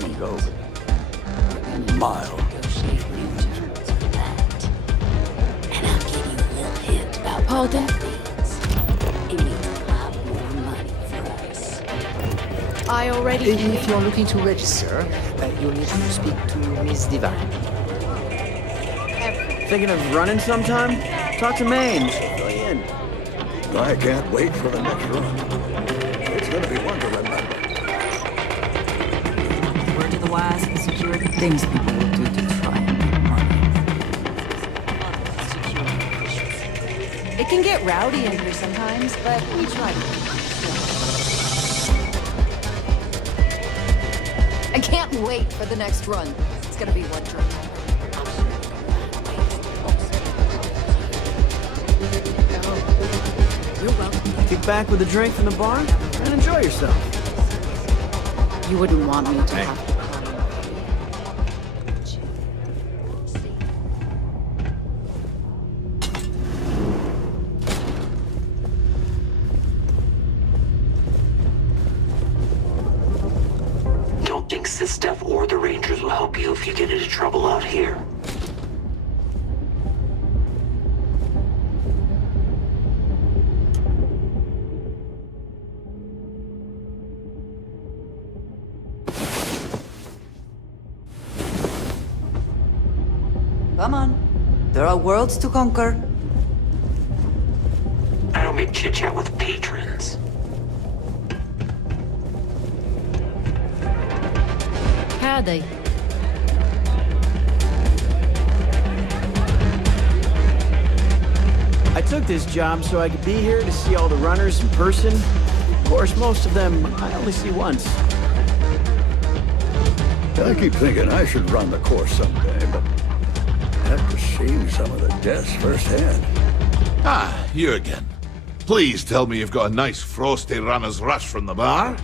come and go, but mild. And I'll give you a little hint about Pardon? what that means. It means a lot more money for us. I already If you're looking to register, you'll need to speak to Miss Divine. Thinking of running sometime? Talk to Maine. She'll fill you in. I can't wait for the next run. It's gonna be one to remember. Word to the wise and secure things people will do to try and make money. It can get rowdy in here sometimes, but we try to. I can't wait for the next run. It's gonna be one trip. You're welcome. Kick back with a drink from the bar and enjoy yourself. You wouldn't want me to Hey. have to Don't think Sysdef or the Rangers will help you if you get into trouble out here. Come on. There are worlds to conquer. I don't make chit-chat with patrons. Howdy. I took this job so I could be here to see all the runners in person. Of course, most of them I only see once. I keep thinking I should run the course someday, but I have to see some of the deaths firsthand. Ah, you again. Please tell me you've got a nice frosty runner's rush from the bar.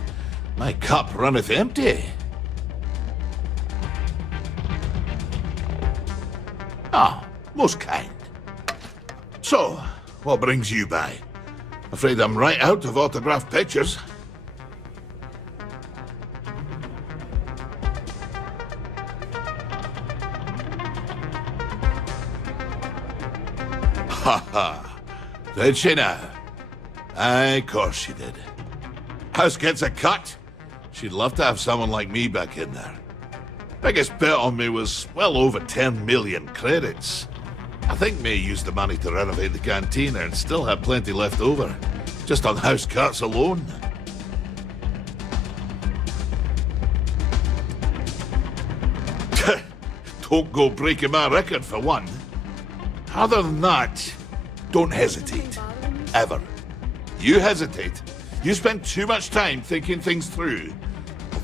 My cup runneth empty. Ah, most kind. So, what brings you by? Afraid I'm right out of autographed pictures. Ha ha. Did she now? Aye, of course she did. House gets a cut. She'd love to have someone like me back in there. Biggest bet on me was well over 10 million credits. I think May used the money to renovate the cantina and still had plenty left over, just on house cuts alone. Don't go breaking my record for one. Other than that, don't hesitate. Ever. You hesitate, you spend too much time thinking things through.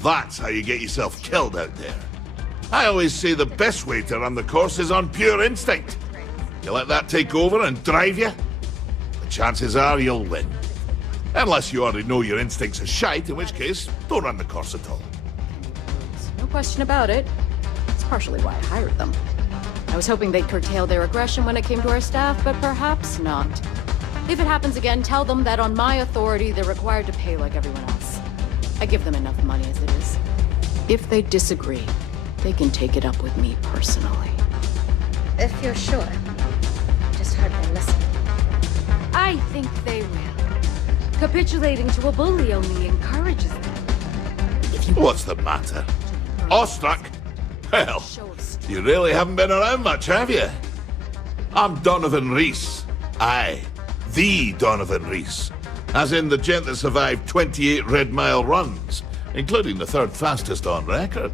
That's how you get yourself killed out there. I always say the best way to run the course is on pure instinct. You let that take over and drive you, the chances are you'll win. Unless you already know your instincts are shite, in which case, don't run the course at all. No question about it. It's partially why I hired them. I was hoping they'd curtail their aggression when it came to our staff, but perhaps not. If it happens again, tell them that on my authority, they're required to pay like everyone else. I give them enough money as it is. If they disagree, they can take it up with me personally. If you're sure. Just heard them listen. I think they will. Capitulating to a bully only encourages them. If you What's the matter? Awestruck? Well, you really haven't been around much, have you? I'm Donovan Reese. Aye, the Donovan Reese. As in the gent that survived 28 Red Mile runs, including the third fastest on record.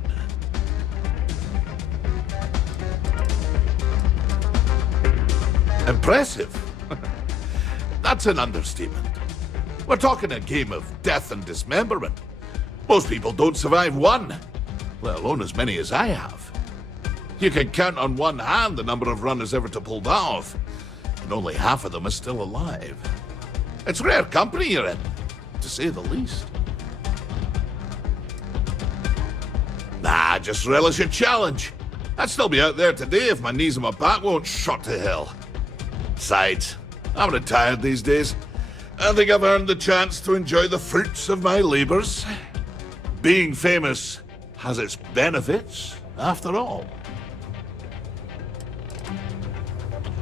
Impressive. That's an understatement. We're talking a game of death and dismemberment. Most people don't survive one, let alone as many as I have. You can count on one hand the number of runners ever to pull that off, and only half of them are still alive. It's rare company you're in, to say the least. Nah, just relish a challenge. I'd still be out there today if my knees and my back won't shot to hell. Besides, I'm retired these days. I think I've earned the chance to enjoy the fruits of my labors. Being famous has its benefits, after all.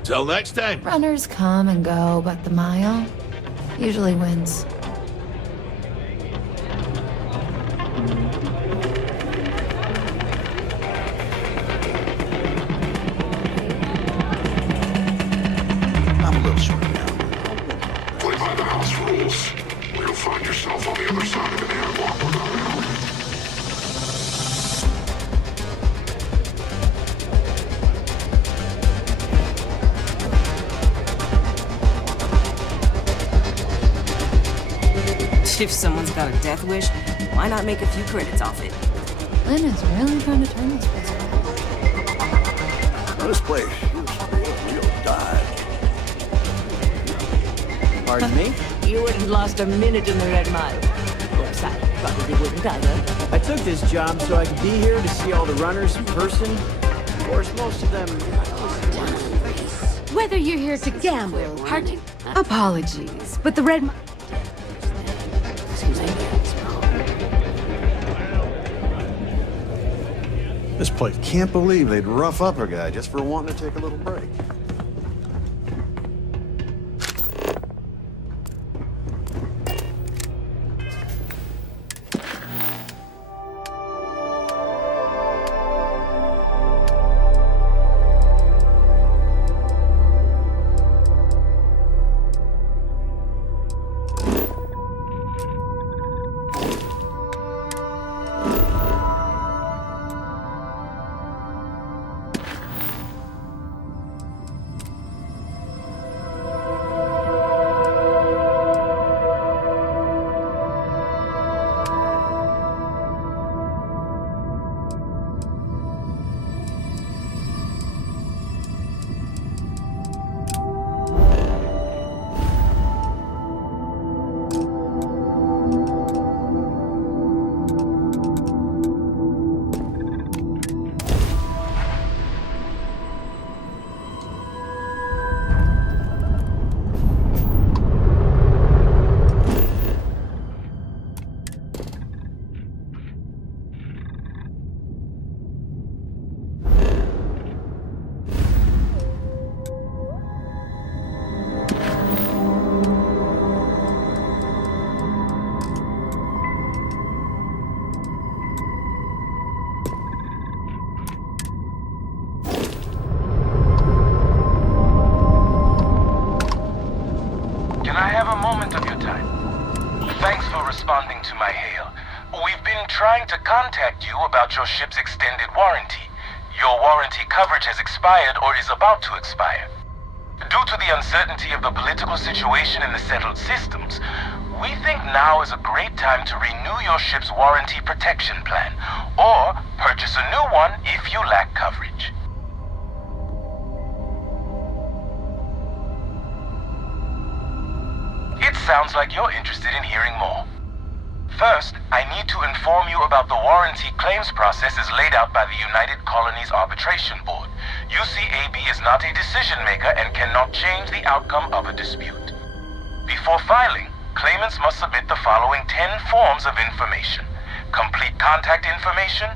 Till next time. Runners come and go, but the mile usually wins. I'm a little short now. Play by the house rules, or you'll find yourself on the other side of an airlock without help. If someone's got a death wish, why not make a few credits off it? Lynn is really trying to turn this place around. This place used to be a real dive. Pardon me? You wouldn't lost a minute in the Red Mile. Of course, I probably wouldn't either. I took this job so I could be here to see all the runners in person. Of course, most of them I only see once. Whether you're here to gamble or party... Apologies, but the Red Mile... This place can't believe they'd rough up a guy just for wanting to take a little break. Responding to my hail. We've been trying to contact you about your ship's extended warranty. Your warranty coverage has expired or is about to expire. Due to the uncertainty of the political situation in the settled systems, we think now is a great time to renew your ship's warranty protection plan, or purchase a new one if you lack coverage. It sounds like you're interested in hearing more. First, I need to inform you about the warranty claims process as laid out by the United Colonies Arbitration Board. UCAB is not a decision maker and cannot change the outcome of a dispute. Before filing, claimants must submit the following 10 forms of information: complete contact information,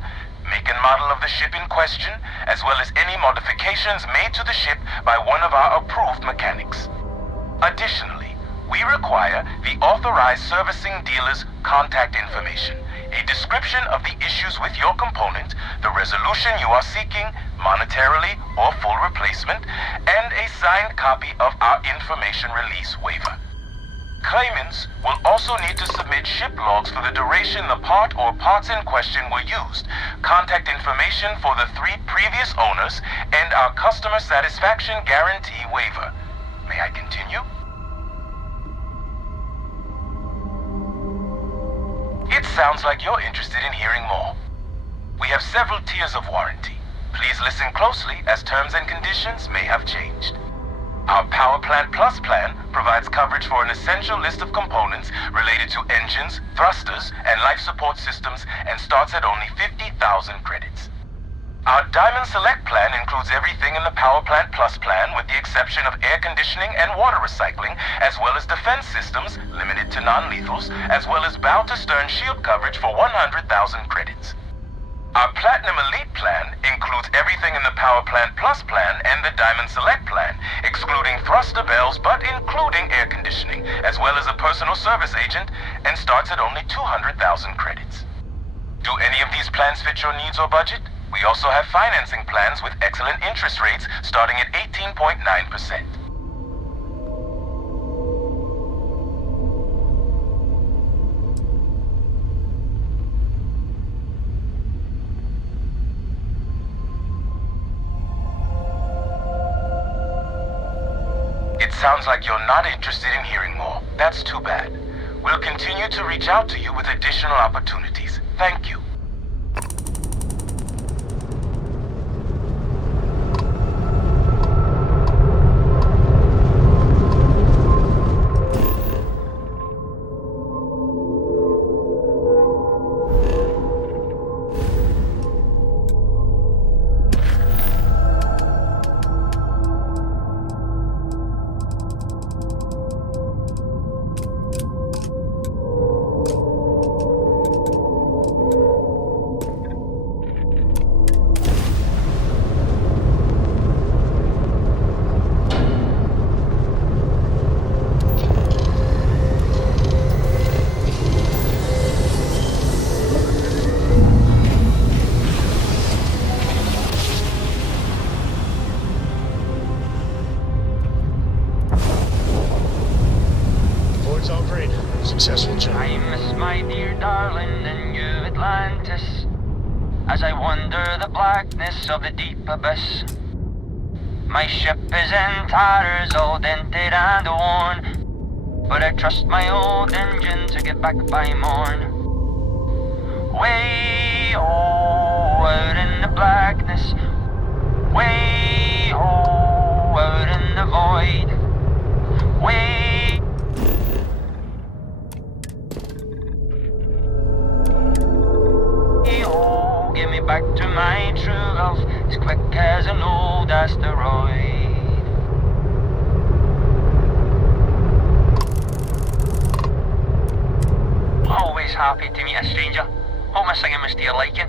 make and model of the ship in question, as well as any modifications made to the ship by one of our approved mechanics. Additionally, we require the authorized servicing dealer's contact information, a description of the issues with your component, the resolution you are seeking, monetarily or full replacement, and a signed copy of our information release waiver. Claimants will also need to submit ship logs for the duration the part or parts in question were used, contact information for the 3 previous owners, and our customer satisfaction guarantee waiver. May I continue? It sounds like you're interested in hearing more. We have several tiers of warranty. Please listen closely as terms and conditions may have changed. Our Power Plant Plus plan provides coverage for an essential list of components related to engines, thrusters, and life support systems and starts at only 50,000 credits. Our Diamond Select plan includes everything in the Power Plant Plus plan with the exception of air conditioning and water recycling, as well as defense systems, limited to non-lethals, as well as bow-to-stern shield coverage for 100,000 credits. Our Platinum Elite plan includes everything in the Power Plant Plus plan and the Diamond Select plan, excluding thruster bells but including air conditioning, as well as a personal service agent, and starts at only 200,000 credits. Do any of these plans fit your needs or budget? We also have financing plans with excellent interest rates starting at 18.9%. Sounds like you're not interested in hearing more. That's too bad. We'll continue to reach out to you with additional opportunities. Thank you. Successful job. I miss my dear darling in New Atlantis, as I wander the blackness of the deep abyss. My ship is in tatters, all dented and worn, but I trust my old engine to get back by morn. Way out in the blackness, way out in the void, way. Give me back to my true love, as quick as an old asteroid. Always happy to meet a stranger. Hope my singing was to your liking.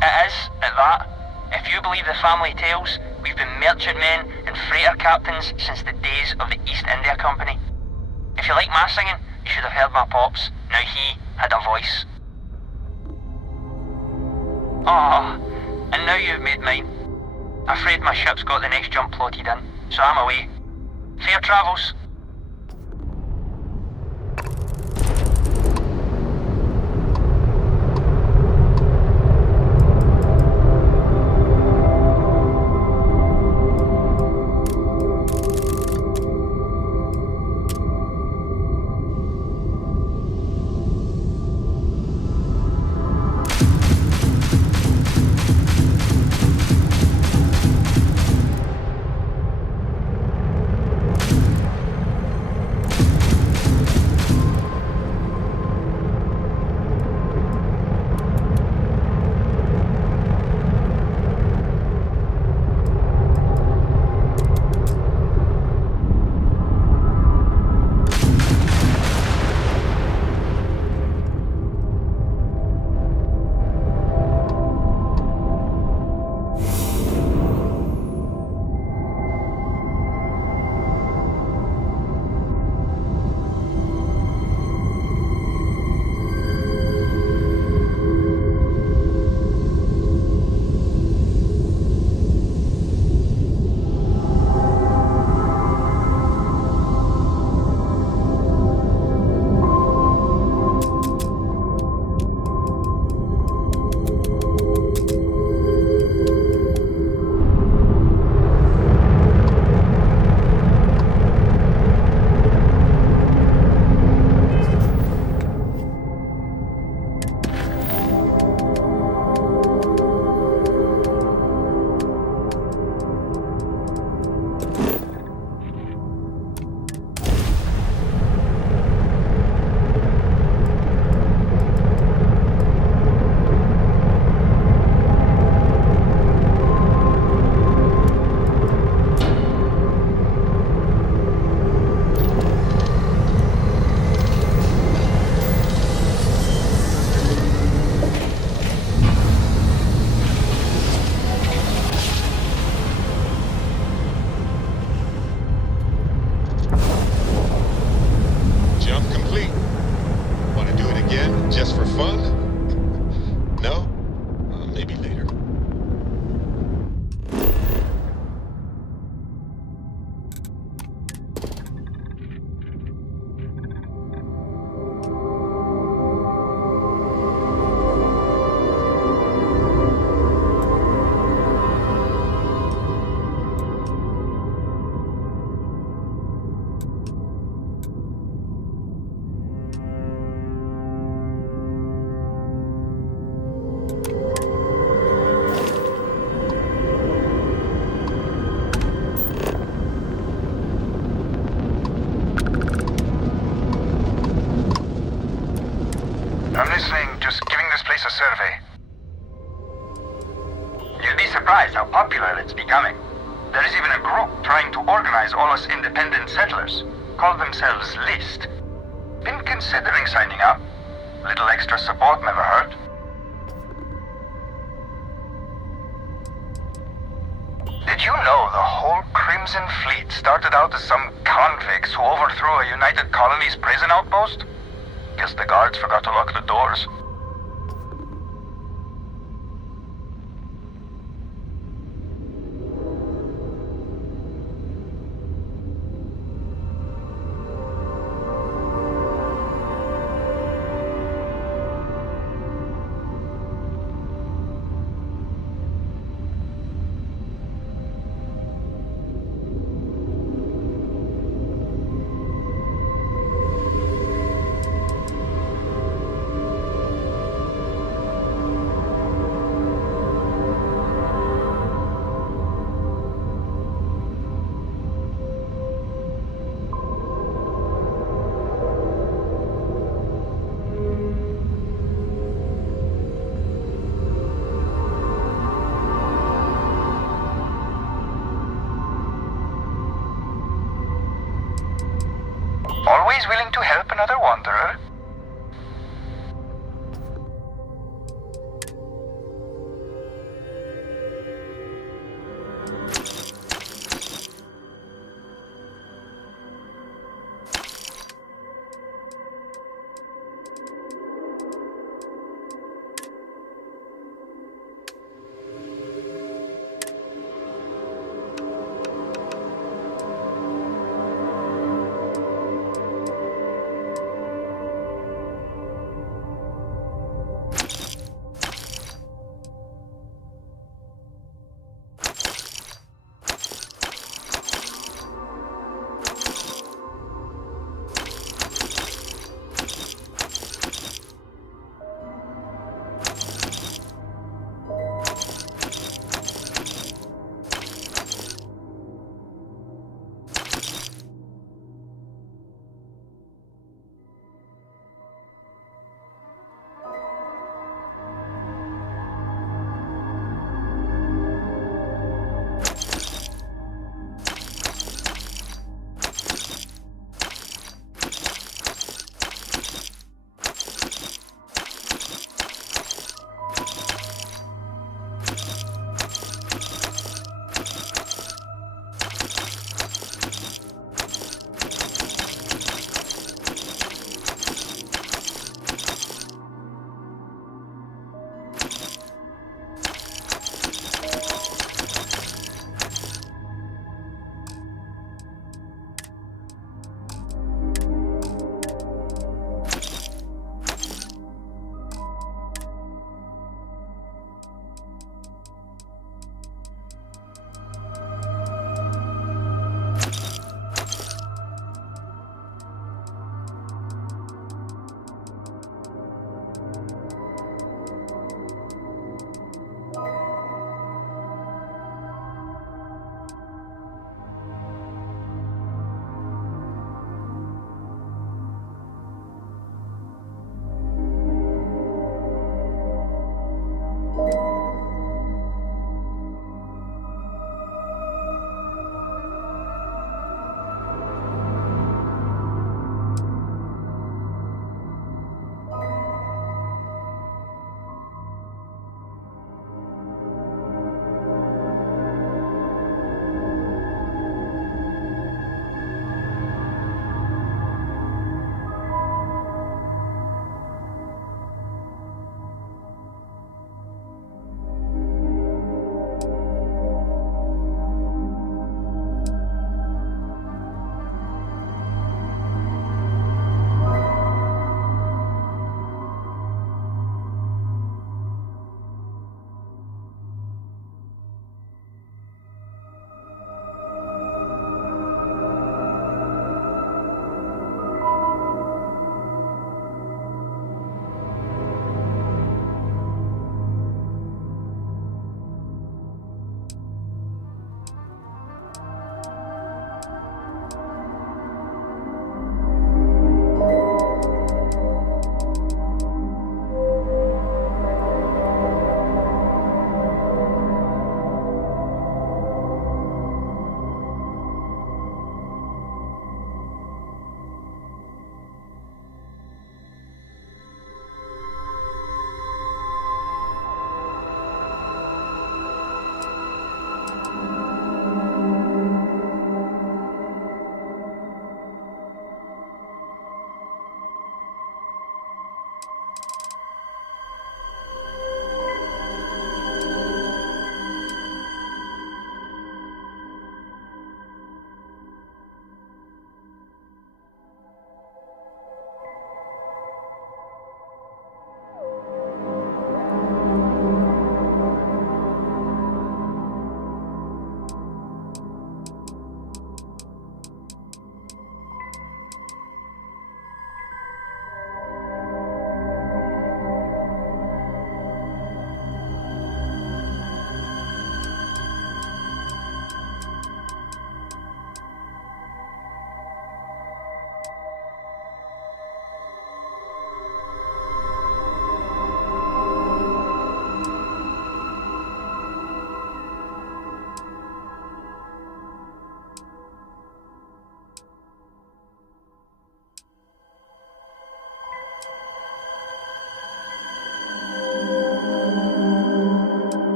It is, at that. If you believe the family tales, we've been merchantmen and freighter captains since the days of the East India Company. If you like my singing, you should have heard my pops. Now he had a voice. Ah, and now you've made mine. Afraid my ship's got the next jump loaded in, so I'm away. Fair travels. surprised how popular it's becoming. There is even a group trying to organize all us independent settlers. Call themselves LIST. Been considering signing up. Little extra support never hurt. Did you know the whole Crimson Fleet started out as some convicts who overthrew a United Colonies prison outpost? Guess the guards forgot to lock the doors. Always willing to help another wanderer.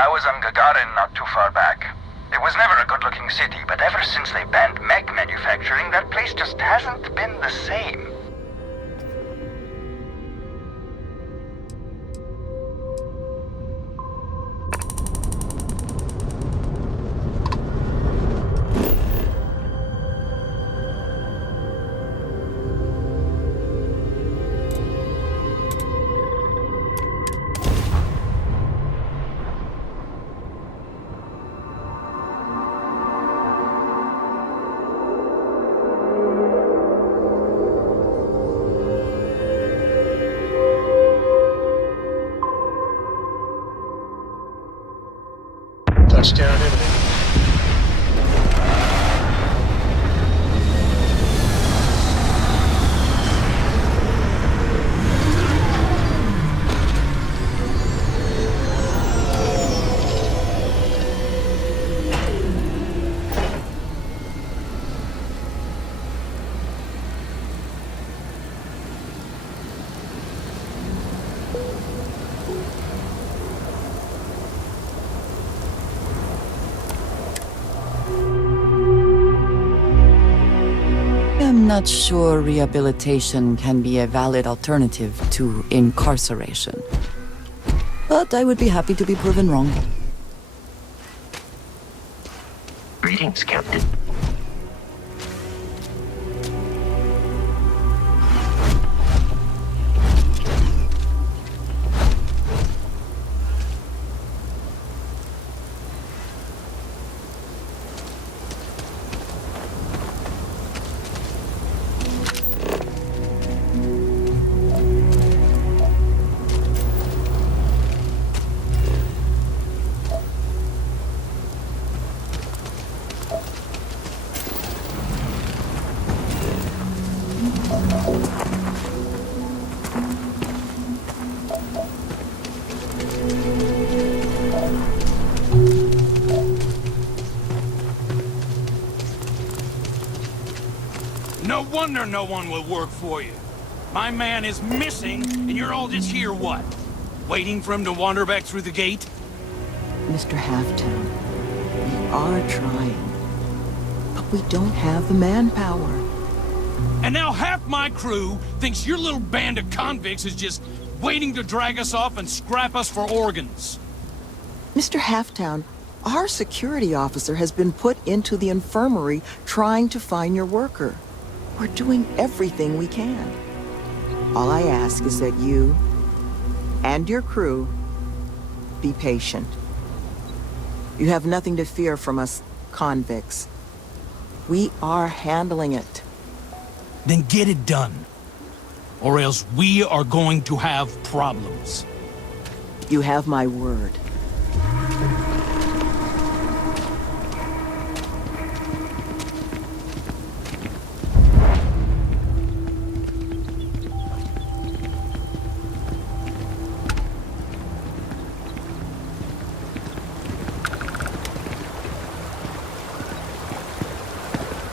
I was on Gagarin not too far back. It was never a good-looking city, but ever since they banned mech manufacturing, that place just hasn't been the same. Touchdown imminent. I'm not sure rehabilitation can be a valid alternative to incarceration. But I would be happy to be proven wrong. Greetings, Captain. No wonder no one will work for you. My man is missing, and you're all just here, what? Waiting for him to wander back through the gate? Mr. Halftown, we are trying, but we don't have the manpower. And now half my crew thinks your little band of convicts is just waiting to drag us off and scrap us for organs. Mr. Halftown, our security officer has been put into the infirmary trying to find your worker. We're doing everything we can. All I ask is that you and your crew be patient. You have nothing to fear from us convicts. We are handling it. Then get it done. Or else we are going to have problems. You have my word.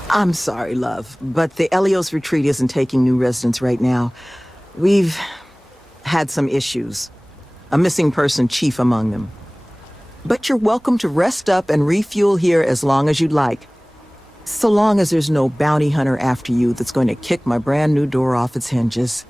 I'm sorry, love, but the Elios retreat isn't taking new residents right now. We've had some issues. A missing person chief among them. But you're welcome to rest up and refuel here as long as you'd like. So long as there's no bounty hunter after you that's going to kick my brand new door off its hinges.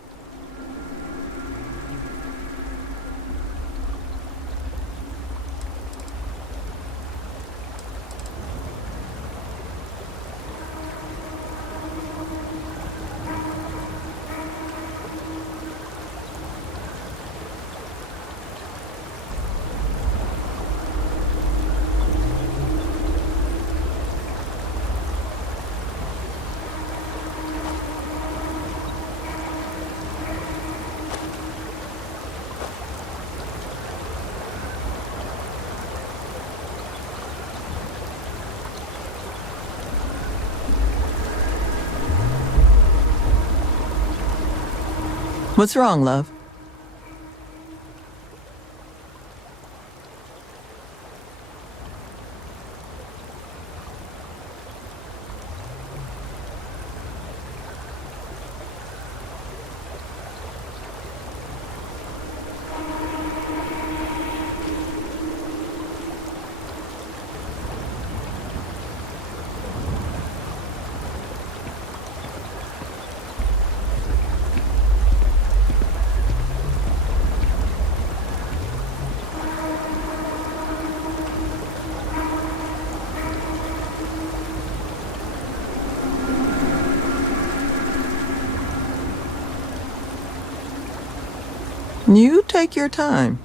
What's wrong, love? You take your time.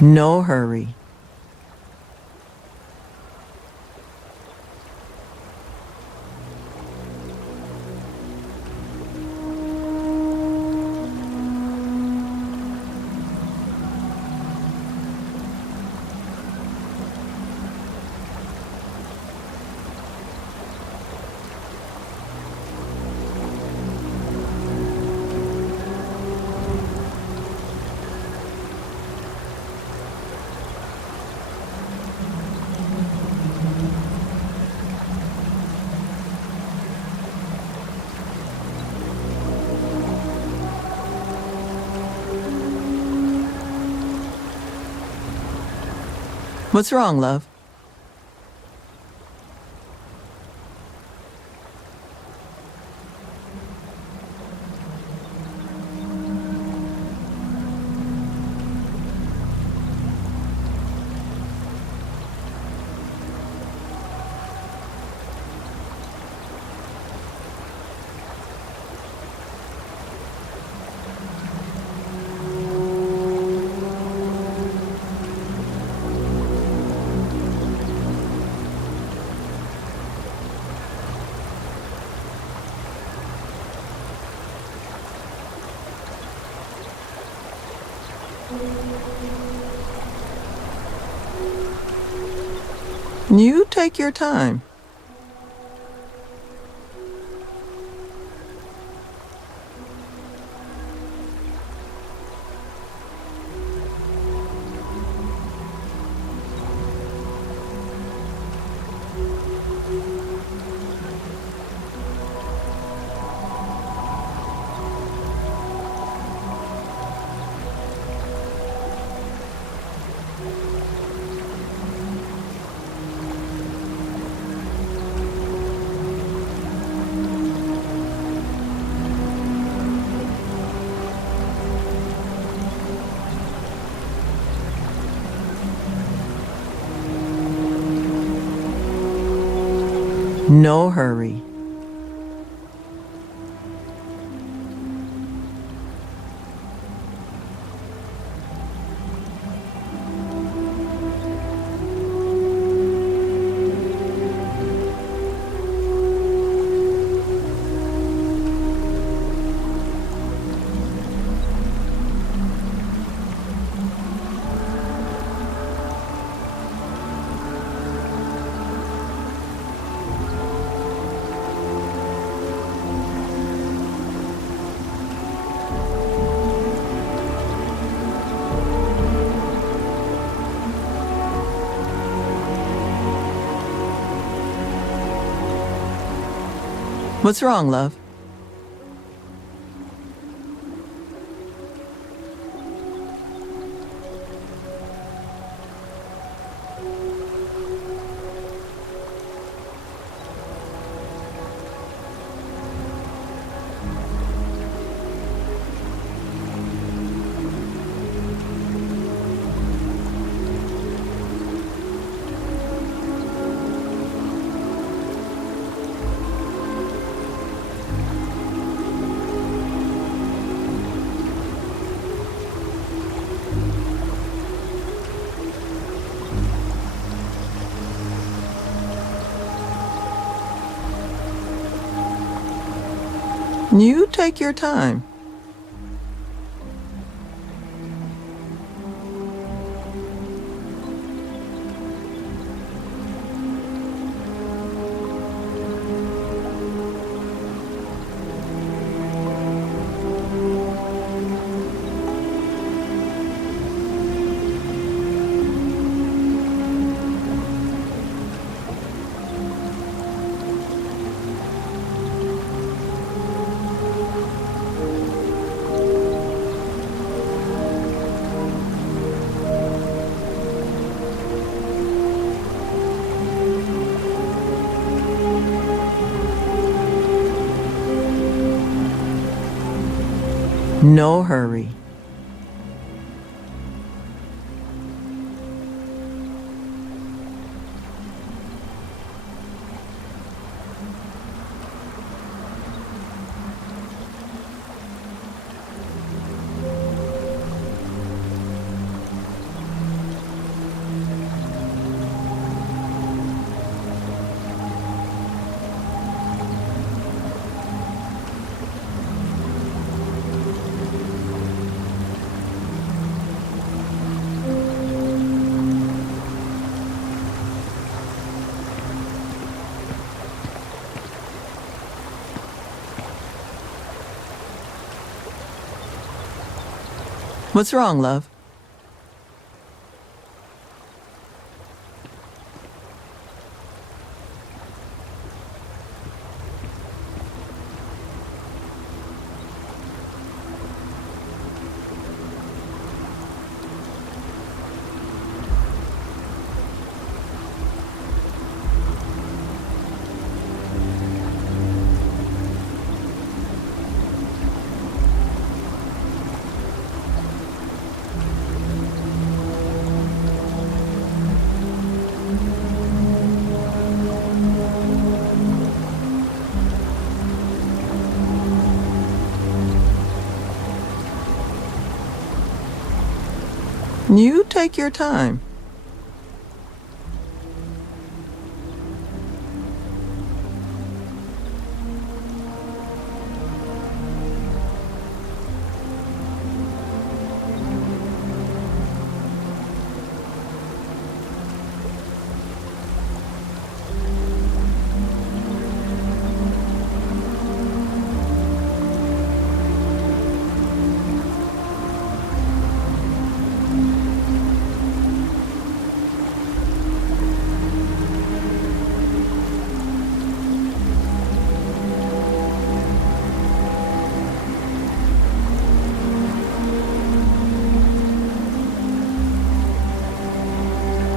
No hurry. What's wrong, love? You take your time. No hurry. What's wrong, love? You take your time. No hurry. What's wrong, love? You take your time.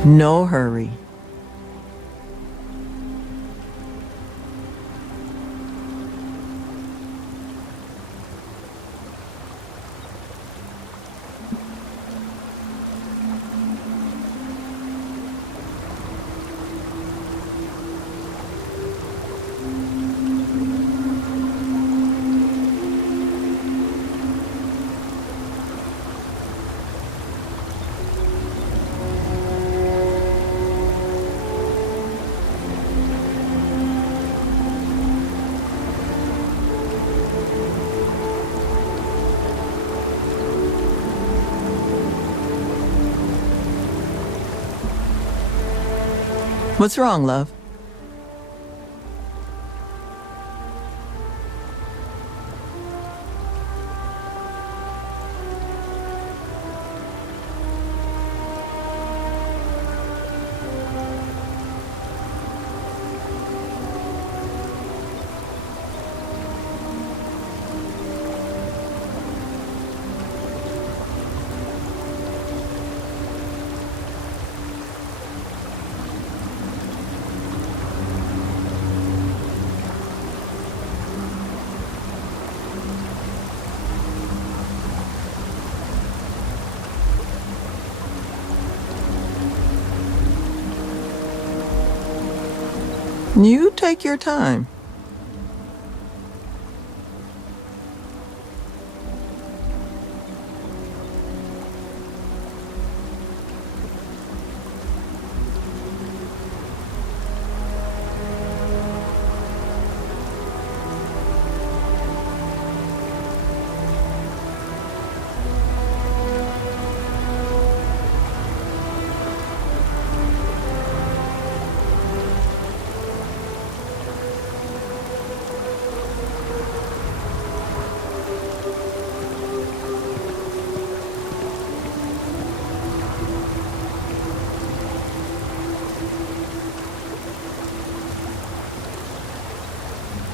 No hurry. What's wrong, love? You take your time.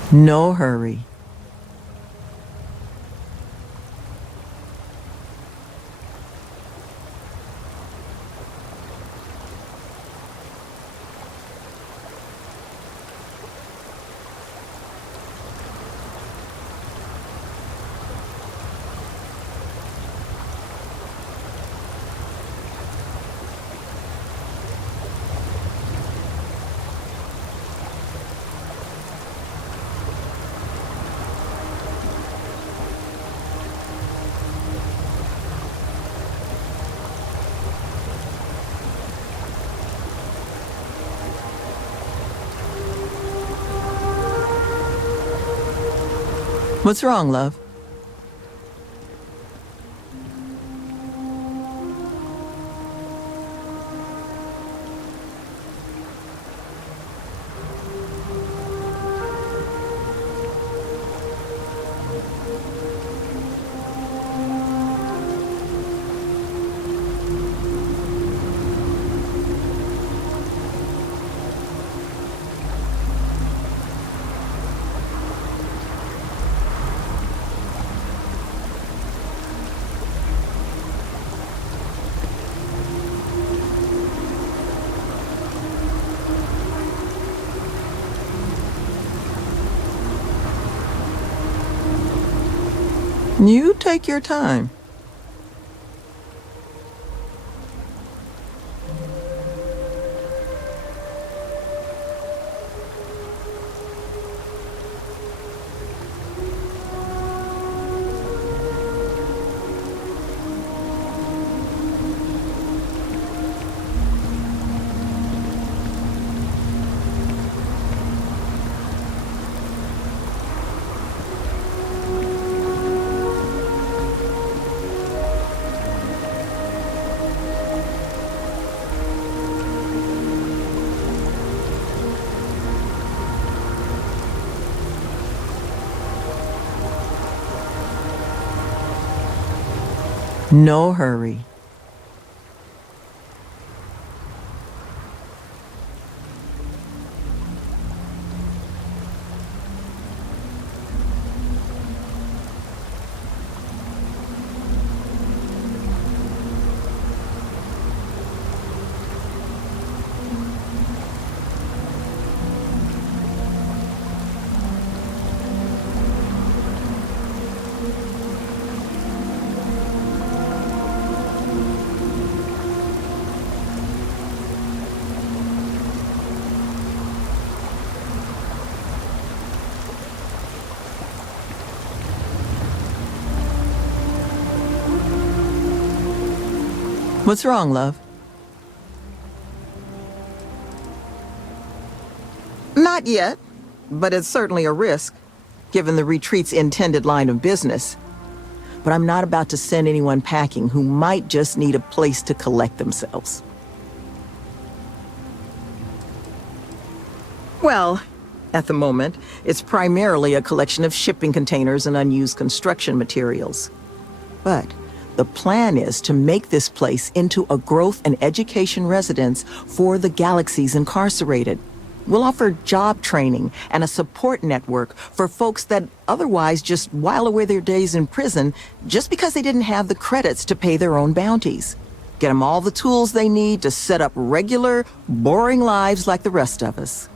No hurry. What's wrong, love? You take your time. No hurry. What's wrong, love? Not yet, but it's certainly a risk, given the retreat's intended line of business. But I'm not about to send anyone packing who might just need a place to collect themselves. Well, at the moment, it's primarily a collection of shipping containers and unused construction materials. But the plan is to make this place into a growth and education residence for the galaxy's incarcerated. We'll offer job training and a support network for folks that otherwise just while away their days in prison just because they didn't have the credits to pay their own bounties. Get them all the tools they need to set up regular, boring lives like the rest of us.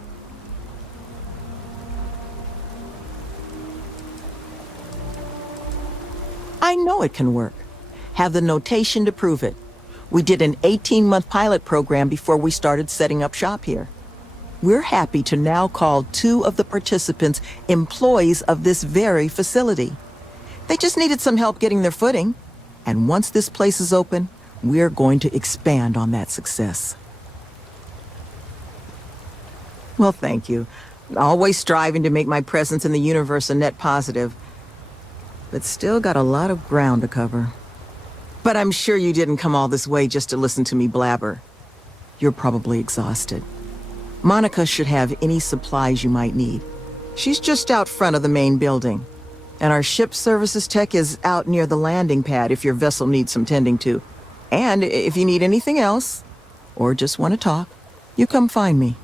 I know it can work. Have the notation to prove it. We did an 18-month pilot program before we started setting up shop here. We're happy to now call 2 of the participants employees of this very facility. They just needed some help getting their footing. And once this place is open, we're going to expand on that success. Well, thank you. Always striving to make my presence in the universe a net positive, but still got a lot of ground to cover. But I'm sure you didn't come all this way just to listen to me blabber. You're probably exhausted. Monica should have any supplies you might need. She's just out front of the main building. And our ship services tech is out near the landing pad if your vessel needs some tending to. And if you need anything else, or just want to talk, you come find me.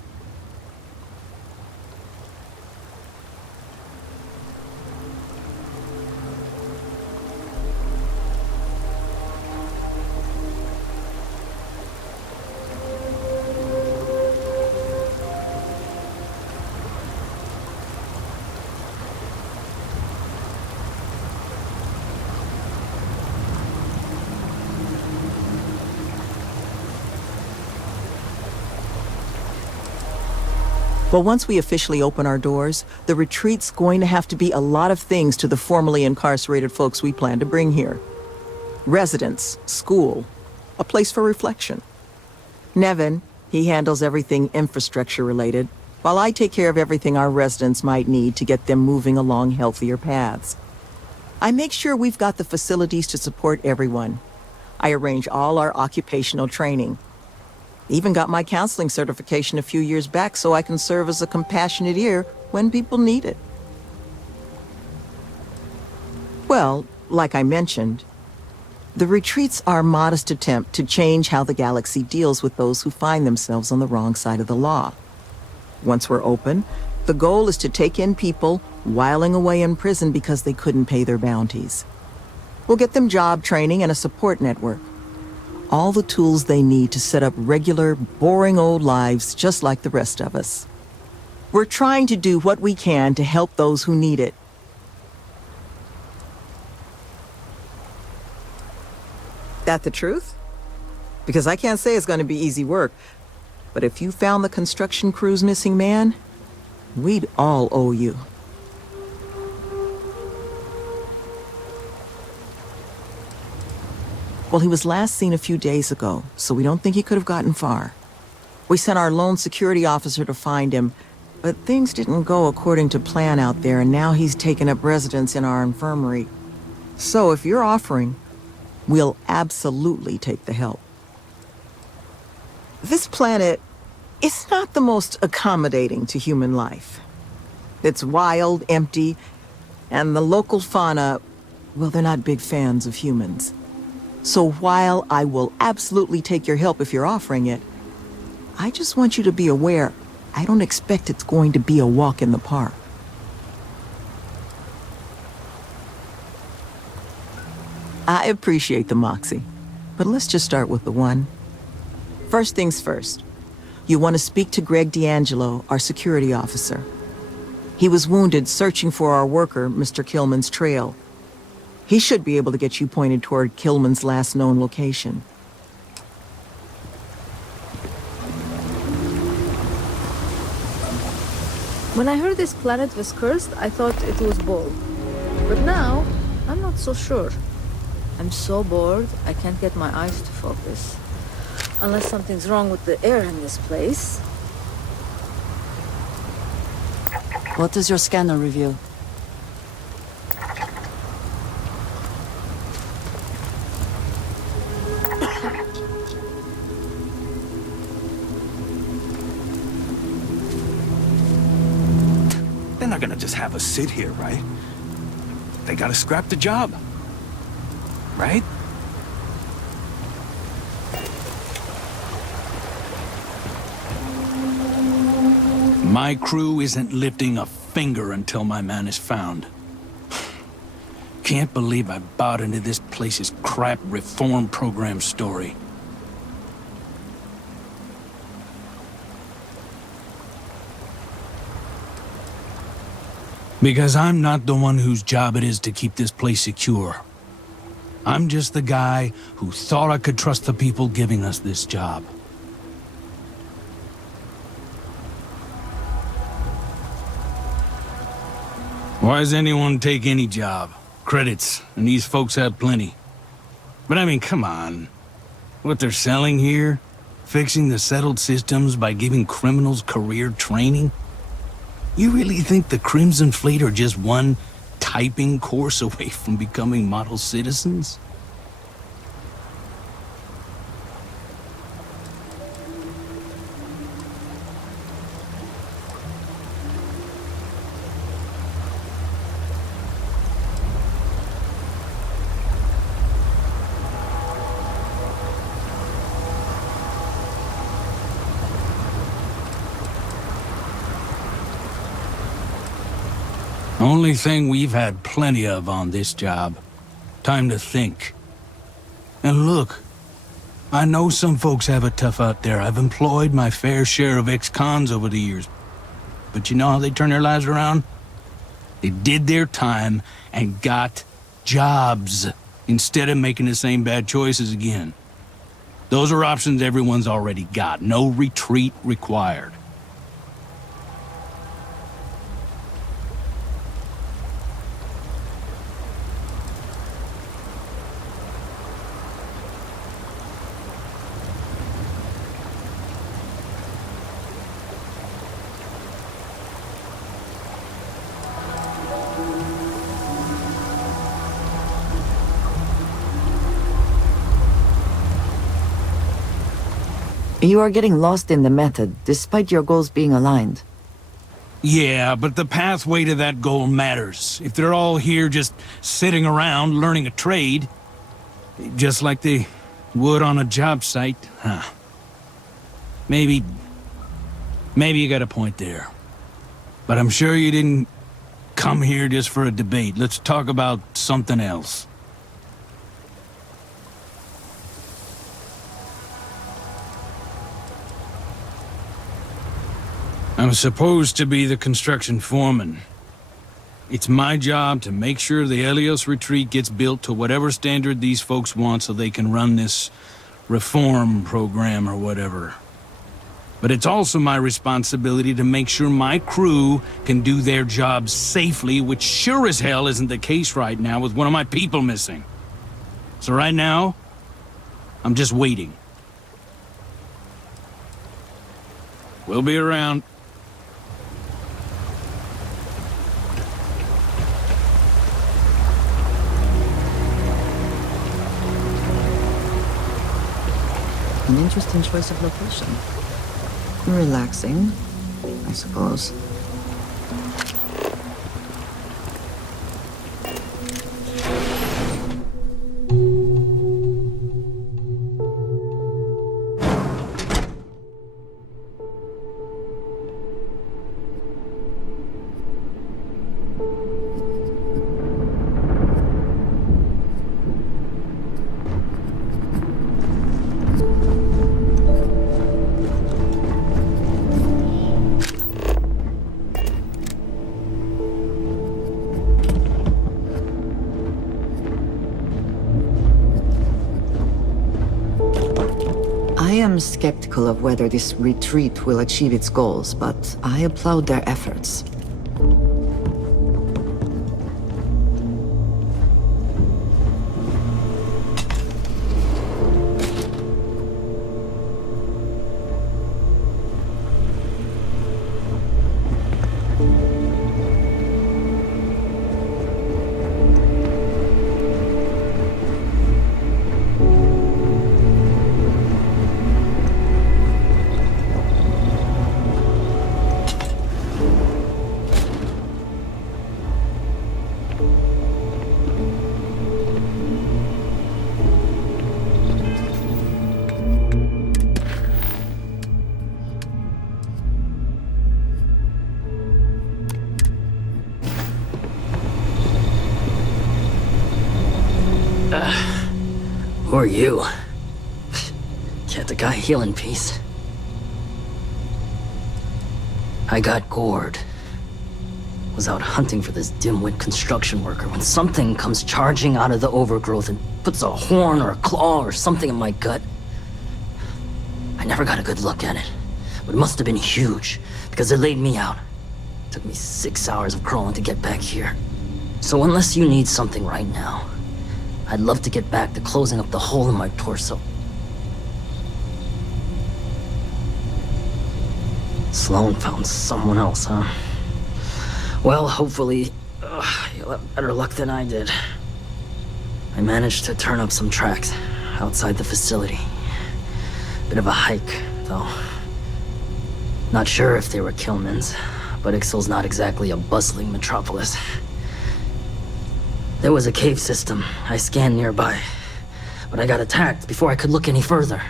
But once we officially open our doors, the retreat's going to have to be a lot of things to the formerly incarcerated folks we plan to bring here. Residence, school, a place for reflection. Nevin, he handles everything infrastructure related. while I take care of everything our residents might need to get them moving along healthier paths. I make sure we've got the facilities to support everyone. I arrange all our occupational training. Even got my counseling certification a few years back so I can serve as a compassionate ear when people need it. Well, like I mentioned, the retreats are a modest attempt to change how the galaxy deals with those who find themselves on the wrong side of the law. Once we're open, the goal is to take in people whiling away in prison because they couldn't pay their bounties. We'll get them job training and a support network. All the tools they need to set up regular, boring old lives just like the rest of us. We're trying to do what we can to help those who need it. That the truth? Because I can't say it's going to be easy work, but if you found the construction crew's missing man, we'd all owe you. Well, he was last seen a few days ago, so we don't think he could have gotten far. We sent our lone security officer to find him, but things didn't go according to plan out there, and now he's taken up residence in our infirmary. So if you're offering, we'll absolutely take the help. This planet is not the most accommodating to human life. It's wild, empty, and the local fauna, well, they're not big fans of humans. So while I will absolutely take your help if you're offering it, I just want you to be aware, I don't expect it's going to be a walk in the park. I appreciate the moxie, but let's just start with the one. First things first, you want to speak to Greg D'Angelo, our security officer. He was wounded searching for our worker, Mr. Killman's trail. He should be able to get you pointed toward Killman's last known location. When I heard this planet was cursed, I thought it was bold. But now, I'm not so sure. I'm so bored, I can't get my eyes to focus. Unless something's wrong with the air in this place. What does your scanner reveal? They're not gonna just have us sit here, right? They gotta scrap the job. Right? My crew isn't lifting a finger until my man is found. Can't believe I bought into this place's crap reform program story. Because I'm not the one whose job it is to keep this place secure. I'm just the guy who thought I could trust the people giving us this job. Why does anyone take any job? Credits, and these folks have plenty. But I mean, come on. What they're selling here? Fixing the settled systems by giving criminals career training? You really think the Crimson Fleet are just one typing course away from becoming model citizens? Only thing we've had plenty of on this job. Time to think. And look, I know some folks have it tough out there. I've employed my fair share of ex-cons over the years. But you know how they turn their lives around? They did their time and got jobs instead of making the same bad choices again. Those are options everyone's already got. No retreat required. You are getting lost in the method, despite your goals being aligned. Yeah, but the pathway to that goal matters. If they're all here just sitting around learning a trade, just like they would on a job site, maybe you got a point there. But I'm sure you didn't come here just for a debate. Let's talk about something else. I'm supposed to be the construction foreman. It's my job to make sure the Helios retreat gets built to whatever standard these folks want so they can run this reform program or whatever. But it's also my responsibility to make sure my crew can do their jobs safely, which sure as hell isn't the case right now with one of my people missing. So right now, I'm just waiting. We'll be around. An interesting choice of location. Relaxing, I suppose. I am skeptical of whether this retreat will achieve its goals, but I applaud their efforts. Who are you? Can't the guy heal in peace? I got gored. Was out hunting for this dimwit construction worker when something comes charging out of the overgrowth and puts a horn or a claw or something in my gut. I never got a good look at it, but it must have been huge because it laid me out. Took me 6 hours of crawling to get back here. So unless you need something right now, I'd love to get back to closing up the hole in my torso. Sloan found someone else, huh? Well, hopefully, you'll have better luck than I did. I managed to turn up some tracks outside the facility. Bit of a hike, though. Not sure if they were Killman's, but Ixal's not exactly a bustling metropolis. There was a cave system I scanned nearby, but I got attacked before I could look any further.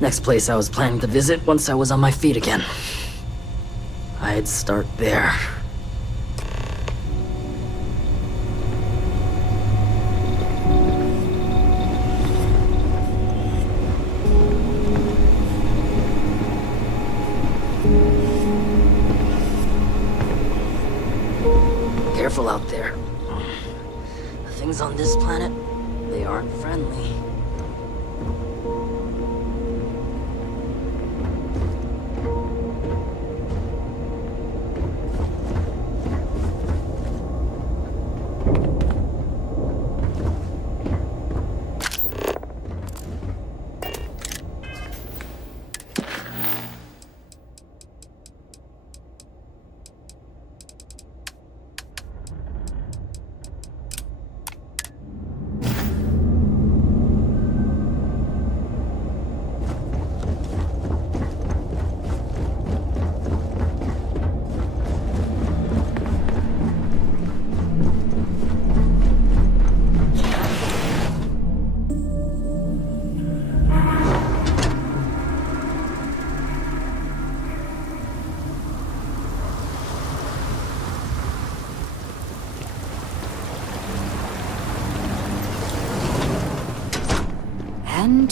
Next place I was planning to visit once I was on my feet again. I'd start there. Careful out there. Things on this planet, they aren't friendly.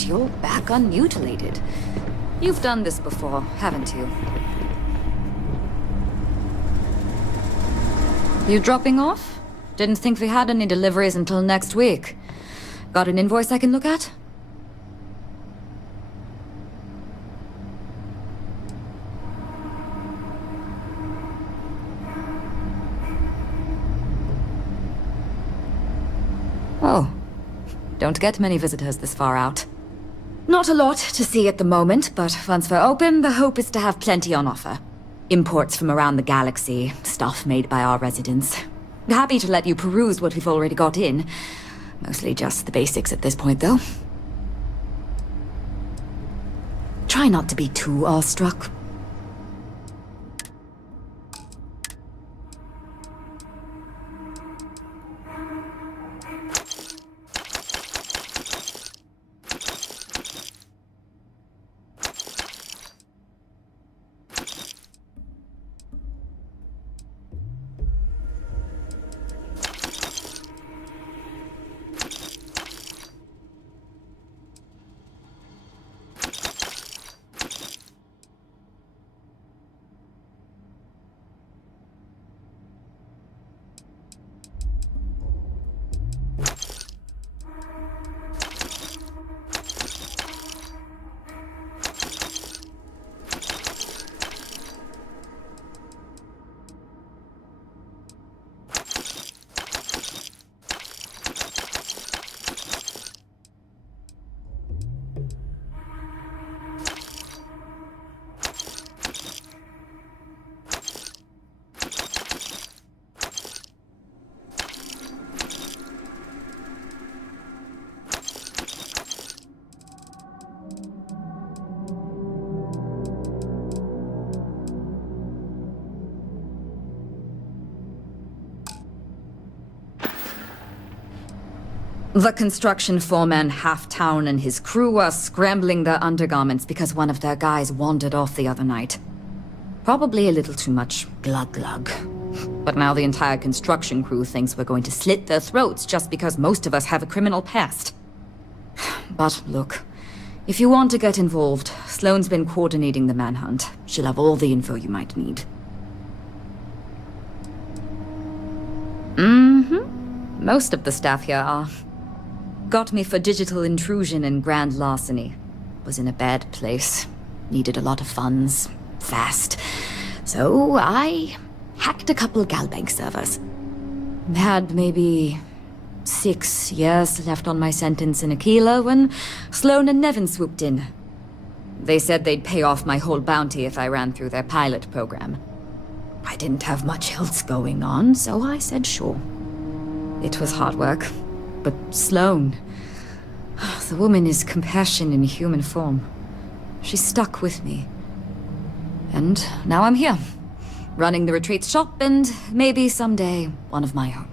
and you're back unmutilated. You've done this before, haven't you? You dropping off? Didn't think we had any deliveries until next week. Got an invoice I can look at? Oh. Don't get many visitors this far out. Not a lot to see at the moment, but once we're open, the hope is to have plenty on offer. Imports from around the galaxy, stuff made by our residents. Happy to let you peruse what we've already got in. Mostly just the basics at this point, though. Try not to be too awestruck. The construction foreman, Halftown, and his crew are scrambling their undergarments because one of their guys wandered off the other night. Probably a little too much glug-glug. But now the entire construction crew thinks we're going to slit their throats just because most of us have a criminal past. But look, if you want to get involved, Sloane's been coordinating the manhunt. She'll have all the info you might need. Most of the staff here are. Got me for digital intrusion and grand larceny. Was in a bad place. Needed a lot of funds. Fast. So I hacked a couple Galbank servers. Had maybe 6 years left on my sentence in Aquila when Sloane and Nevin swooped in. They said they'd pay off my whole bounty if I ran through their pilot program. I didn't have much else going on, so I said sure. It was hard work. But Sloane, the woman is compassion in human form. She stuck with me. And now I'm here, running the retreat shop and maybe someday one of my own.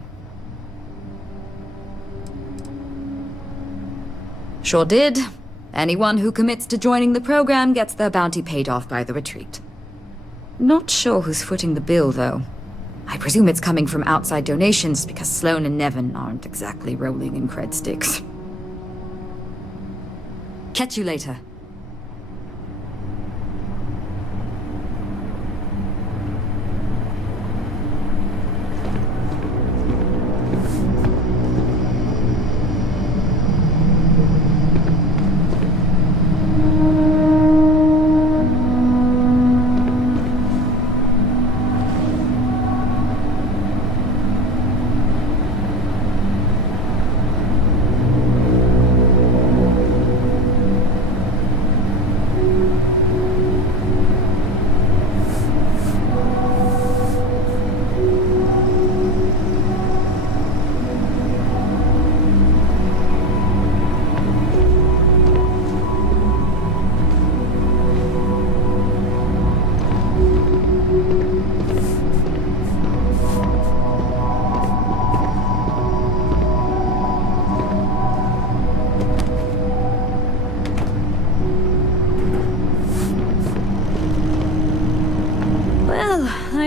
Sure did. Anyone who commits to joining the program gets their bounty paid off by the retreat. Not sure who's footing the bill, though. I presume it's coming from outside donations because Sloane and Nevin aren't exactly rolling in cred sticks. Catch you later.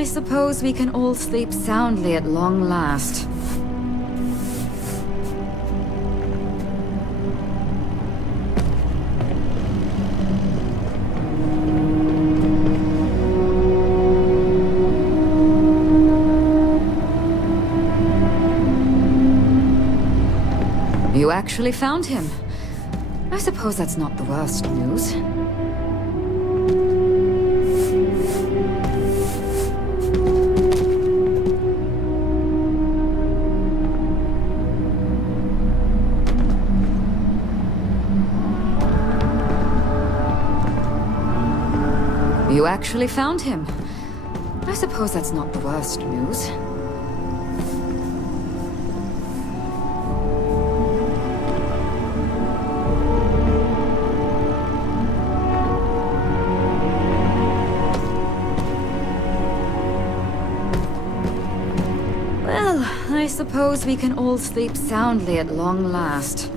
I suppose we can all sleep soundly at long last. actually found him. I suppose that's not the worst news. You actually found him. I suppose that's not the worst news. Well, I suppose we can all sleep soundly at long last.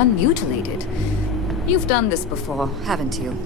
Unmutilated. You've done this before, haven't you?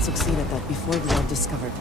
Succeed at that before we are discovered.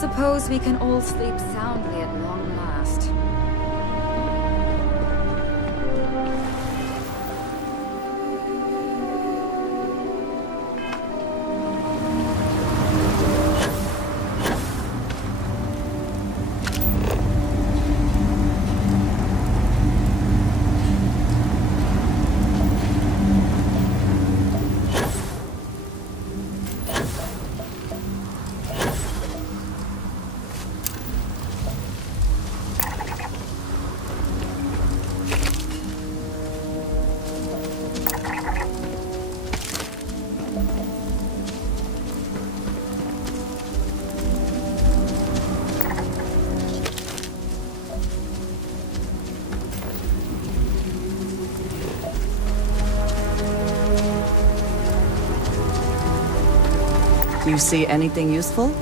suppose we can all sleep soundly at long last. You see anything useful?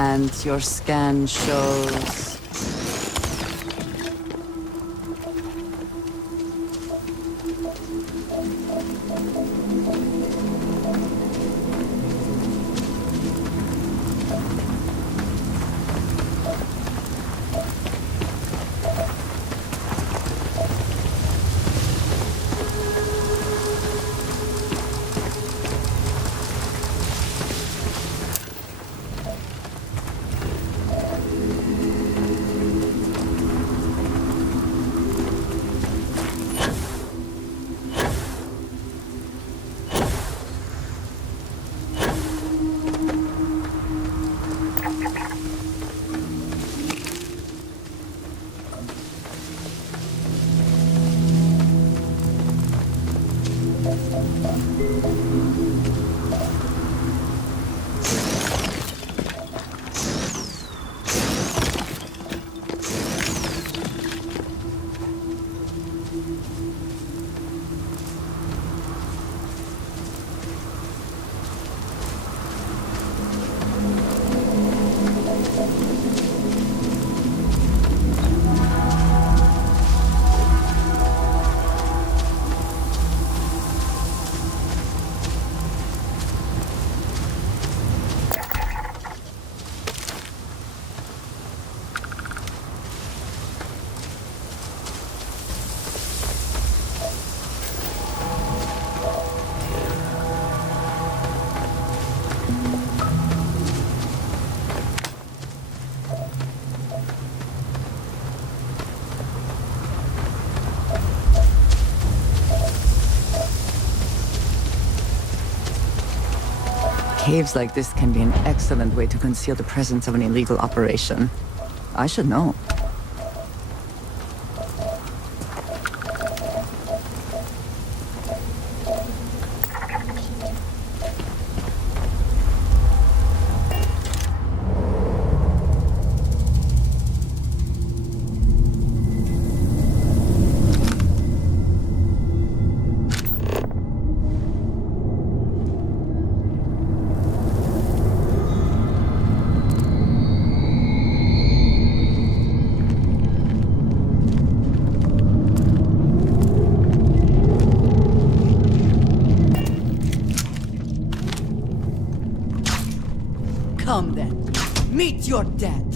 And your scan shows... Caves like this can be an excellent way to conceal the presence of an illegal operation. I should know. Come then, meet your death.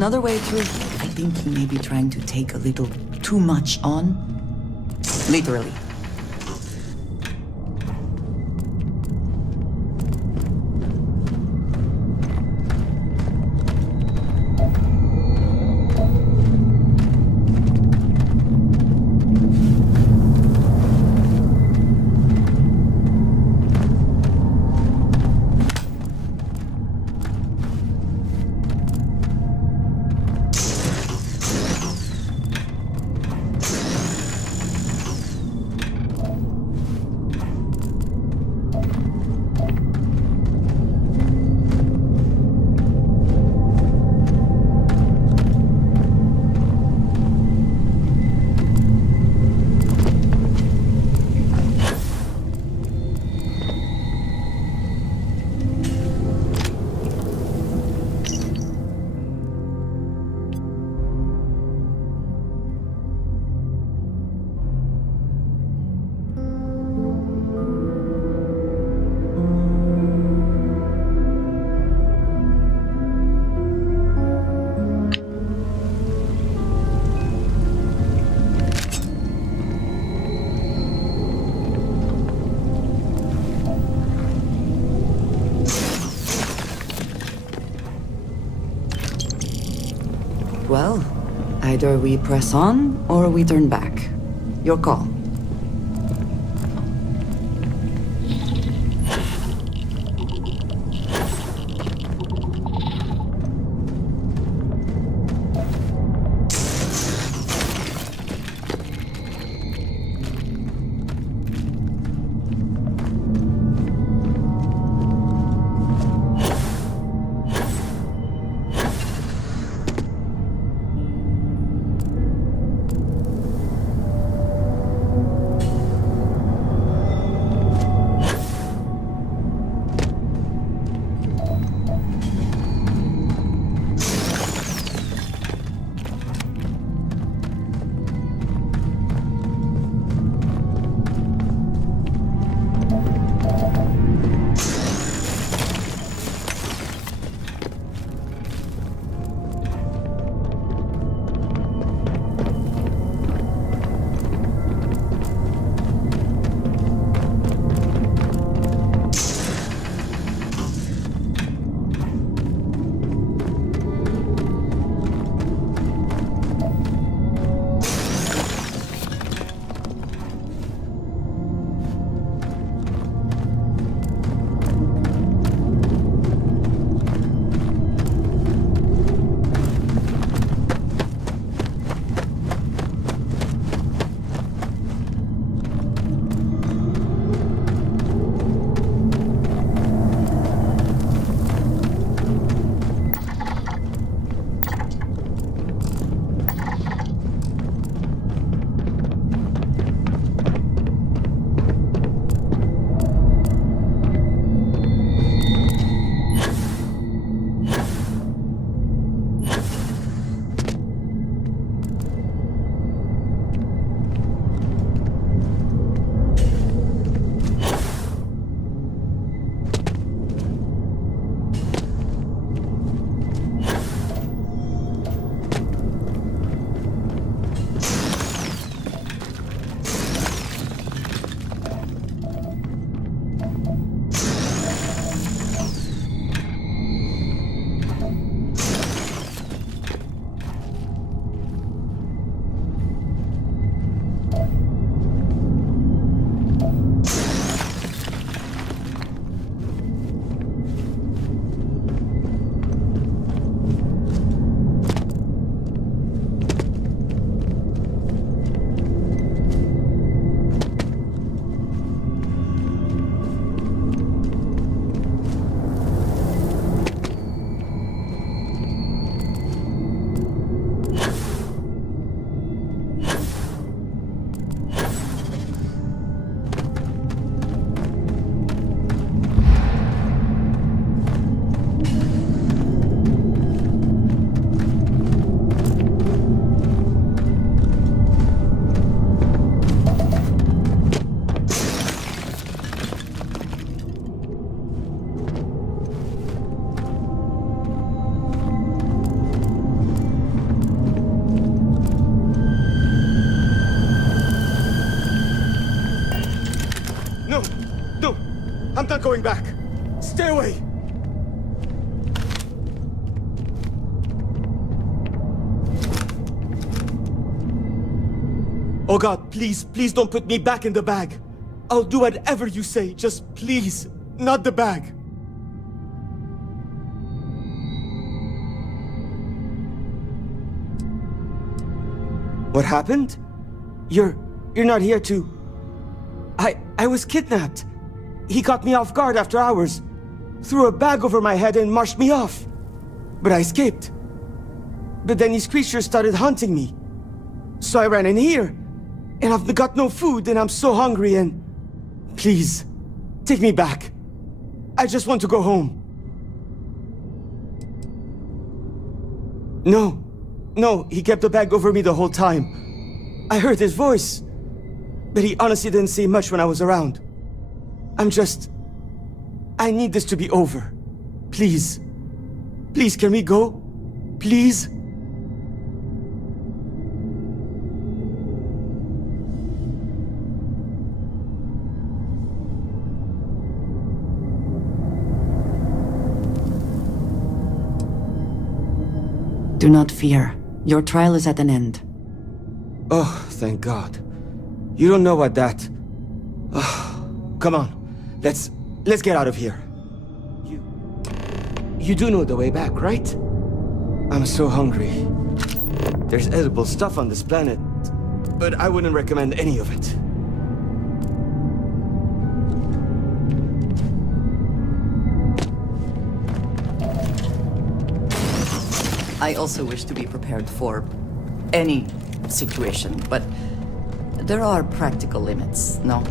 Another way through, I think he may be trying to take a little too much on. Literally. Well, either we press on or we turn back. Your call. not going back. Stay away. Oh God, please, please don't put me back in the bag. I'll do whatever you say, just please, not the bag. What happened? You're not here to... I was kidnapped. He caught me off guard after hours, threw a bag over my head and marched me off. But I escaped. But then these creatures started hunting me. So I ran in here. And I've got no food, and I'm so hungry, and... Please, take me back. I just want to go home. No, he kept the bag over me the whole time. I heard his voice, but he honestly didn't say much when I was around. I need this to be over. Please. Please, can we go? Please? Do not fear. Your trial is at an end. Oh, thank God. You don't know what that... Oh, come on. Let's get out of here. You do know the way back, right? I'm so hungry. There's edible stuff on this planet, but I wouldn't recommend any of it. I also wish to be prepared for any situation, but there are practical limits, no?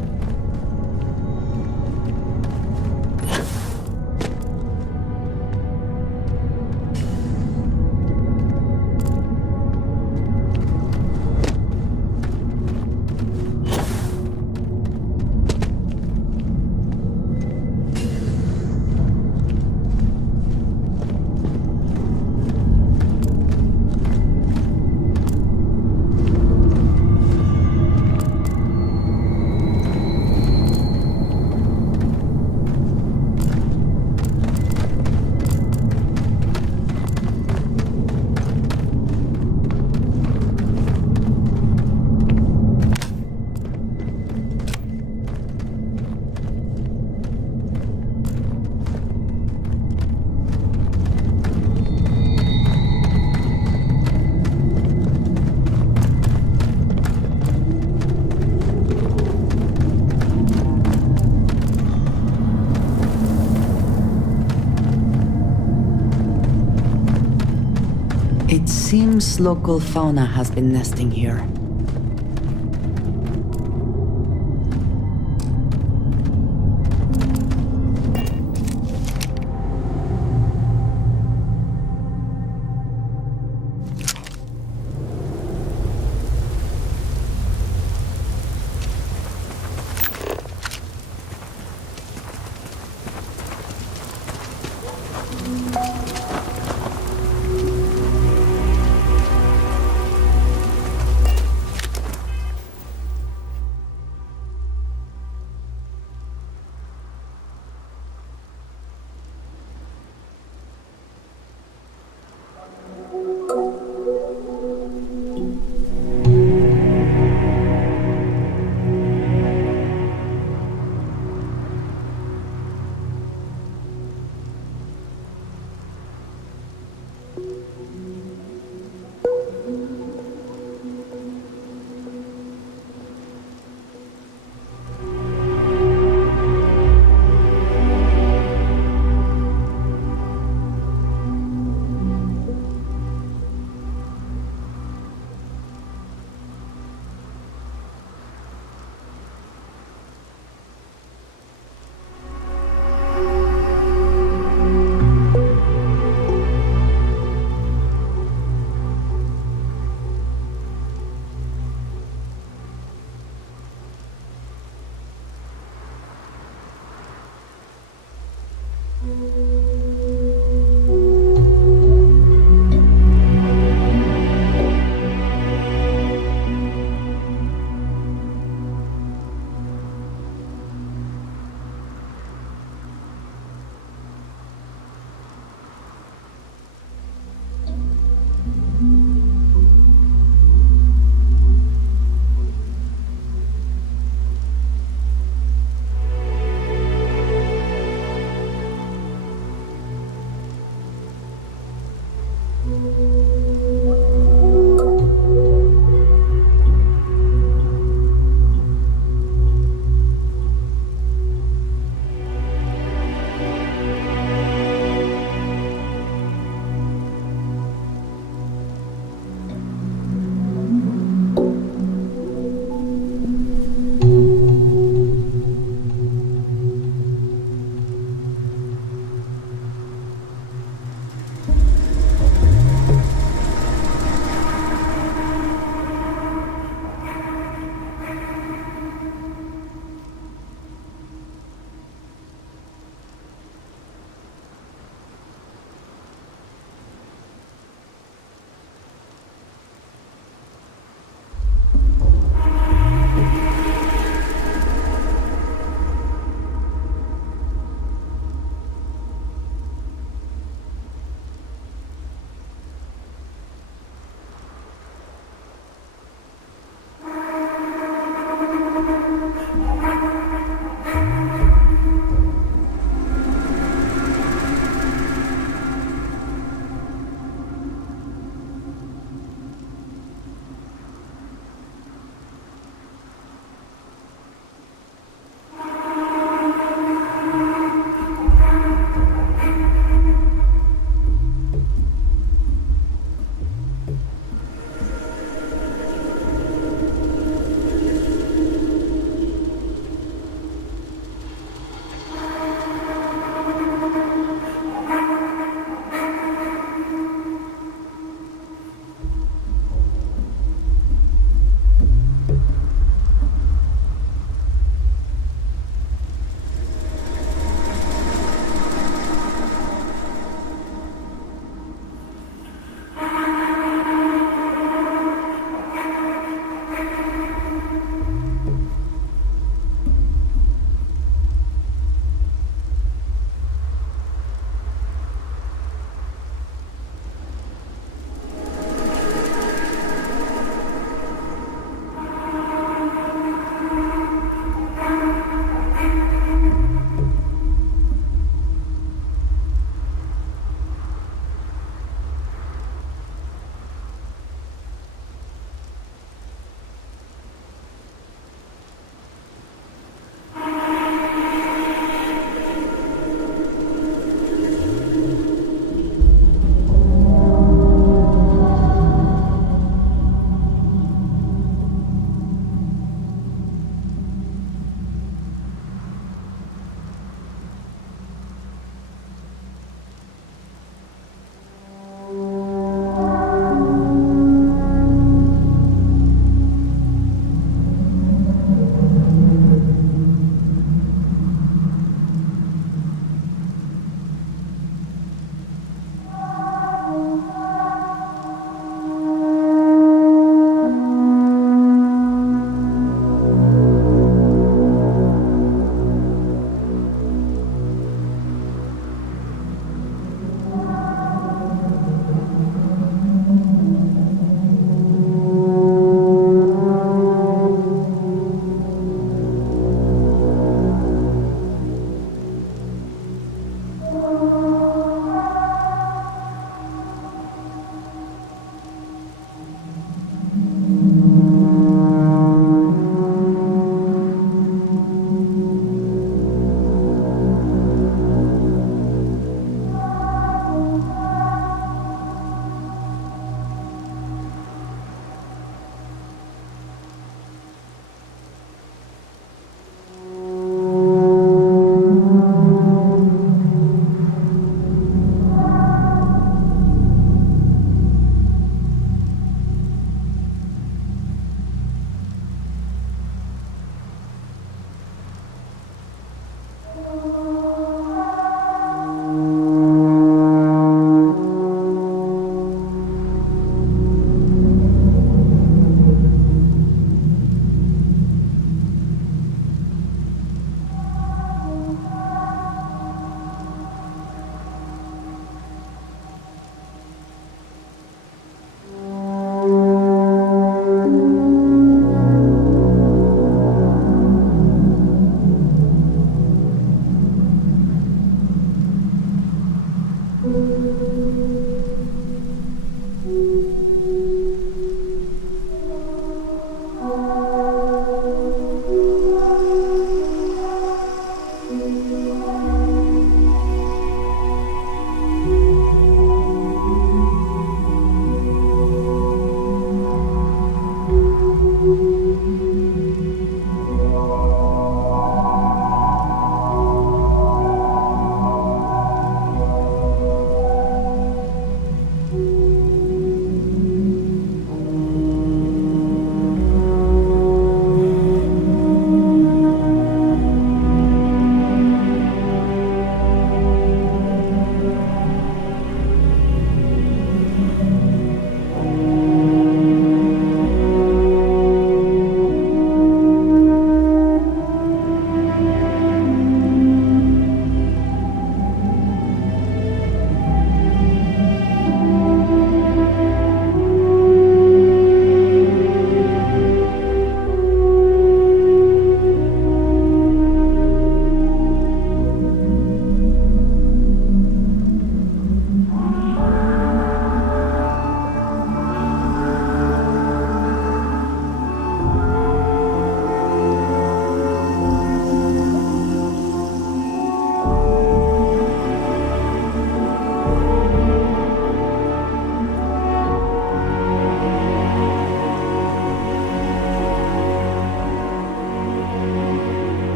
It seems local fauna has been nesting here.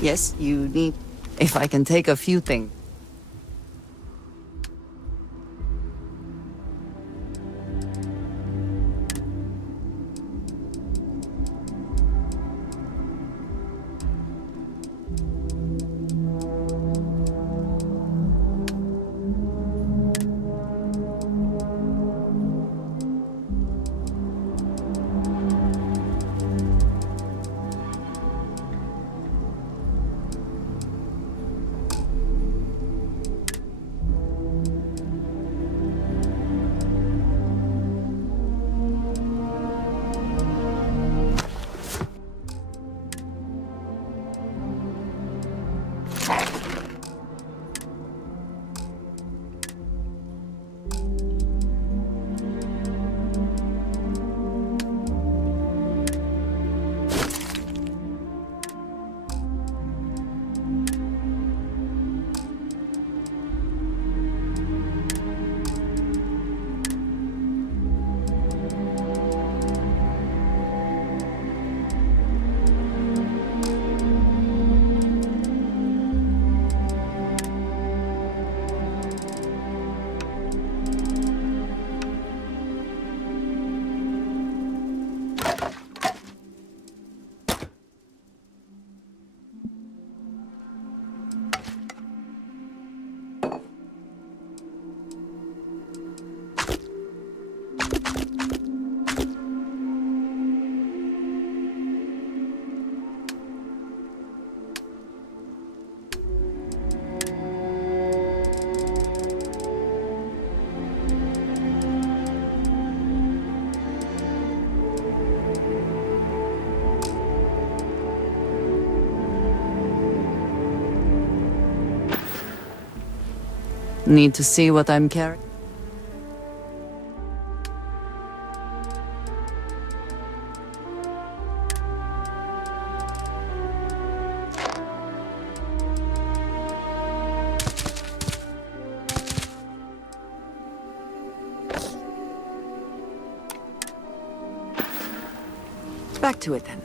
Yes, you need... If I can take a few things. Need to see what I'm carrying? Back to it then.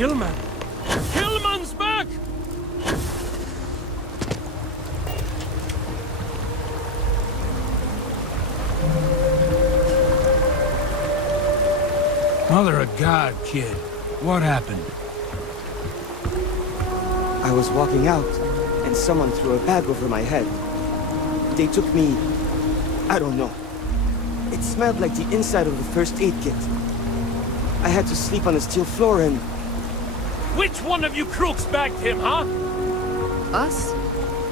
Killman! Killman's back! Mother of God, kid. What happened? I was walking out, and someone threw a bag over my head. They took me... I don't know. It smelled like the inside of the first aid kit. I had to sleep on a steel floor and... Which one of you crooks bagged him, huh? Us?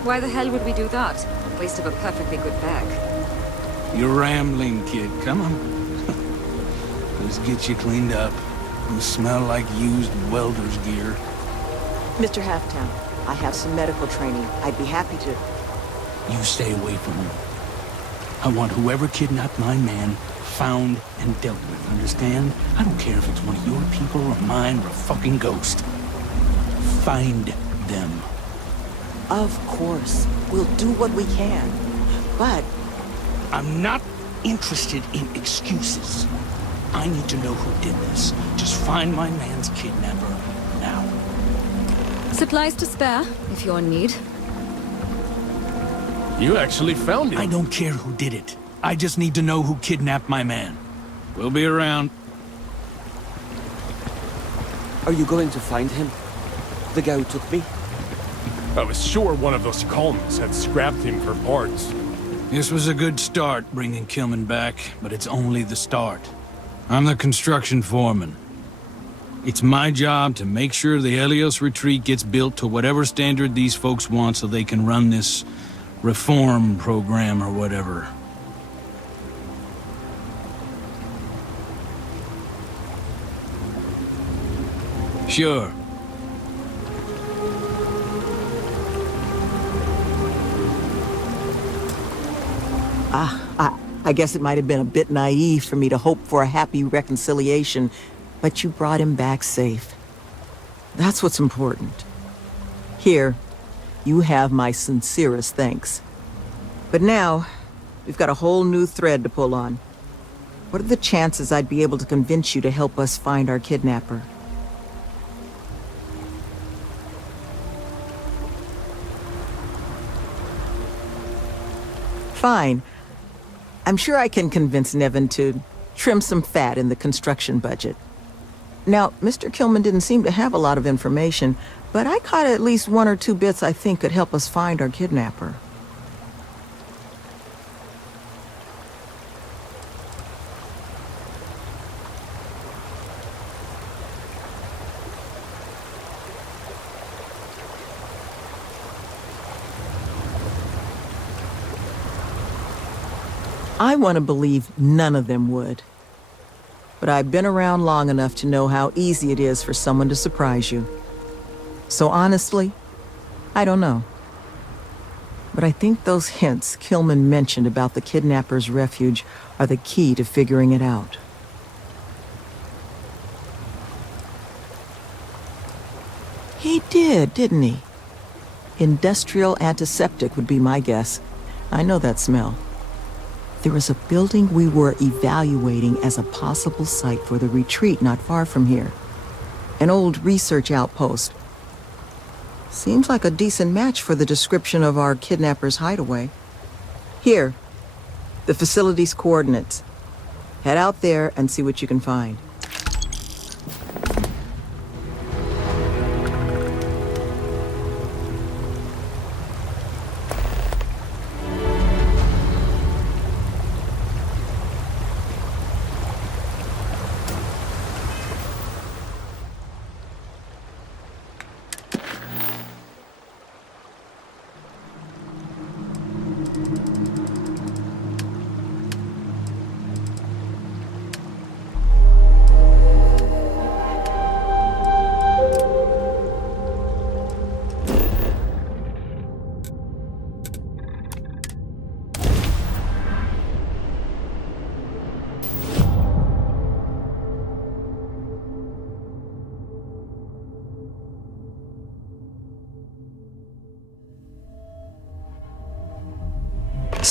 Why the hell would we do that? Waste of a perfectly good bag. You're rambling, kid. Come on. Let's get you cleaned up. You smell like used welder's gear. Mr. Halftown, I have some medical training. I'd be happy to... You stay away from him. I want whoever kidnapped my man found and dealt with, understand? I don't care if it's one of your people or mine or a fucking ghost. Find them. Of course. We'll do what we can. But... I'm not interested in excuses. I need to know who did this. Just find my man's kidnapper now. Supplies to spare, if you're in need. You actually found him. I don't care who did it. I just need to know who kidnapped my man. We'll be around. Are you going to find him? The guy who took me? I was sure one of those columns had scrapped him for parts. This was a good start, bringing Killman back, but it's only the start. I'm the construction foreman. It's my job to make sure the Helios retreat gets built to whatever standard these folks want so they can run this reform program or whatever. Sure. I guess it might have been a bit naive for me to hope for a happy reconciliation, but you brought him back safe. That's what's important. Here, you have my sincerest thanks. But now, we've got a whole new thread to pull on. What are the chances I'd be able to convince you to help us find our kidnapper? Fine. I'm sure I can convince Nevin to trim some fat in the construction budget. Now, Mr. Killman didn't seem to have a lot of information, but I caught at least one or two bits I think could help us find our kidnapper. I want to believe none of them would. But I've been around long enough to know how easy it is for someone to surprise you. So honestly, I don't know. But I think those hints Killman mentioned about the kidnapper's refuge are the key to figuring it out. He did, didn't he? Industrial antiseptic would be my guess. I know that smell. There is a building we were evaluating as a possible site for the retreat not far from here. An old research outpost. Seems like a decent match for the description of our kidnapper's hideaway. Here, the facility's coordinates. Head out there and see what you can find.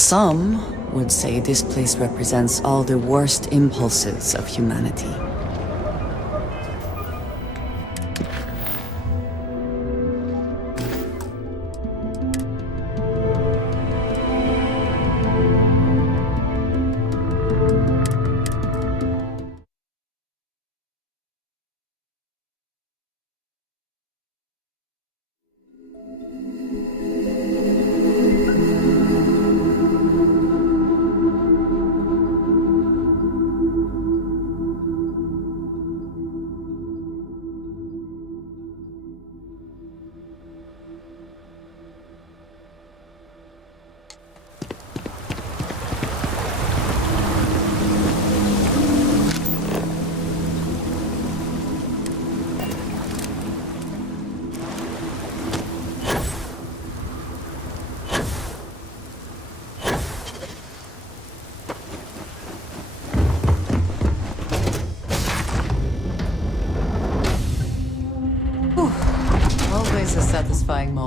Some would say this place represents all the worst impulses of humanity.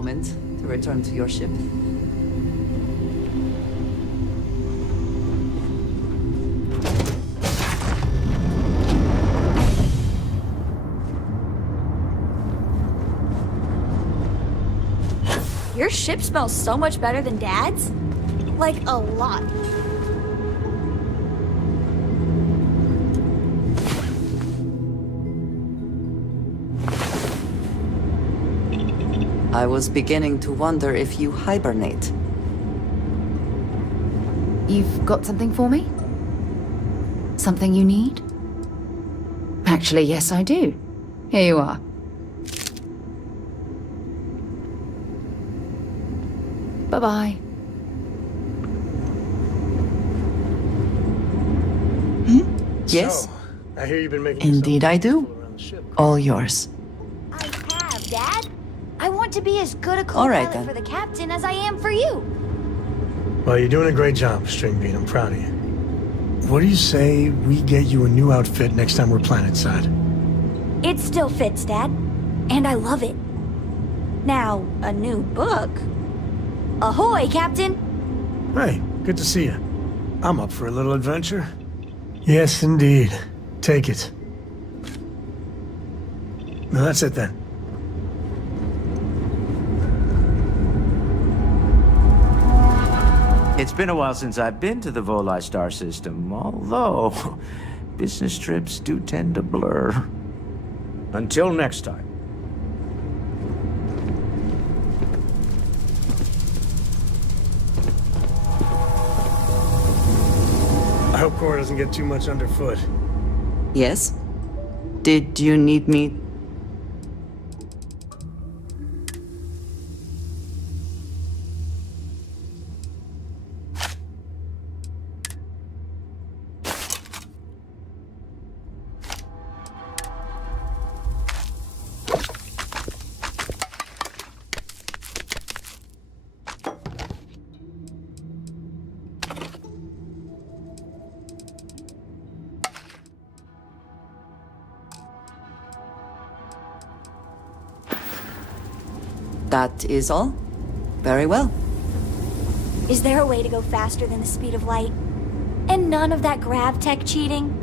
moment to return to your ship. Your ship smells so much better than Dad's? Like, a lot. I was beginning to wonder if you hibernate. You've got something for me? Something you need? Actually, yes, I do. Here you are. Bye-bye. Yes? So, I hear you've been making Indeed I do. All yours. I have, Dad. I want to be as good a All right, co-pilot then. for the captain as I am for you. Well, you're doing a great job, Stringbean. I'm proud of you. What do you say we get you a new outfit next time we're planetside? It still fits, Dad. And I love it. Now, a new book. Ahoy, Captain! Hey, good to see you. I'm up for a little adventure. Yes, indeed. Take it. Well, that's it then. It's been a while since I've been to the Volai star system, although business trips do tend to blur. Until next time. I hope Cora doesn't get too much underfoot. Yes? Did you need me? That is all? Very well. Is there a way to go faster than the speed of light? And none of that grav tech cheating?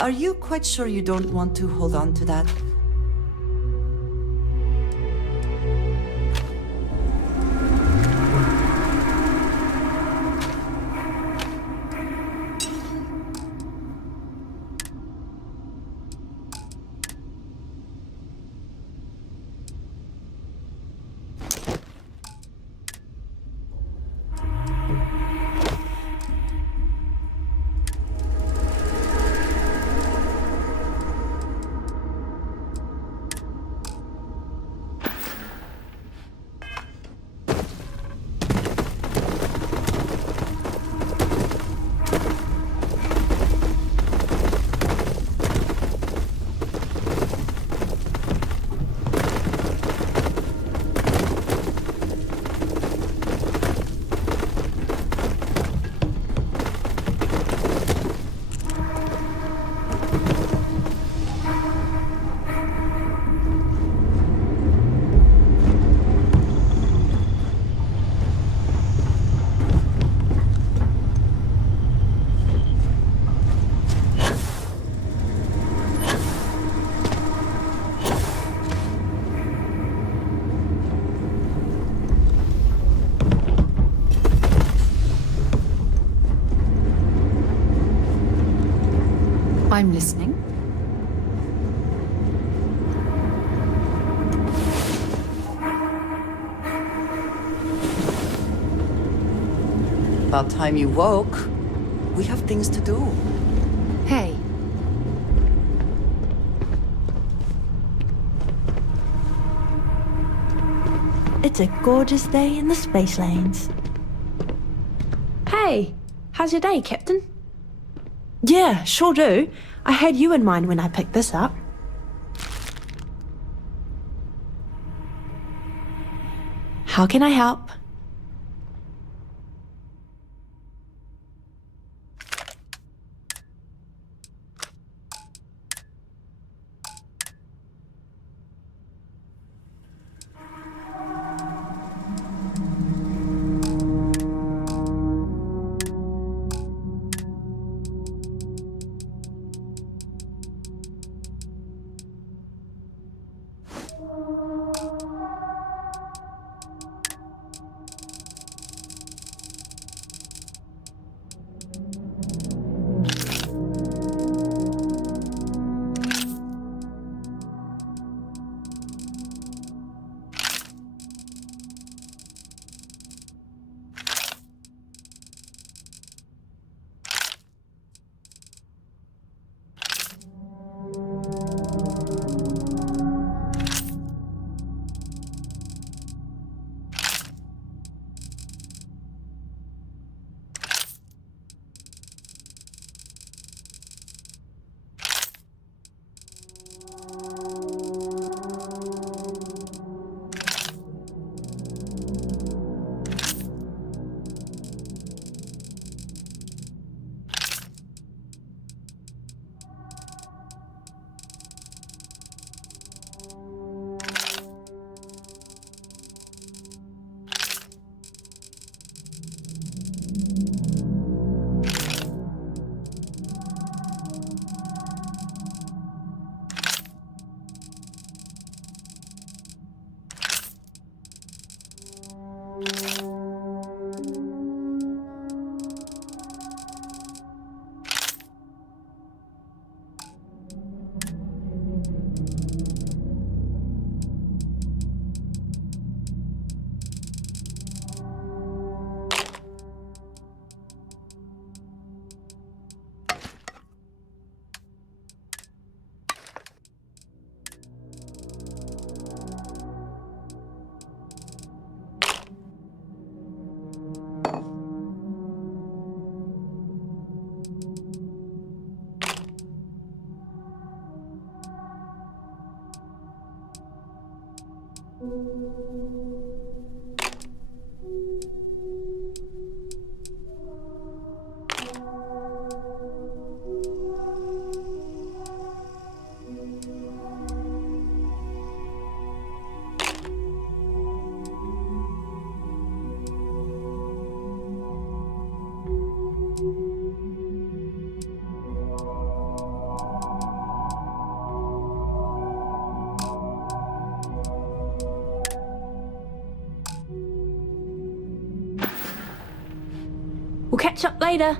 Are you quite sure you don't want to hold on to that? I'm listening. About time you woke. We have things to do. Hey. It's a gorgeous day in the space lanes. Hey, how's your day, Captain? Yeah, sure do. I had you in mind when I picked this up. How can I help? We'll catch up later.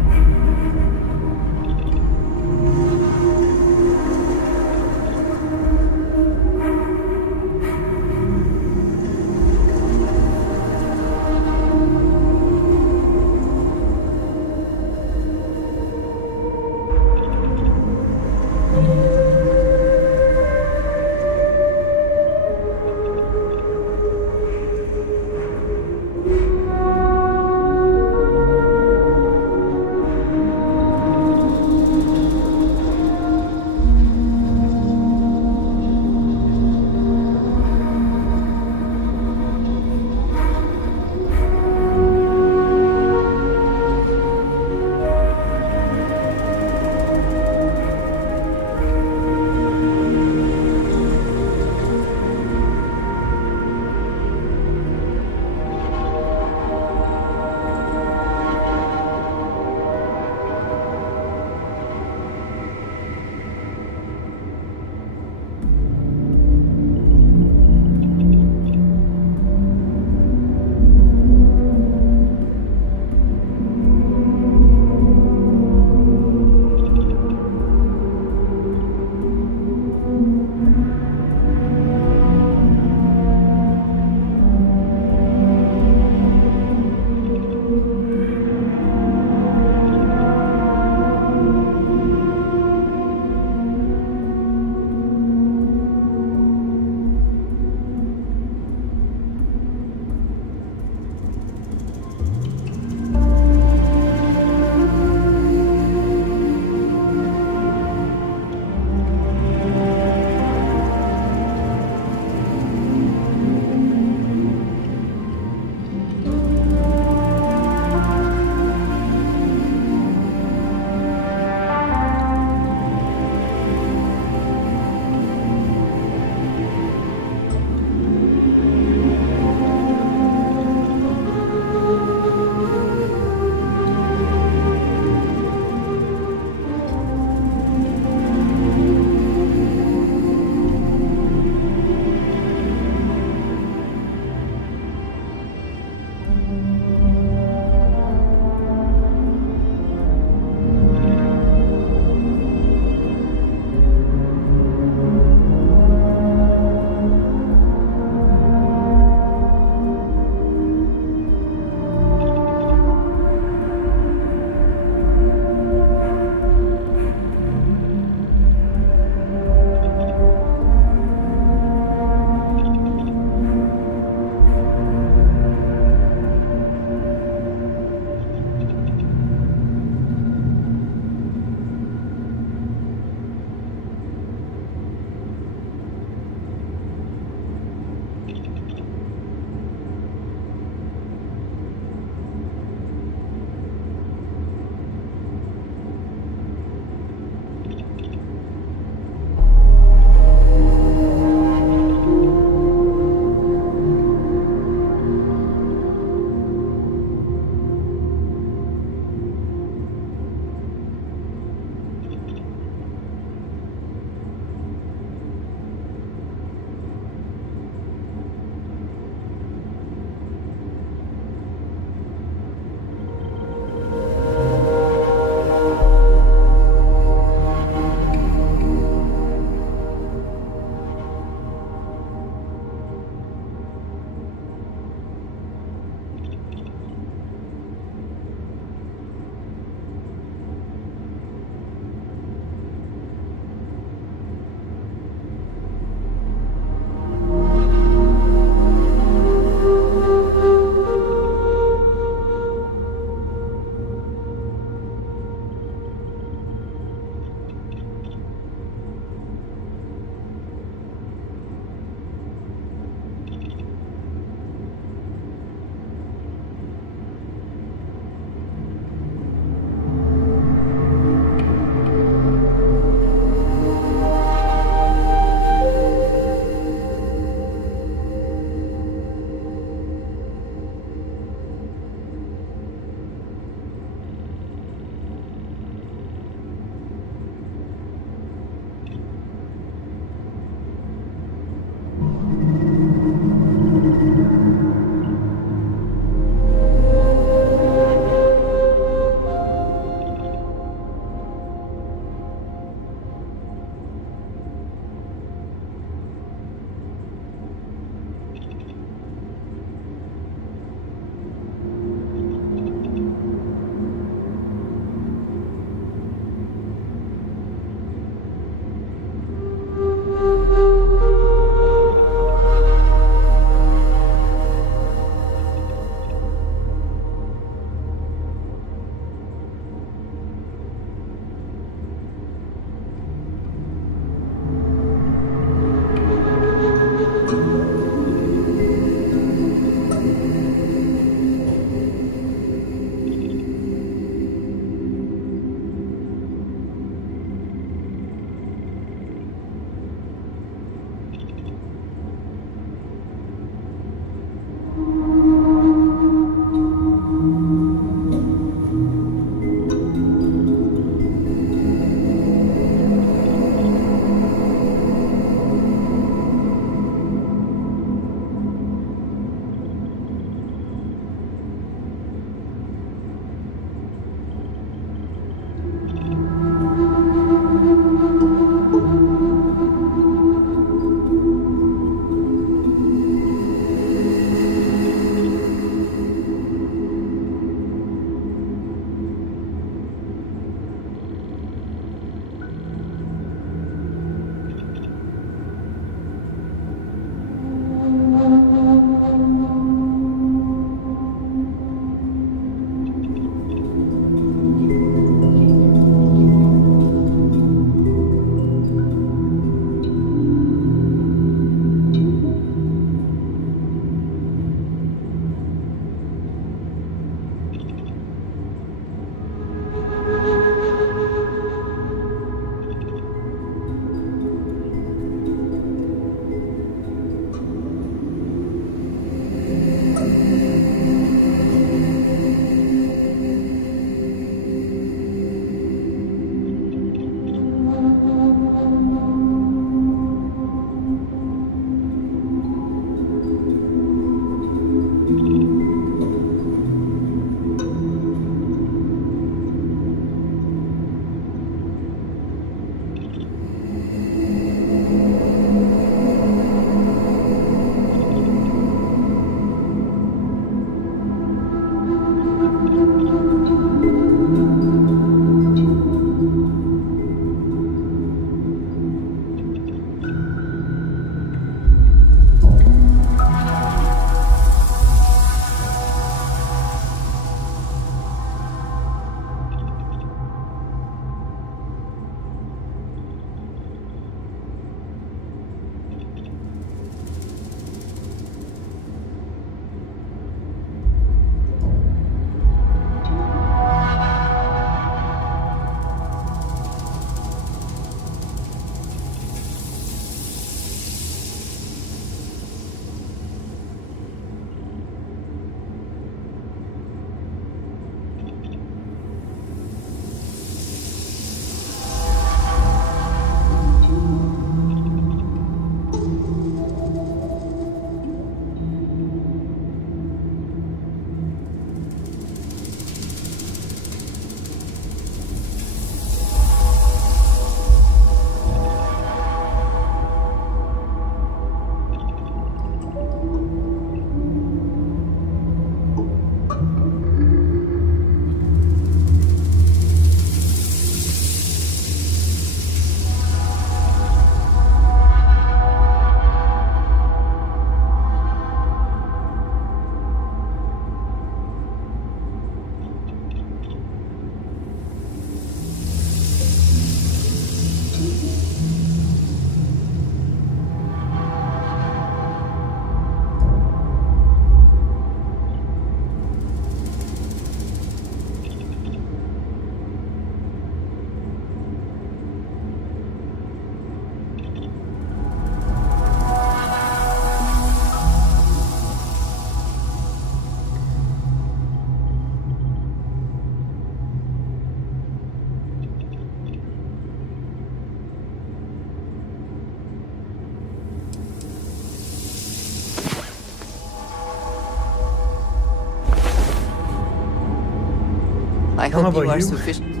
How hope you about are you? sufficient.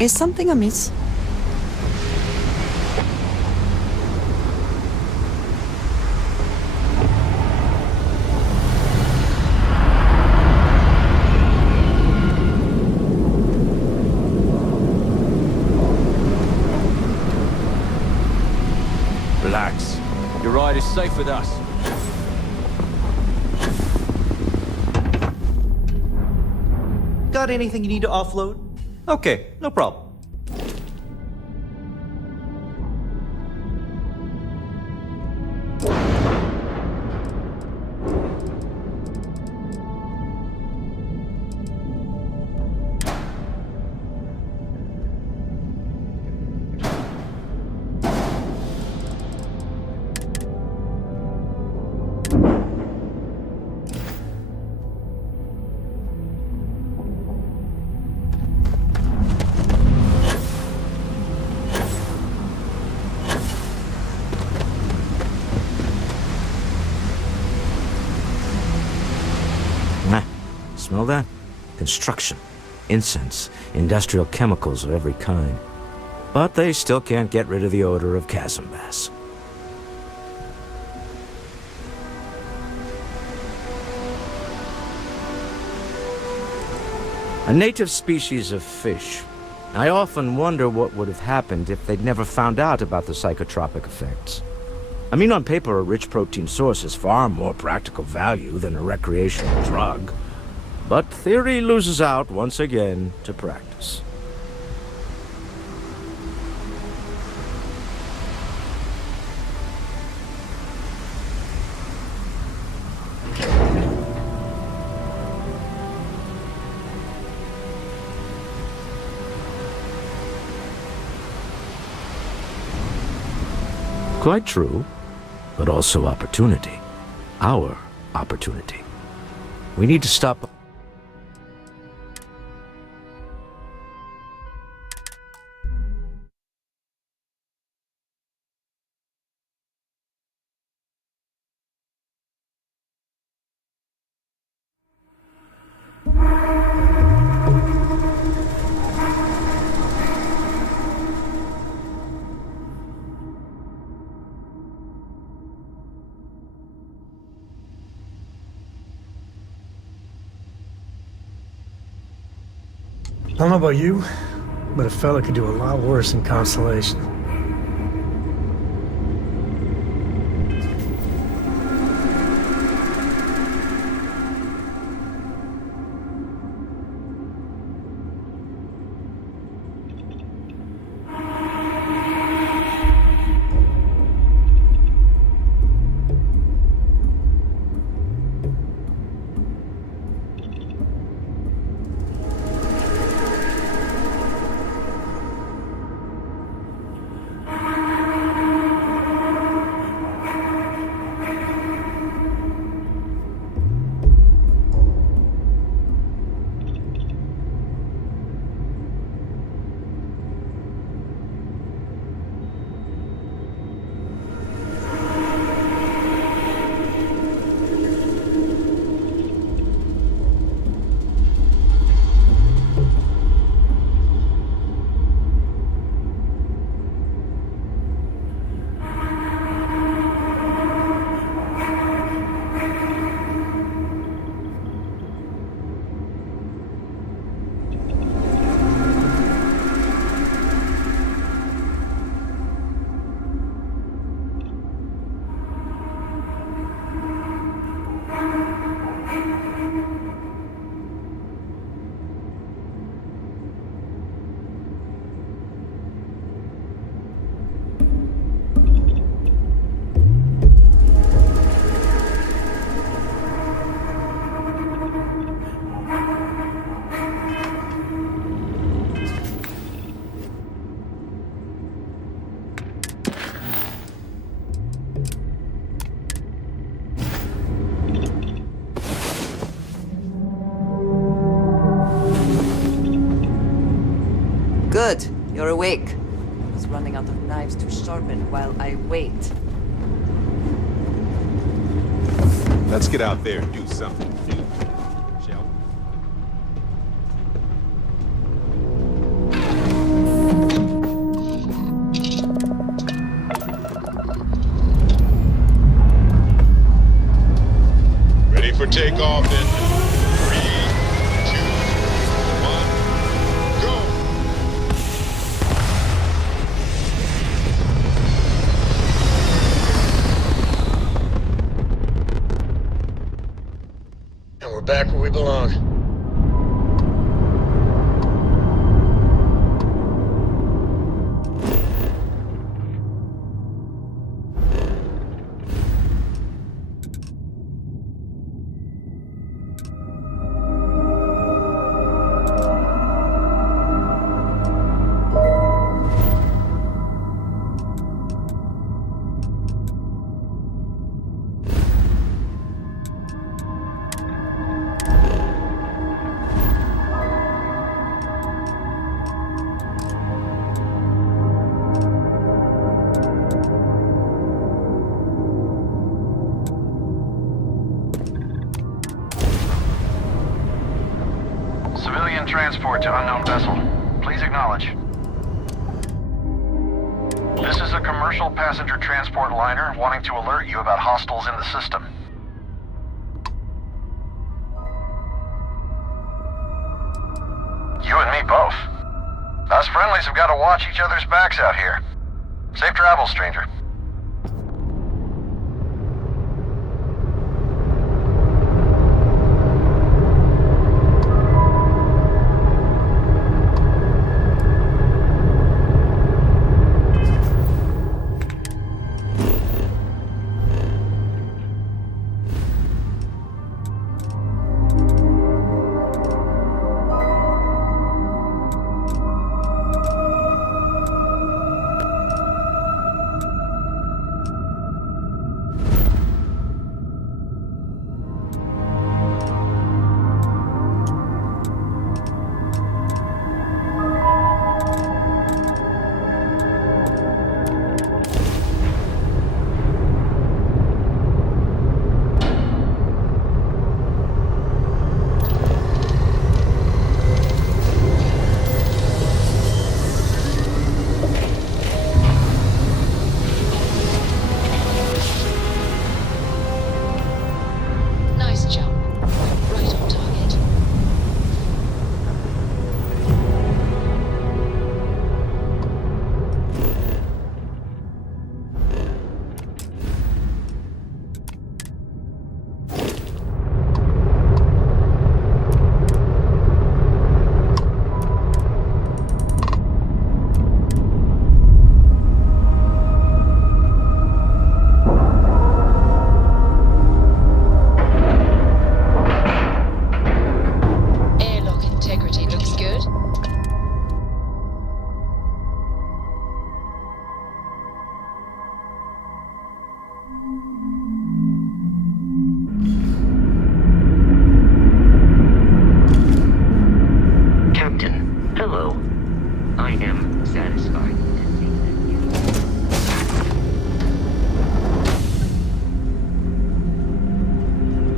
Is something amiss? Relax. Your ride is safe with us. Got anything you need to offload? Okay, no problem. Smell that? Construction, incense, industrial chemicals of every kind. But they still can't get rid of the odor of chasm bass. A native species of fish. I often wonder what would have happened if they'd never found out about the psychotropic effects. I mean, on paper, a rich protein source has far more practical value than a recreational drug. But theory loses out once again to practice. Quite true, but also opportunity. Our opportunity. We need to stop. I don't know about you, but a fella could do a lot worse in Constellation. You're awake. I was running out of knives to sharpen while I wait. Let's get out there and do something new, shall we? Ready for takeoff in 3, 2, 1, go! And we're back where we belong. Civilian transport to unknown vessel. Please acknowledge. This is a commercial passenger transport liner wanting to alert you about hostiles in the system. You and me both. Us friendlies have got to watch each other's backs out here. Safe travels, stranger.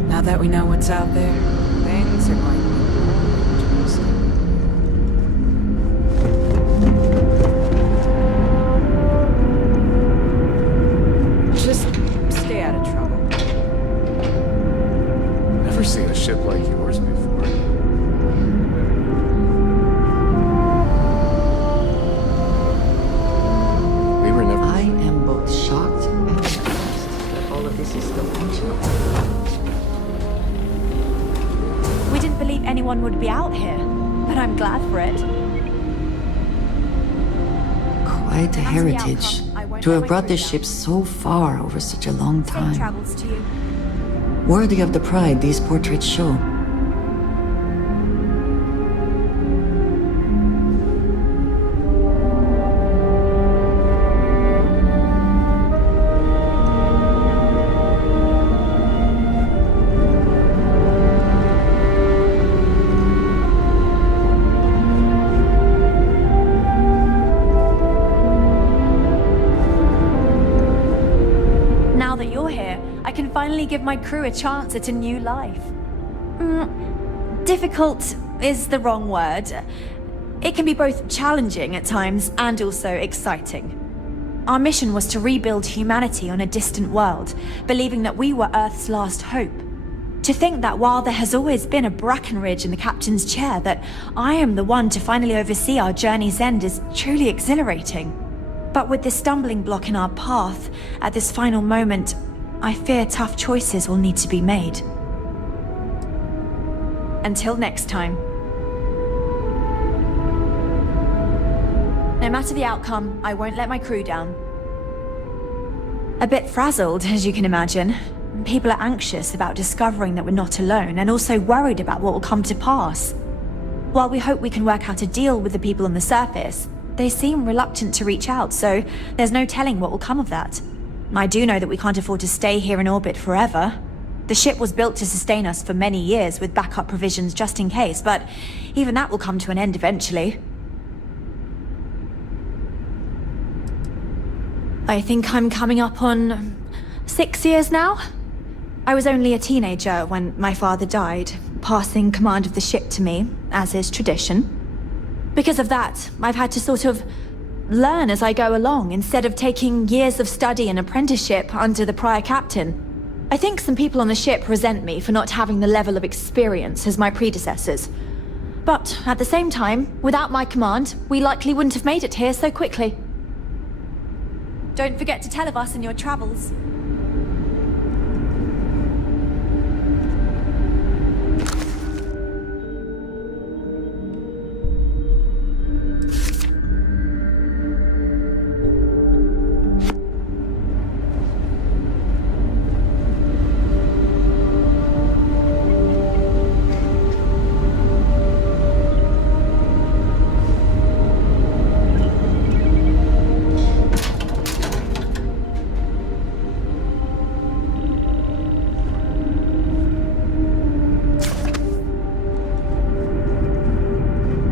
Now that we know what's out there, things are going to be more interesting. Just stay out of trouble. Never seen a ship like yours before. We were never... I am both shocked and surprised that all of this is still functional. We didn't believe anyone would be out here, but I'm glad for it. Quite a heritage to have brought this ship so far over such a long time. Safe travels to you. Worthy of the pride these portraits show. finally give my crew a chance at a new life. Difficult is the wrong word. It can be both challenging at times and also exciting. Our mission was to rebuild humanity on a distant world, believing that we were Earth's last hope. To think that while there has always been a Brackenridge in the captain's chair, that I am the one to finally oversee our journey's end is truly exhilarating. But with this stumbling block in our path, at this final moment, I fear tough choices will need to be made. Until next time. No matter the outcome, I won't let my crew down. A bit frazzled, as you can imagine. People are anxious about discovering that we're not alone, and also worried about what will come to pass. While we hope we can work out a deal with the people on the surface, they seem reluctant to reach out, so there's no telling what will come of that. I do know that we can't afford to stay here in orbit forever. The ship was built to sustain us for many years with backup provisions just in case, but even that will come to an end eventually. I think I'm coming up on 6 years now. I was only a teenager when my father died, passing command of the ship to me, as is tradition. Because of that, I've had to sort of learn as I go along, instead of taking years of study and apprenticeship under the prior captain. I think some people on the ship resent me for not having the level of experience as my predecessors. But at the same time, without my command, we likely wouldn't have made it here so quickly. Don't forget to tell of us in your travels.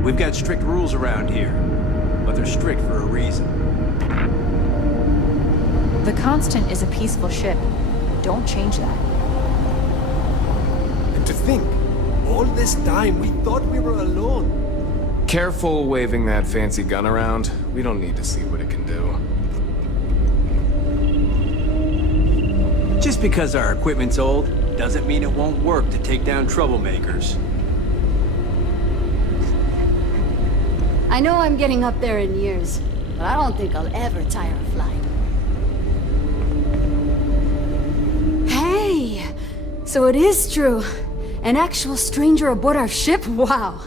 We've got strict rules around here, but they're strict for a reason. The Constant is a peaceful ship. Don't change that. And to think, all this time we thought we were alone. Careful waving that fancy gun around. We don't need to see what it can do. Just because our equipment's old, doesn't mean it won't work to take down troublemakers. I know I'm getting up there in years, but I don't think I'll ever tire of flying. Hey! So it is true. An actual stranger aboard our ship? Wow!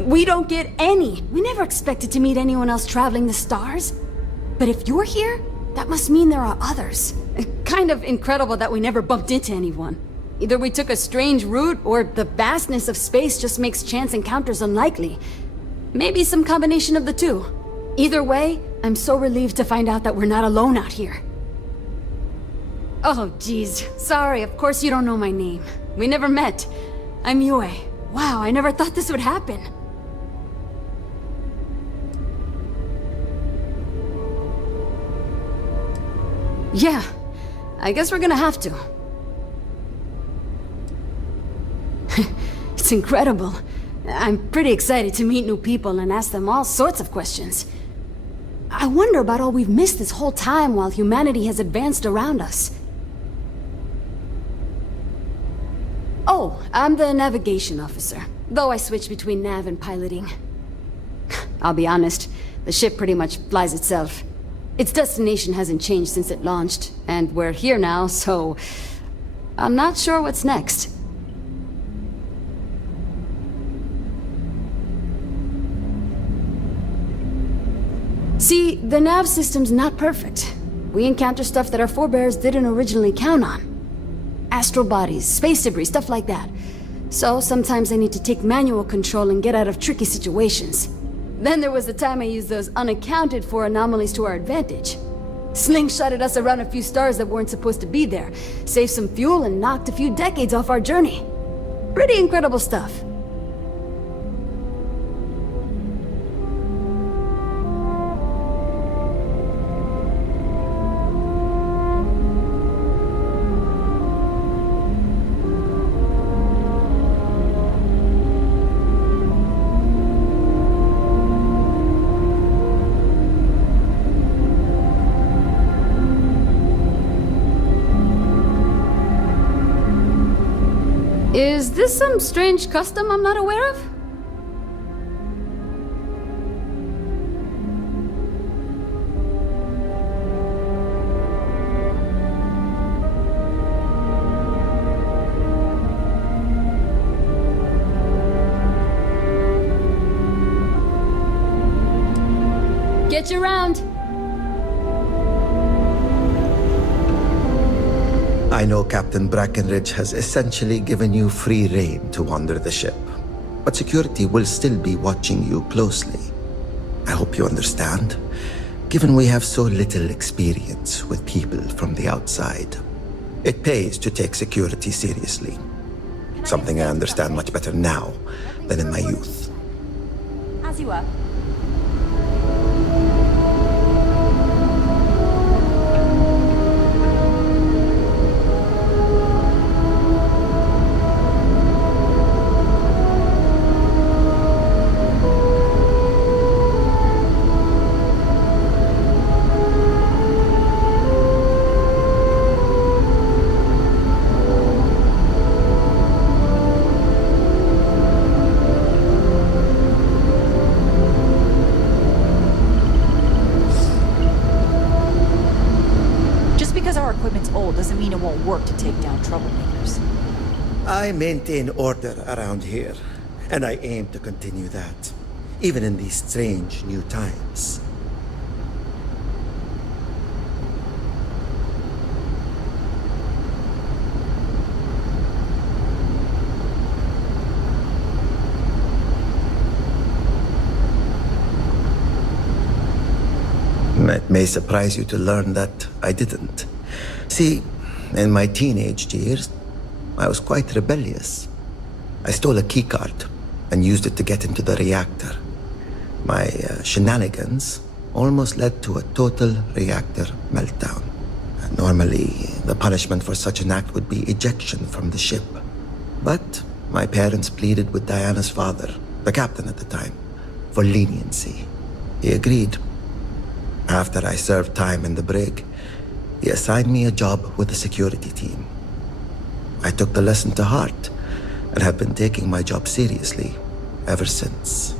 We don't get any. We never expected to meet anyone else traveling the stars. But if you're here, that must mean there are others. Kind of incredible that we never bumped into anyone. Either we took a strange route, or the vastness of space just makes chance encounters unlikely. Maybe some combination of the two. Either way, I'm so relieved to find out that we're not alone out here. Oh, geez. Sorry, of course you don't know my name. We never met. I'm Yue. Wow, I never thought this would happen. Yeah, I guess we're gonna have to. It's incredible. I'm pretty excited to meet new people and ask them all sorts of questions. I wonder about all we've missed this whole time while humanity has advanced around us. Oh, I'm the navigation officer, though I switch between nav and piloting. I'll be honest, the ship pretty much flies itself. Its destination hasn't changed since it launched, and we're here now, so I'm not sure what's next. See, the nav system's not perfect. We encounter stuff that our forebears didn't originally count on. Astral bodies, space debris, stuff like that. So sometimes I need to take manual control and get out of tricky situations. Then there was the time I used those unaccounted for anomalies to our advantage. Slingshotted us around a few stars that weren't supposed to be there, saved some fuel and knocked a few decades off our journey. Pretty incredible stuff. this some strange custom I'm not aware of? Get you around. I know Captain Brackenridge has essentially given you free rein to wander the ship, but security will still be watching you closely. I hope you understand, given we have so little experience with people from the outside. It pays to take security seriously, something I understand much better now than in my youth. As you were. Doesn't mean it won't work to take down troublemakers. I maintain order around here, and I aim to continue that, even in these strange new times. It may surprise you to learn that I didn't. See, in my teenage years, I was quite rebellious. I stole a keycard and used it to get into the reactor. My shenanigans almost led to a total reactor meltdown. Normally, the punishment for such an act would be ejection from the ship. But my parents pleaded with Diana's father, the captain at the time, for leniency. He agreed. After I served time in the brig, he assigned me a job with the security team. I took the lesson to heart and have been taking my job seriously ever since.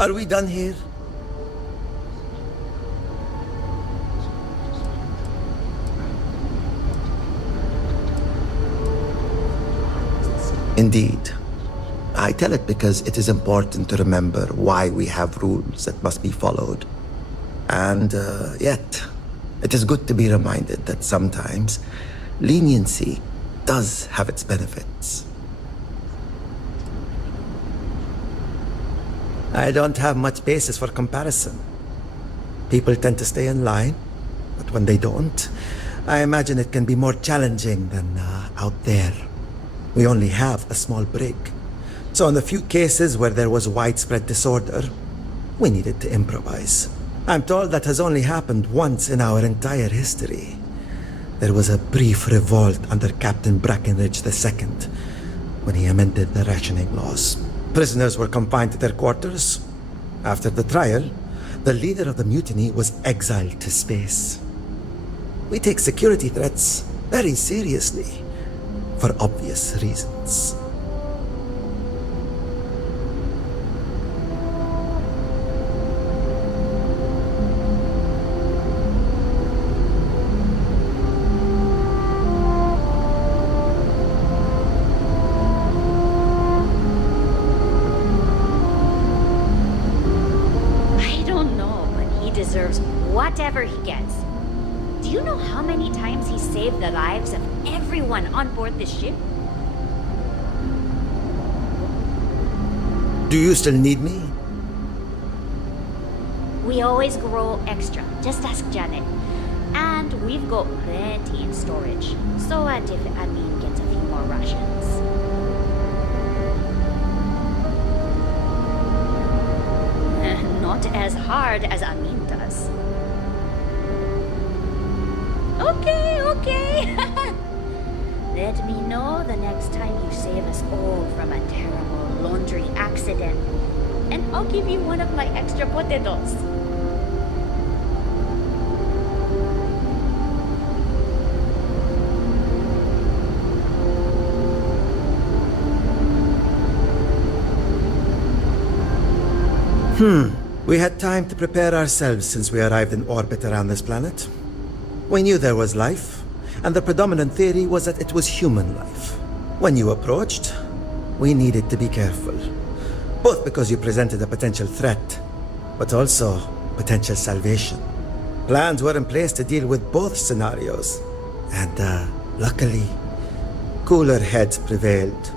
Are we done here? Indeed. I tell it because it is important to remember why we have rules that must be followed. And yet, it is good to be reminded that sometimes leniency does have its benefits. I don't have much basis for comparison. People tend to stay in line, but when they don't, I imagine it can be more challenging than out there. We only have a small brig, so in the few cases where there was widespread disorder, we needed to improvise. I'm told that has only happened once in our entire history. There was a brief revolt under Captain Brackenridge II when he amended the rationing laws. Prisoners were confined to their quarters. After the trial, the leader of the mutiny was exiled to space. We take security threats very seriously, for obvious reasons. Deserves whatever he gets. Do you know how many times he saved the lives of everyone on board this ship? Do you still need me? We always grow extra. Just ask Janet. And we've got plenty in storage. So what if Amin gets a few more rations? Not as hard as Amin does. Okay. Let me know the next time you save us all from a terrible laundry accident. And I'll give you one of my extra potatoes. We had time to prepare ourselves since we arrived in orbit around this planet. We knew there was life, and the predominant theory was that it was human life. When you approached, we needed to be careful. Both because you presented a potential threat, but also potential salvation. Plans were in place to deal with both scenarios, and luckily, cooler heads prevailed.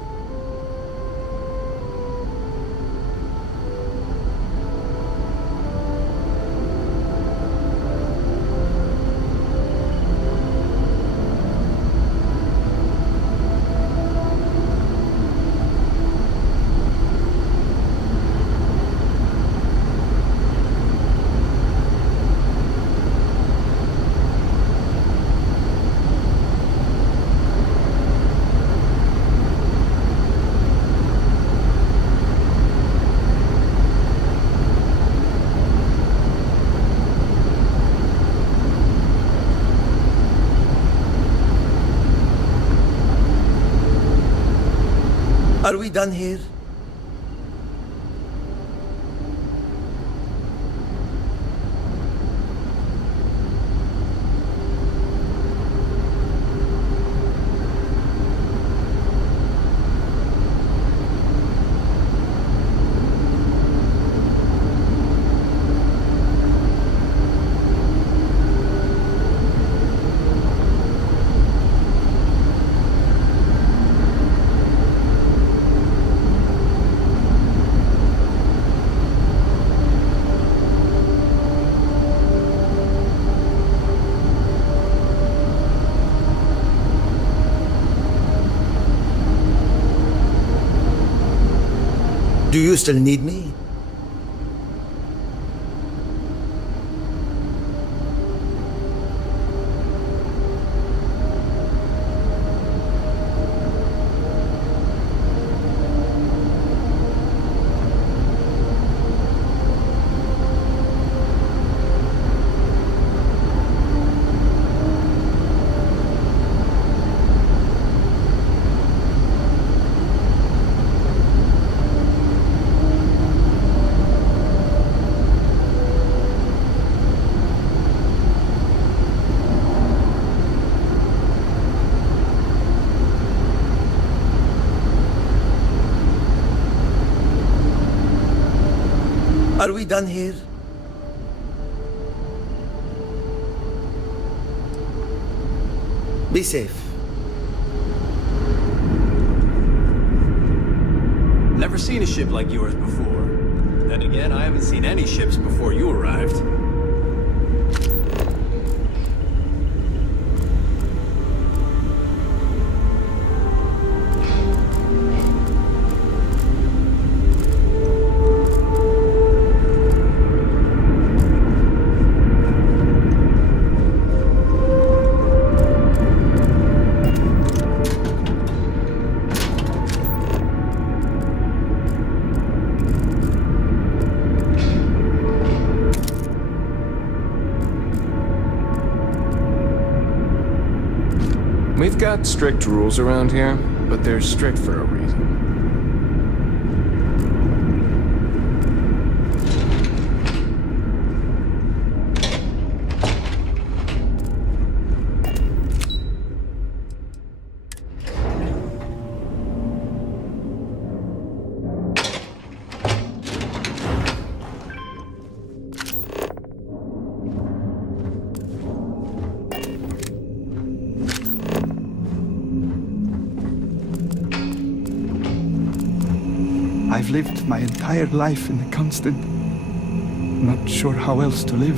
Are we done here? Do you still need me? Are we done here? Be safe. Never seen a ship like yours before. Then again, I haven't seen any ships before you arrived. We've got strict rules around here, but they're strict for a reason. I've lived my entire life in the constant. Not sure how else to live.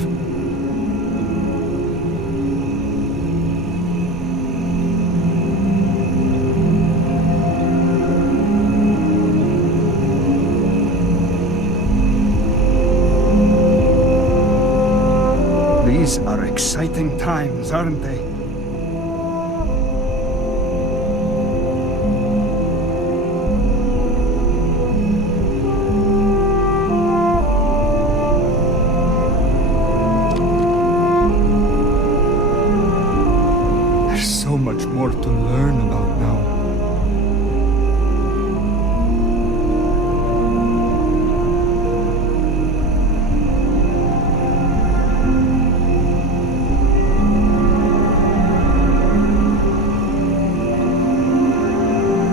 These are exciting times, aren't they? More to learn about now.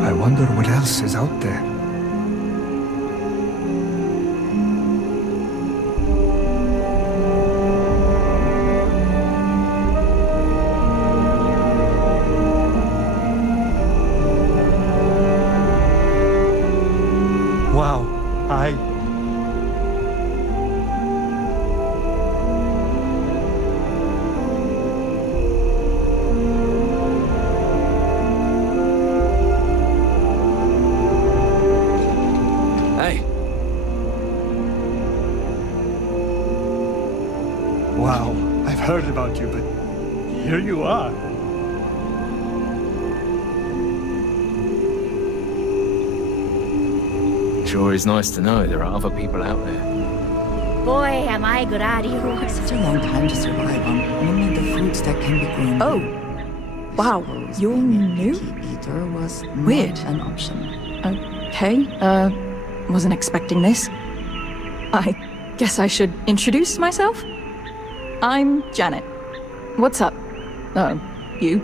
I wonder what else is out there. Wow, Hey. Wow, I've heard about you, but here you are. Sure is nice to know there are other people out there. Boy, am I glad you were. Such a long time to survive on only the foods that can be grown. Oh. Wow, you're new? Eater was Weird. not an option. Okay, wasn't expecting this. I guess I should introduce myself? I'm Janet. What's up? You?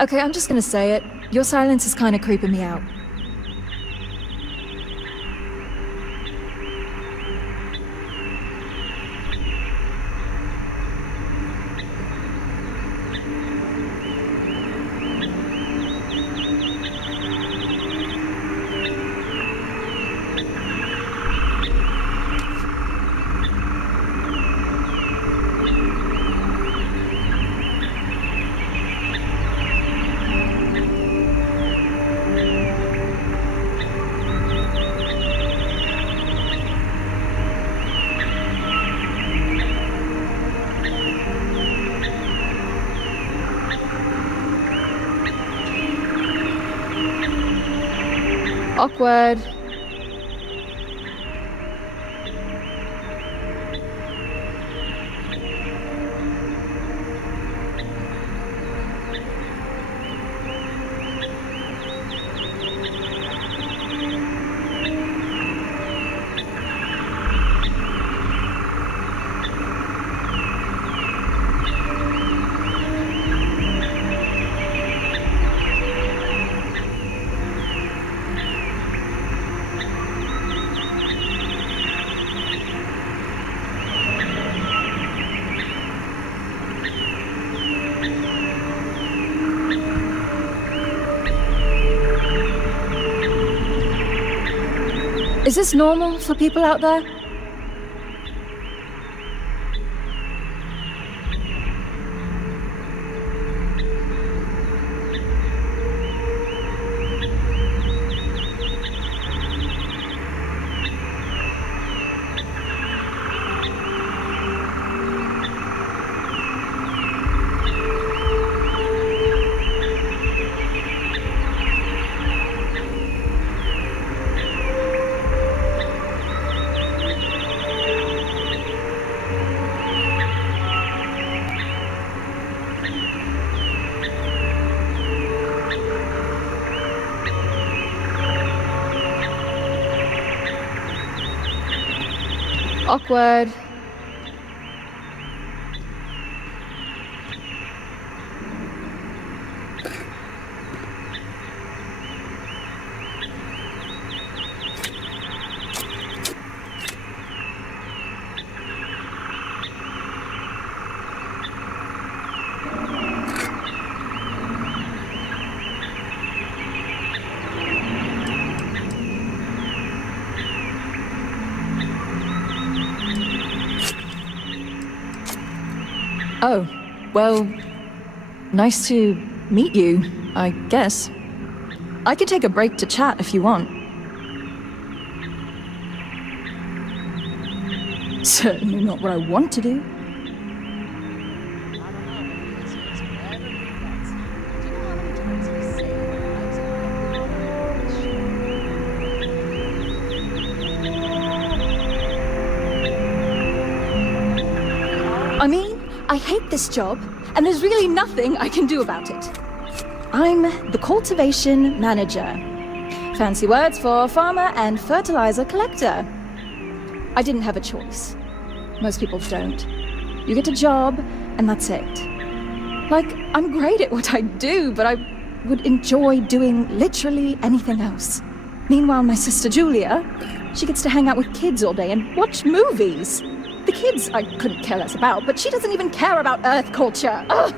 Okay, I'm just gonna say it. Your silence is kinda creeping me out. Awkward. Is this normal for people out there? Awkward. Oh, well, nice to meet you, I guess. I could take a break to chat if you want. Certainly not what I want to do. I mean, I hate this job, and there's really nothing I can do about it. I'm the cultivation manager. Fancy words for farmer and fertilizer collector. I didn't have a choice. Most people don't. You get a job, and that's it. Like, I'm great at what I do, but I would enjoy doing literally anything else. Meanwhile, my sister Julia, she gets to hang out with kids all day and watch movies. The kids I couldn't care less about, but she doesn't even care about Earth culture. Ugh!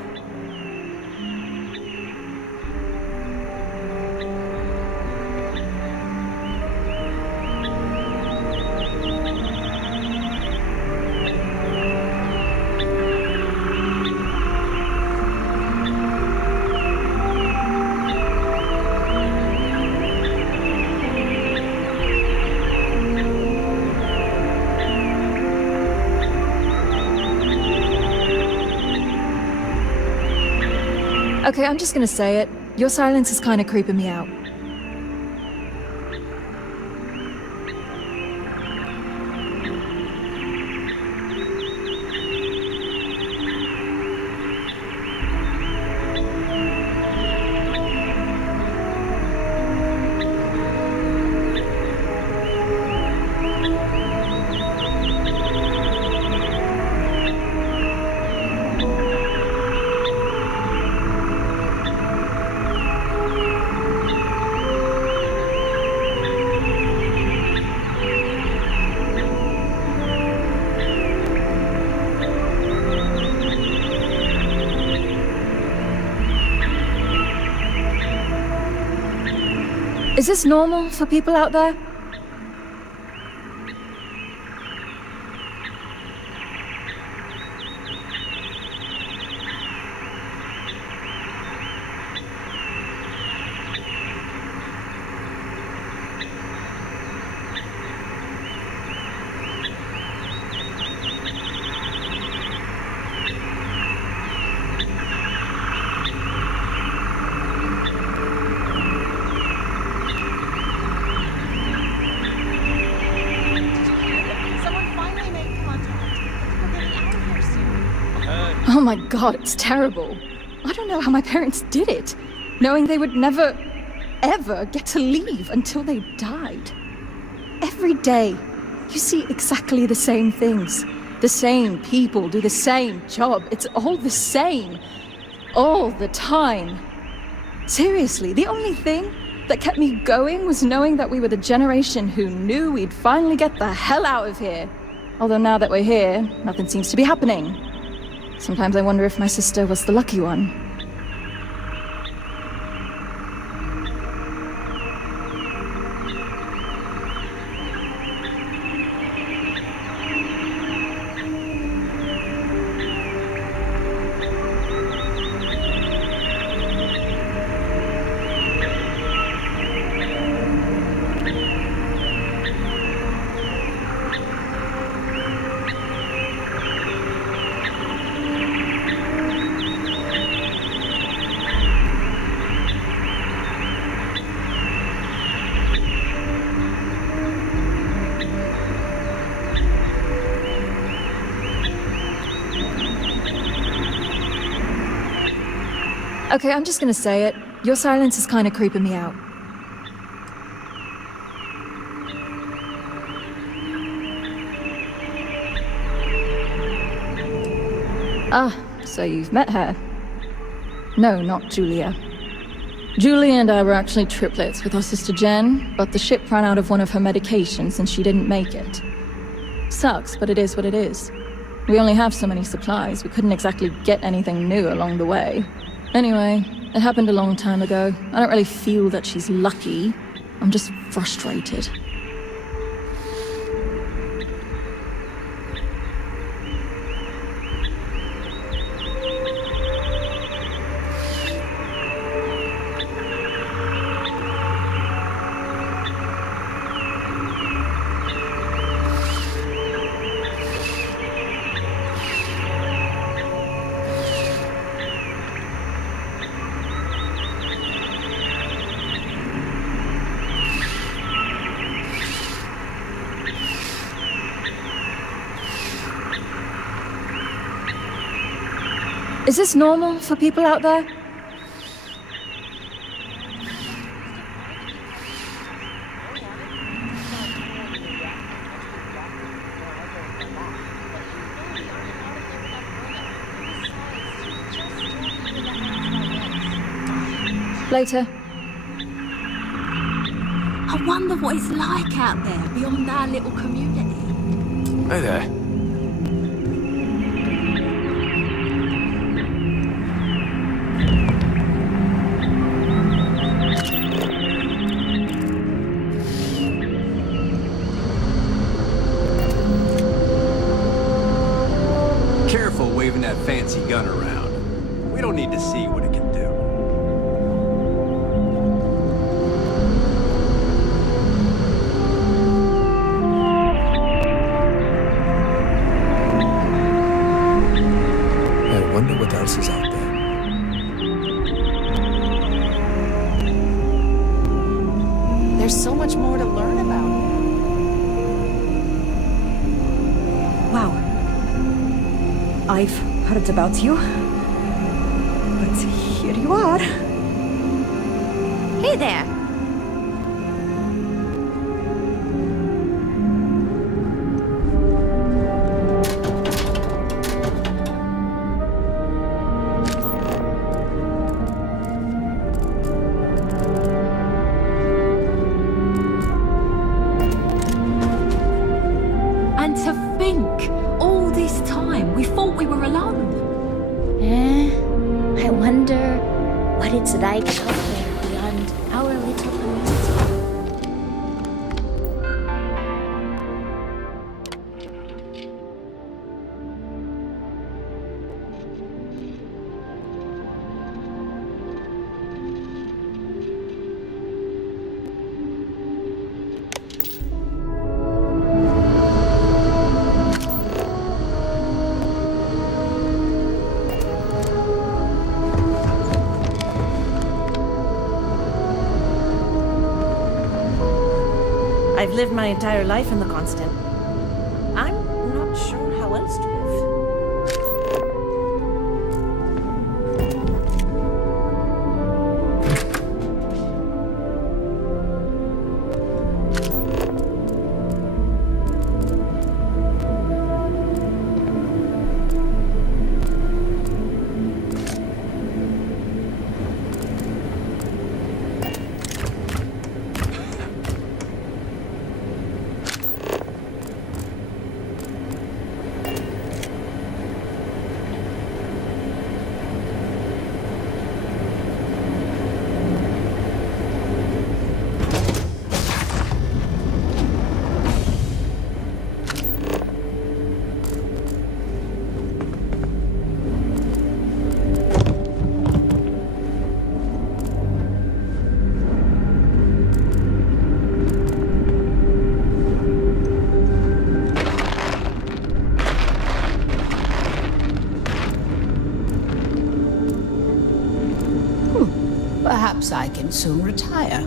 Okay, I'm just gonna say it. Your silence is kinda creeping me out. Is this normal for people out there? Oh my god, it's terrible. I don't know how my parents did it, knowing they would never, ever get to leave until they died. Every day, you see exactly the same things. The same people do the same job. It's all the same. All the time. Seriously, the only thing that kept me going was knowing that we were the generation who knew we'd finally get the hell out of here. Although now that we're here, nothing seems to be happening. Sometimes I wonder if my sister was the lucky one. Okay, I'm just gonna say it. Your silence is kinda creeping me out. Ah, so you've met her. No, not Julia. Julia and I were actually triplets with our sister Jen, but the ship ran out of one of her medications and she didn't make it. Sucks, but it is what it is. We only have so many supplies, we couldn't exactly get anything new along the way. Anyway, it happened a long time ago. I don't really feel that she's lucky. I'm just frustrated. Is this normal for people out there? Later. I wonder what it's like out there beyond our little community. Hey there. Careful waving that fancy gun around. We don't need to see what it can do. I wonder what else is out there. There's so much more to learn about. Wow. I've heard about you. But here you are. Hey there. And to think, all this time, we thought we were alone. I wonder what it's like out there beyond our little community. I've lived my entire life in the constant. I'm not sure how else to live. Perhaps I can soon retire.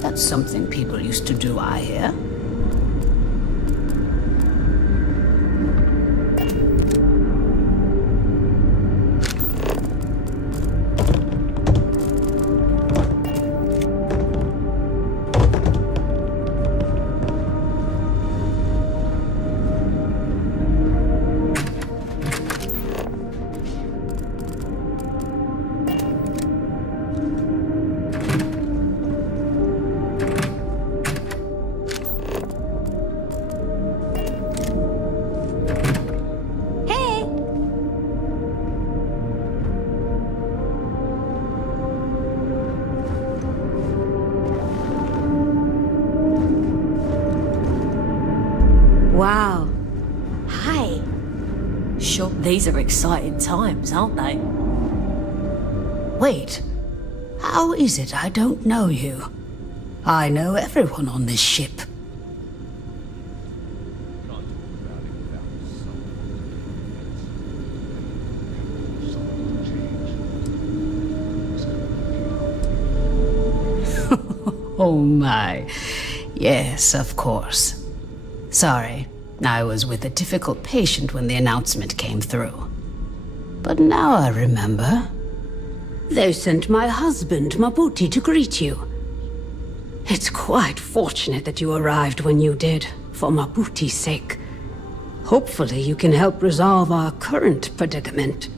That's something people used to do, I hear. Wow. Hi. Sure, these are exciting times, aren't they? Wait. How is it I don't know you? I know everyone on this ship. Oh my. Yes, of course. Sorry, I was with a difficult patient when the announcement came through. But now I remember. They sent my husband, Mabuti, to greet you. It's quite fortunate that you arrived when you did, for Mabuti's sake. Hopefully you can help resolve our current predicament.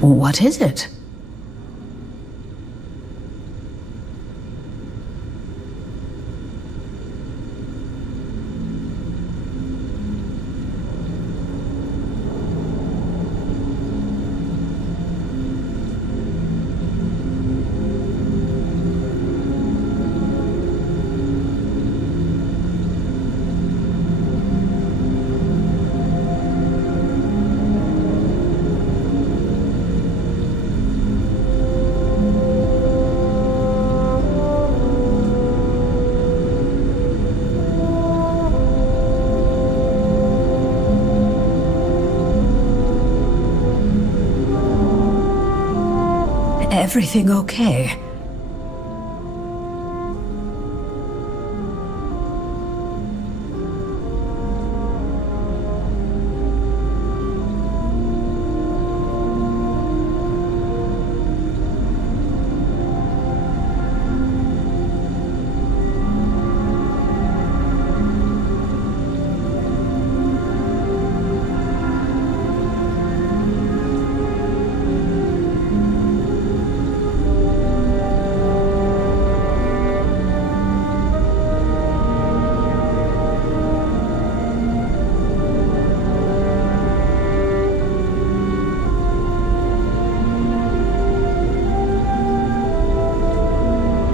What is it? Everything okay?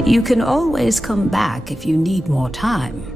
You can always come back if you need more time.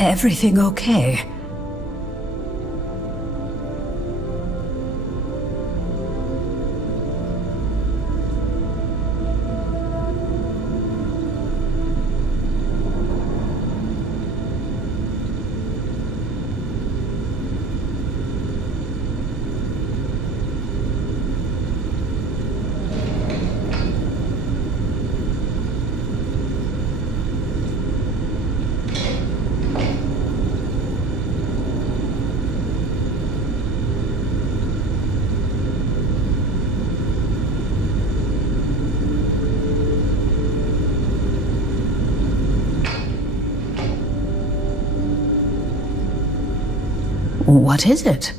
Everything okay? What is it?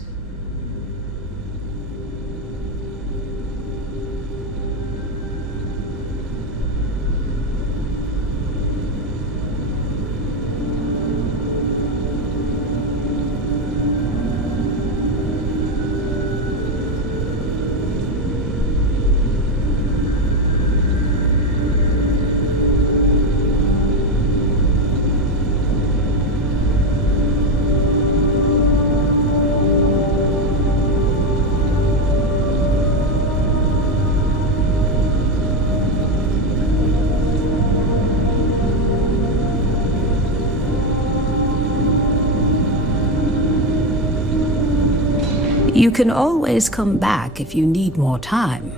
You can always come back if you need more time.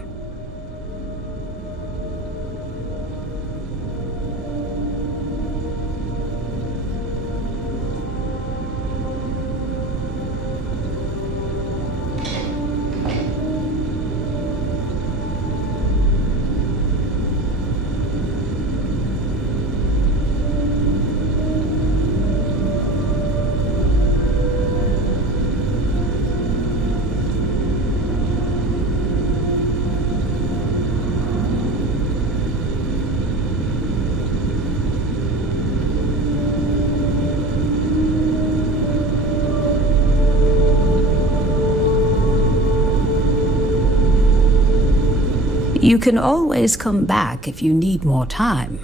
You can always come back if you need more time.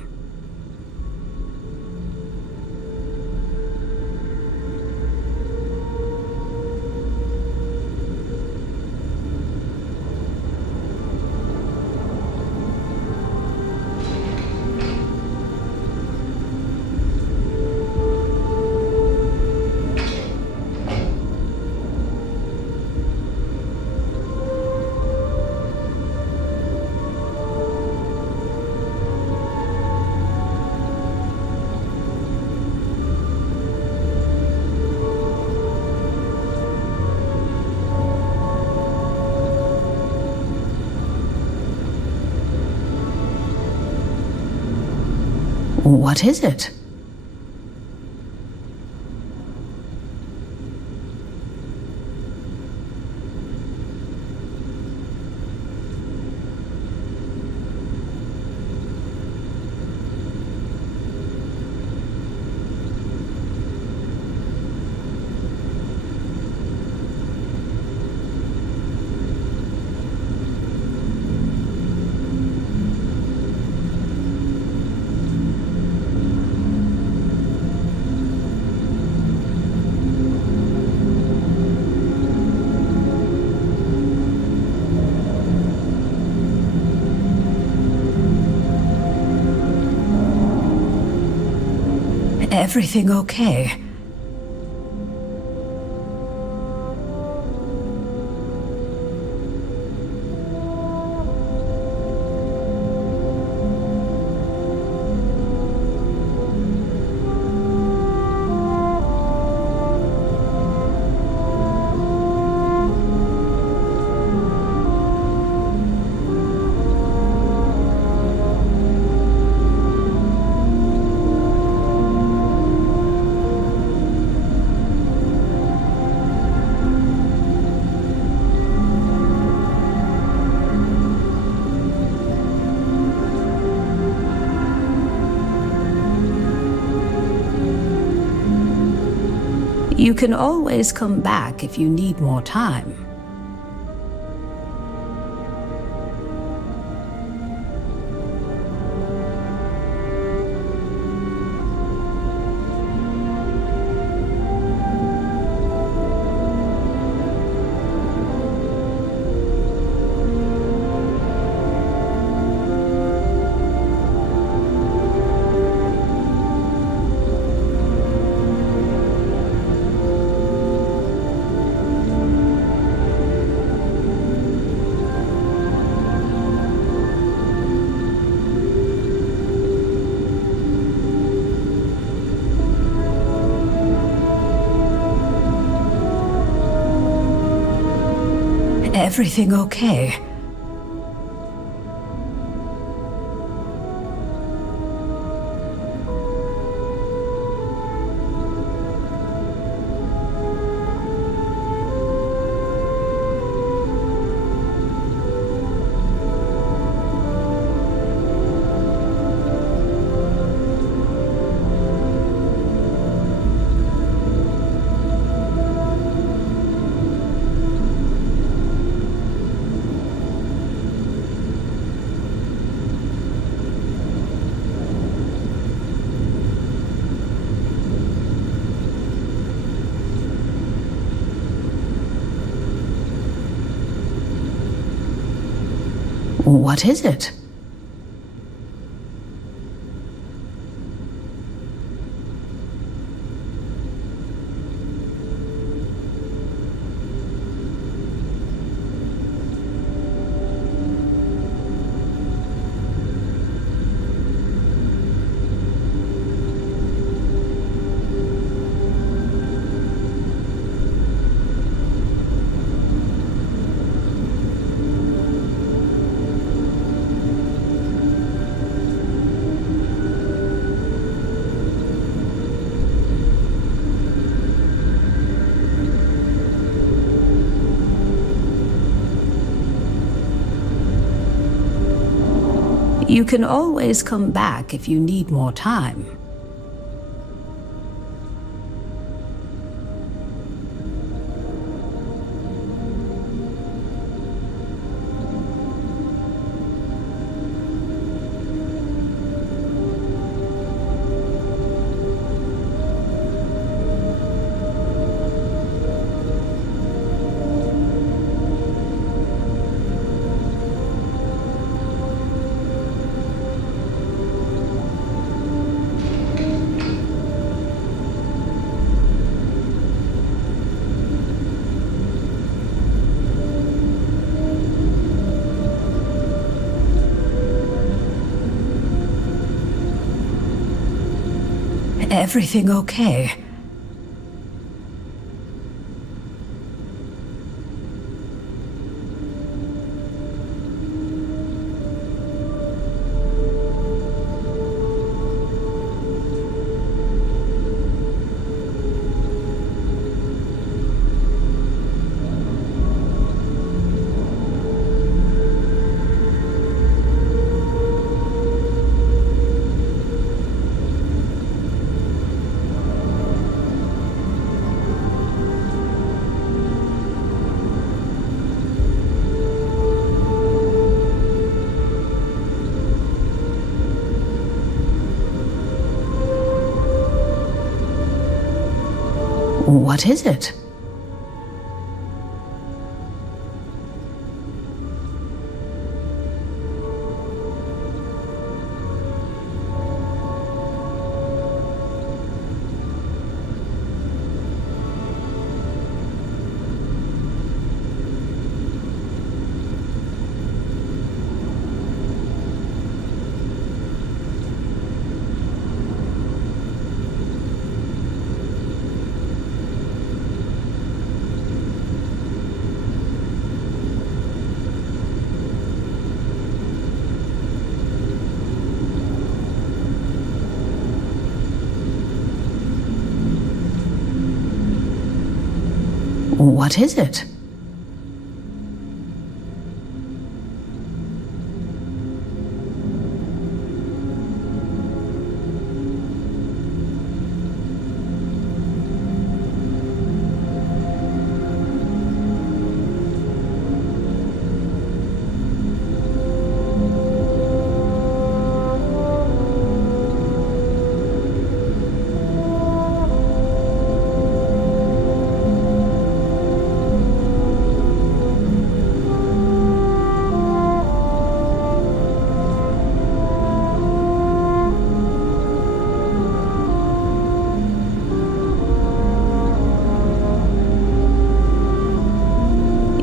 What is it? Everything okay? You can always come back if you need more time. Everything okay? What is it? You can always come back if you need more time. Everything okay? What is it? What is it?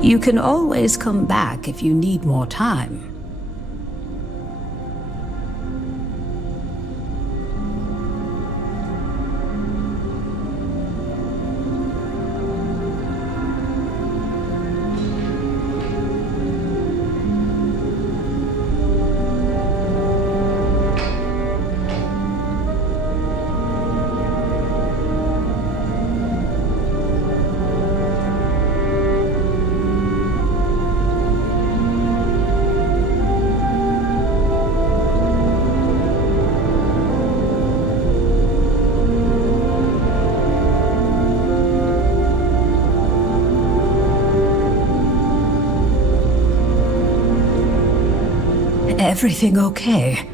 You can always come back if you need more time. Everything okay?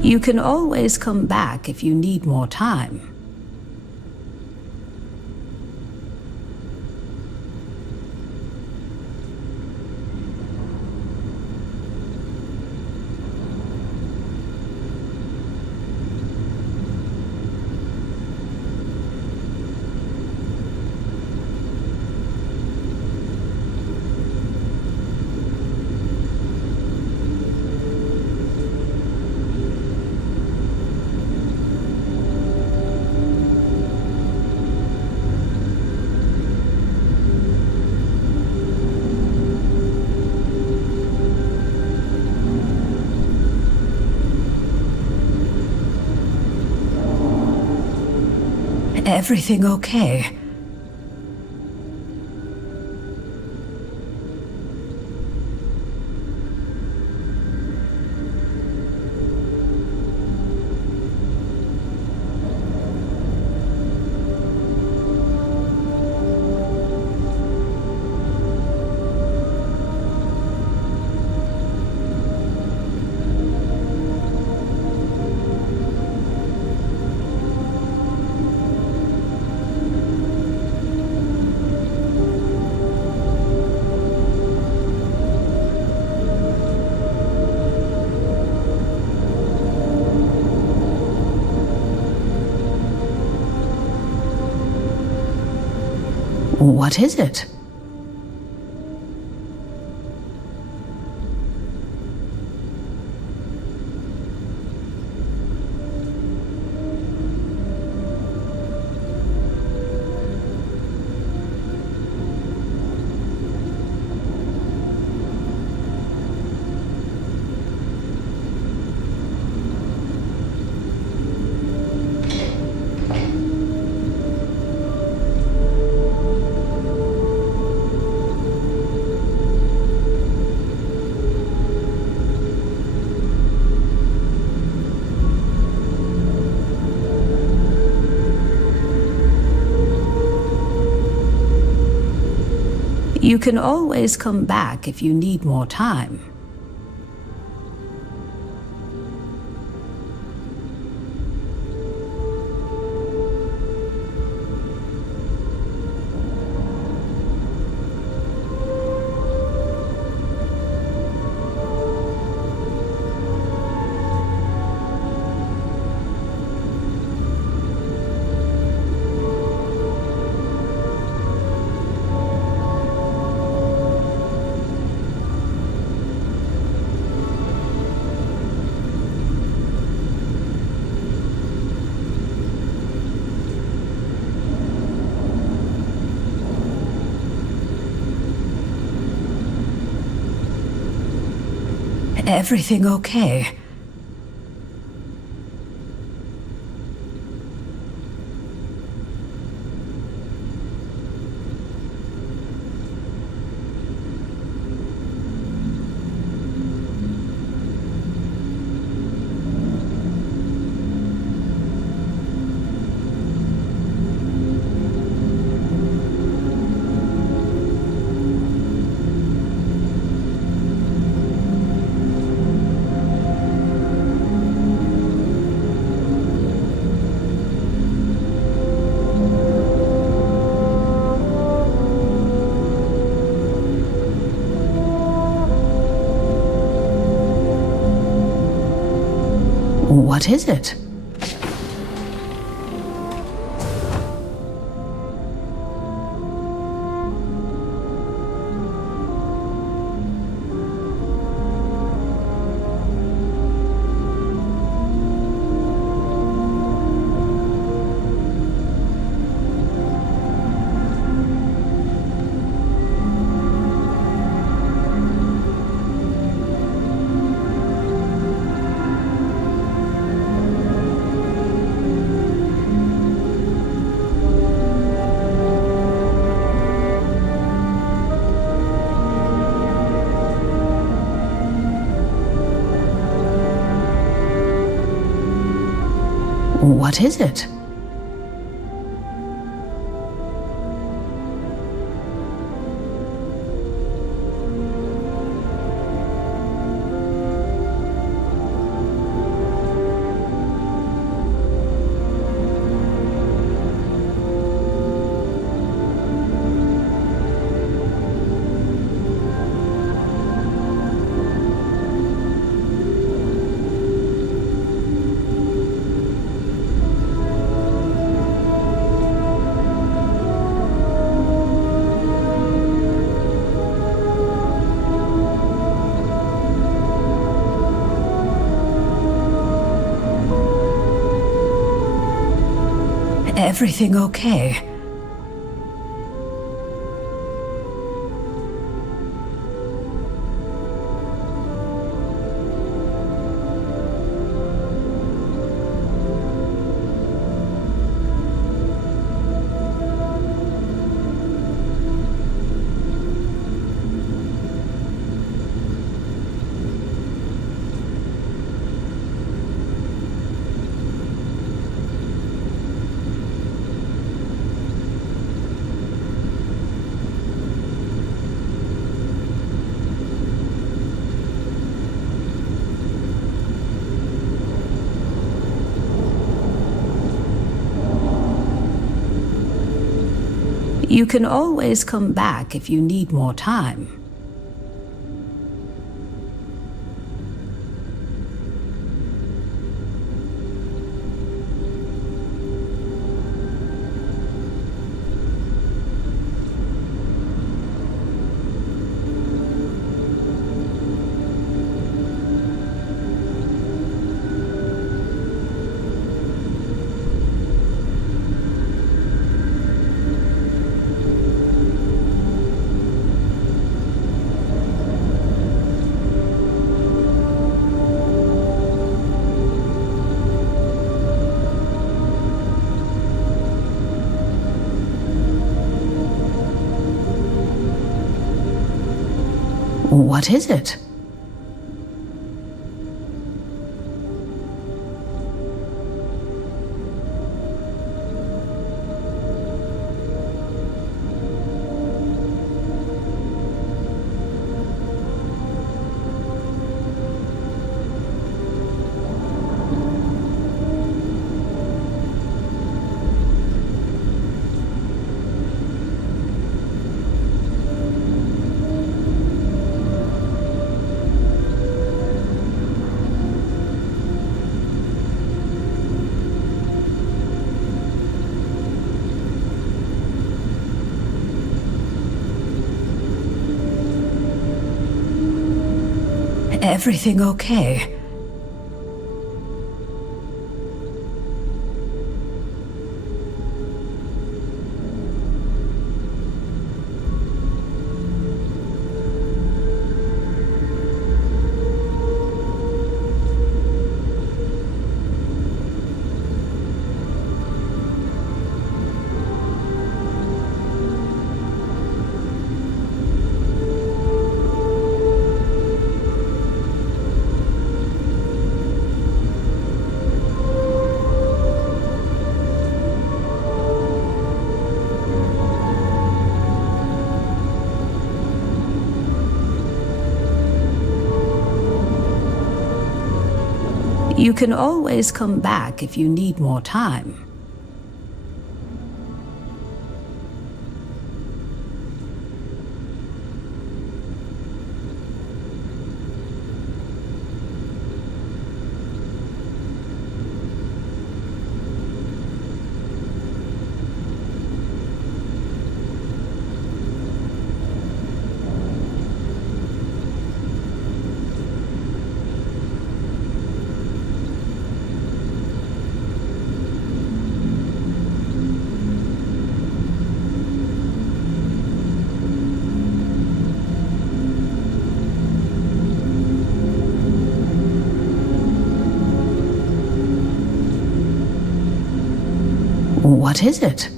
You can always come back if you need more time. Everything okay? What is it? You can always come back if you need more time. Everything okay? What is it? What is it? Everything okay? You can always come back if you need more time. What is it? Everything okay? You can always come back if you need more time. What is it?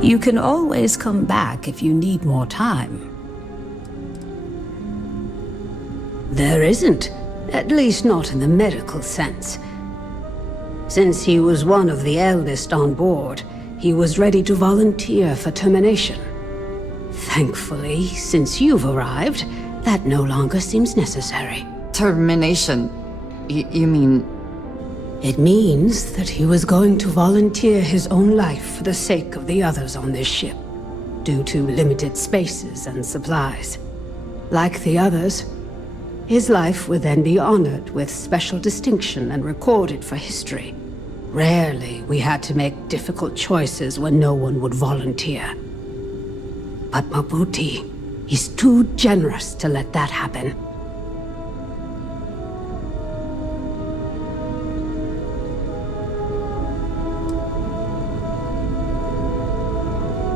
You can always come back if you need more time. There isn't, at least not in the medical sense. Since he was one of the eldest on board, he was ready to volunteer for termination. Thankfully, since you've arrived, that no longer seems necessary. Termination? You mean... It means that he was going to volunteer his own life for the sake of the others on this ship, due to limited spaces and supplies. Like the others, his life would then be honored with special distinction and recorded for history. Rarely we had to make difficult choices when no one would volunteer. But Mabuti, he's too generous to let that happen.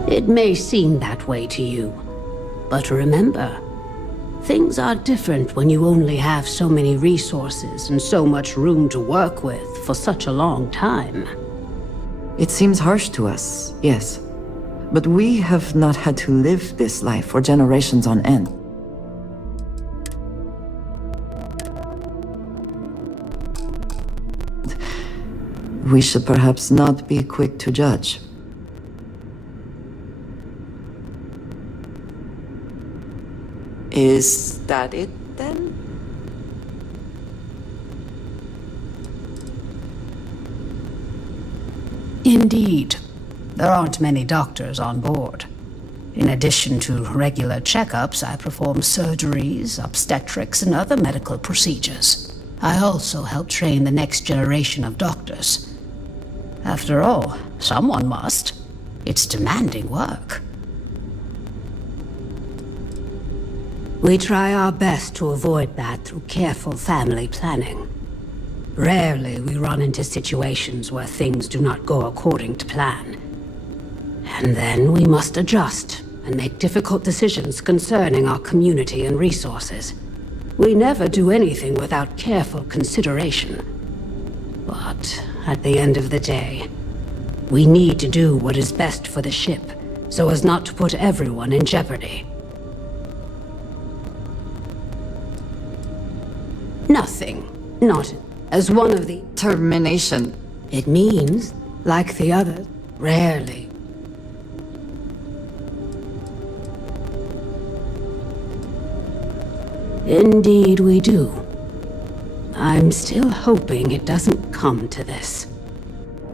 It may seem that way to you, but remember, things are different when you only have so many resources and so much room to work with for such a long time. It seems harsh to us, yes. But we have not had to live this life for generations on end. We should perhaps not be quick to judge. Is that it, then? Indeed. There aren't many doctors on board. In addition to regular checkups, I perform surgeries, obstetrics, and other medical procedures. I also help train the next generation of doctors. After all, someone must. It's demanding work. We try our best to avoid that through careful family planning. Rarely we run into situations where things do not go according to plan. And then we must adjust and make difficult decisions concerning our community and resources. We never do anything without careful consideration. But at the end of the day, we need to do what is best for the ship, so as not to put everyone in jeopardy. Nothing. Not as one of the... Termination. It means, like the others, rarely. Indeed we do. I'm still hoping it doesn't come to this.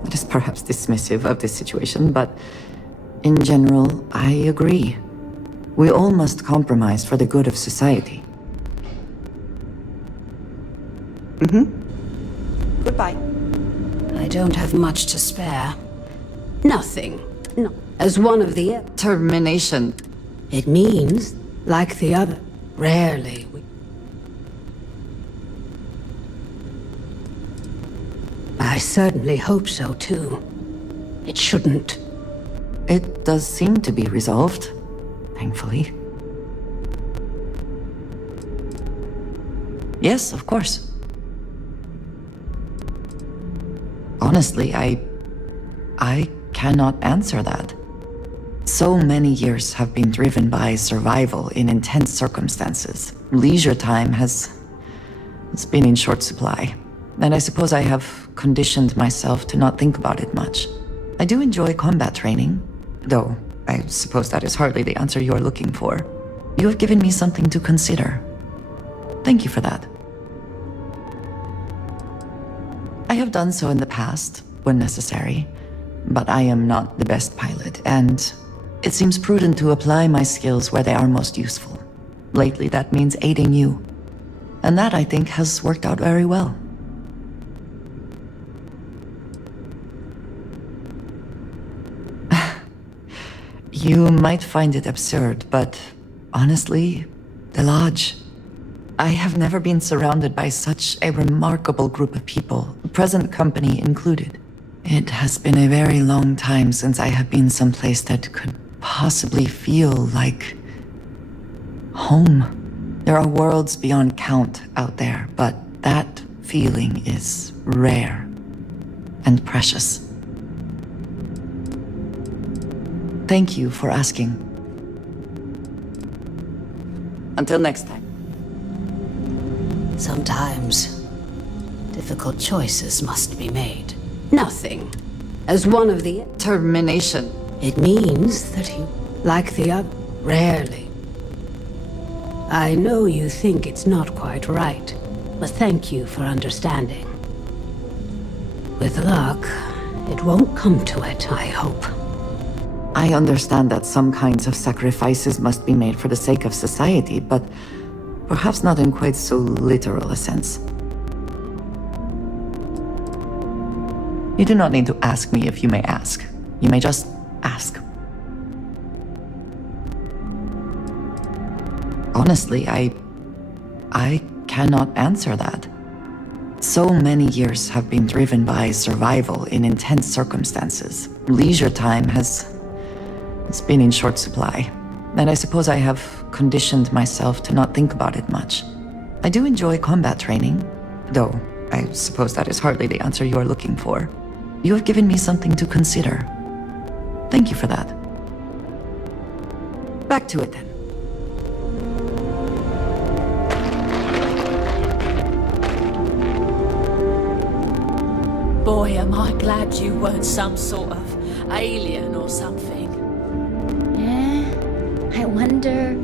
It is perhaps dismissive of this situation, but in general, I agree. We all must compromise for the good of society. Goodbye. I don't have much to spare. Nothing. No. As one of the... Termination. It means, like the other, rarely. I certainly hope so, too. It shouldn't. It does seem to be resolved, thankfully. Yes, of course. Honestly, I cannot answer that. So many years have been driven by survival in intense circumstances. Leisure time it's been in short supply. And I suppose I have conditioned myself to not think about it much. I do enjoy combat training, though I suppose that is hardly the answer you're looking for. You have given me something to consider. Thank you for that. I have done so in the past, when necessary, but I am not the best pilot, and it seems prudent to apply my skills where they are most useful. Lately, that means aiding you. And that, I think, has worked out very well. You might find it absurd, but honestly, the Lodge... I have never been surrounded by such a remarkable group of people, present company included. It has been a very long time since I have been someplace that could possibly feel like... home. There are worlds beyond count out there, but that feeling is rare and precious. Thank you for asking. Until next time. Sometimes, difficult choices must be made. Nothing. As one of the... Termination. It means that he, like the other, rarely. I know you think it's not quite right, but thank you for understanding. With luck, it won't come to it, I hope. I understand that some kinds of sacrifices must be made for the sake of society, but perhaps not in quite so literal a sense. You do not need to ask me if you may ask. You may just ask. Honestly, I cannot answer that. So many years have been driven by survival in intense circumstances. Leisure time It's been in short supply, and I suppose I have conditioned myself to not think about it much. I do enjoy combat training, though I suppose that is hardly the answer you are looking for. You have given me something to consider. Thank you for that. Back to it then. Boy, am I glad you weren't some sort of alien or something. I wonder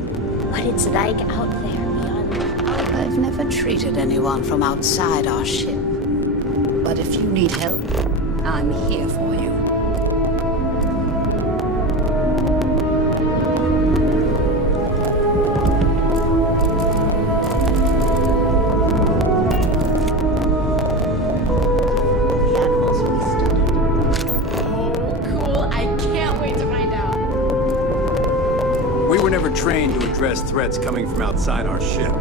what it's like out there beyond. I've never treated anyone from outside our ship. But if you need help, I'm here for you. Trained to address threats coming from outside our ship.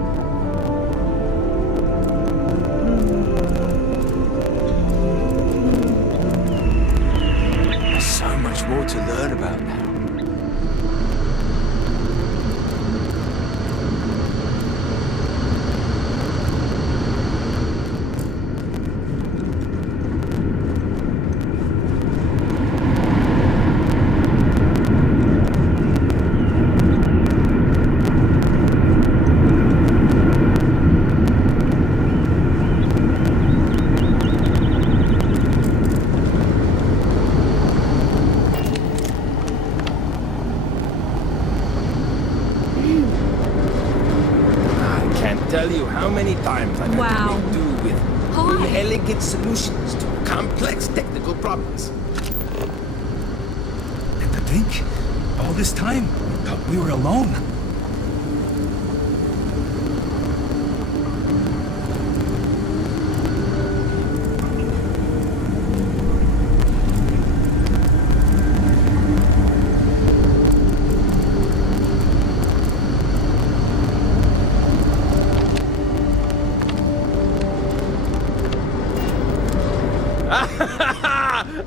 There's so much more to learn about now. Tell you how many times I've had to make do with inelegant solutions to complex technical problems. And to think, all this time, we thought we were alone.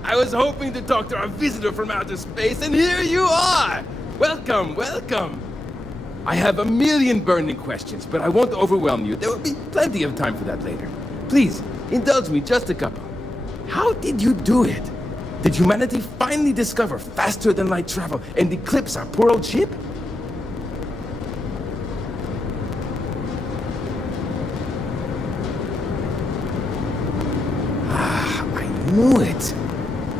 I was hoping to talk to our visitor from outer space, and here you are! Welcome, welcome! I have a million burning questions, but I won't overwhelm you. There will be plenty of time for that later. Please, indulge me just a couple. How did you do it? Did humanity finally discover faster than light travel and eclipse our poor old ship? I knew it.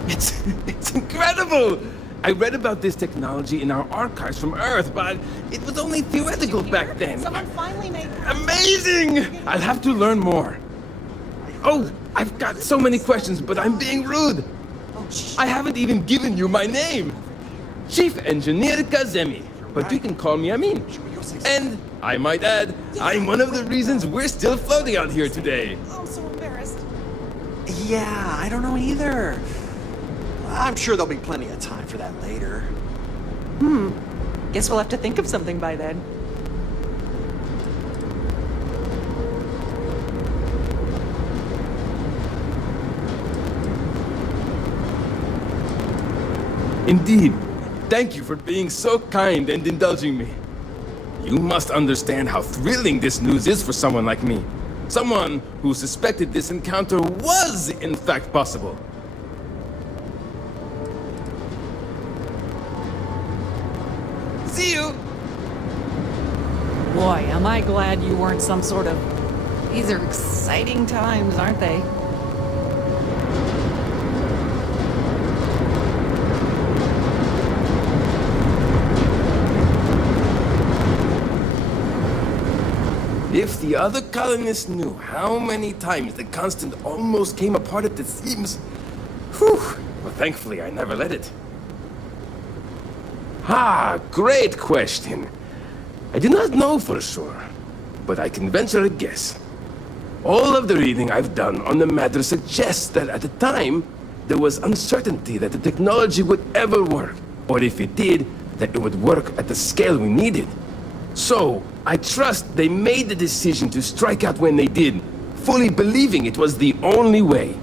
It's incredible! I read about this technology in our archives from Earth, but it was only theoretical back then. Someone finally made... Amazing! I'll have to learn more. Oh, I've got so many questions, but I'm being rude. I haven't even given you my name. Chief Engineer Kazemi, but you can call me Amin. And, I might add, I'm one of the reasons we're still floating out here today. I'm so embarrassed. Yeah, I don't know either. I'm sure there'll be plenty of time for that later. Guess we'll have to think of something by then. Indeed. Thank you for being so kind and indulging me. You must understand how thrilling this news is for someone like me. Someone who suspected this encounter was, in fact, possible. See you! Boy, am I glad you weren't some sort of... These are exciting times, aren't they? If the other colonists knew how many times the constant almost came apart at the seams... Whew! Well, thankfully, I never let it. Ah, great question. I do not know for sure, but I can venture a guess. All of the reading I've done on the matter suggests that at the time, there was uncertainty that the technology would ever work, or if it did, that it would work at the scale we needed. So, I trust they made the decision to strike out when they did, fully believing it was the only way.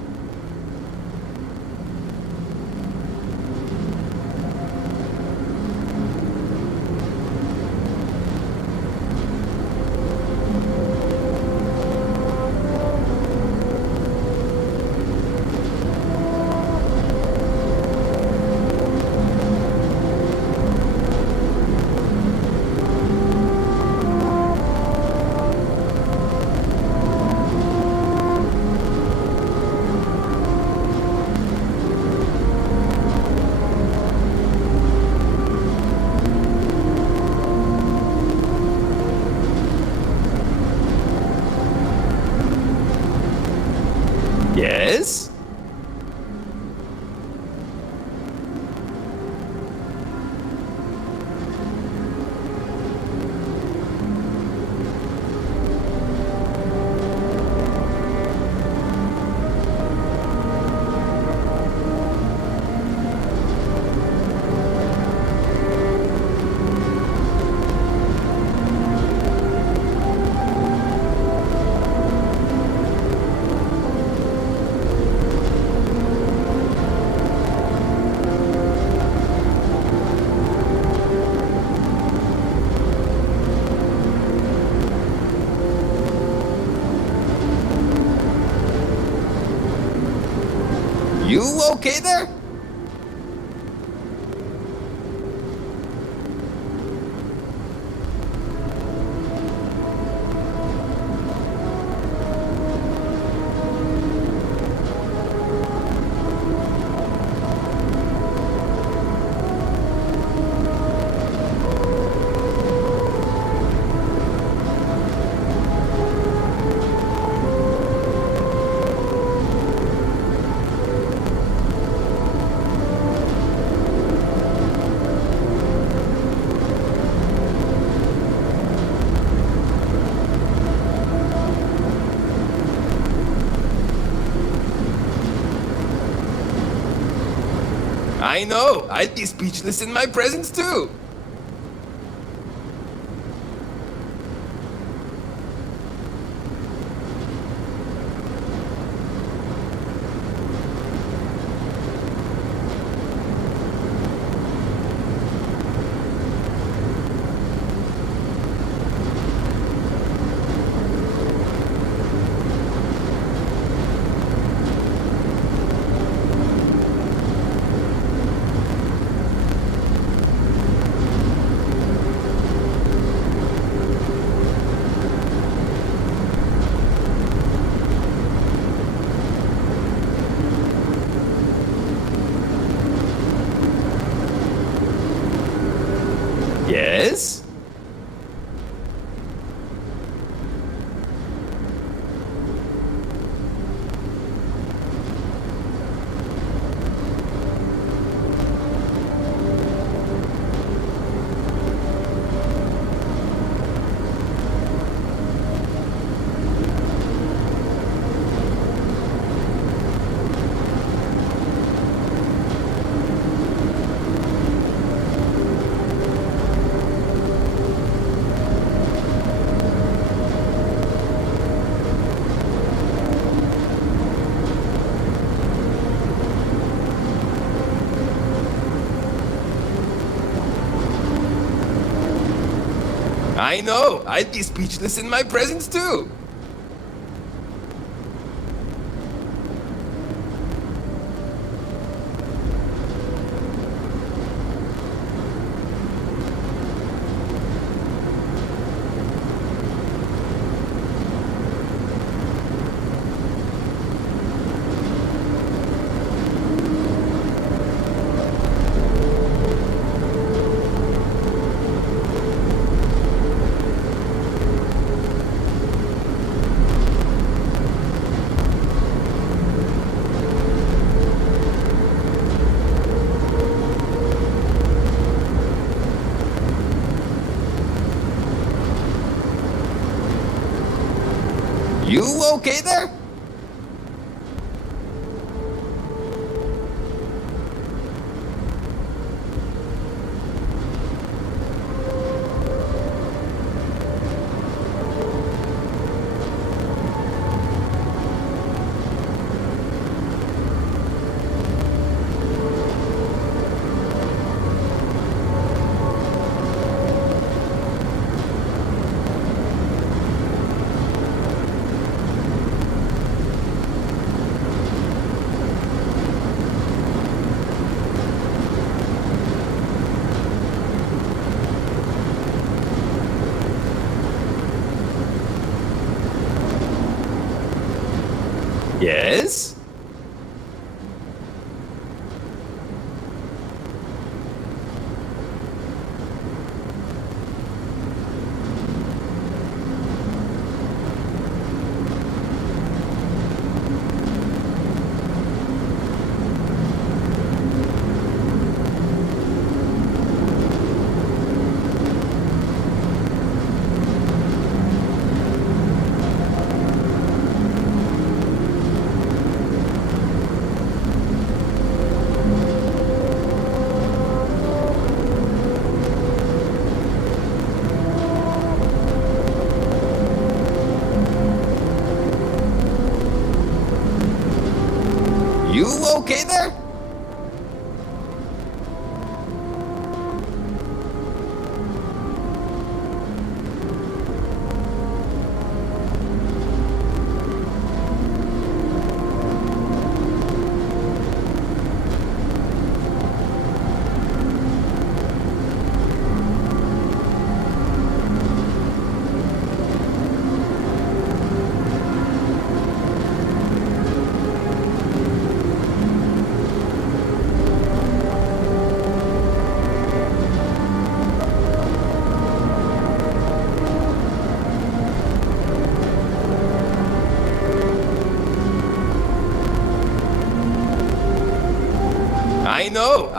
okay there? I know, I'd be speechless in my presence too. Yes? I know, I'd be speechless in my presence too. You okay there? Yes? You okay there?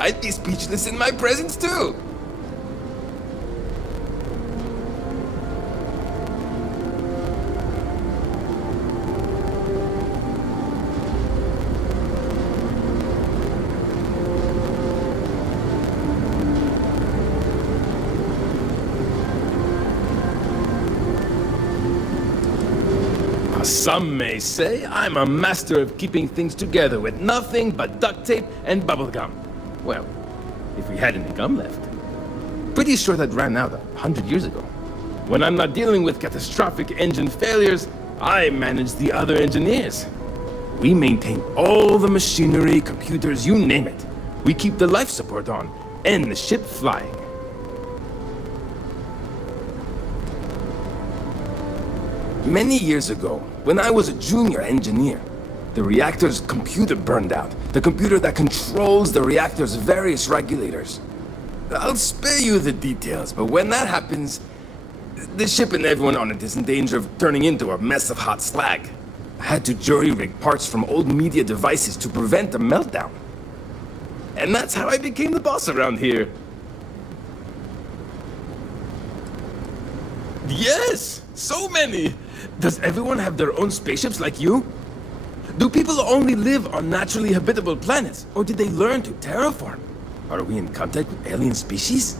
I'd be speechless in my presence too. Some may say I'm a master of keeping things together with nothing but duct tape and bubblegum. Well, if we had any gum left. Pretty sure that ran out 100 years ago. When I'm not dealing with catastrophic engine failures, I manage the other engineers. We maintain all the machinery, computers, you name it. We keep the life support on, and the ship flying. Many years ago, when I was a junior engineer, the reactor's computer burned out. The computer that controls the reactor's various regulators. I'll spare you the details, but when that happens, the ship and everyone on it is in danger of turning into a mess of hot slag. I had to jury-rig parts from old media devices to prevent a meltdown. And that's how I became the boss around here. Yes! So many! Does everyone have their own spaceships like you? Do people only live on naturally habitable planets, or did they learn to terraform? Are we in contact with alien species?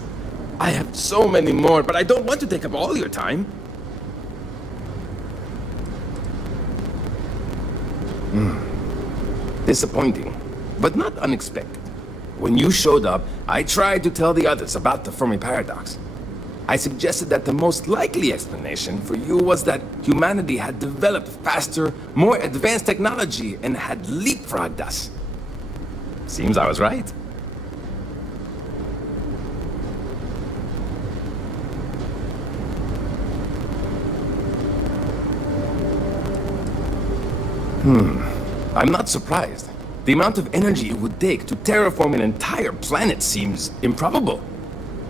I have so many more, but I don't want to take up all your time. Disappointing, but not unexpected. When you showed up, I tried to tell the others about the Fermi paradox. I suggested that the most likely explanation for you was that humanity had developed faster, more advanced technology and had leapfrogged us. Seems I was right. I'm not surprised. The amount of energy it would take to terraform an entire planet seems improbable.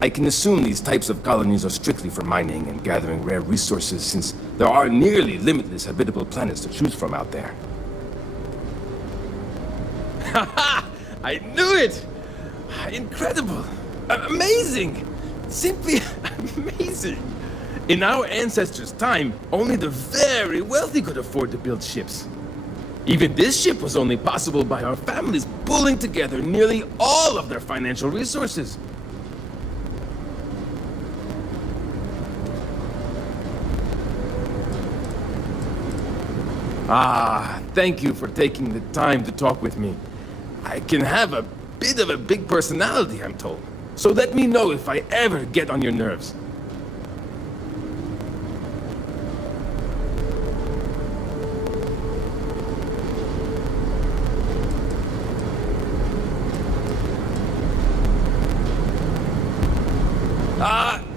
I can assume these types of colonies are strictly for mining and gathering rare resources, since there are nearly limitless habitable planets to choose from out there. Haha! I knew it! Incredible! Amazing! Simply amazing! In our ancestors' time, only the very wealthy could afford to build ships. Even this ship was only possible by our families pulling together nearly all of their financial resources. Thank you for taking the time to talk with me. I can have a bit of a big personality, I'm told. So let me know if I ever get on your nerves.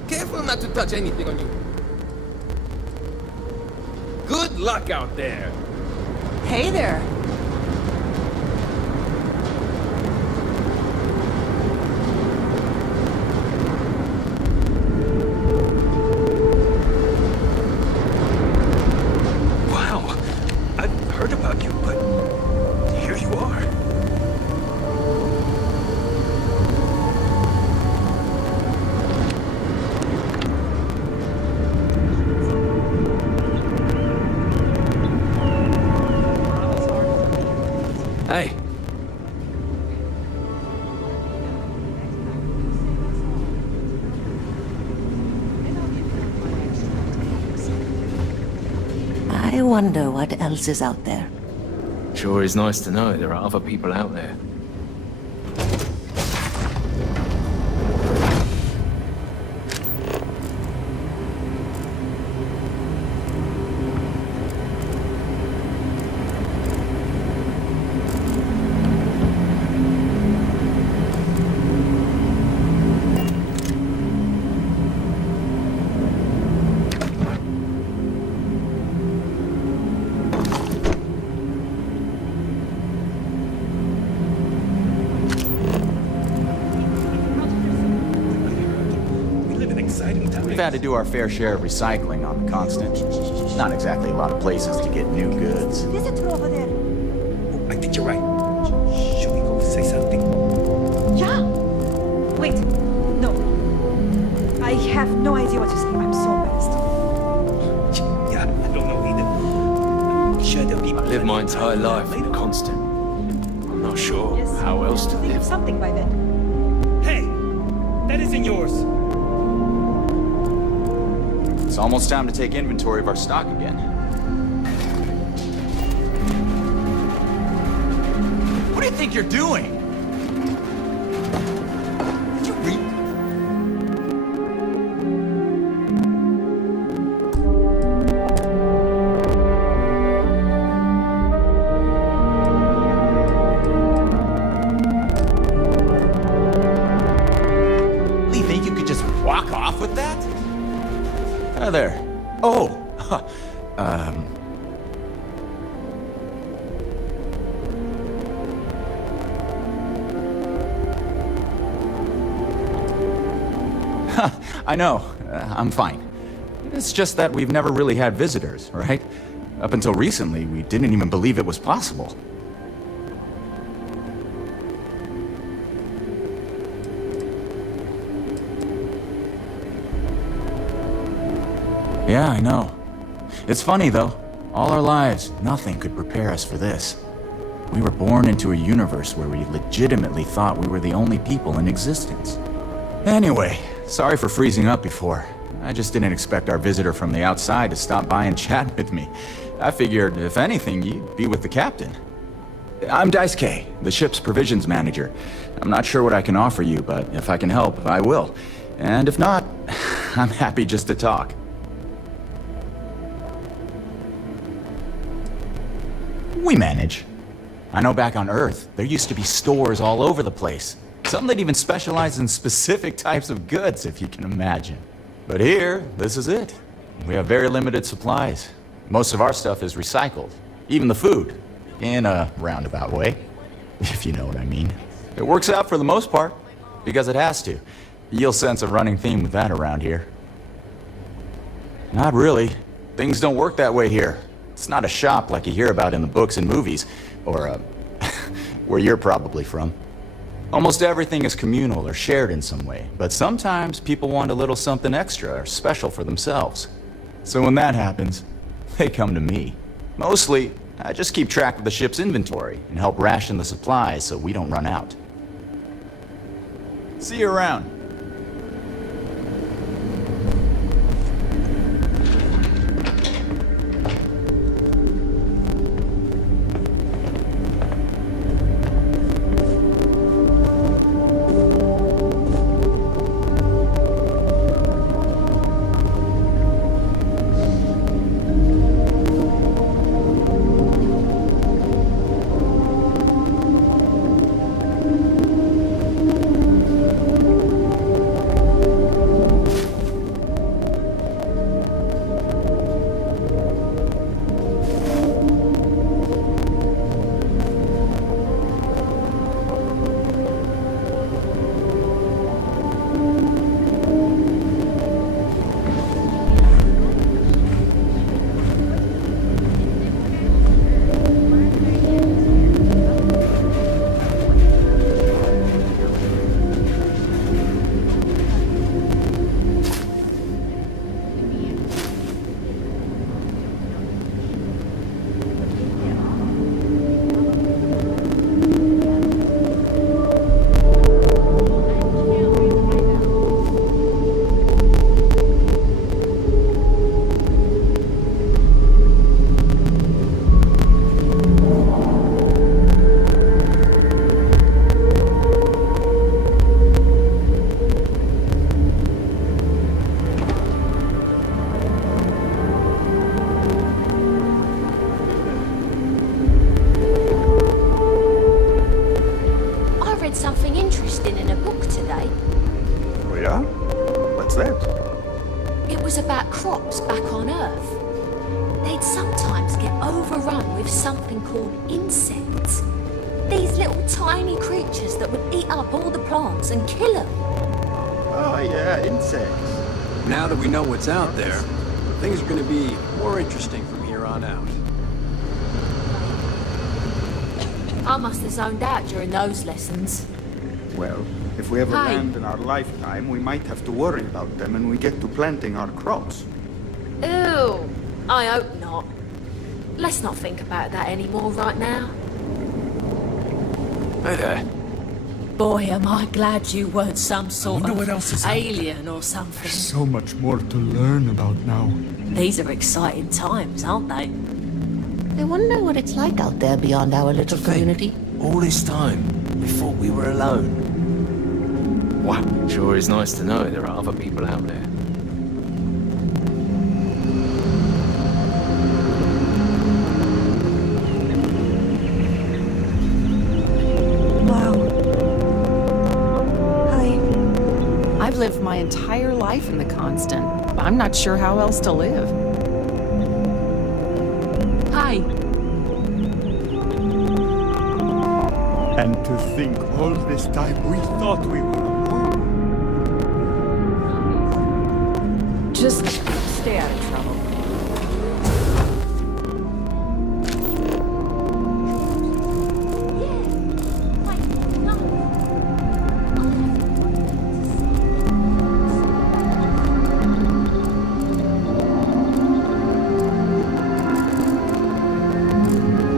Careful not to touch anything on you. Good luck out there. Hey there. Wow. I've heard about you, but here you are. Hey. I wonder what else is out there. Sure is nice to know there are other people out there. We've had to do our fair share of recycling on the constant. Not exactly a lot of places to get new goods. Visitor over there. I think you're right. Should we go say something? Yeah. Wait. No. I have no idea what to say. I'm so embarrassed. Yeah, I don't know either. I'm sure there'll be I lived my entire life in a constant. I'm not sure how else to Think live. of something by then. Hey, that isn't yours. It's almost time to take inventory of our stock again. What do you think you're doing? Did you read? You think you could just walk off with that? There. Oh! I know. I'm fine. It's just that we've never really had visitors, right? Up until recently, we didn't even believe it was possible. Yeah, I know. It's funny, though. All our lives, nothing could prepare us for this. We were born into a universe where we legitimately thought we were the only people in existence. Anyway, sorry for freezing up before. I just didn't expect our visitor from the outside to stop by and chat with me. I figured, if anything, you'd be with the captain. I'm Daisuke, the ship's provisions manager. I'm not sure what I can offer you, but if I can help, I will. And if not, I'm happy just to talk. We manage. I know back on Earth, there used to be stores all over the place. Some that even specialize in specific types of goods, if you can imagine. But here, this is it. We have very limited supplies. Most of our stuff is recycled. Even the food. In a roundabout way, if you know what I mean. It works out for the most part, because it has to. You'll sense a running theme with that around here. Not really. Things don't work that way here. It's not a shop like you hear about in the books and movies, or, where you're probably from. Almost everything is communal or shared in some way, but sometimes people want a little something extra or special for themselves. So when that happens, they come to me. Mostly, I just keep track of the ship's inventory and help ration the supplies so we don't run out. See you around. crops back on Earth. They'd sometimes get overrun with something called insects. These little tiny creatures that would eat up all the plants and kill them. Oh yeah, insects. Now that we know what's out there, things are going to be more interesting from here on out. I must have zoned out during those lessons. Well, if we ever Hi. land in our lifetime, we might have to worry about them and we get to planting our crops. Ew. I hope not. Let's not think about that anymore right now. Hey there. Boy, am I glad you weren't some sort wonder of what else is out alien or something. So much more to learn about now. These are exciting times, aren't they? I wonder what it's like out there beyond our little community. All this time, we thought we were alone. Wow, sure is nice to know there are other people out there. I've lived my entire life in the Constant. I'm not sure how else to live. Hi. And to think all this time we thought we were alone. Just stay out of trouble.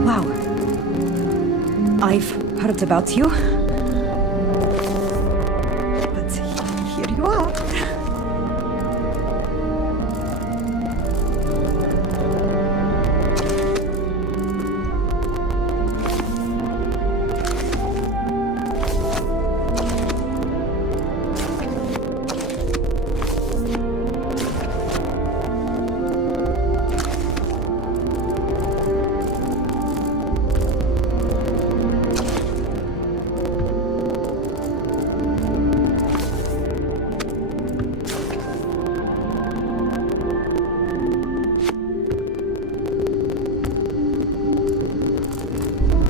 Wow. I've heard about you. But here you are.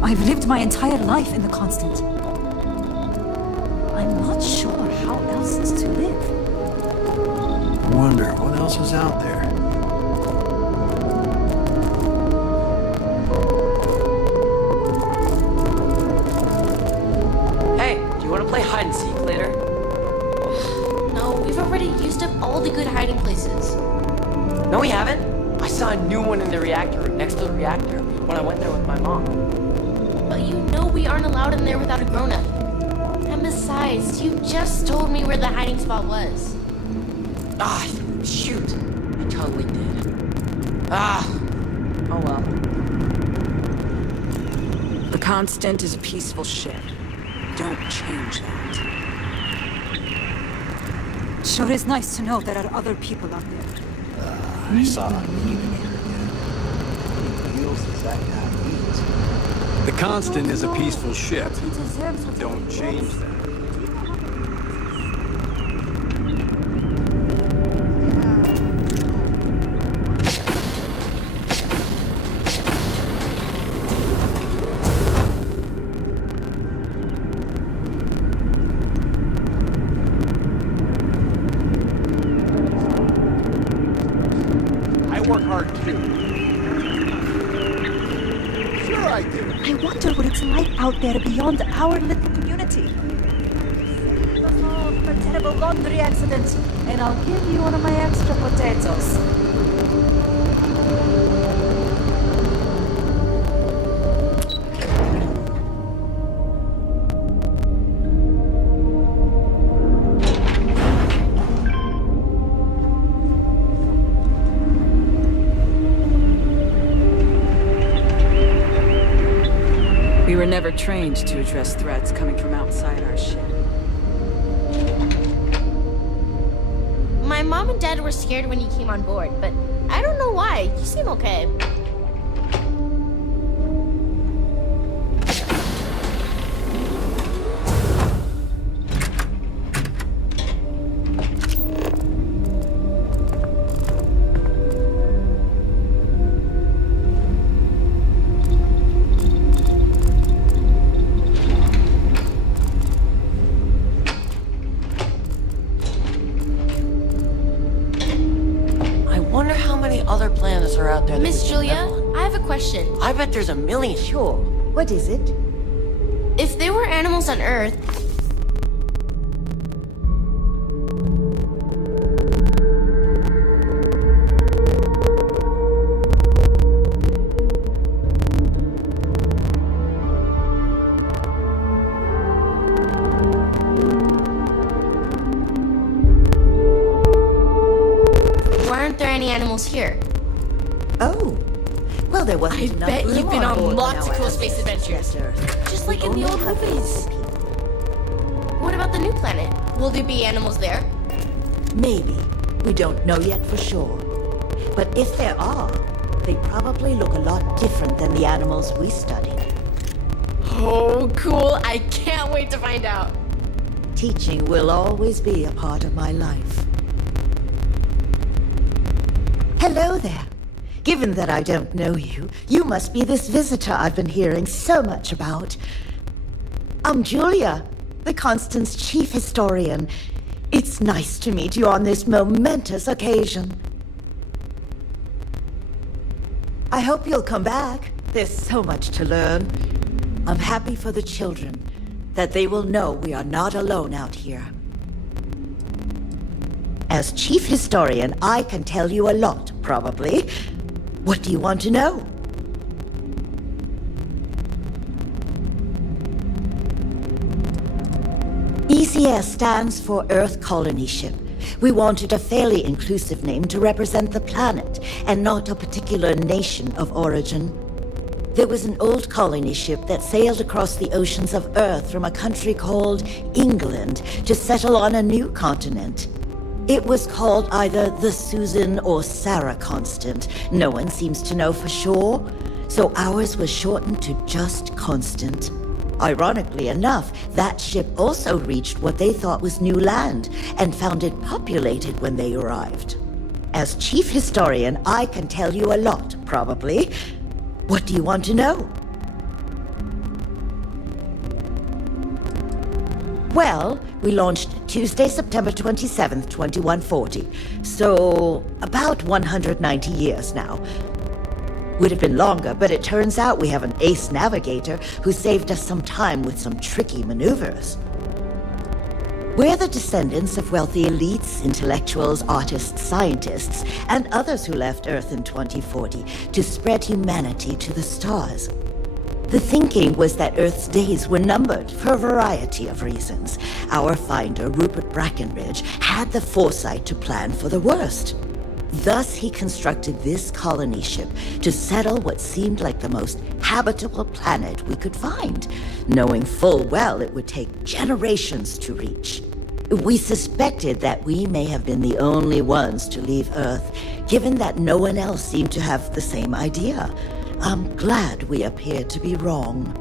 I've lived my entire life in the Constant. I'm not sure how else to live. Wonder what else is out there. Hey, do you want to play hide and seek later? No, we've already used up all the good hiding places. No, we haven't. I saw a new one in the reactor room next to the reactor when I went there with my mom. But you know we aren't allowed in there without a grown-up. And besides, you just told me where the hiding spot was. Ah, shoot. I totally did. Ah. Oh well. The Constant is a peaceful ship. Don't change that. Sure is nice to know there are other people out there. I saw a meeting here again. What deals does that guy eat? The Constant is a peaceful ship. Don't change that. I work hard too. Sure I do. I wonder what it's like out there beyond our little community. Save us all from a terrible laundry accident, and I'll give you one of my extra potatoes. We were never trained to address threats coming from outside our ship. My mom and dad were scared when you came on board, but I don't know why. You seem okay. Other planets are out there. Miss Julia, I have a question. I bet there's a million. Sure. What is it? If there were animals on Earth, there any animals here? Oh. Well, there wasn't I enough bet room you've been on board lots when of our cool space ancestors adventures. left Earth. Just like in the We old only have movies. What about the new planet? Will there be animals there? Maybe. We don't know yet for sure. But if there are, they probably look a lot different than the animals we studied. Oh, cool. I can't wait to find out. Teaching will always be a part of my life. Hello there. Given that I don't know you, you must be this visitor I've been hearing so much about. I'm Julia, the Constant's chief historian. It's nice to meet you on this momentous occasion. I hope you'll come back. There's so much to learn. I'm happy for the children, that they will know we are not alone out here. As chief historian, I can tell you a lot, probably. What do you want to know? ECS stands for Earth Colony Ship. We wanted a fairly inclusive name to represent the planet, and not a particular nation of origin. There was an old colony ship that sailed across the oceans of Earth from a country called England to settle on a new continent. It was called either the Susan or Sarah Constant. No one seems to know for sure, so ours was shortened to just Constant. Ironically enough, that ship also reached what they thought was new land, and found it populated when they arrived. As chief historian, I can tell you a lot, probably. What do you want to know? Well, we launched Tuesday, September 27th, 2140. So, about 190 years now. Would have been longer, but it turns out we have an ace navigator who saved us some time with some tricky maneuvers. We're the descendants of wealthy elites, intellectuals, artists, scientists, and others who left Earth in 2040 to spread humanity to the stars. The thinking was that Earth's days were numbered for a variety of reasons. Our finder, Rupert Brackenridge, had the foresight to plan for the worst. Thus, he constructed this colony ship to settle what seemed like the most habitable planet we could find, knowing full well it would take generations to reach. We suspected that we may have been the only ones to leave Earth, given that no one else seemed to have the same idea. I'm glad we appeared to be wrong.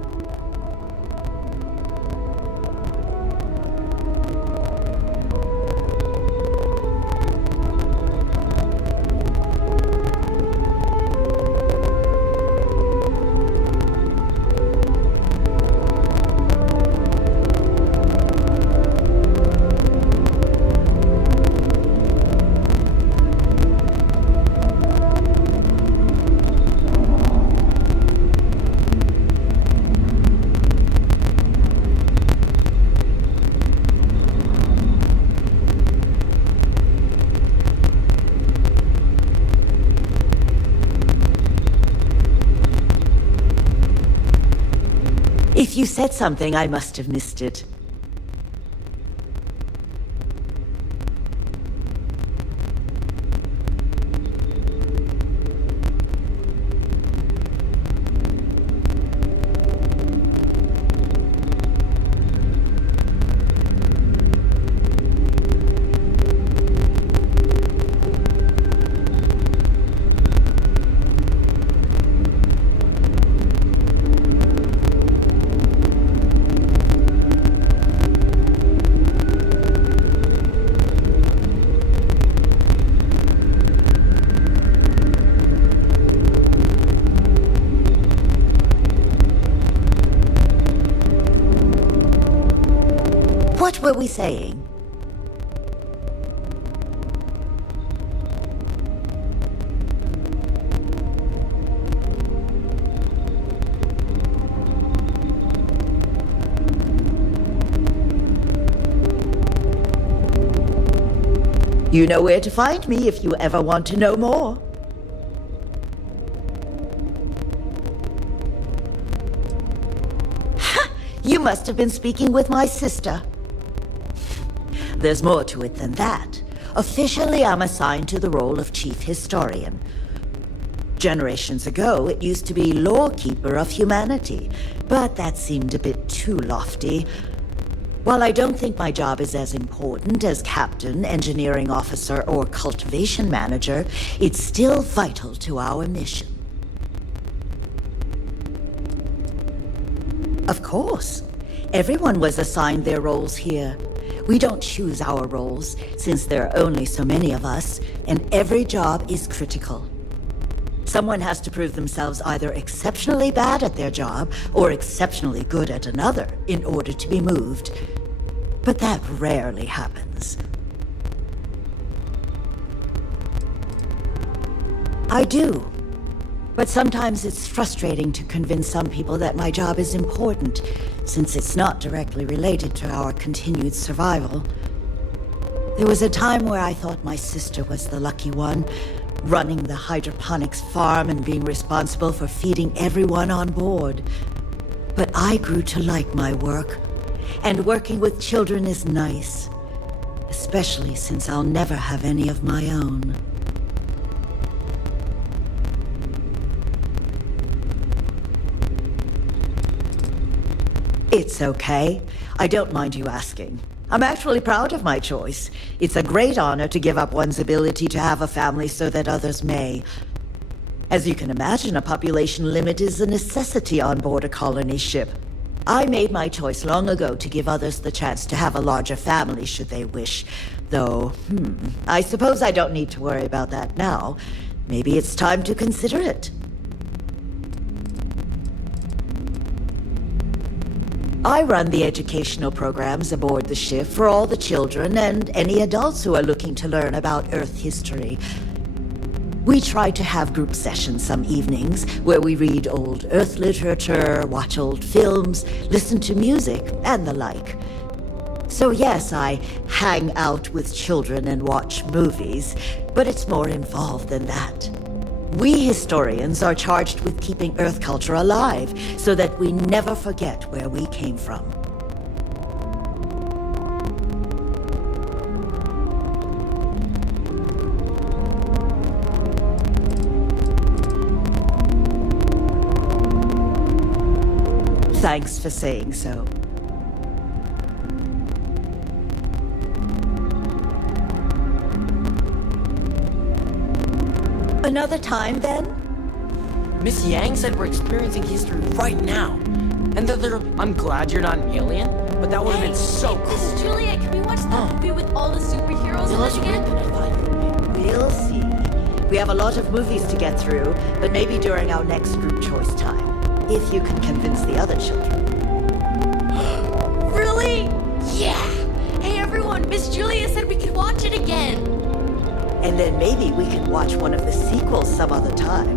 If you said something, I must have missed it. What were we saying? You know where to find me if you ever want to know more. Ha! You must have been speaking with my sister. There's more to it than that. officially I'm assigned to the role of chief historian. Generations ago, it used to be lore-keeper of humanity, but that seemed a bit too lofty. While I don't think my job is as important as captain, engineering officer, or cultivation manager, it's still vital to our mission. Of course. Everyone was assigned their roles here. We don't choose our roles, since there are only so many of us, and every job is critical. Someone has to prove themselves either exceptionally bad at their job or exceptionally good at another in order to be moved. But that rarely happens. I do. But sometimes it's frustrating to convince some people that my job is important, since it's not directly related to our continued survival. There was a time where I thought my sister was the lucky one, running the hydroponics farm and being responsible for feeding everyone on board. But I grew to like my work, and working with children is nice, especially since I'll never have any of my own. It's okay. I don't mind you asking. I'm actually proud of my choice. It's a great honor to give up one's ability to have a family so that others may. As you can imagine, a population limit is a necessity on board a colony ship. I made my choice long ago to give others the chance to have a larger family should they wish. Though, I suppose I don't need to worry about that now. Maybe it's time to consider it. I run the educational programs aboard the ship for all the children and any adults who are looking to learn about Earth history. We try to have group sessions some evenings where we read old Earth literature, watch old films, listen to music, and the like. So yes, I hang out with children and watch movies, but it's more involved than that. We historians are charged with keeping Earth culture alive, so that we never forget where we came from. Thanks for saying so. Another time, then? Miss Yang said we're experiencing history right now. And I'm glad you're not an alien, but that would have been so cool. Miss Julia, can we watch that movie with all the superheroes in it again? We'll see. We have a lot of movies to get through, but maybe during our next group choice time. If you can convince the other children. Really? Yeah! Hey everyone, Miss Julia said we could watch it again. And then maybe we can watch one of the sequels some other time.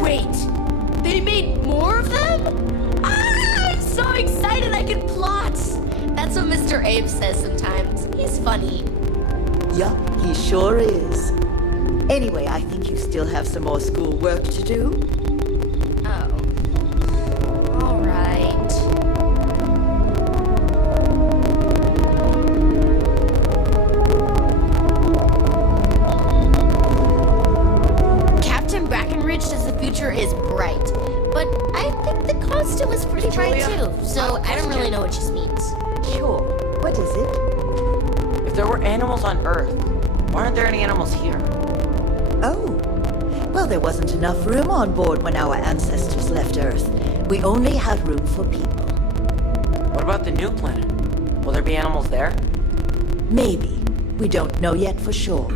Wait, they made more of them? Ah, I'm so excited I can plot! That's what Mr. Abe says sometimes. He's funny. Yup, he sure is. Anyway, I think you still have some more school work to do. Is bright, but I think the constant was pretty bright too, so I don't really know what she means. Sure. What is it? If there were animals on Earth, why aren't there any animals here? Oh. Well, there wasn't enough room on board when our ancestors left Earth. We only had room for people. What about the new planet? Will there be animals there? Maybe. We don't know yet for sure.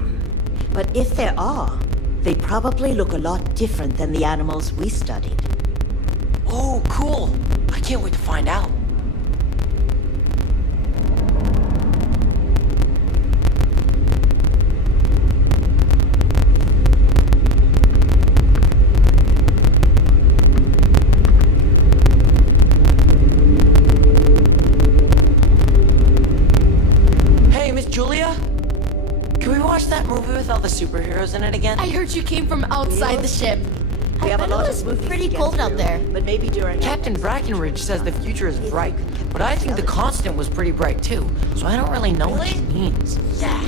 But if there are, they probably look a lot different than the animals we studied. Oh, cool! I can't wait to find out. Hey, Miss Julia? Can we watch that movie with all the superheroes in it again? I heard you came from outside the ship. We have a lot of movies pretty cold out there. But maybe during... Captain Brackenridge says the future is bright, but I think the constant was pretty bright too, so I don't really know what she means. Yeah.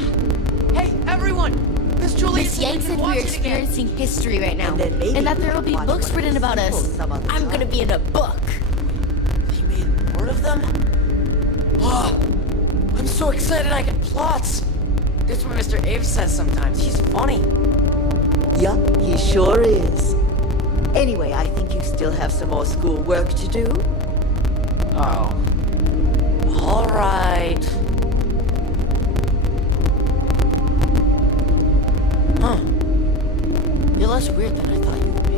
Yang said we're experiencing history right now, and that there will be books written about us. I'm gonna be in a book. They made more of them? Oh, I'm so excited I can plot. That's what Mr. Abe says sometimes. He's funny. Yup, he sure is. Anyway, I think you still have some more school work to do. Oh. All right. Huh. You're less weird than I thought you would be.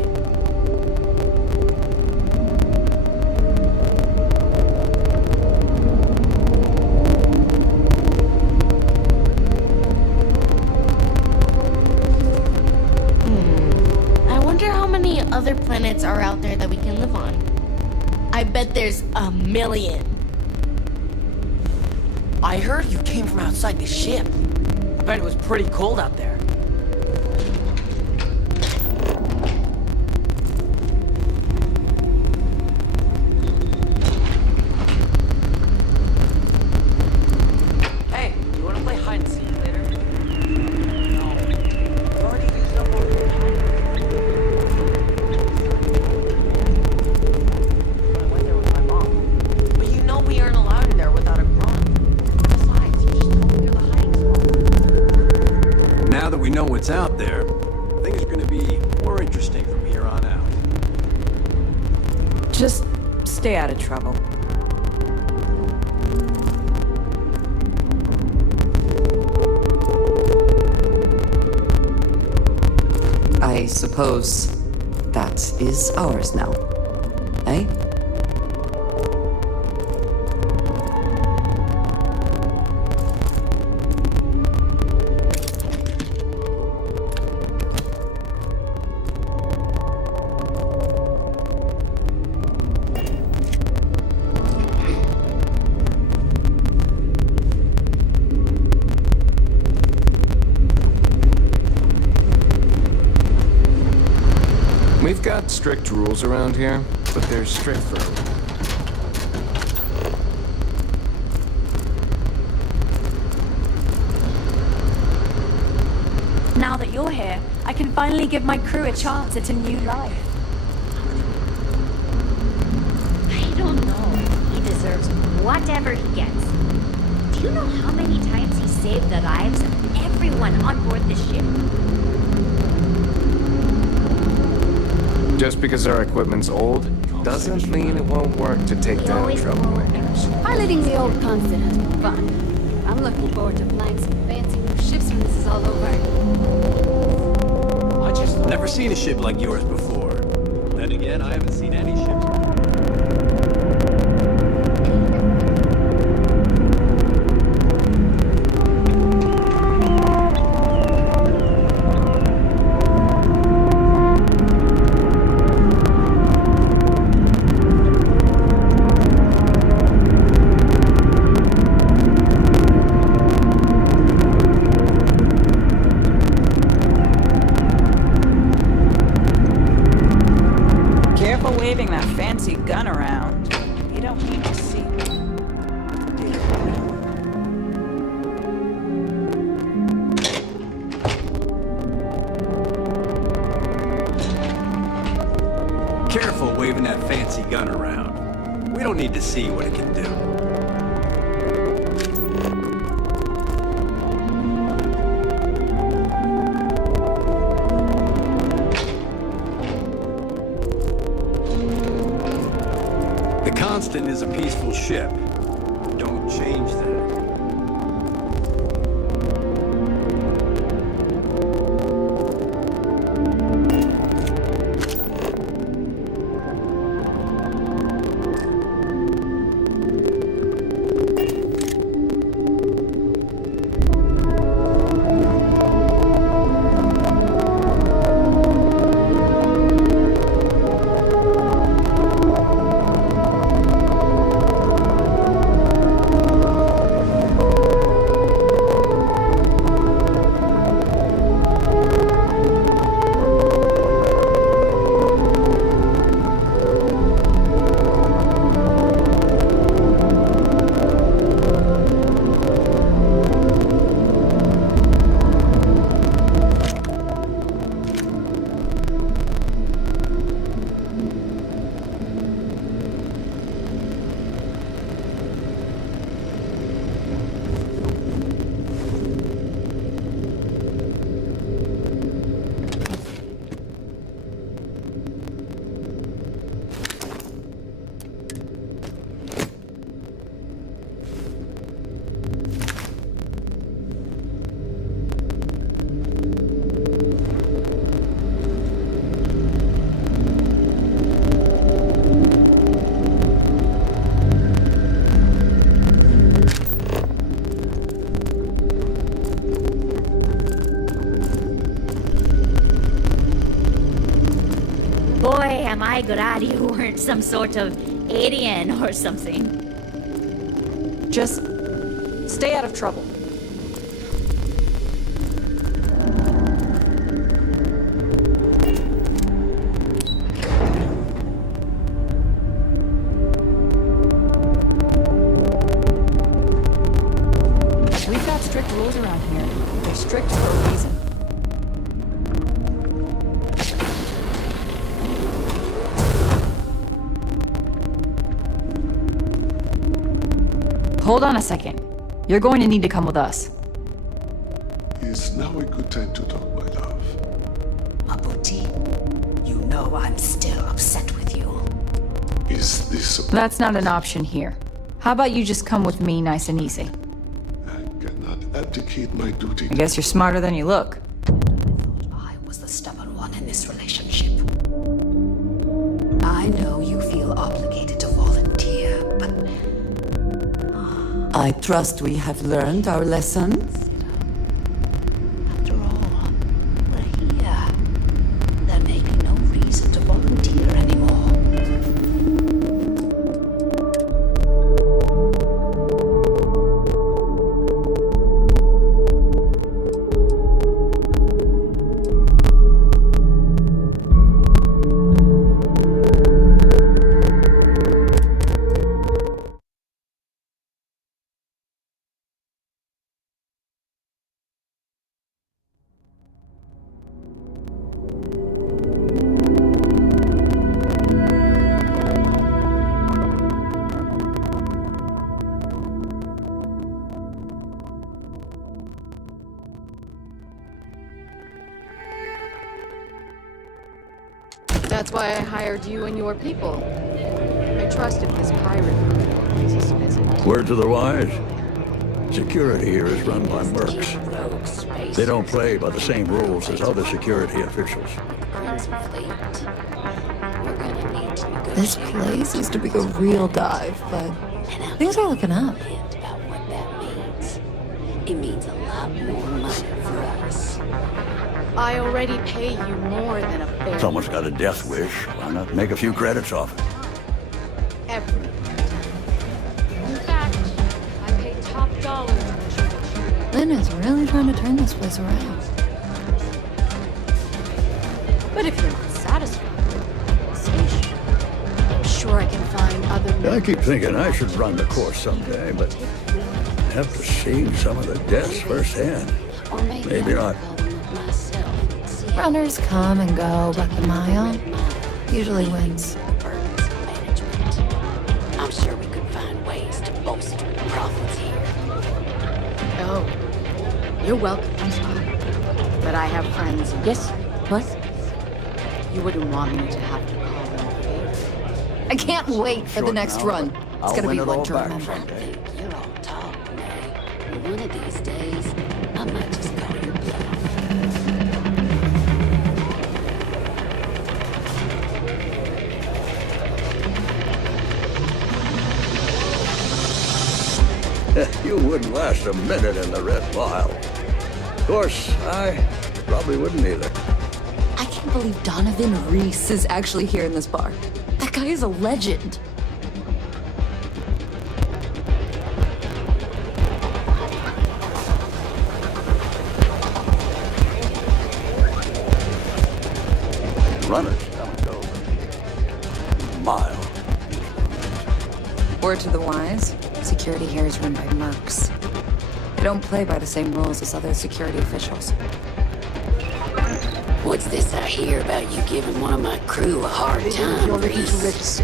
I wonder how many other planets are out there that we can live on. I bet there's a million. I heard you came from outside the ship. I bet it was pretty cold out there. Hey, you wanna play hide and seek later? No. You already used up all your time. When I went there with my mom. But you know we aren't allowed in there without a grunt. Besides, you just told me the hiding spot. Now that we know what's out there, things are gonna be more interesting from here on out. Just stay out of trouble. I suppose that is ours now. Eh? We've got strict rules around here, but they're strict for a reason. Now that you're here, I can finally give my crew a chance at a new life. I don't know. He deserves whatever he gets. Do you know how many times he saved the lives of everyone on board the ship? Just because our equipment's old, doesn't mean it won't work to take down troublemakers. Piloting the old constant has been fun. I'm looking forward to flying some fancy new ships when this is all over. Never seen a ship like yours before. Then again, I haven't seen any ships. Waving that fancy gun around. You don't need to see. Careful waving that fancy gun around. We don't need to see what it can do. The Constant is a peaceful ship. Don't change that. Am I glad you weren't some sort of alien or something? Just stay out of trouble. We've got strict rules around here. They're strict for a reason. Hold on a second. You're going to need to come with us. Is now a good time to talk, my love? Abuti, you know I'm still upset with you. Is this a... That's not an option here. How about you just come with me nice and easy? I cannot abdicate my duty. I guess you're smarter than you look. I was the stubborn one in this relationship. I know you feel obligated to volunteer, but I trust we have learned our lesson. after all, we're here. There may be no reason to volunteer anymore. That's why I hired you and your people. I trusted this pirate group as a visit. Word to the wise. Security here is run by mercs. They don't play by the same rules as other security officials. This place used to be a real dive, but things are looking up. It means a lot more money for us. I already pay you more than a fair. Someone's got a death wish. Why not make a few credits off it? Every. In fact, I pay top dollar to ensure that Lynn is really trying to turn this place around. But if you're not satisfied with the station, I'm sure I can find other. I keep thinking I should run the course someday, but I have to see some of the deaths firsthand. Maybe not. Runners come and go, but the mile usually wins. I'm sure we could find ways to bolster the profits here. Oh, you're welcome. But I have friends. Yes? What? You wouldn't want me to have to call them a favor. I can't wait for the next run. It's gonna be one to remember. You're on top, May. One of these days, I might just call your bluff. You wouldn't last a minute in the red vial. Of course, I probably wouldn't either. I can't believe Donovan Reese is actually here in this bar. That guy is a legend. Runners come and go. Mile. Word to the wise, security here is run by mercs. They don't play by the same rules as other security officials. What's this I hear about you giving one of my crew a hard time, Reese?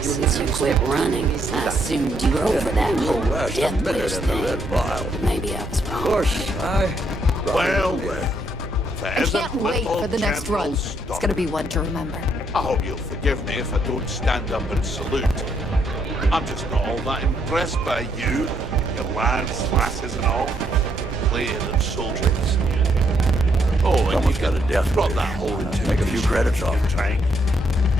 Since you quit running, I assumed you were over that whole death wish thing. Maybe I was wrong. Of course, Well, I can't wait for the next run. It's gonna be one to remember. I hope you'll forgive me if I don't stand up and salute. I'm just not all that impressed by you, your lads, lasses and all, playing and soldiers. Oh, and Someone's you got a death brought wish. that whole Make a few credits off it. tank.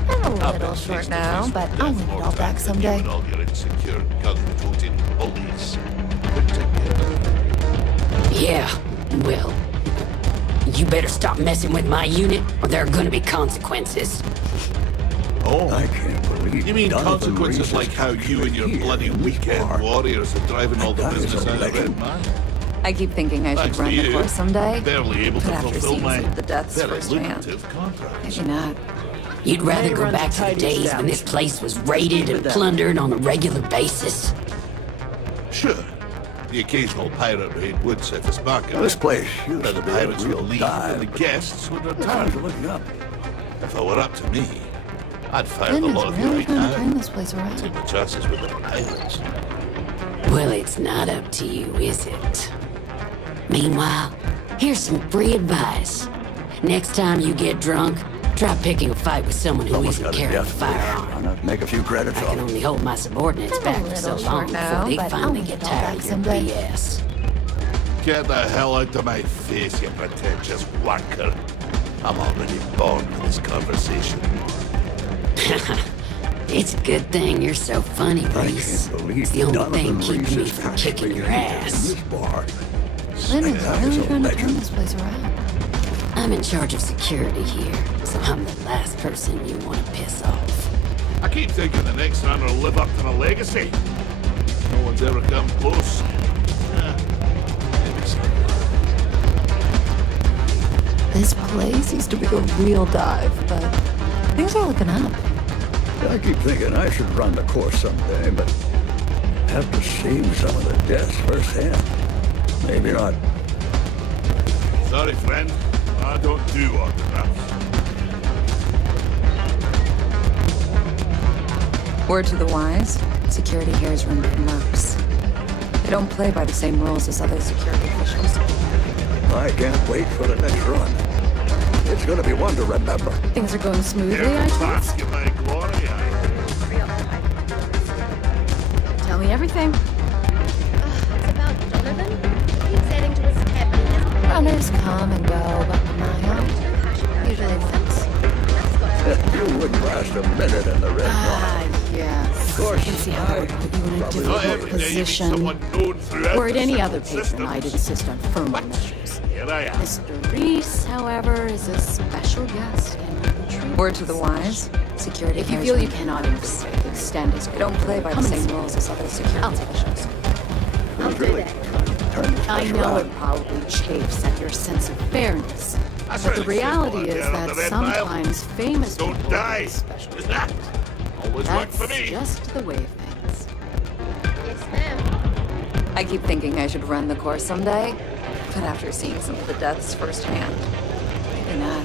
I'm a little short now, but I'll win it all back someday. All your insecure, gun-toting bullies put together. Yeah, well, you better stop messing with my unit, or there are gonna be consequences. Oh, I can't believe You mean Donovan consequences Reese like is how you and your here bloody in this weekend bar. warriors are driving all the That guy's business a out of legend. Red Man? I keep thinking I should Thanks to run the you, course someday. barely able to But after fulfill seeing my some of the deaths very firsthand, lucrative contract. maybe not. You'd rather They go run back the to the tidy days when this place was raided and plundered on a regular basis? Sure, the occasional pirate raid would set us back. This place used Then the to be a pirates real would leave dive, and the but guests would Times return. are looking up. If it were up to me, I'd fire the Goodness, lot of you really right trying to turn now. this place around. Take my chances with the pirates. Well, it's not up to you, is it? Meanwhile, here's some free advice. Next time you get drunk, try picking a fight with someone who Someone's isn't got a carrying a death wish. firearm. Why not make a few credits I off can it? only hold my subordinates I'm a back for so little long short now, before they but finally I'll get get all tired back of your someday. BS. Get the hell out of my face, you pretentious wanker. I'm already bored with this conversation. It's a good thing you're so funny, Reese. It's the only thing keeping me from kicking your ass. Lyndon's really trying to turn this place around. I'm in charge of security here, so I'm the last person you want to piss off. I keep thinking the next runner will live up to my legacy. No one's ever come close. Maybe so. This place used to be a real dive, but things are looking up. I keep thinking I should run the course someday, but after seeing some of the deaths firsthand, maybe not. Sorry, friend. I don't do autographs. Word to the wise, security here is run by mercs. They don't play by the same rules as other security officials. I can't wait for the next run. It's gonna be one to remember. Things are going smoothly, I trust. Bask in my glory. Tell me everything. It's about Donovan. He's heading to his cabin. Runners come and go, but Maya usually wins. You wouldn't last a minute in the red line. Yes. Of course, I can see how that would put you in a Not difficult every day you meet position. someone known throughout Or at the any civil other patron, systems. I'd insist on firmer measures. Here I am. Mr. Reese, however, is a special guest and will treat Word to the wise, security If you here feel is you run by cannot mercs. extend his They don't play by the Come and same see. rules as other security officials. I'll do that. Turn this I place know around. it probably chafes at your sense of fairness. That's But the really reality simple, is out there on that the Red Mile. sometimes famous Don't people die. have special Always worked for That's me. just the way of things. Yes, ma'am. I keep thinking I should run the course someday, but after seeing some of the deaths firsthand, maybe not.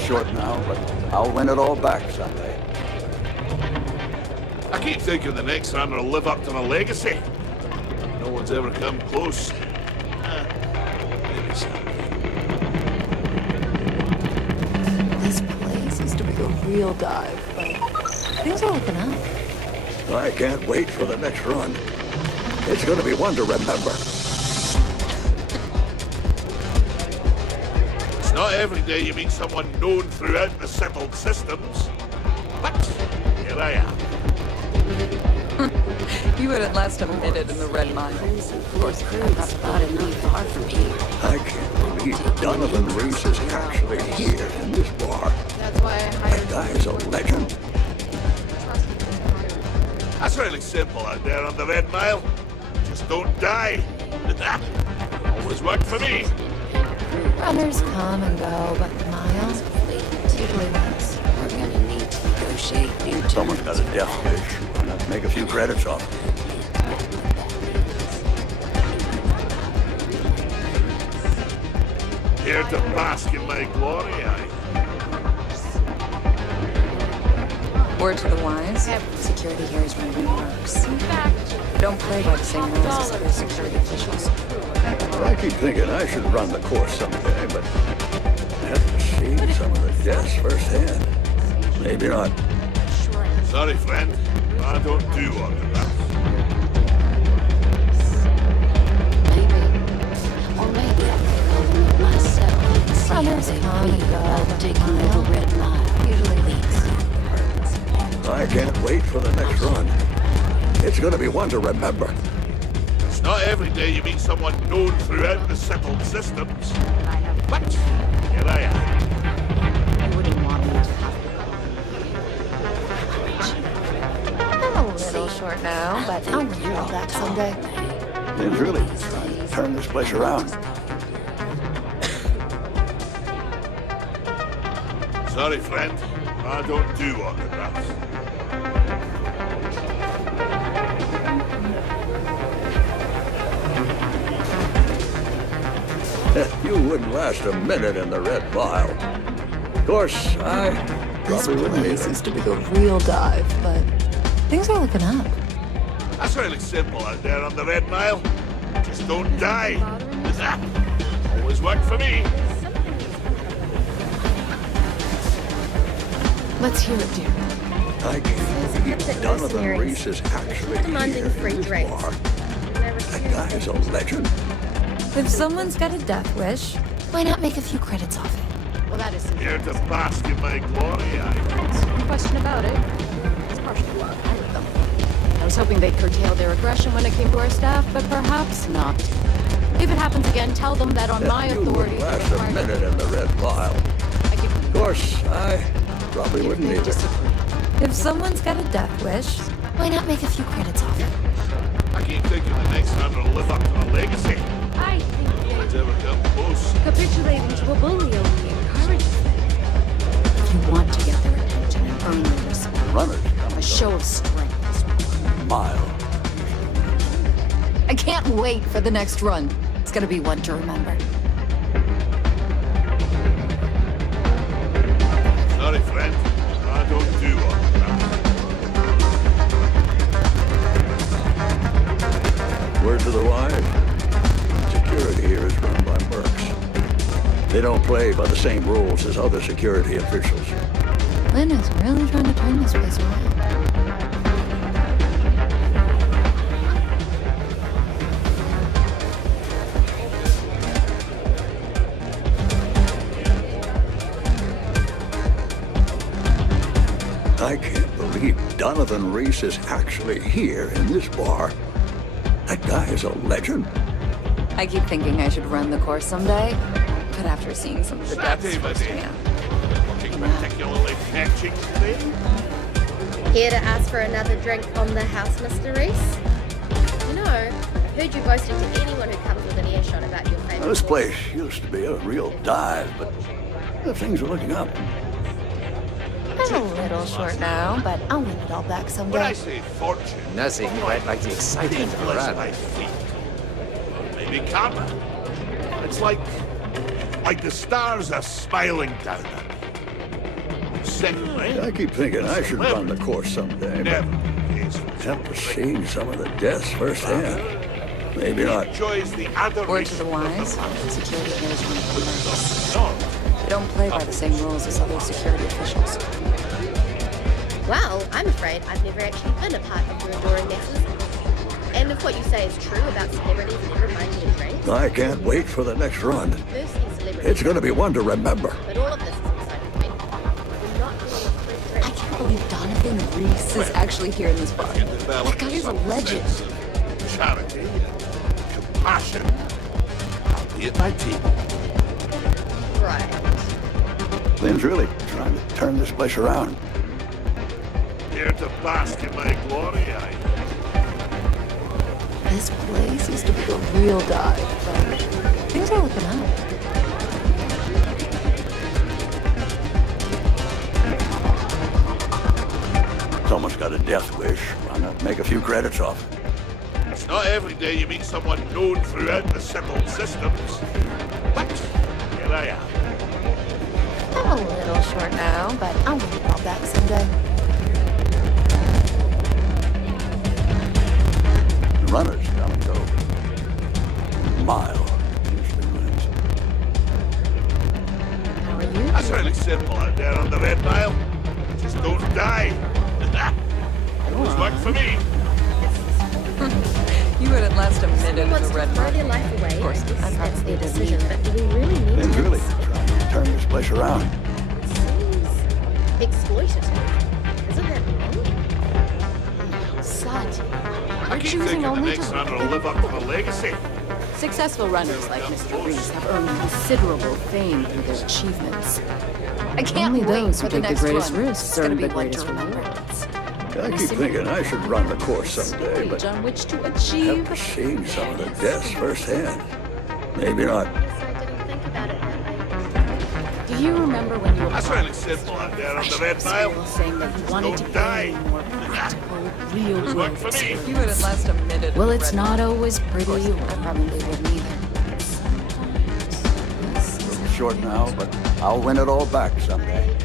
Short now, but I'll win it all back someday. I keep thinking the next runner will live up to my legacy. No one's ever come close. Maybe so. This place used to be a real dive, but things are looking up. I can't wait for the next run. It's gonna be one to remember. It's not every day you meet someone known throughout the settled systems. But here I am. You wouldn't last a minute in the Red Mines. Of course, I'm not about it not far from here. I can't believe Donovan Reese is actually here in this bar. That's why I hired That guy's a legend. That's really simple out there on the Red Mile. Just don't die. Always worked for me. Runners come and go, but the mile usually wins. We're gonna need to negotiate new terms. Someone's got a death wish. Why not make a few credits off it? Here to bask in my glory, Word to the wise, security here is run by mercs. They don't play by the same rules as other security officials. I keep thinking I should run the course someday, but after seeing some of the deaths firsthand, maybe not. Sorry, friend. I don't do autographs. Or maybe I could go do it myself and see how Runners they come feel and go, about but taking the over mile Red Mile. usually leads. I can't wait for the next run. It's gonna be one to remember. It's not every day you meet someone known throughout the settled systems. But here I am. You wouldn't want me to have to go. short now, but I'll make it all back someday. They're really trying to turn this place around. Sorry, friend. I don't do autographs. You wouldn't last a minute in the red vial. Of course, I probably wouldn't This either. used to be a real dive, but things are looking up. That's really simple out there on the Red Mile. Just don't die. Always worked for me. Let's hear it, dear. I can't believe Donovan Reese is actually Demanding here free in this drinks. bar. That guy is a legend. If someone's got a death wish, why not make a few credits off it? Well, that is Here to bask in my glory, no question about it. It's partial luck. I like them. I was hoping they'd curtail their aggression when it came to our staff, but perhaps not. If it happens again, tell them that on my You authority. wouldn't last a minute in the red vial. Of course, I probably wouldn't either. If someone's got a death wish, why not make a few credits off it? I keep thinking the next time will live up to a legacy. I think It's ever come close. capitulating to a bully only encourages them. If you want to get their attention and earn their respect, Runners, a show of strength is mile. I can't wait for the next run. It's gonna be one to remember. Sorry, friend. I don't do autographs. Word to the wise. Security here is run by mercs. They don't play by the same rules as other security officials. Lynn is really trying to turn this place around. I can't believe Donovan Reese is actually here in this bar. That guy is a legend. I keep thinking I should run the course someday, but after seeing some of the deaths firsthand. Looking particularly fetching today. Here to ask for another drink on the house, Mr. Reese? You know, I've heard you boasting to anyone who comes with an earshot about your favorite. This place used to be a real dive, but things are looking up. I'm a little short now, but I'll win it all back When I someday. say fortune, Nothing quite like the excitement of a bless run. my feet. Or maybe karma. It's like the stars are smiling down at me. Secondly, I keep thinking I should run the course someday, but after seeing some of the deaths firsthand, maybe not. enjoys the Word to the wise, security here is one of the mercs. They don't play by the same rules as other security officials. Well, I'm afraid I've never actually been a part of your adoring messes. And if what you say is true about celebrities never buying you a drink, I can't wait for the next run. thirsty celebrities. It's going to be one to remember. But all of this is exciting to me. We're not doing a free drink. I can't believe Donovan Reese is actually here in this bar. That guy is a legend. Charity, compassion. I'll be at my table. Right. Lynn's really trying to turn this place around. Here to bask in my glory, This place used to be a real dive, but things are looking up. Someone's got a death wish. Why not make a few credits off it? It's not every day you meet someone known throughout the settled systems. But here I am. I'm a little short now, but I'll win it all back someday. The runners come and go. Mile usually wins. How are you? That's really simple out there on the Red Mile. Just don't die. Always worked for me. You wouldn't last a minute in Wants the to red throw bar. their life away. Of course, I guess I'm that's probably their the decision, leader. but do we really need Lynn's to? really trying to turn this place around. Exploitative. Isn't that wrong? Sati, I we're keep choosing thinking the only next to run will live up to the legacy. Successful runners like Mr. Reese have earned considerable fame through their achievements. I can't Only wait those for who the take the next greatest run. risks It's gonna earn be the one greatest to remember. rewards. I keep thinking I should run the course someday, but on which to I have achieve. to see some of the deaths firsthand. Maybe not. Do you remember when you were That's really simple out there on the red mile. saying that you wanted to die. gain more practical, real It worked world? for me. You wouldn't last a minute. Well, it's not always pretty. I probably wouldn't either. It's short now, but I'll win it all back someday.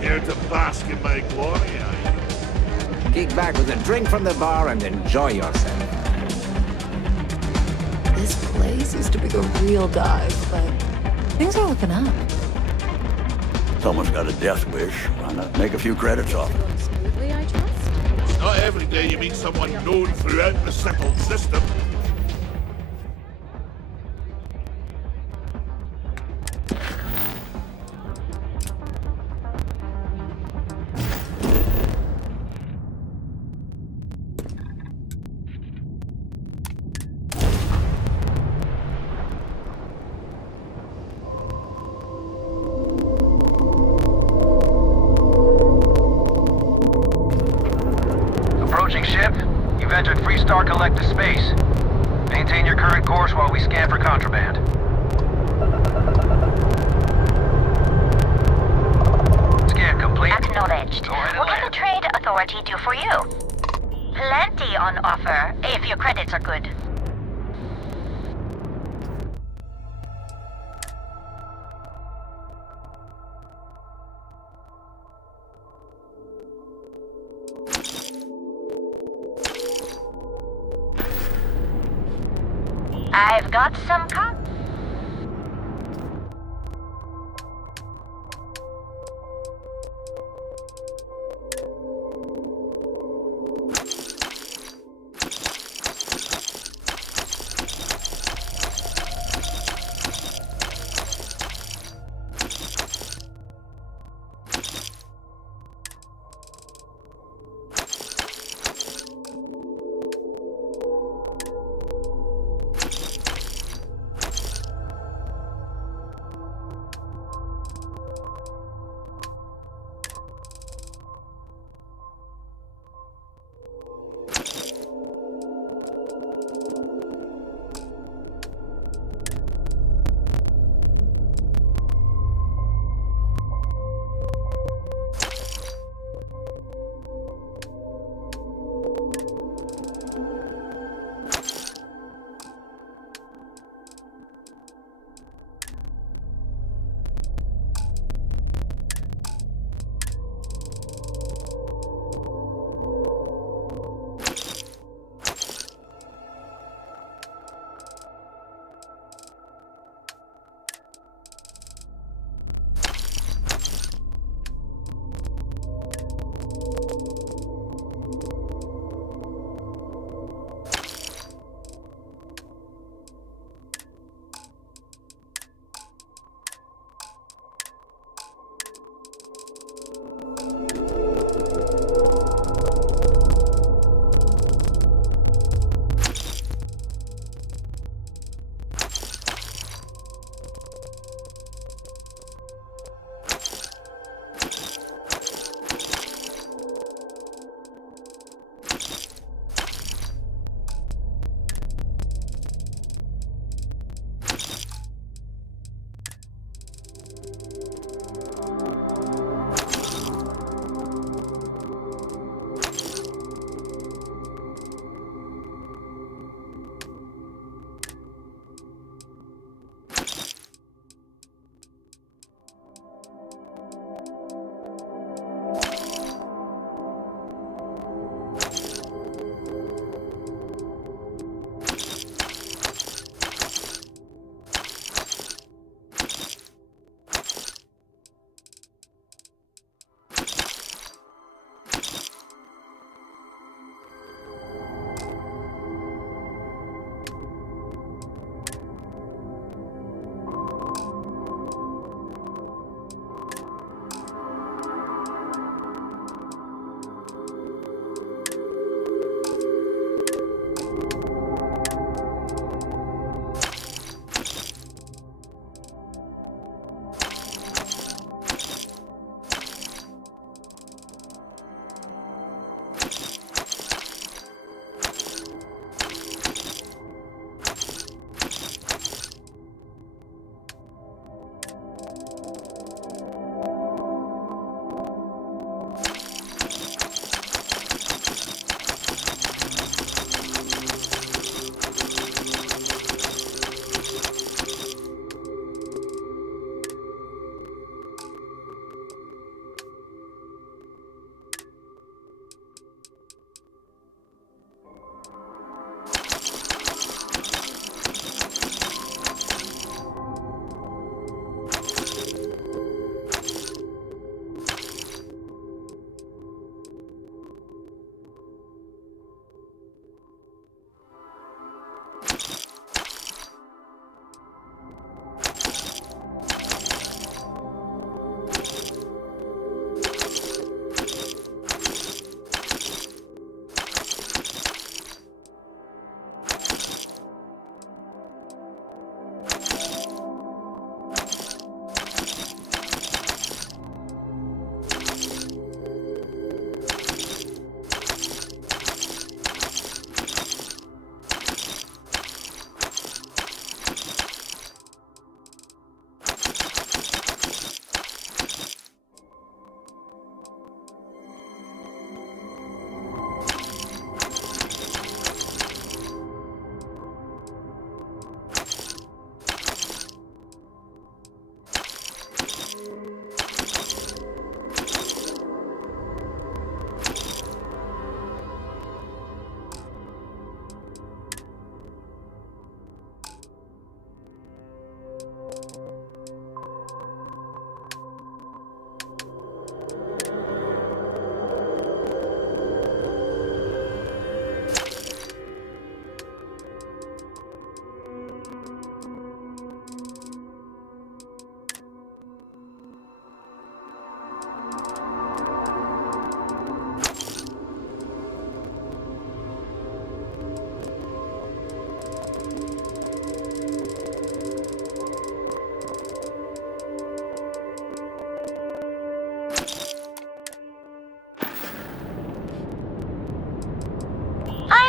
Here to bask in my glory, are you? Kick back with a drink from the bar and enjoy yourself. This place used to be the real dive, but things are looking up. Someone's got a death wish. Why not make a few credits off it? Smoothly, I trust. It's not every day you meet someone known throughout the settled system. Approaching ship. You've entered Freestar Collective space. Maintain your current course while we scan for contraband. Scan complete. Acknowledged. Go ahead and What can land. the trade authority do for you? Plenty on offer, if your credits are good. I've got some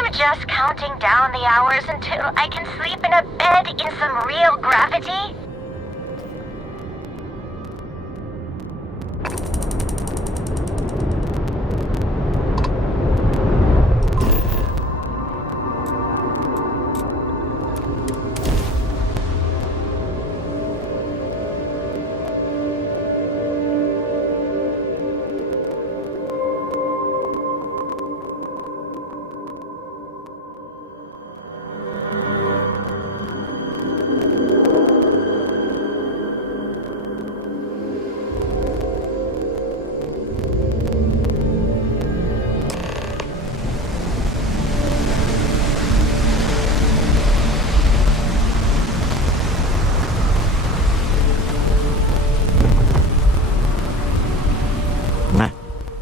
I'm just counting down the hours until I can sleep in a bed in some real gravity.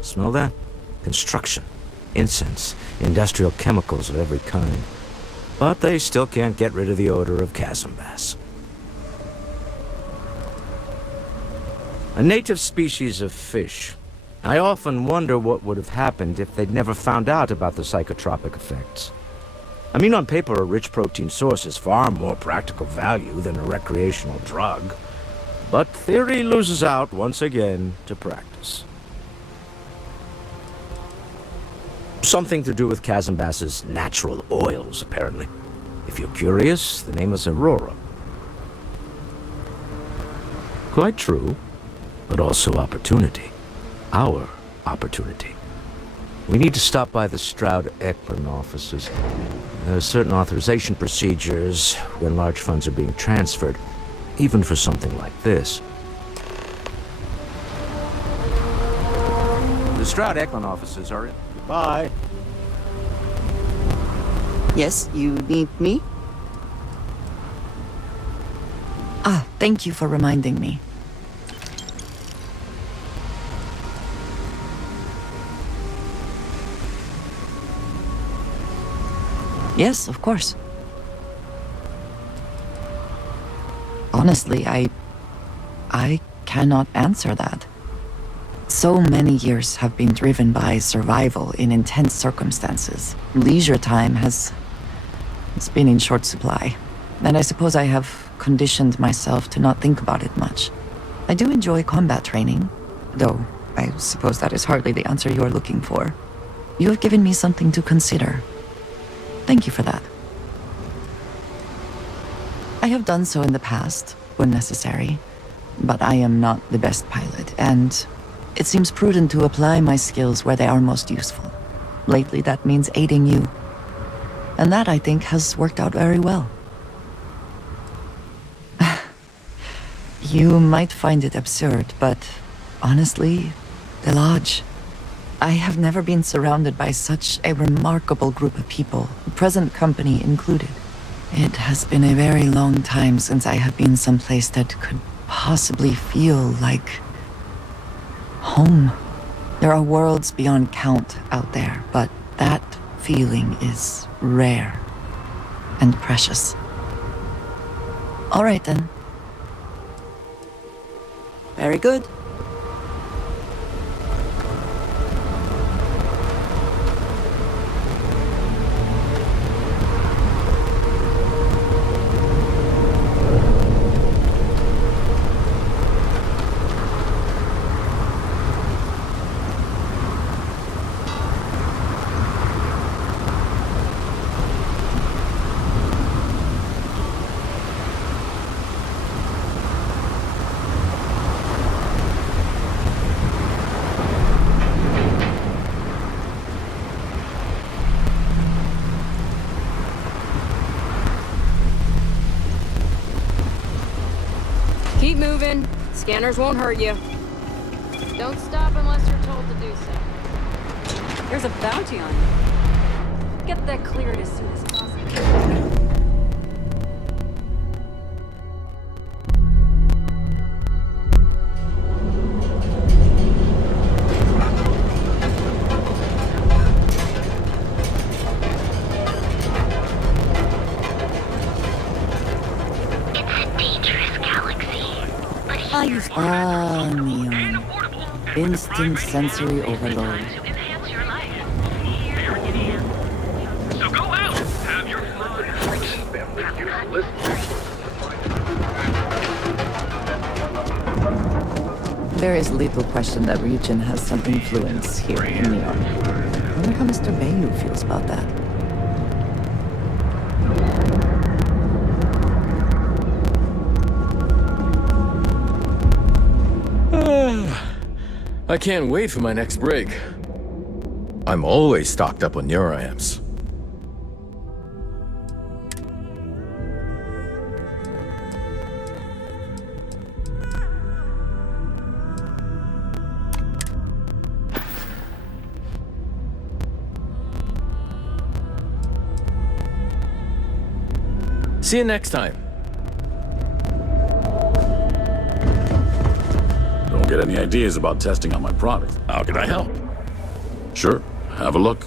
Smell that? Construction, incense, industrial chemicals of every kind. But they still can't get rid of the odor of chasm bass. A native species of fish. I often wonder what would have happened if they'd never found out about the psychotropic effects. I mean, on paper, a rich protein source is far more practical value than a recreational drug. But theory loses out once again to practice. Something to do with chasm bass's natural oils, apparently. If you're curious, the name is Aurora. Quite true, but also opportunity. Our opportunity. We need to stop by the Stroud-Eklund offices. There are certain authorization procedures when large funds are being transferred, even for something like this. The Stroud-Eklund offices are in. Bye. Yes, you need me? Ah, thank you for reminding me. Yes, of course. Honestly, I cannot answer that. So many years have been driven by survival in intense circumstances. Leisure time it's been in short supply. And I suppose I have conditioned myself to not think about it much. I do enjoy combat training, though I suppose that is hardly the answer you're looking for. You have given me something to consider. Thank you for that. I have done so in the past, when necessary, but I am not the best pilot, and it seems prudent to apply my skills where they are most useful. Lately, that means aiding you. And that, I think, has worked out very well. You might find it absurd, but honestly, the Lodge. I have never been surrounded by such a remarkable group of people, present company included. It has been a very long time since I have been someplace that could possibly feel like home. There are worlds beyond count out there, but that feeling is rare and precious. All right then. Very good. Keep moving. Scanners won't hurt you. Don't stop unless you're told to do so. There's a bounty on you. Get that cleared as soon as possible. Neon. Instant sensory overload. There is little question that region has some influence here in New York. I wonder how Mr. Bayou feels about that. I can't wait for my next break. I'm always stocked up on neuroamps. See you next time. Don't get any ideas about testing on my product. How can I help? Sure, have a look.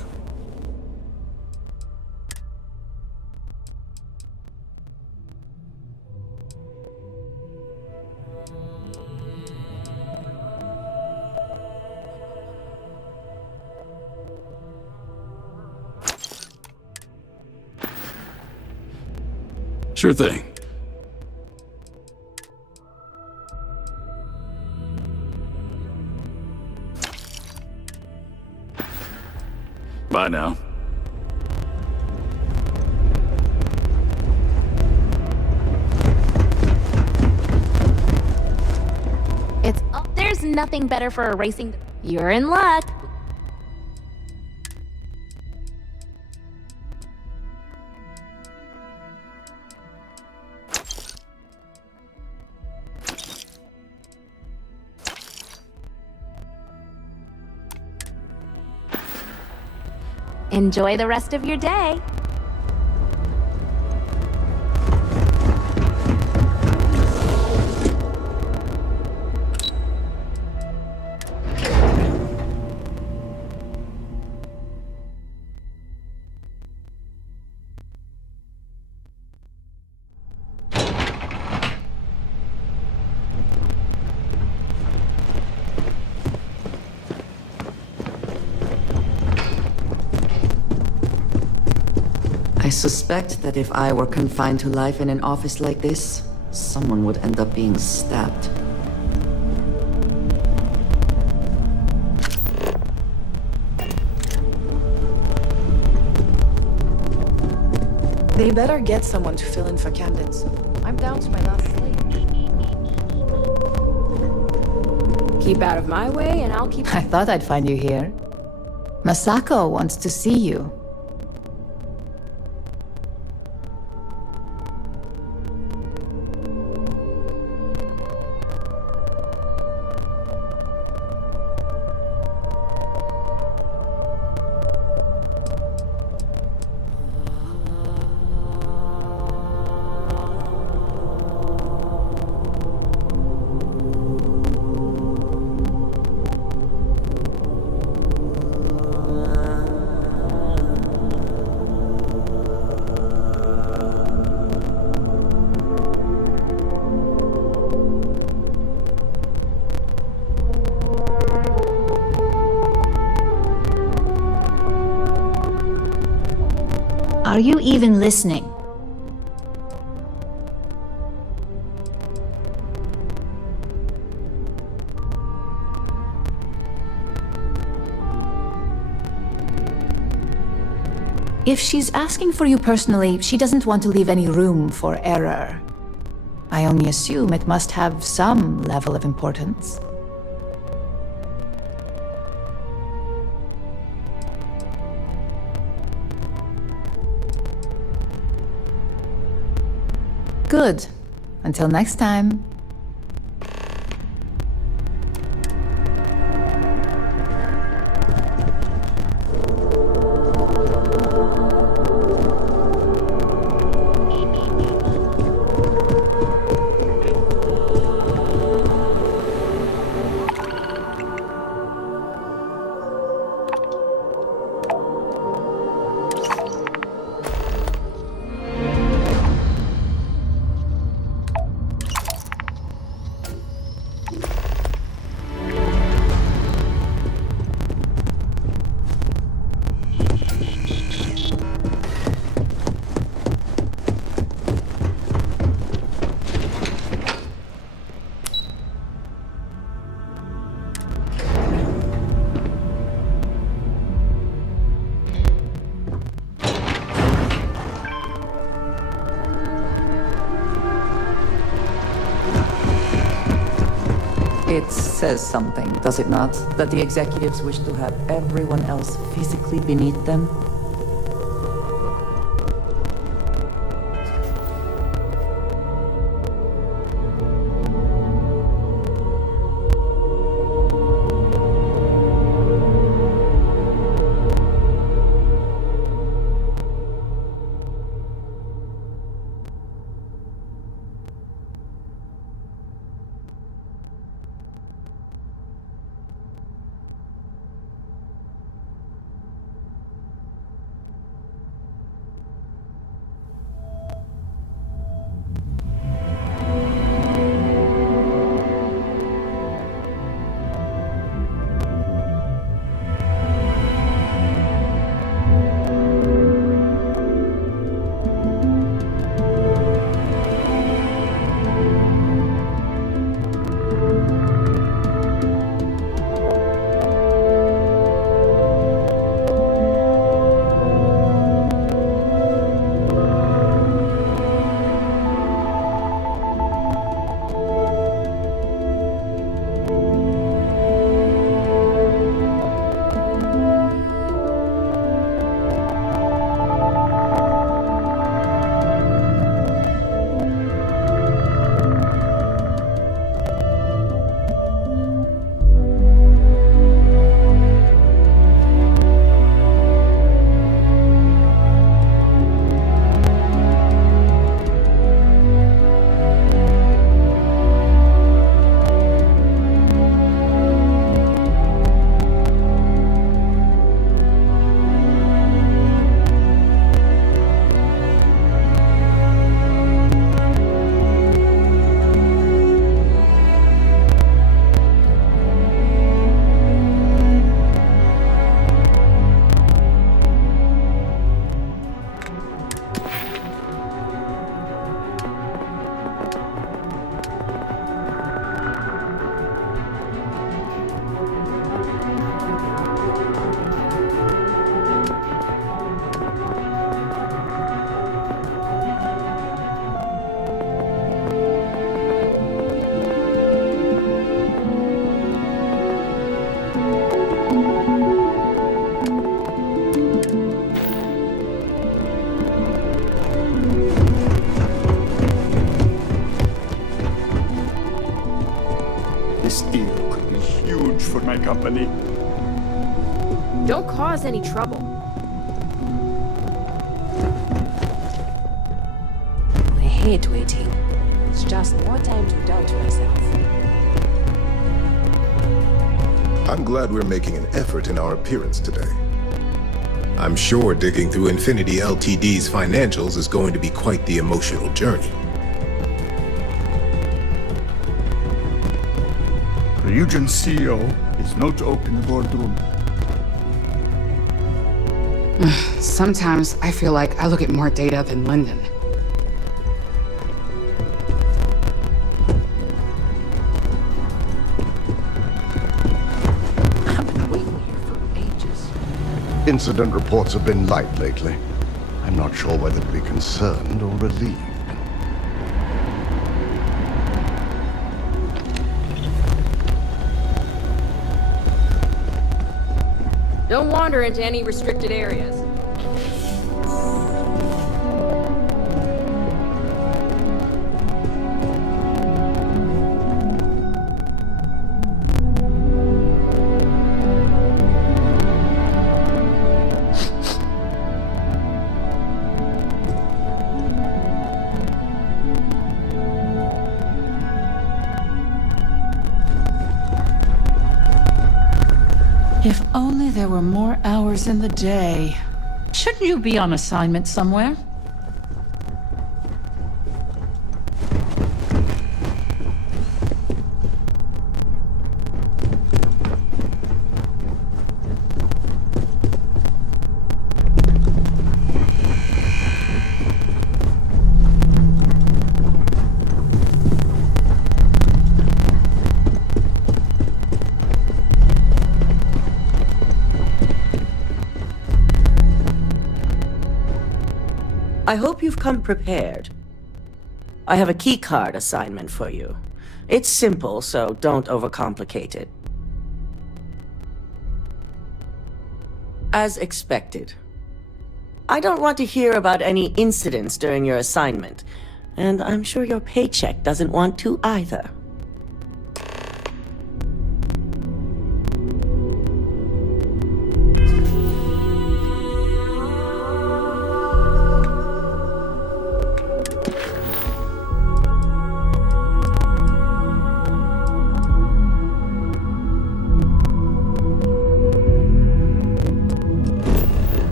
Sure thing. Bye now. There's nothing better for erasing. You're in luck. Enjoy the rest of your day. I suspect that if I were confined to life in an office like this, someone would end up being stabbed. They better get someone to fill in for Camden's. I'm down to my last sleep. Keep out of my way and I'll keep... I thought I'd find you here. Masako wants to see you. Are you even listening? If she's asking for you personally, she doesn't want to leave any room for error. I only assume it must have some level of importance. Good. Until next time. It says something, does it not? That the executives wish to have everyone else physically beneath them? Company. Don't cause any trouble. I hate waiting. It's just more time to doubt myself. I'm glad we're making an effort in our appearance today. I'm sure digging through Infinity Ltd's financials is going to be quite the emotional journey. Ryujin's CEO is no joke in the boardroom. Sometimes I feel like I look at more data than Lyndon. I've been waiting here for ages. Incident reports have been light lately. I'm not sure whether to be concerned or relieved. Don't wander into any restricted areas. If only there were more hours in the day. Shouldn't you be on assignment somewhere? I hope you've come prepared. I have a keycard assignment for you. It's simple, so don't overcomplicate it. As expected. I don't want to hear about any incidents during your assignment, and I'm sure your paycheck doesn't want to either.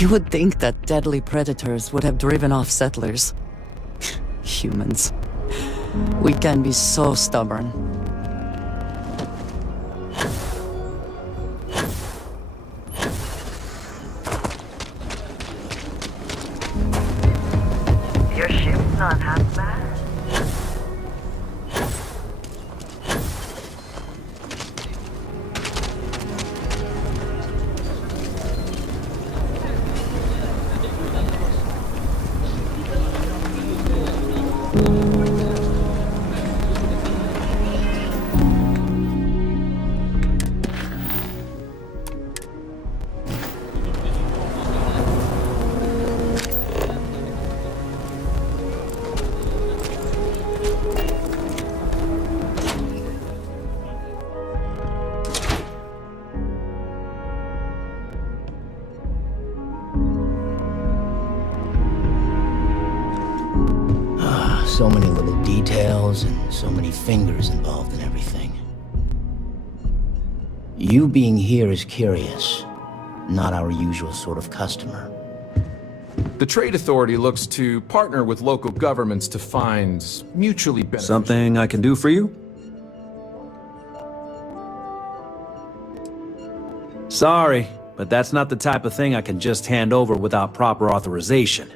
You would think that deadly predators would have driven off settlers. Humans. We can be so stubborn. Your ship's not half bad. So many little details and so many fingers involved in everything. You being here is curious, not our usual sort of customer. The Trade Authority looks to partner with local governments to find mutually beneficial... Something I can do for you? Sorry, but that's not the type of thing I can just hand over without proper authorization.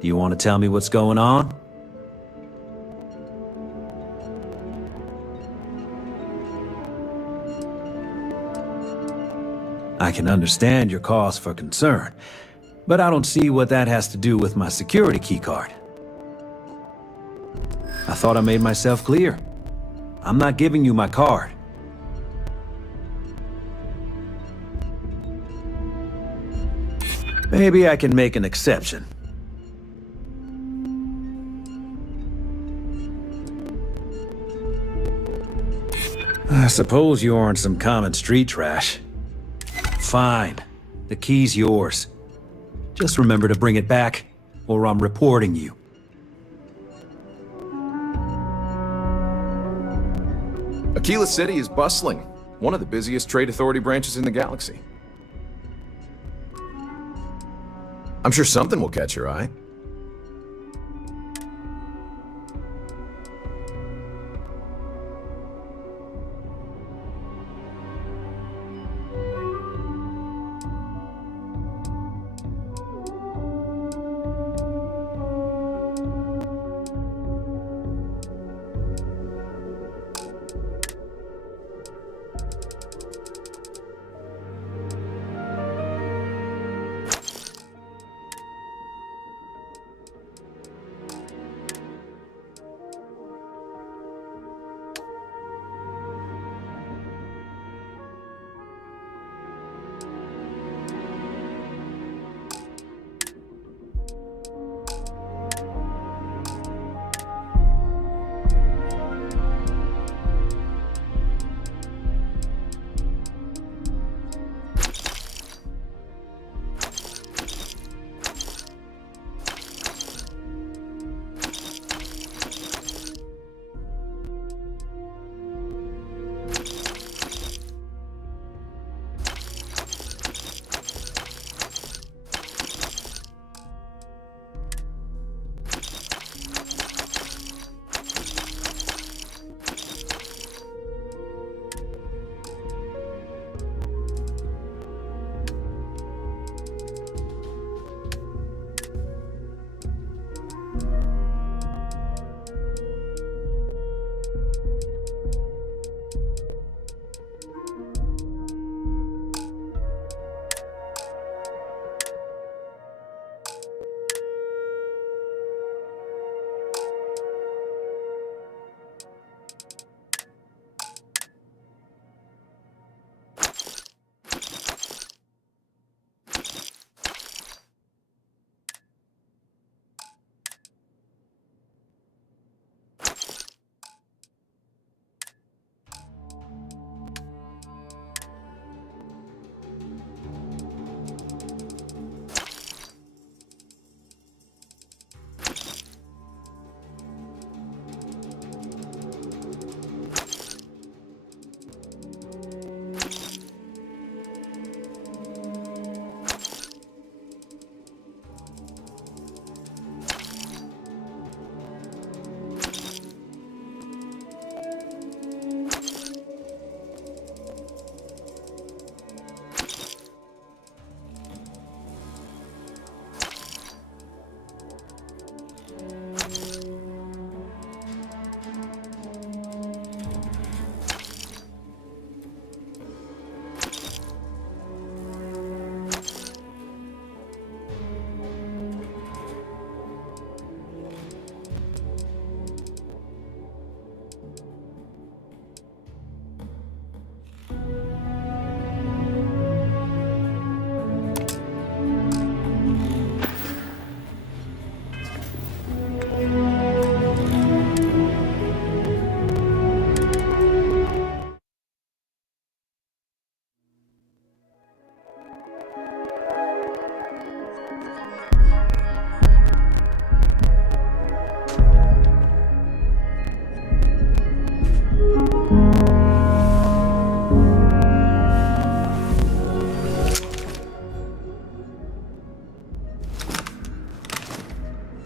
Do you want to tell me what's going on? I can understand your cause for concern, but I don't see what that has to do with my security keycard. I thought I made myself clear. I'm not giving you my card. Maybe I can make an exception. I suppose you aren't some common street trash. Fine. The key's yours. Just remember to bring it back, or I'm reporting you. Aquila City is bustling. One of the busiest Trade Authority branches in the galaxy. I'm sure something will catch your eye.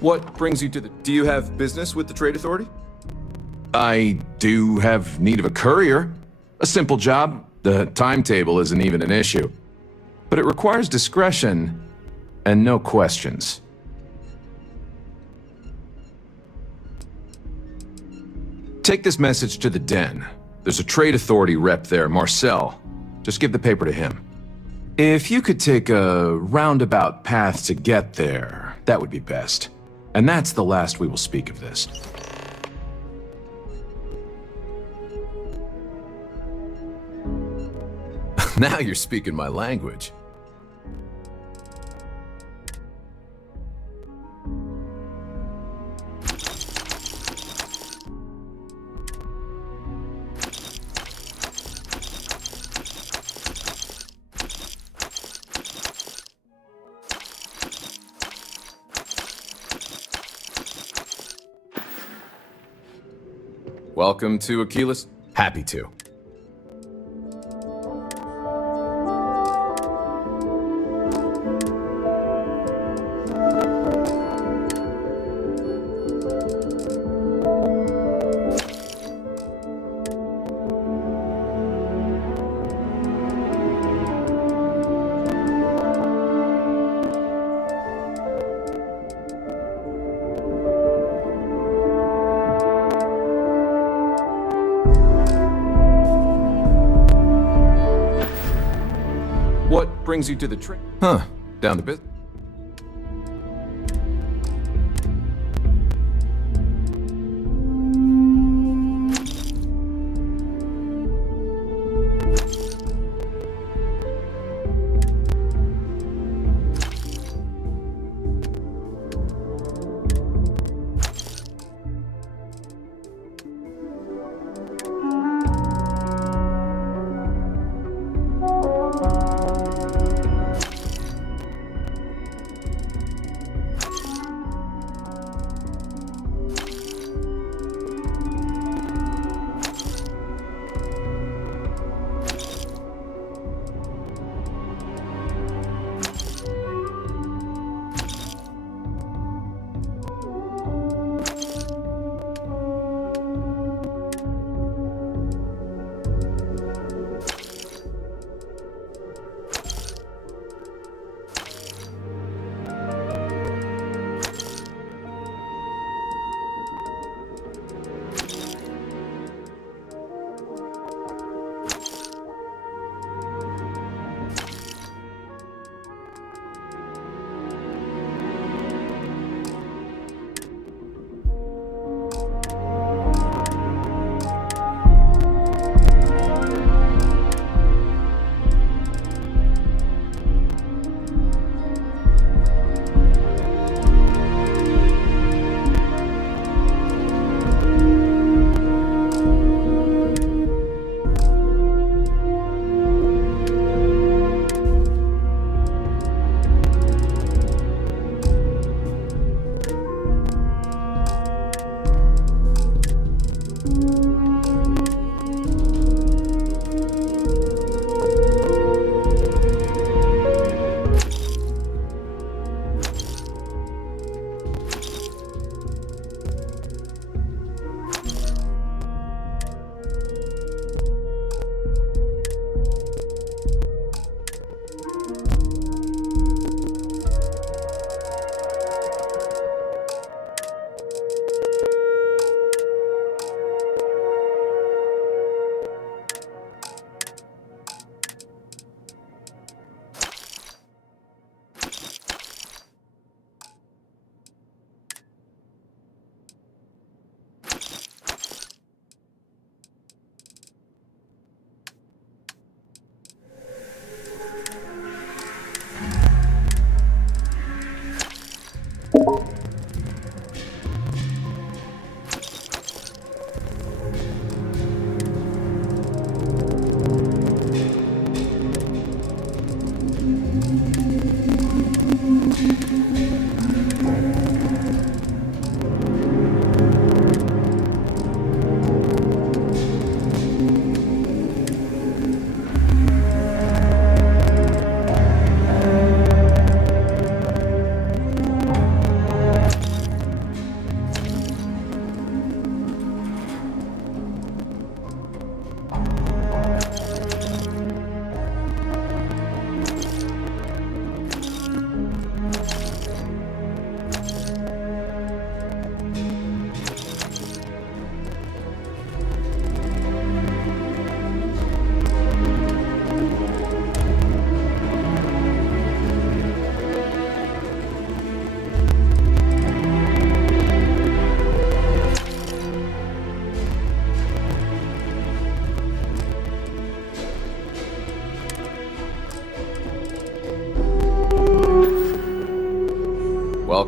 What brings you to the... Do you have business with the Trade Authority? I do have need of a courier. A simple job. The timetable isn't even an issue. But it requires discretion and no questions. Take this message to the Den. There's a Trade Authority rep there, Marcel. Just give the paper to him. If you could take a roundabout path to get there, that would be best. And that's the last we will speak of this. Now you're speaking my language. Welcome to Achilles. Happy to. What brings you to the train? Huh. Down to business.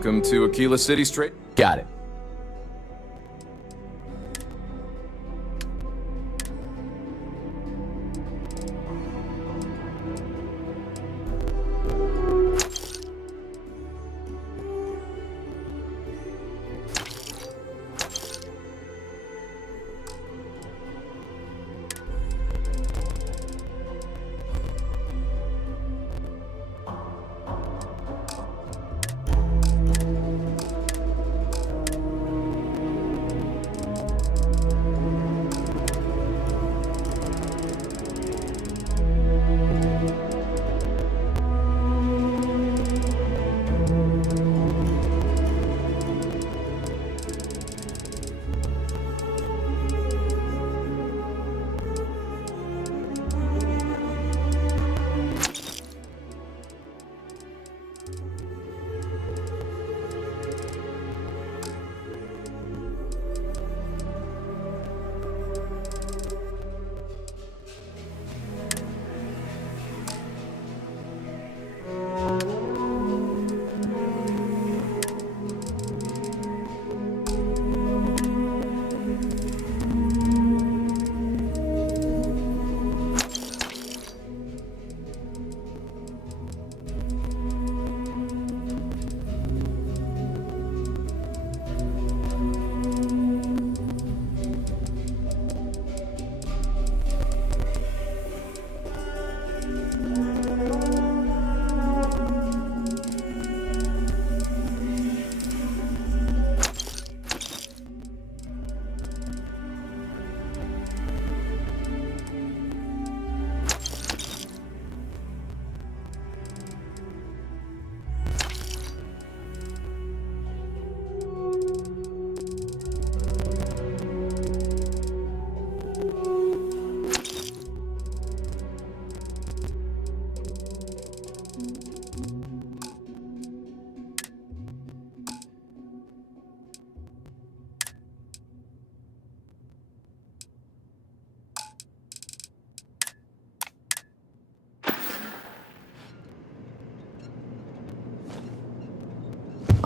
Welcome to Aquila City Straight. Got it.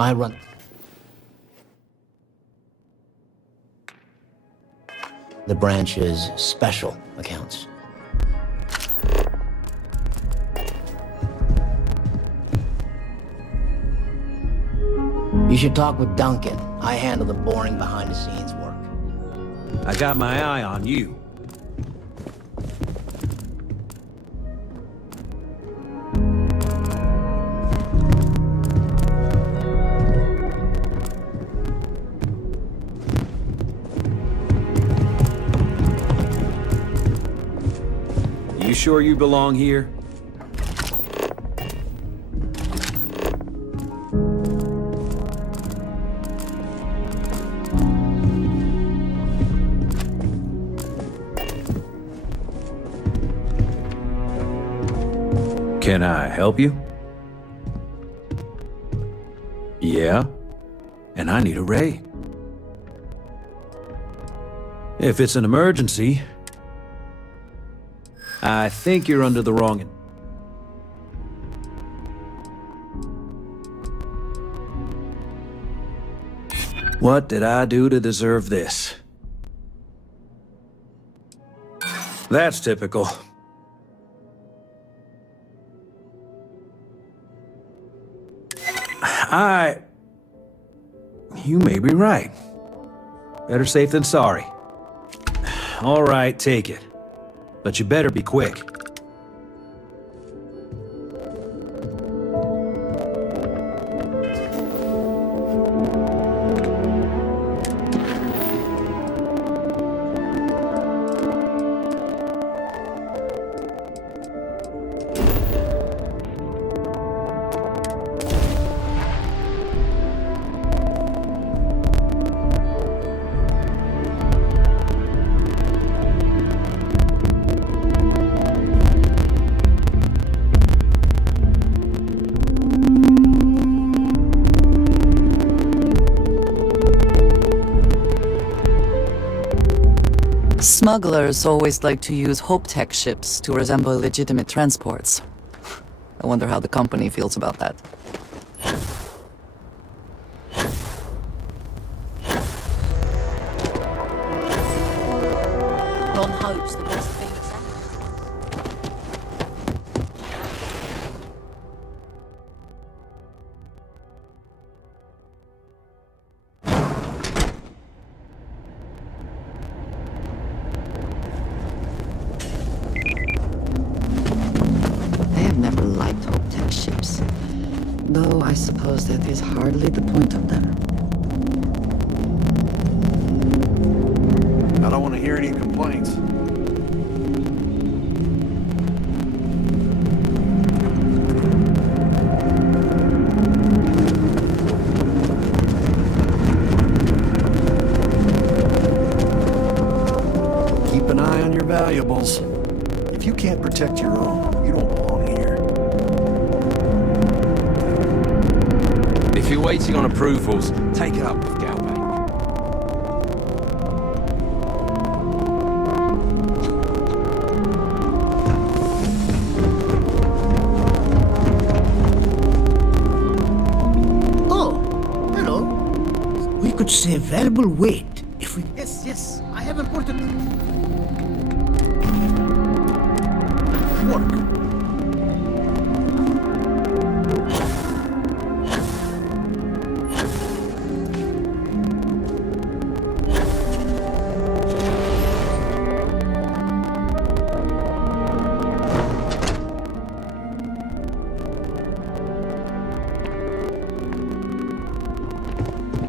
I run the branch's special accounts. You should talk with Duncan. I handle the boring behind-the-scenes work. I got my eye on you. You sure you belong here? Can I help you? Yeah? And I need a ray. If it's an emergency, I think you're under the wrong... What did I do to deserve this? That's typical. You may be right. Better safe than sorry. All right, take it. But you better be quick. Smugglers always like to use Hope-Tech ships to resemble legitimate transports. I wonder how the company feels about that. use the most famous actor. I have never liked Hope-Tech ships, though I suppose that is hardly the point of them. I don't want to hear any complaints. Keep an eye on your valuables. If you can't protect your own, you don't belong here. If you're waiting on approvals, take it up with Galbank. We could save valuable weight if we... Yes, I have important work.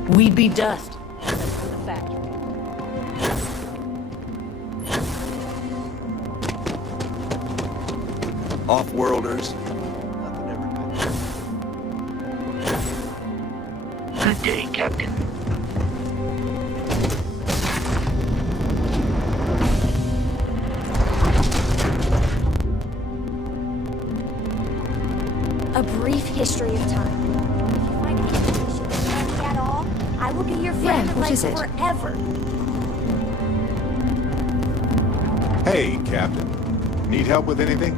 We'd be dust. That's from the factory. Off-worlders. Good day, Captain. A brief history of time. If you find any information about me at all, I will be your friend Yeah, what is it? forever. Hey, Captain. Need help with anything?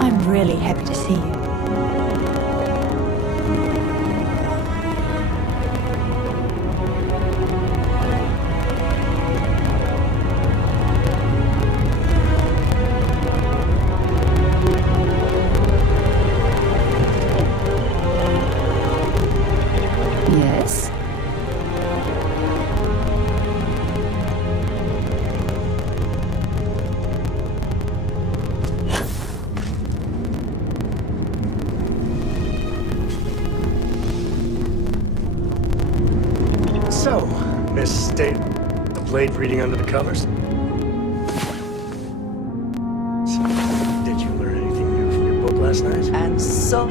I'm really happy to see you. Yes? So, Miss State, the blade reading under the covers? So, did you learn anything new from your book last night? And so...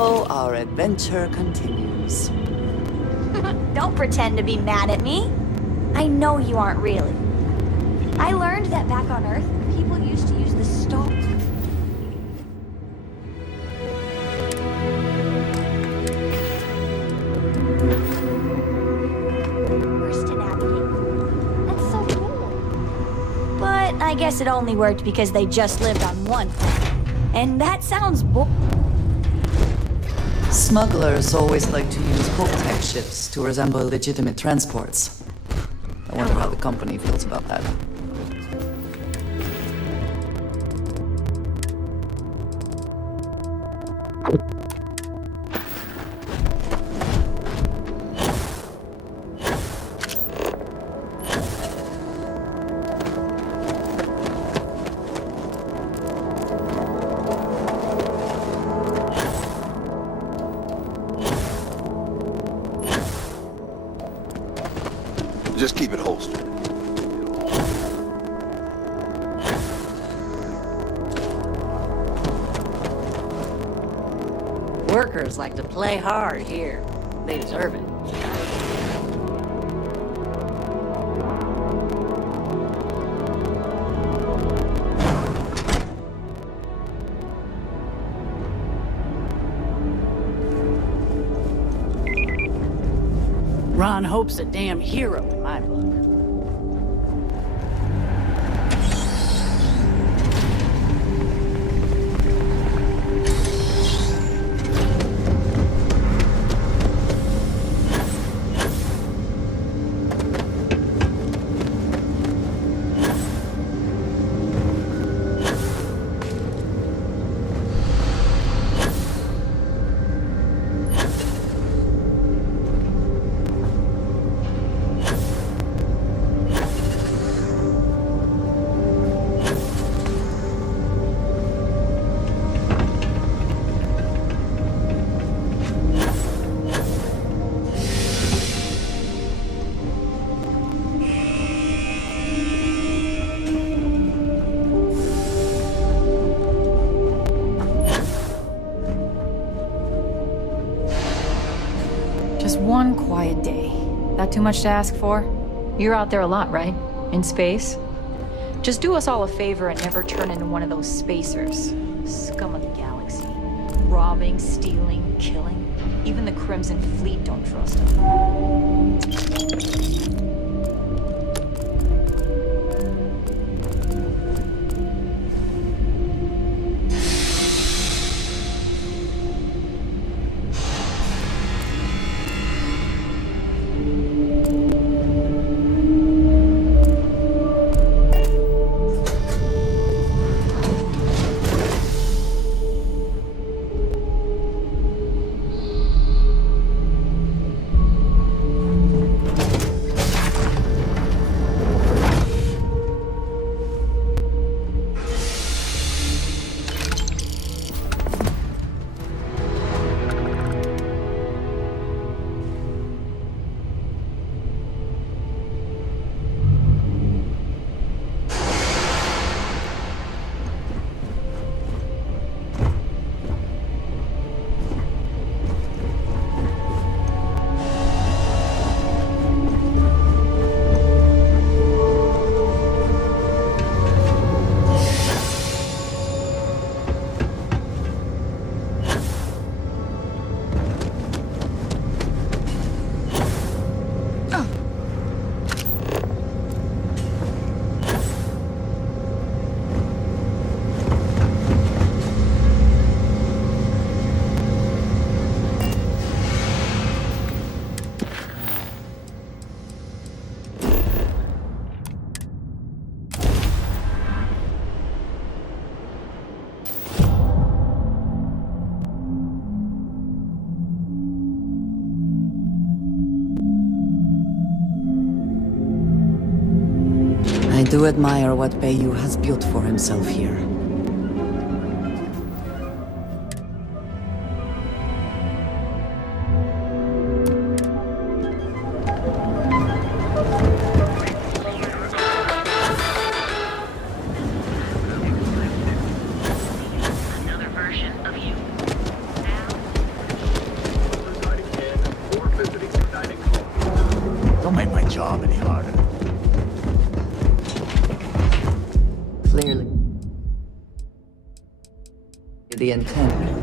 Oh, our adventure continues. Don't pretend to be mad at me. I know you aren't really. I learned that back on Earth, people used to use the star. To navigate. That's so cool. But I guess it only worked because they just lived on one planet. And that sounds Smugglers always like to use Voltec ships to resemble legitimate transports. I wonder how the company feels about that. Just keep it holstered. Workers like to play hard here. They deserve it. Ron Hope's a damn hero in my book. Just one quiet day. That too much to ask for? You're out there a lot, right? In space? Just do us all a favor and never turn into one of those spacers. Scum of the galaxy. Robbing, stealing, killing. Even the Crimson Fleet don't trust them. I do admire what Bayou has built for himself here. The intent.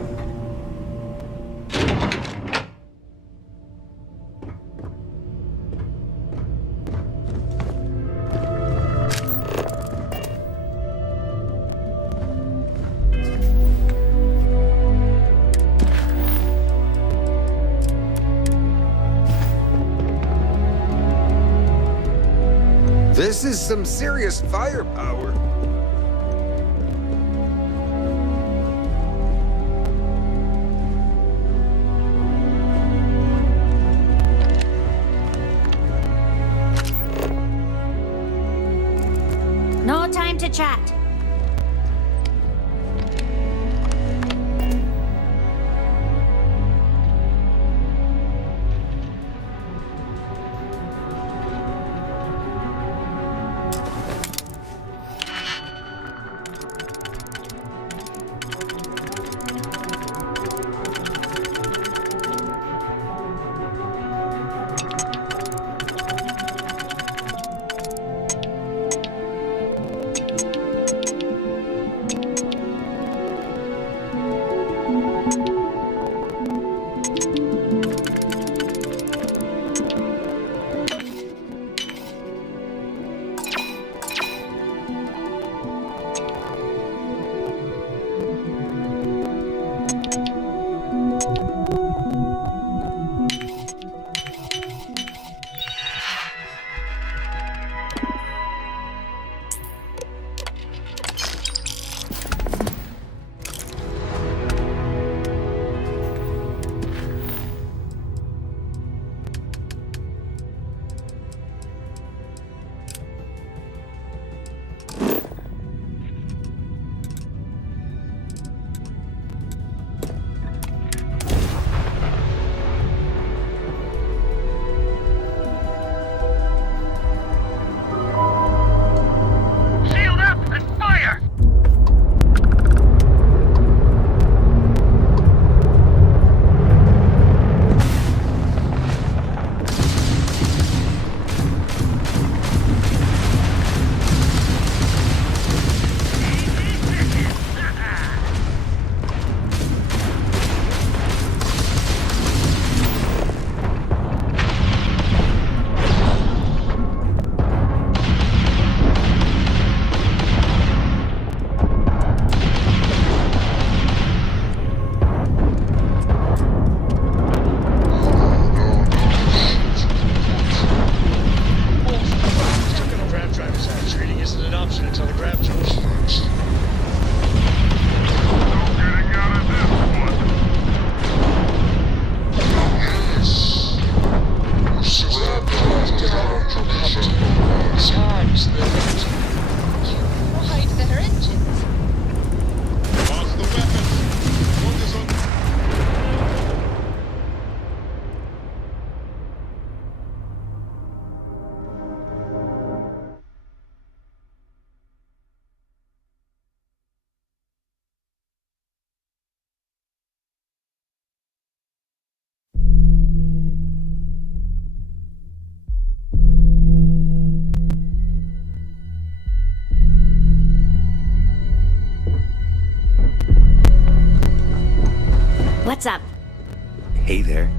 This is some serious firepower. No time to chat. What's up? Hey there.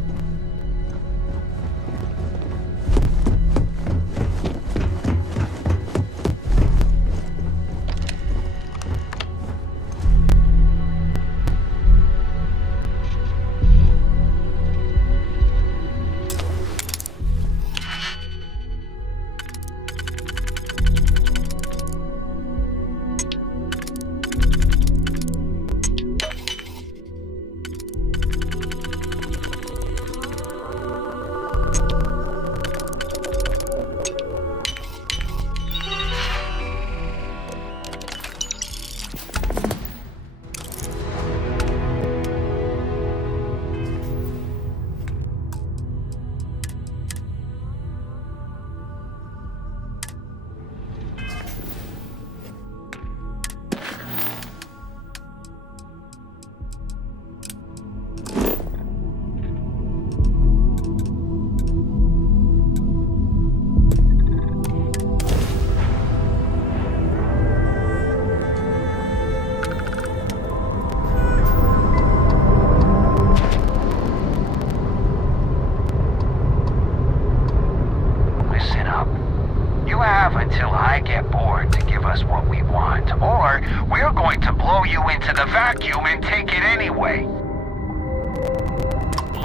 the vacuum and take it anyway.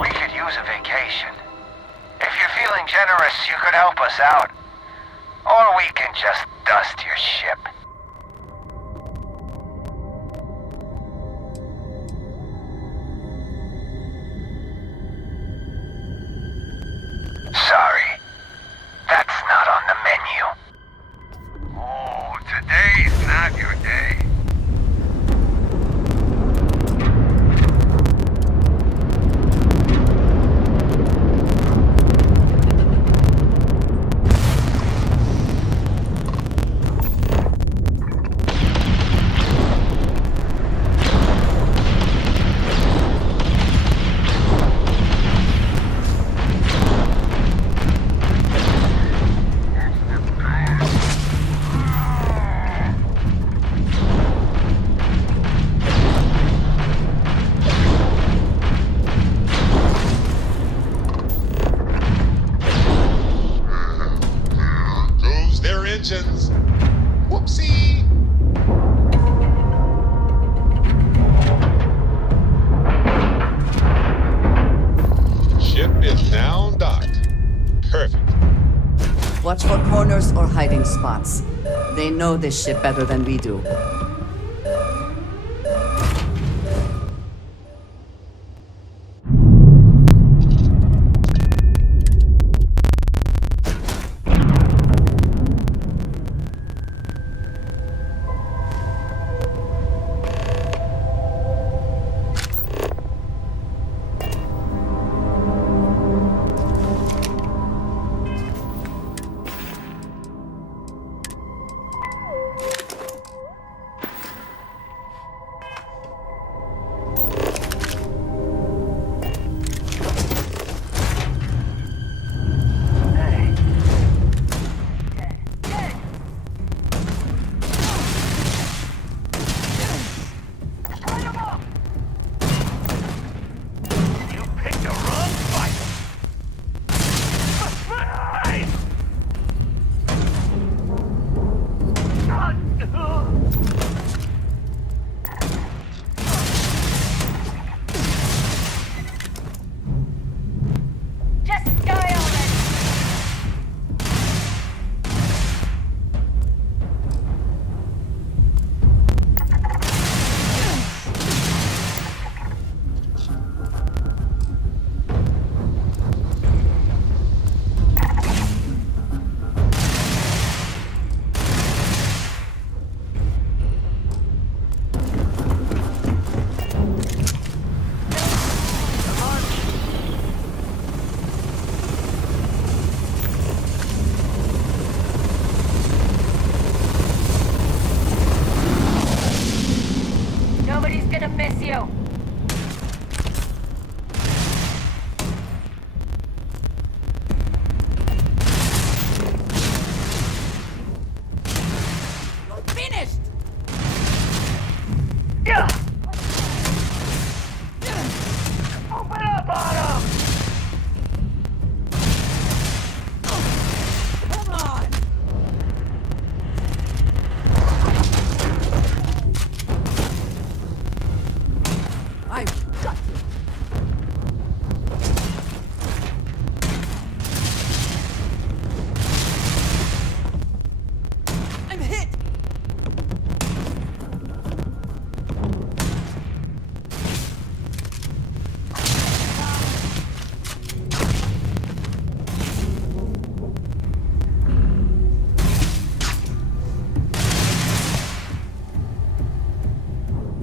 We could use a vacation. If you're feeling generous, you could help us out. Or we can just dust your ship. Sorry, that's not on the menu. Oh, today's not your day. Whoopsie! Ship is now docked. Perfect. Watch for corners or hiding spots. They know this ship better than we do.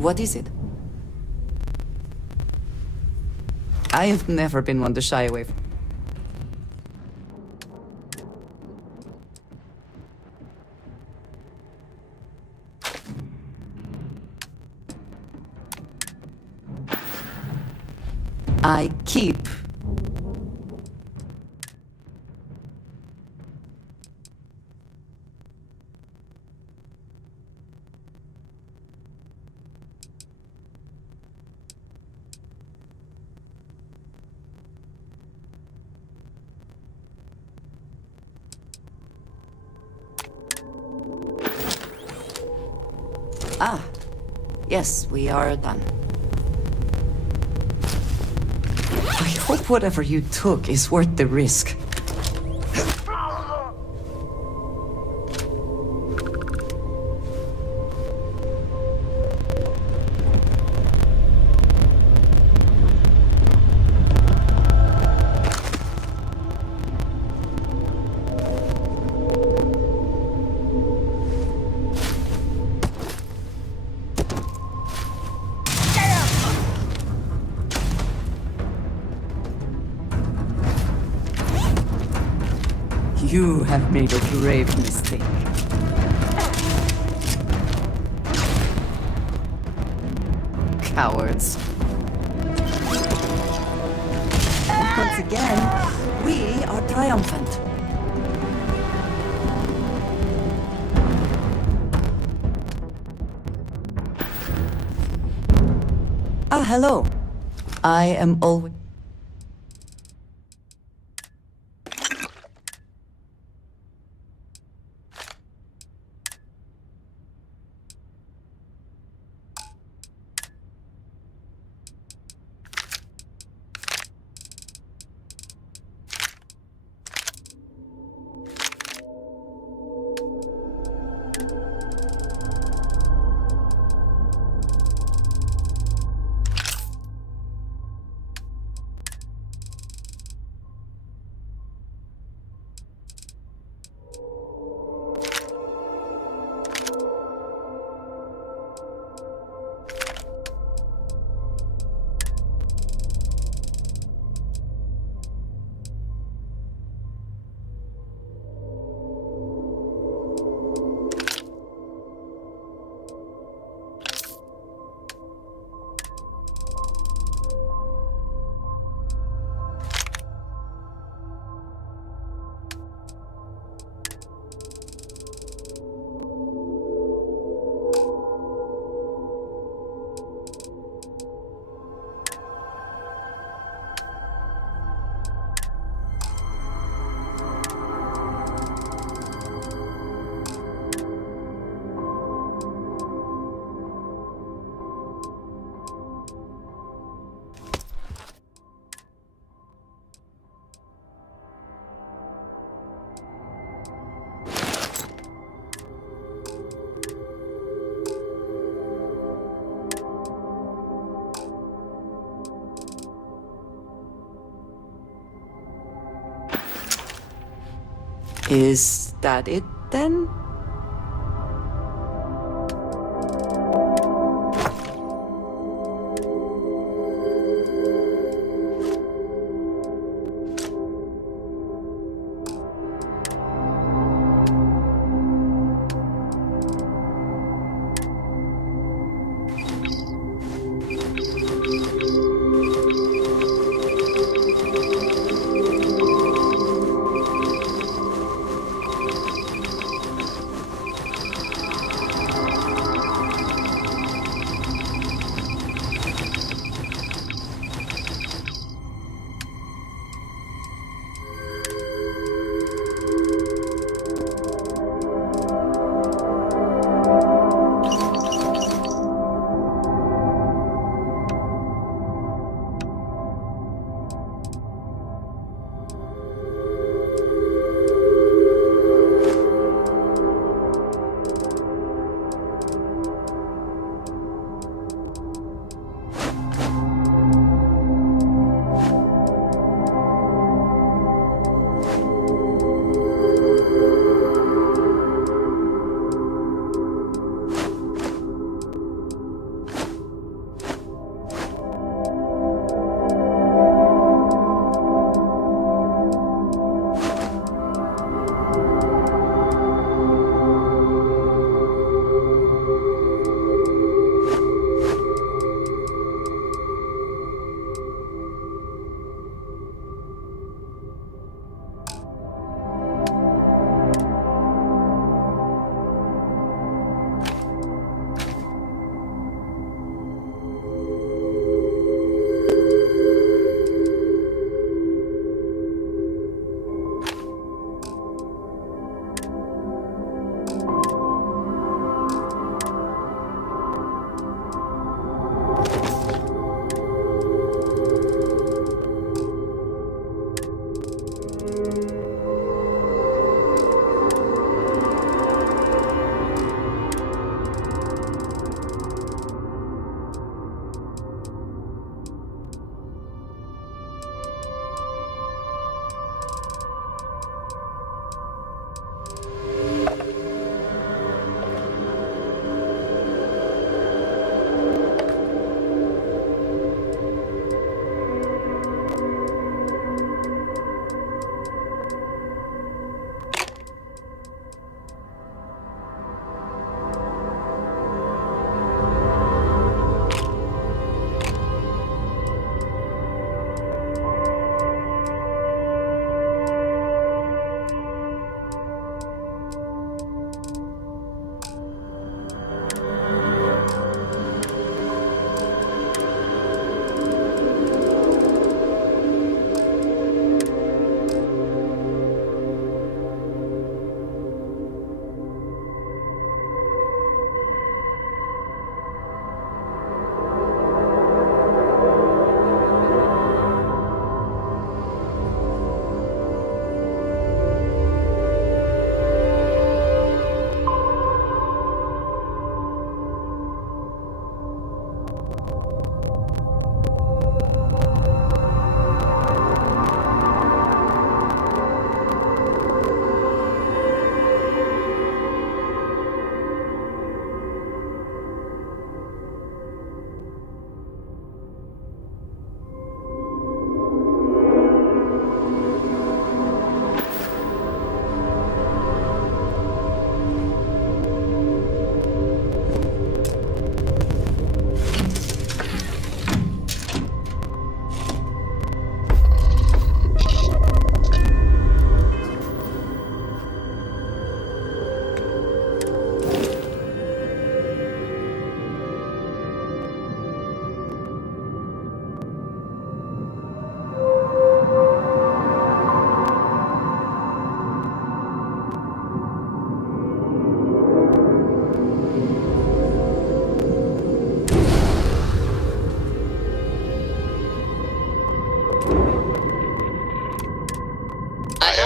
What is it? I have never been one to shy away from. I keep. Yes, we are done. I hope whatever you took is worth the risk. You have made a grave mistake. Cowards. Once again, we are triumphant. Ah, hello. I am always... Is that it then?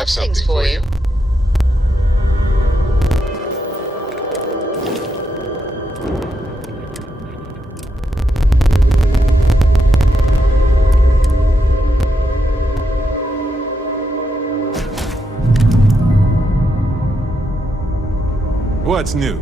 have things for you. What's new?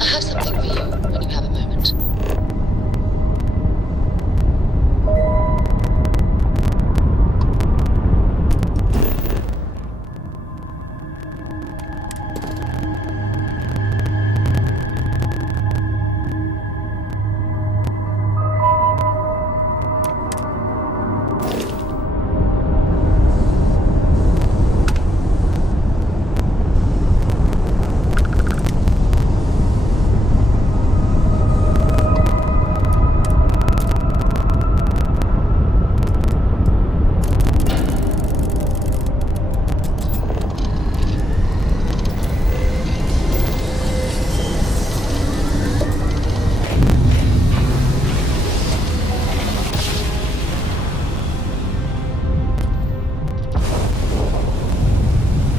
I have something for you when you have a moment.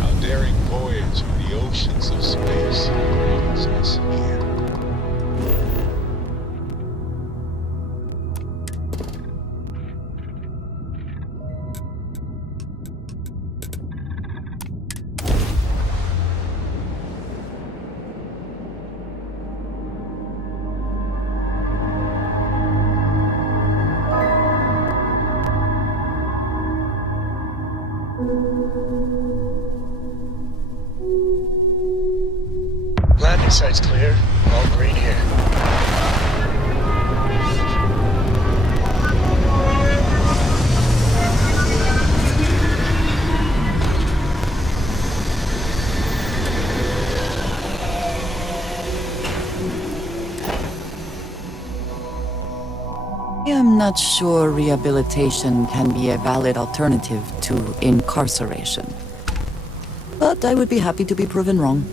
Our daring voyage through the oceans of space brings us here. Landing site's clear. All green here. I am not sure rehabilitation can be a valid alternative to incarceration. But I would be happy to be proven wrong.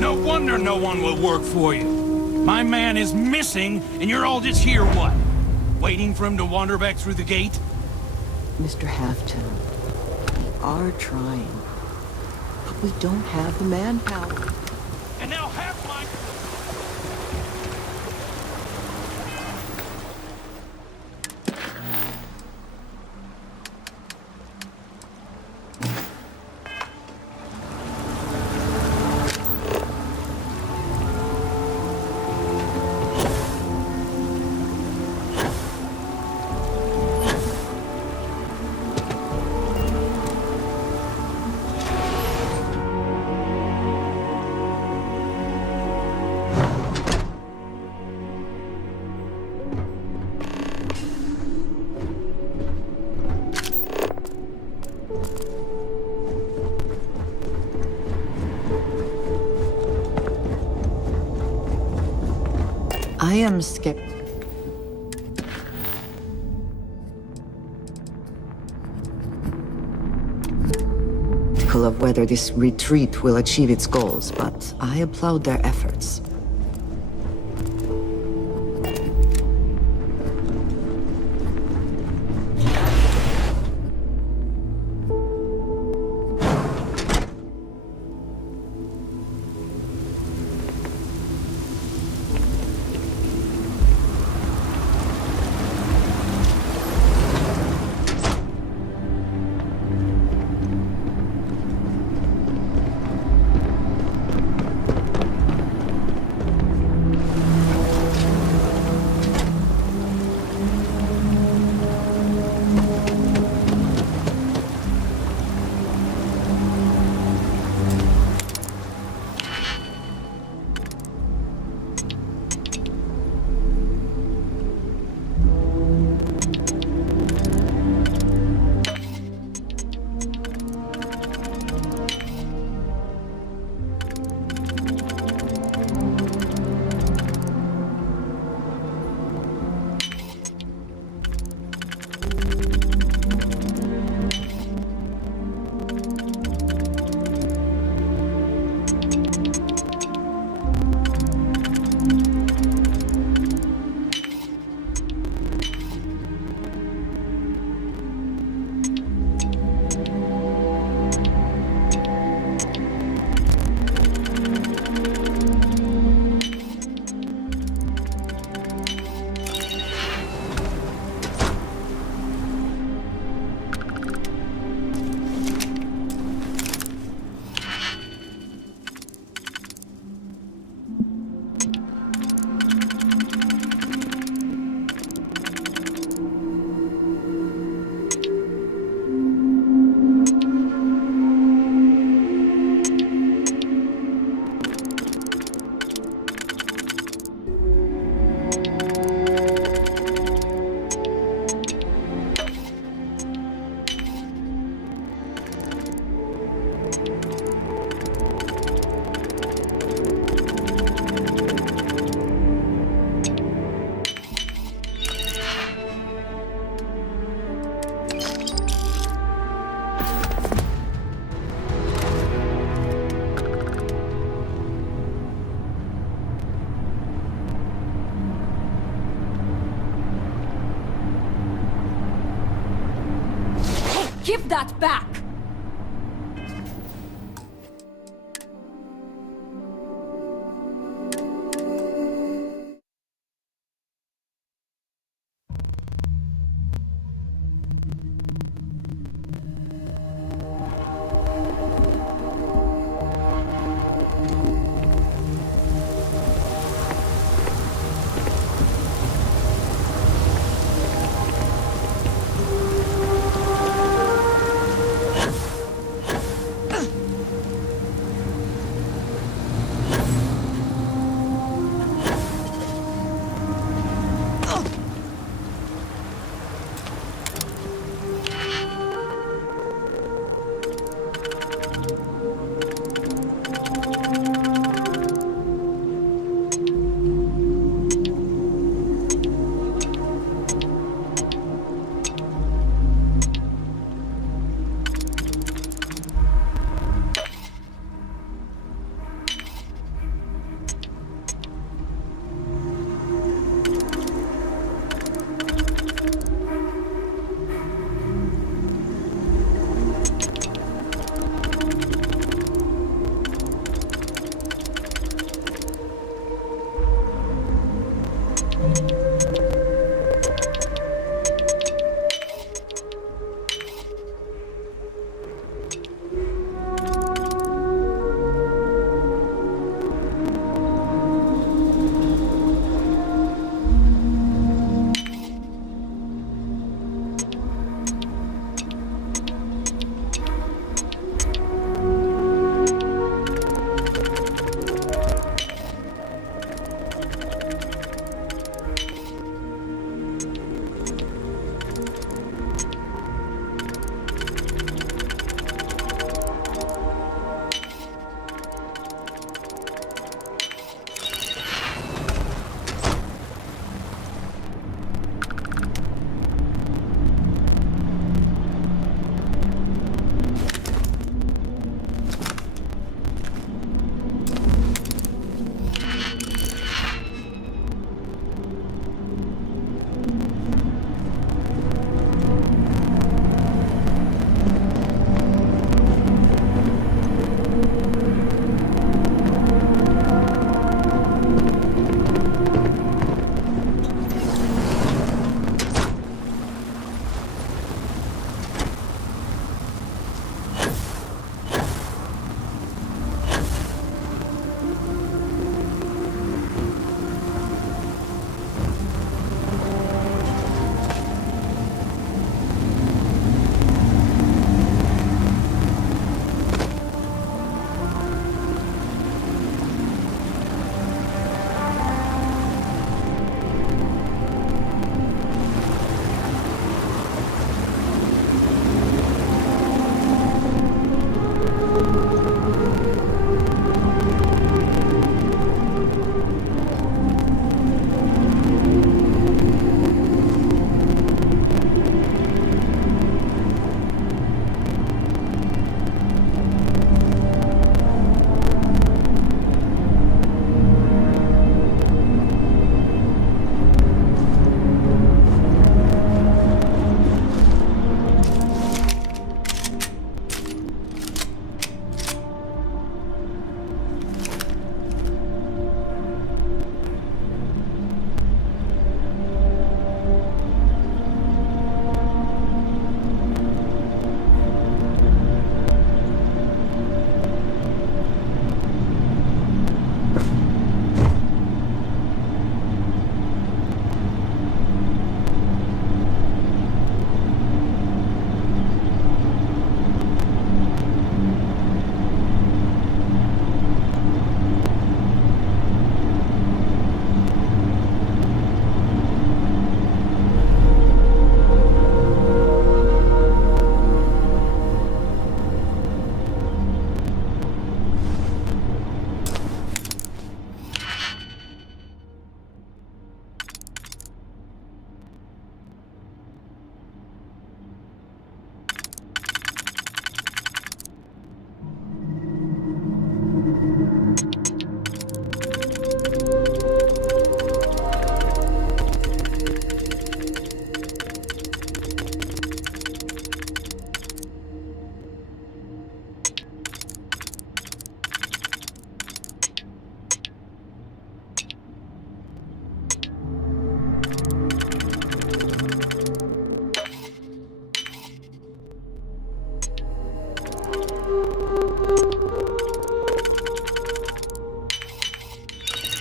No wonder no one will work for you. My man is missing, and you're all just here, what? Waiting for him to wander back through the gate? Mr. Halfton, we are trying, but we don't have the manpower. And now half my... I am skeptical of whether this retreat will achieve its goals, but I applaud their efforts. Give that back!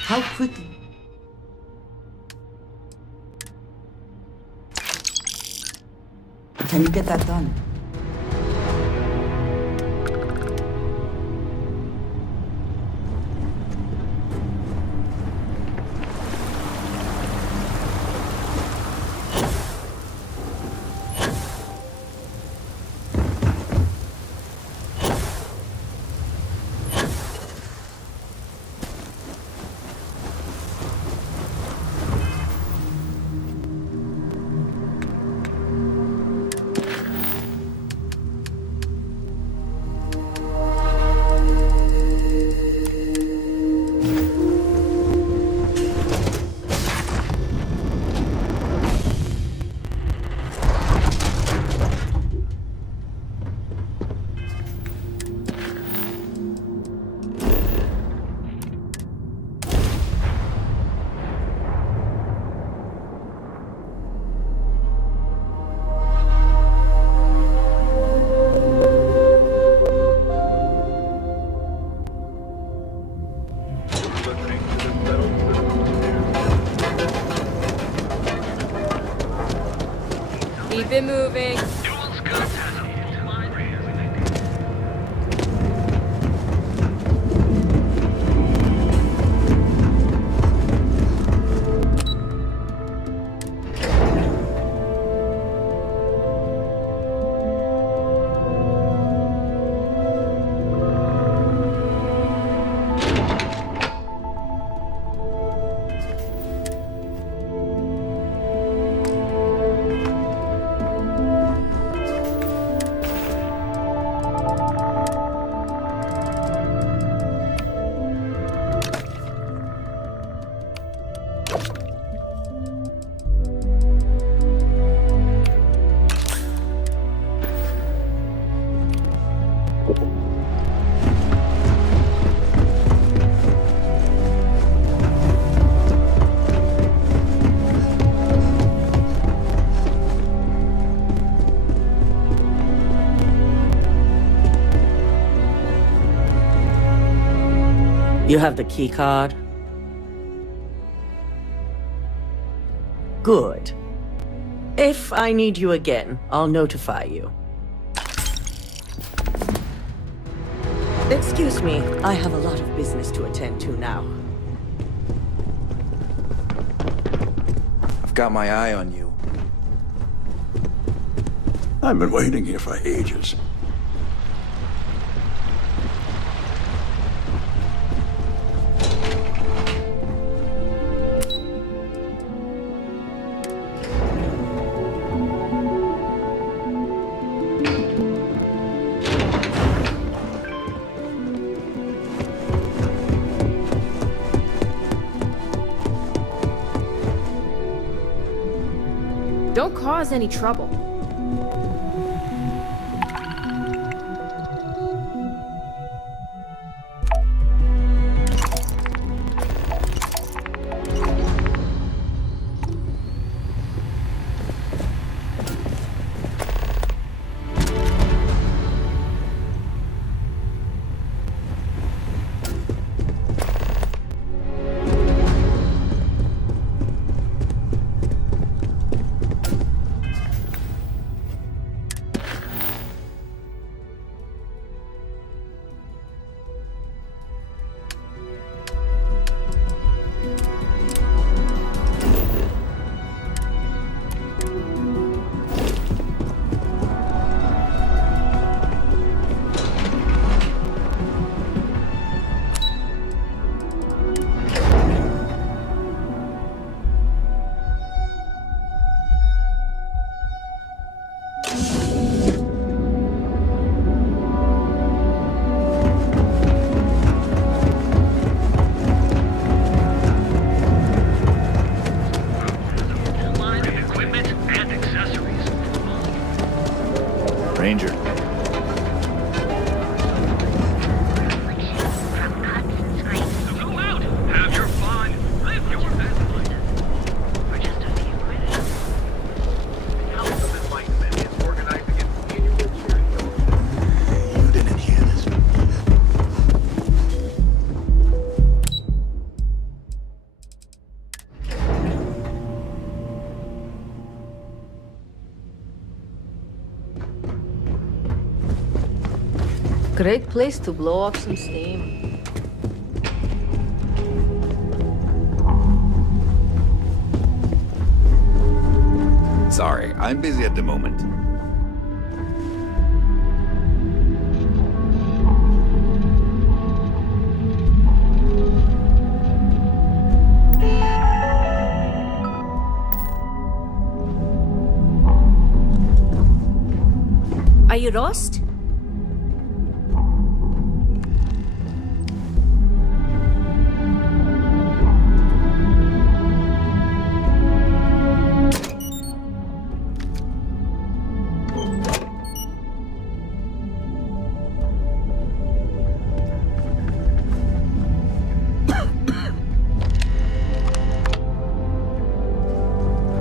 How quickly? Can you get that done? Keep it moving. You have the key card? Good. If I need you again, I'll notify you. Excuse me, I have a lot of business to attend to now. I've got my eye on you. I've been waiting here for ages. Don't cause any trouble. Great place to blow off some steam. Sorry, I'm busy at the moment. Are you lost?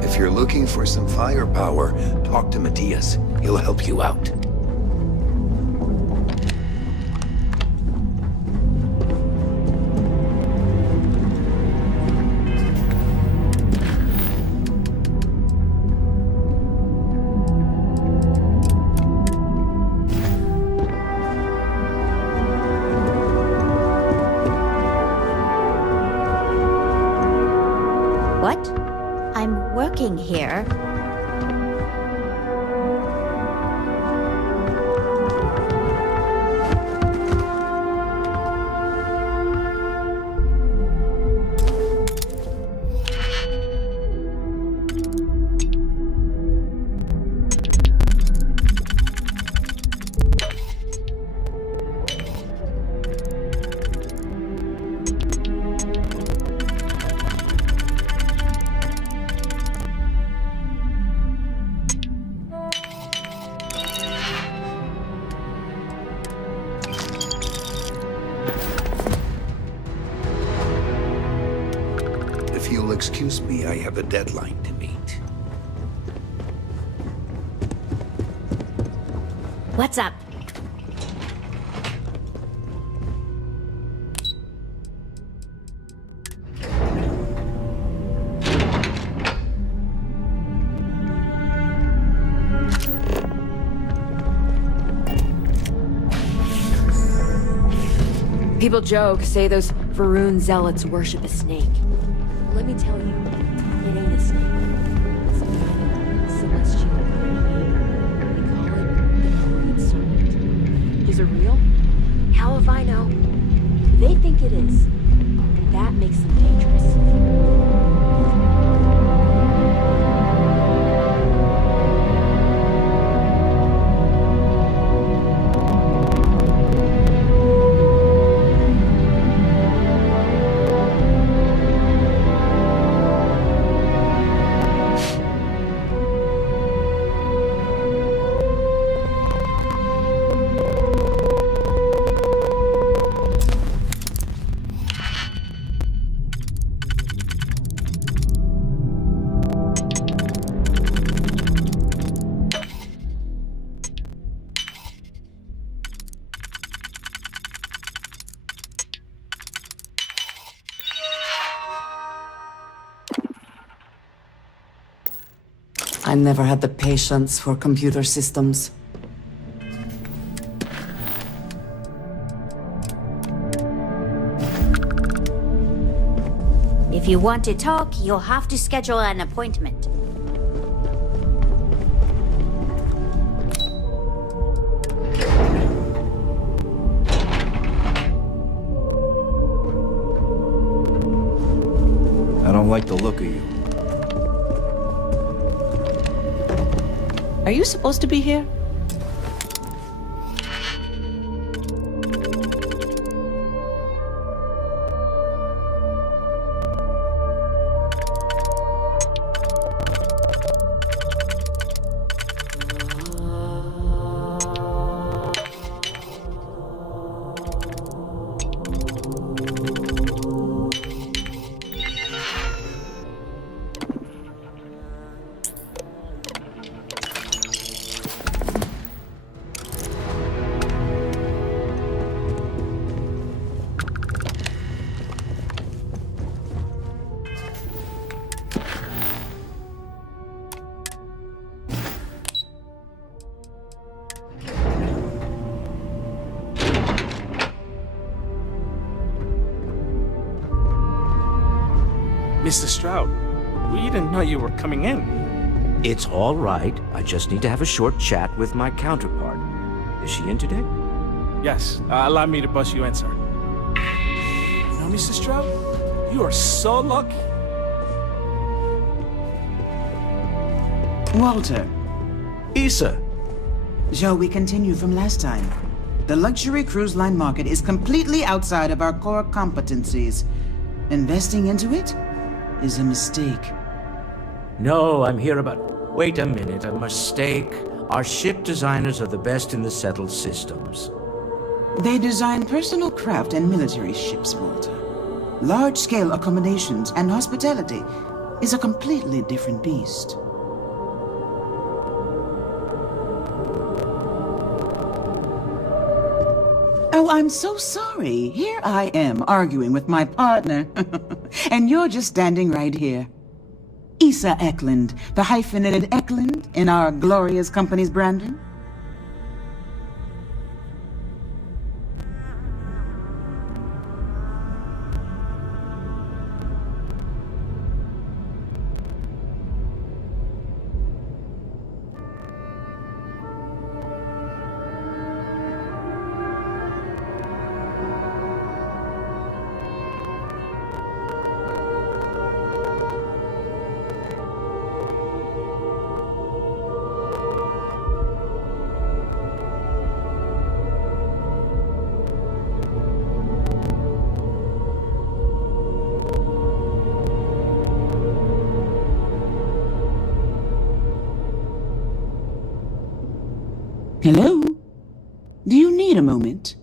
If you're looking for some firepower, talk to Matthias. He'll help you out. What? I'm working here. If you'll excuse me, I have a deadline to meet. What's up? People joke, say those Varun zealots worship a snake. Let me tell you, it ain't a snake. It's a celestial being. They call it the Great Serpent. Is it real? How if I know? They think it is. That makes them dangerous. I never had the patience for computer systems. If you want to talk, you'll have to schedule an appointment. I don't like the look of you. Are you supposed to be here? Mr. Stroud, we didn't know you were coming in. It's all right. I just need to have a short chat with my counterpart. Is she in today? Yes, allow me to bust you in, sir. You know, Mr. Stroud, you are so lucky. Walter. Issa. Shall we continue from last time? The luxury cruise line market is completely outside of our core competencies. Investing into it is a mistake. No, I'm here about... Wait a minute, a mistake. Our ship designers are the best in the settled systems. They design personal craft and military ships, Walter. Large-scale accommodations and hospitality is a completely different beast. Oh, I'm so sorry. Here I am arguing with my partner. And you're just standing right here. Issa Eklund, the hyphenated Eklund in our glorious company's branding. Hello? Do you need a moment?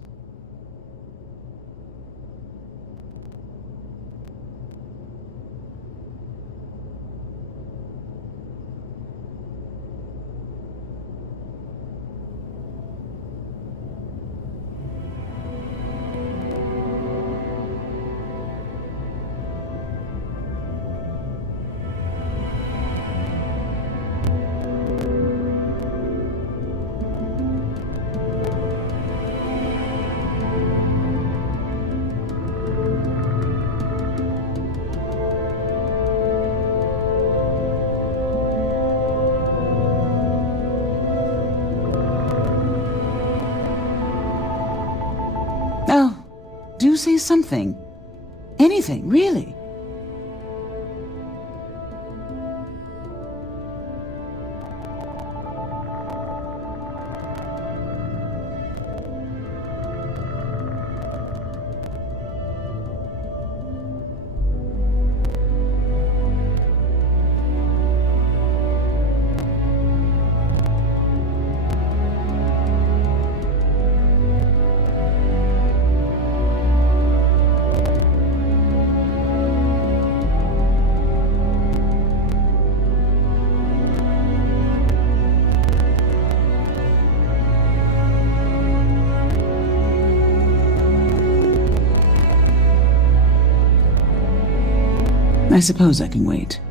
Oh, do say something. Anything, really. I suppose I can wait.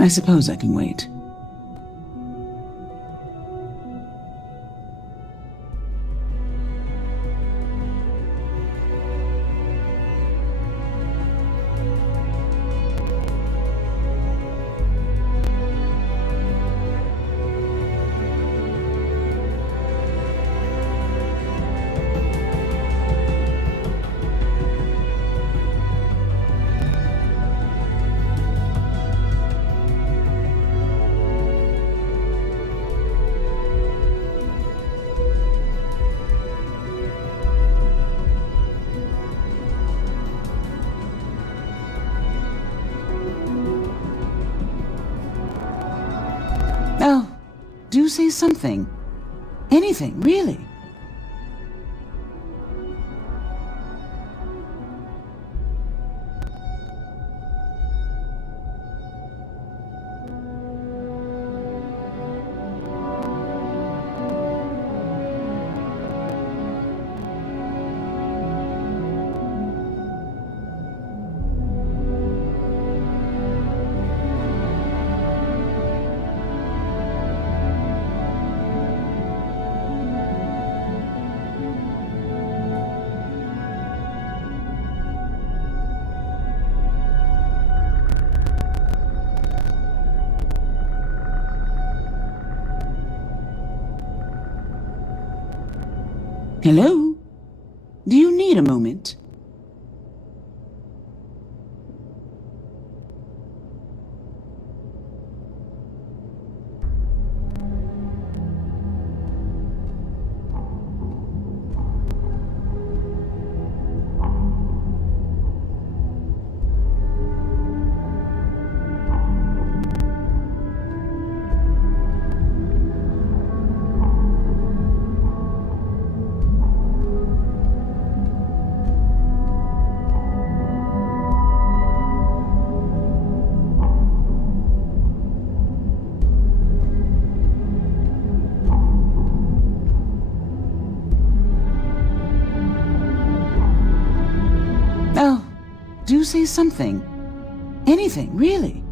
I suppose I can wait. do say something. Anything, really. Hello? Do you need a moment? Oh, do say something. Anything, really.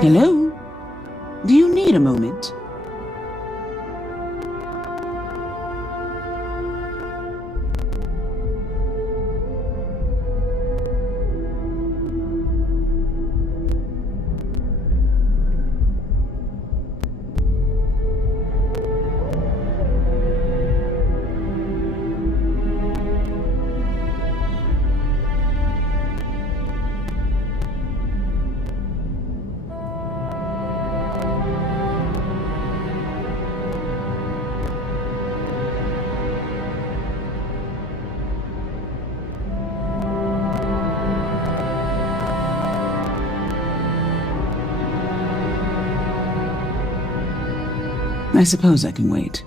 Hello? Do you need a moment? I suppose I can wait.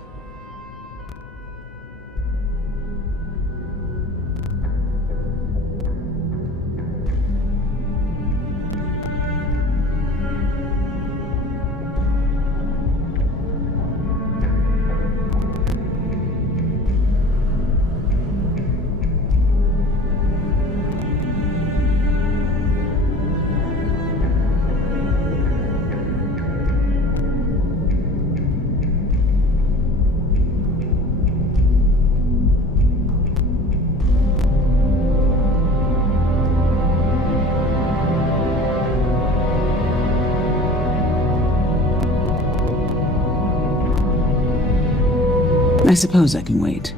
I suppose I can wait.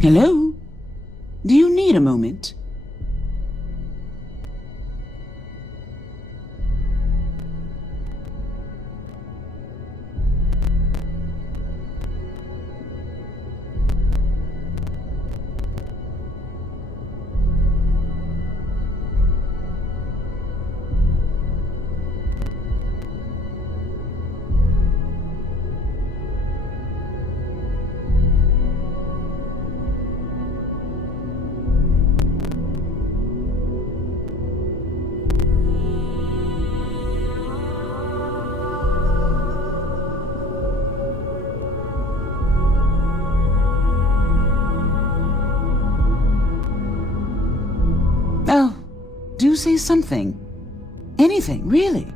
Hello? Do you need a moment? say something. Anything, really.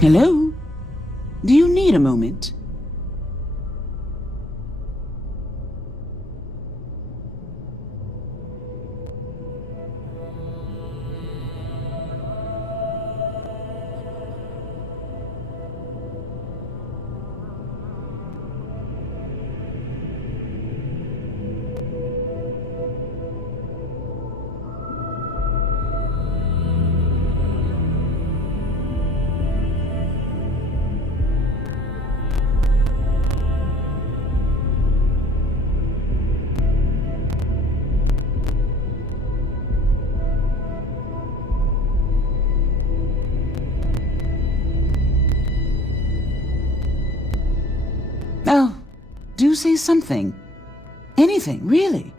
Hello? Do you need a moment? Oh, do say something. Anything, really.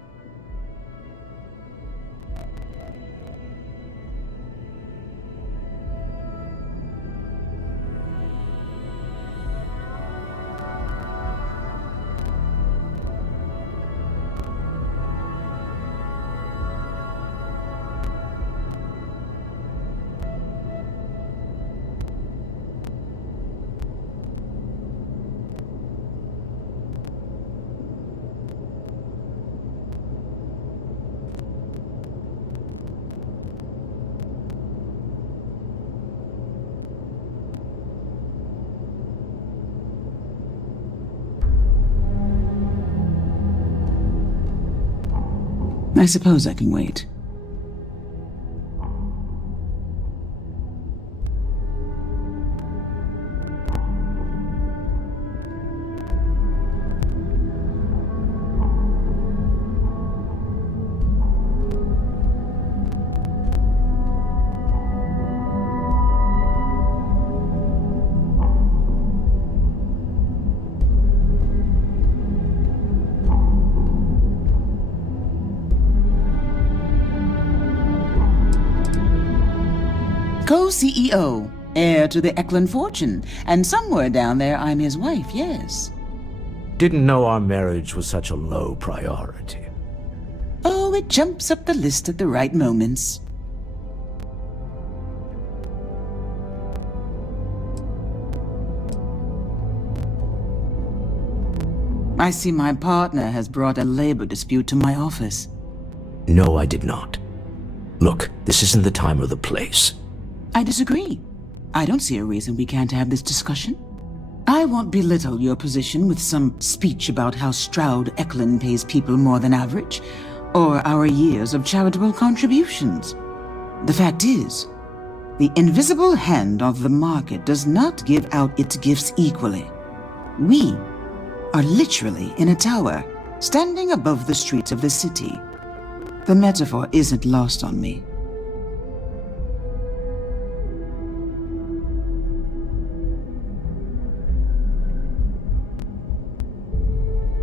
I suppose I can wait. Co-CEO, heir to the Eklund fortune, and somewhere down there I'm his wife, yes. Didn't know our marriage was such a low priority. Oh, it jumps up the list at the right moments. I see my partner has brought a labor dispute to my office. No, I did not. Look, this isn't the time or the place. I disagree. I don't see a reason we can't have this discussion. I won't belittle your position with some speech about how Stroud Eklund pays people more than average, or our years of charitable contributions. The fact is, the invisible hand of the market does not give out its gifts equally. We are literally in a tower, standing above the streets of the city. The metaphor isn't lost on me.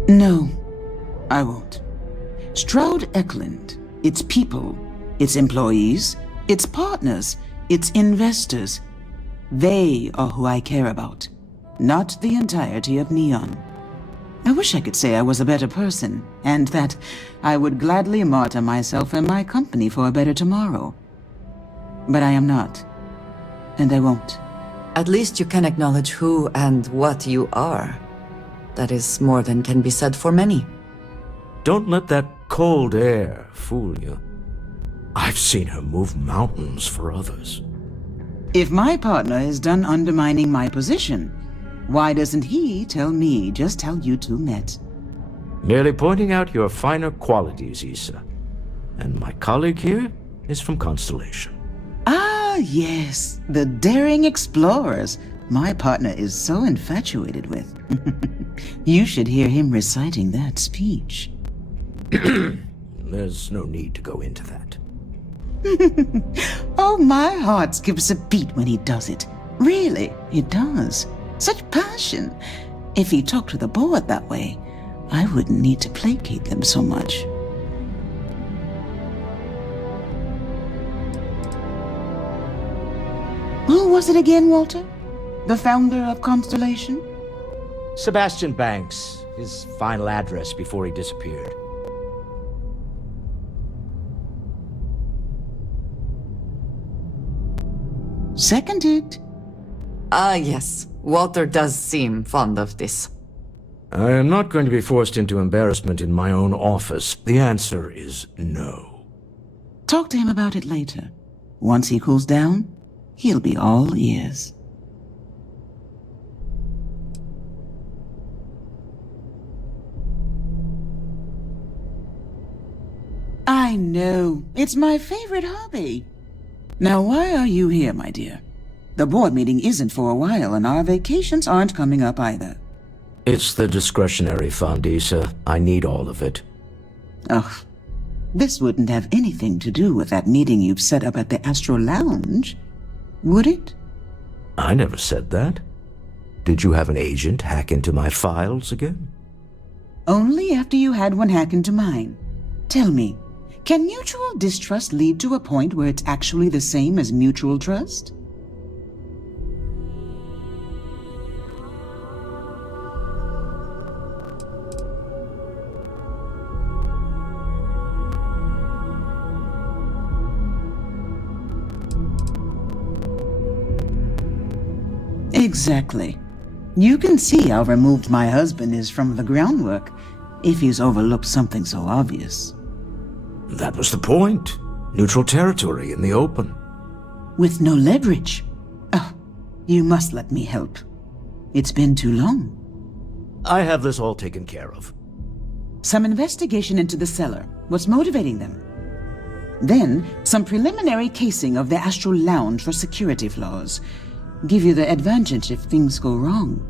No, I won't. Stroud Eklund, its people, its employees, its partners, its investors, they are who I care about, not the entirety of Neon. I wish I could say I was a better person, and that I would gladly martyr myself and my company for a better tomorrow. But I am not, and I won't. At least you can acknowledge who and what you are. That is more than can be said for many. Don't let that cold air fool you. I've seen her move mountains for others. If my partner is done undermining my position, why doesn't he tell me just how you two met? Merely pointing out your finer qualities, Issa. And my colleague here is from Constellation. yes, the daring explorers my partner is so infatuated with. You should hear him reciting that speech. There's no need to go into that. Oh, my heart skips a beat when he does it. Really, it does. Such passion. If he talked to the board that way, I wouldn't need to placate them so much. Who was it again, Walter? The founder of Constellation? Sebastian Banks, his final address before he disappeared. Seconded. Ah, yes. Walter does seem fond of this. I am not going to be forced into embarrassment in my own office. The answer is no. Talk to him about it later. Once he cools down, he'll be all ears. I know. It's my favorite hobby. Now, why are you here, my dear? The board meeting isn't for a while, and our vacations aren't coming up either. It's the discretionary fund, Issa. I need all of it. Ugh. This wouldn't have anything to do with that meeting you've set up at the Astro Lounge, would it? I never said that. Did you have an agent hack into my files again? Only after you had one hack into mine. Tell me, can mutual distrust lead to a point where it's actually the same as mutual trust? Exactly. You can see how removed my husband is from the groundwork if he's overlooked something so obvious. That was the point. Neutral territory in the open. With no leverage. Oh, you must let me help. It's been too long. I have this all taken care of. Some investigation into the cellar. What's motivating them? Then, some preliminary casing of the Astral Lounge for security flaws. Give you the advantage if things go wrong.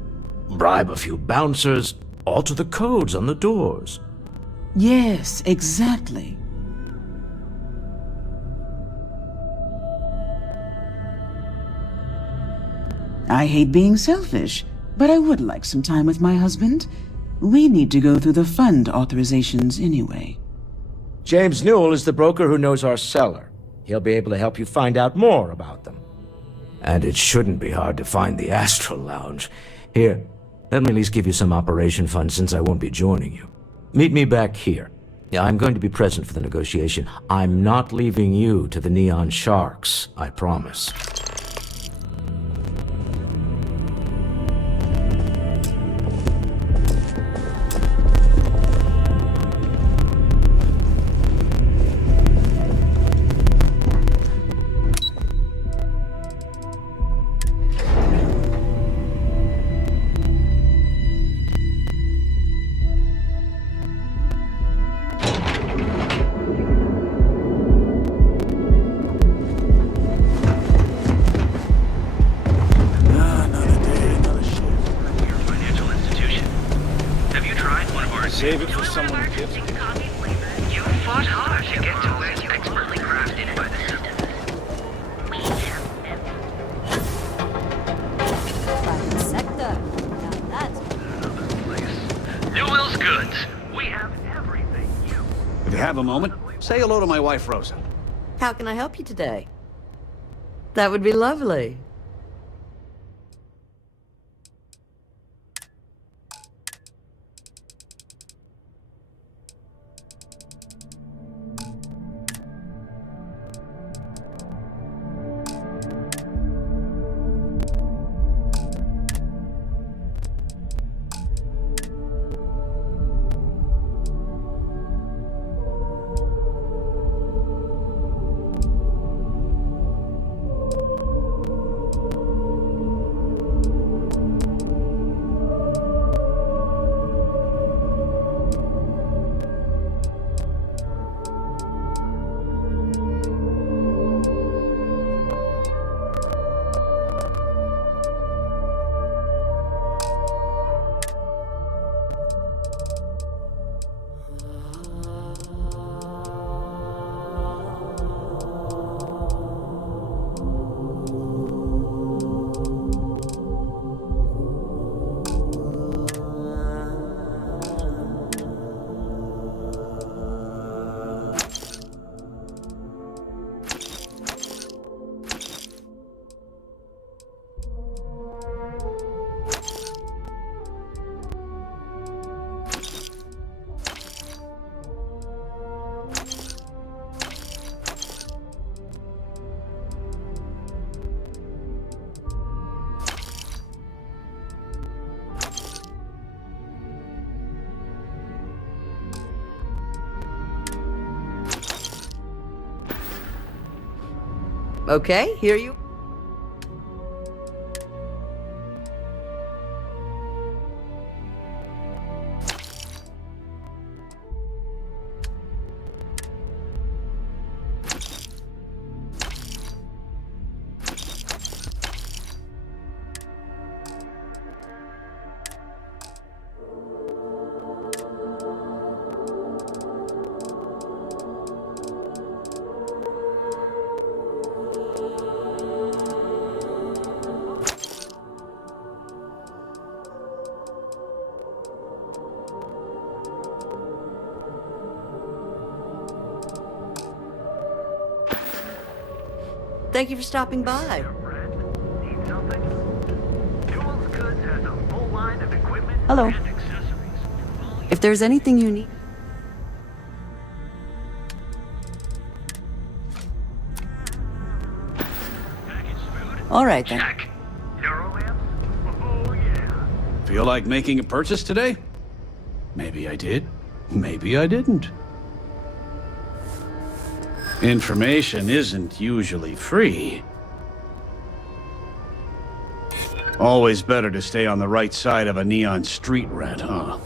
Bribe a few bouncers, alter the codes on the doors. Yes, exactly. I hate being selfish, but I would like some time with my husband. We need to go through the fund authorizations anyway. James Newell is the broker who knows our cellar. He'll be able to help you find out more about them. And it shouldn't be hard to find the Astral Lounge. Here, let me at least give you some operation funds since I won't be joining you. Meet me back here. Yeah, I'm going to be present for the negotiation. I'm not leaving you to the Neon Sharks, I promise. Save it for someone who gives it. You fought hard to get to where you expertly crafted by the system. Private sector. Now that's Newell's Goods. We have everything you... If you have a moment, say hello to my wife, Rosa. How can I help you today? That would be lovely. Okay, here you... Thank you for stopping by. Hello. If there's anything you need... All right, then. Feel like making a purchase today? Maybe I did. Maybe I didn't. Information isn't usually free. Always better to stay on the right side of a neon street rat, huh?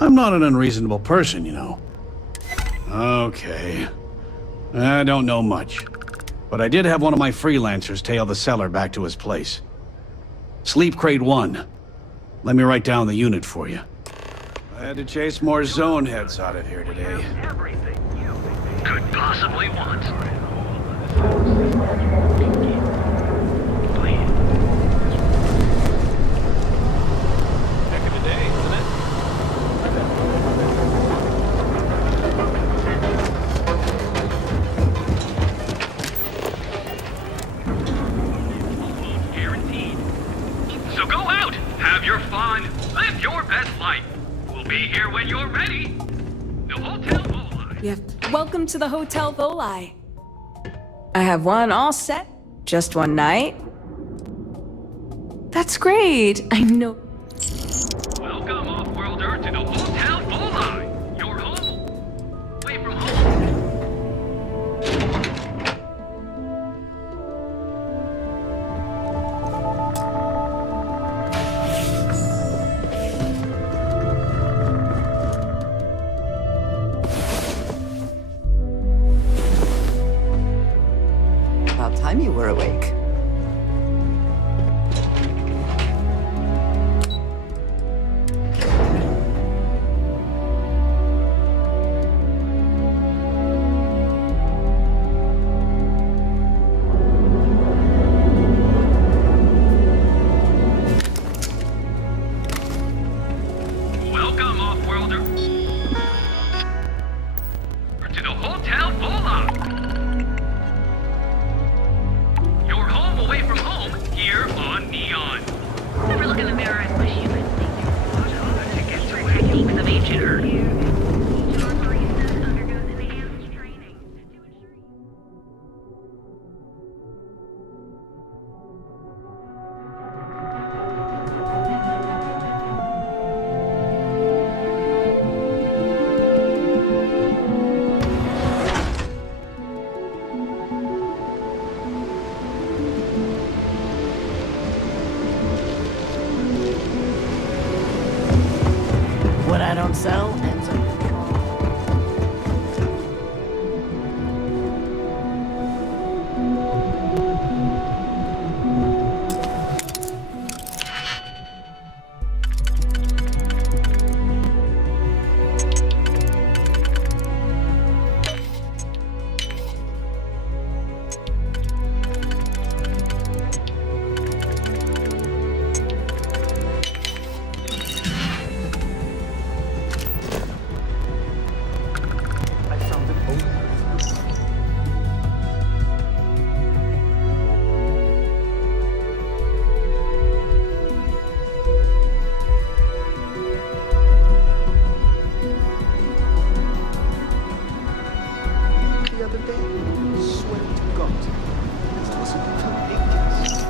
I'm not an unreasonable person, you know. Okay. I don't know much. But I did have one of my freelancers tail the seller back to his place. Sleep Crate 1. Let me write down the unit for you. I had to chase more zone heads out of here today. Everything you could possibly want. Heck of a day, isn't it? Guaranteed. So go out, have your fun, live your best life. We'll be here when you're ready. The Hotel Volai. Welcome to the Hotel Volai. I have one all set. Just one night. That's great. I know. Welcome, off-worlder, to the Hotel Volai. Your home. Away from home. About time you were awake. Welcome, off-worlder. To the Hotel Volai. Your home away from home, here on Neon. Never look in the mirror and wish you could think. To get to techniques of ancient Earth. What I don't sell ends up. The other day, swearing to God, as I was in 2 ages.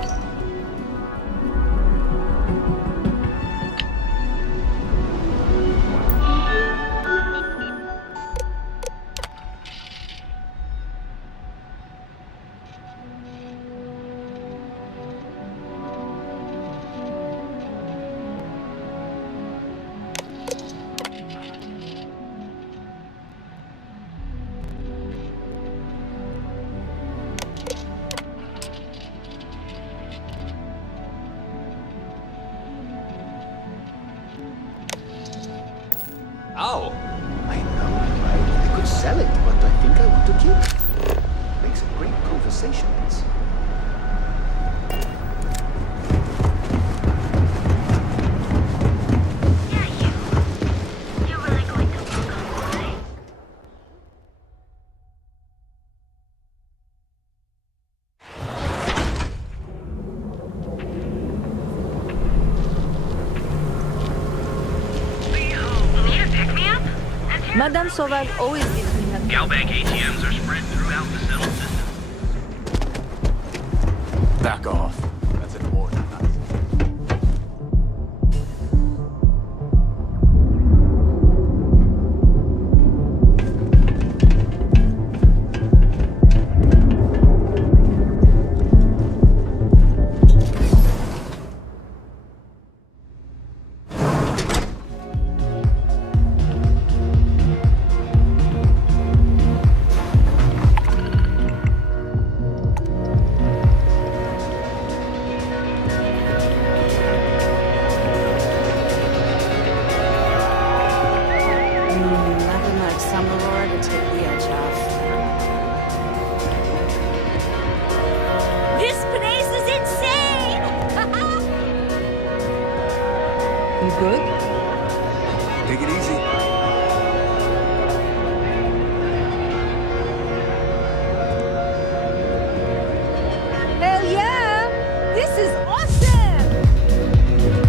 relaxation is. Madame Sauvage always gives me that. Galbank ATMs are spread throughout the settled system. Back off. That's an order. Nothing like some Aurora to take the edge off. This place is insane! You good? Take it easy. Hell yeah! This is awesome!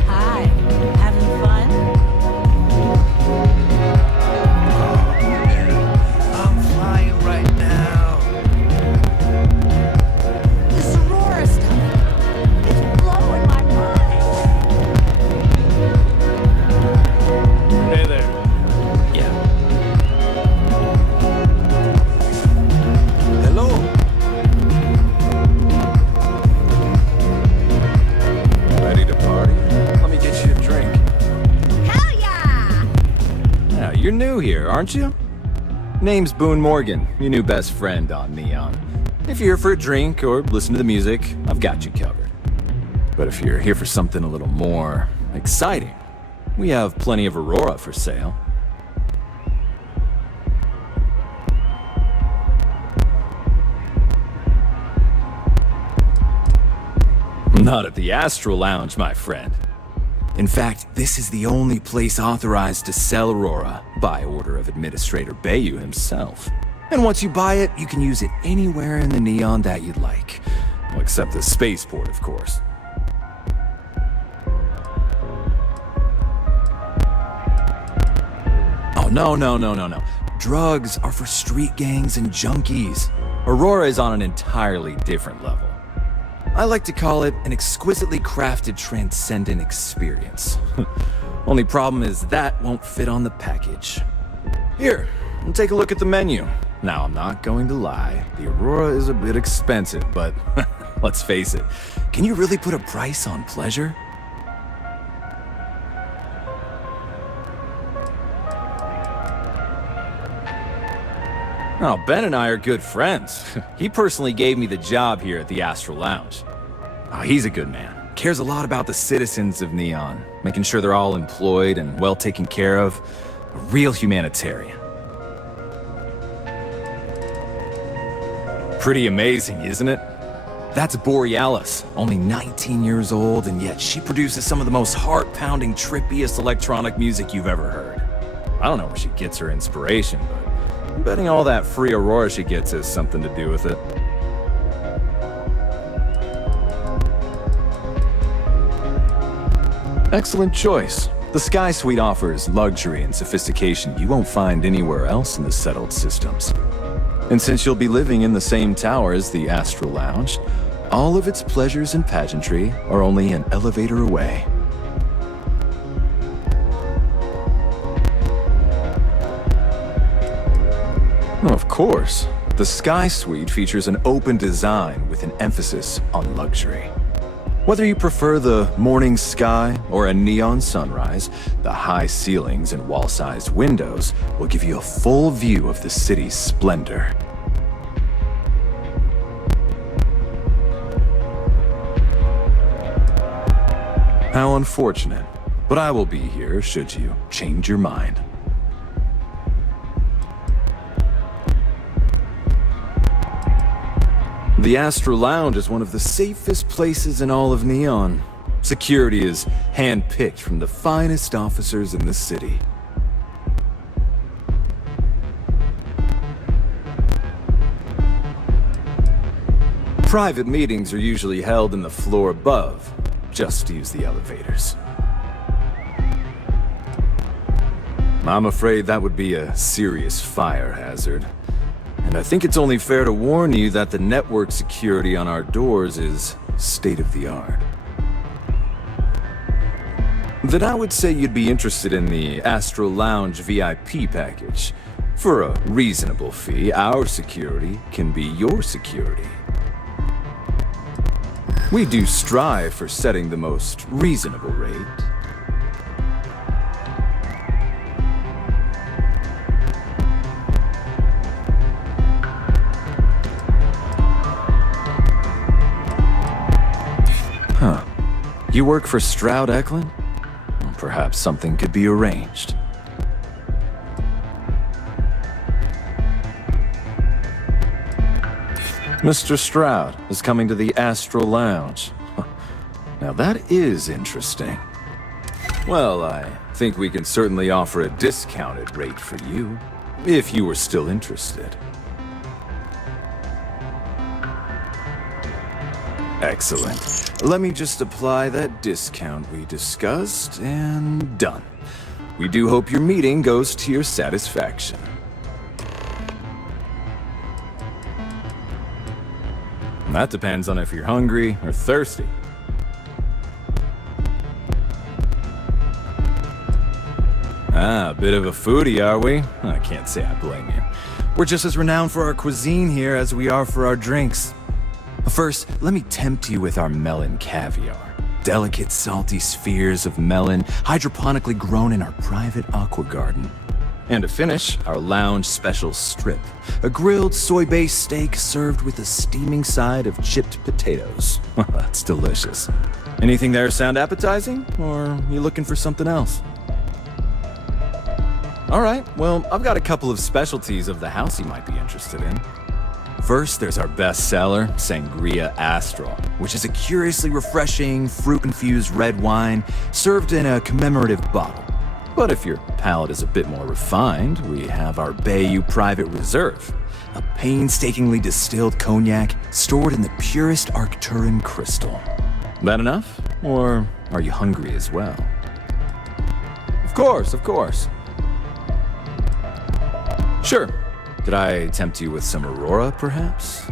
Hi, having fun? I'm flying right now. This Aurora stuff, it's blowing my mind. Hey there. Yeah. Hello. Ready to party? Let me get you a drink. Hell yeah! Yeah, you're new here, aren't you? Name's Boone Morgan, your new best friend on Neon. If you're here for a drink or listen to the music, I've got you covered. But if you're here for something a little more exciting, we have plenty of Aurora for sale. Not at the Astral Lounge, my friend. In fact, this is the only place authorized to sell Aurora by order of Administrator Bayou himself. And once you buy it, you can use it anywhere in the Neon that you'd like. Well, except the spaceport, of course. Oh, no. Drugs are for street gangs and junkies. Aurora is on an entirely different level. I like to call it an exquisitely crafted transcendent experience. Only problem is that won't fit on the package. Here, take a look at the menu. Now, I'm not going to lie, the Aurora is a bit expensive, but let's face it, can you really put a price on pleasure? Oh, Ben and I are good friends. He personally gave me the job here at the Astral Lounge. Oh, he's a good man. Cares a lot about the citizens of Neon, making sure they're all employed and well taken care of. A real humanitarian. Pretty amazing, isn't it? That's Borealis, only 19 years old, and yet she produces some of the most heart-pounding, trippiest electronic music you've ever heard. I don't know where she gets her inspiration, but I'm betting all that free Aurora she gets has something to do with it. Excellent choice. The Sky Suite offers luxury and sophistication you won't find anywhere else in the settled systems. And since you'll be living in the same tower as the Astral Lounge, all of its pleasures and pageantry are only an elevator away. Of course. The Sky Suite features an open design with an emphasis on luxury. Whether you prefer the morning sky or a neon sunrise, the high ceilings and wall-sized windows will give you a full view of the city's splendor. How unfortunate, but I will be here should you change your mind. The Astro Lounge is one of the safest places in all of Neon. Security is hand-picked from the finest officers in the city. Private meetings are usually held in the floor above. Just use the elevators. I'm afraid that would be a serious fire hazard. And I think it's only fair to warn you that the network security on our doors is state-of-the-art. Then I would say you'd be interested in the Astro Lounge VIP package. For a reasonable fee, our security can be your security. We do strive for setting the most reasonable rate. Huh. You work for Stroud Eklund? Well, perhaps something could be arranged. Mr. Stroud is coming to the Astro Lounge. Now that is interesting. Well, I think we can certainly offer a discounted rate for you, if you were still interested. Excellent. Let me just apply that discount we discussed, and done. We do hope your meeting goes to your satisfaction. That depends on if you're hungry or thirsty. Ah, a bit of a foodie, are we? I can't say I blame you. We're just as renowned for our cuisine here as we are for our drinks. First, let me tempt you with our melon caviar. Delicate, salty spheres of melon, hydroponically grown in our private aqua garden. And to finish, our lounge special strip. A grilled soy-based steak served with a steaming side of chipped potatoes. That's delicious. Anything there sound appetizing? Or are you looking for something else? Alright, well, I've got a couple of specialties of the house you might be interested in. First, there's our best seller, Sangria Astral, which is a curiously refreshing, fruit-infused red wine served in a commemorative bottle. But if your palate is a bit more refined, we have our Bayou Private Reserve, a painstakingly distilled cognac stored in the purest Arcturan crystal. That enough? Or are you hungry as well? Of course, of course. Sure. Did I tempt you with some Aurora, perhaps?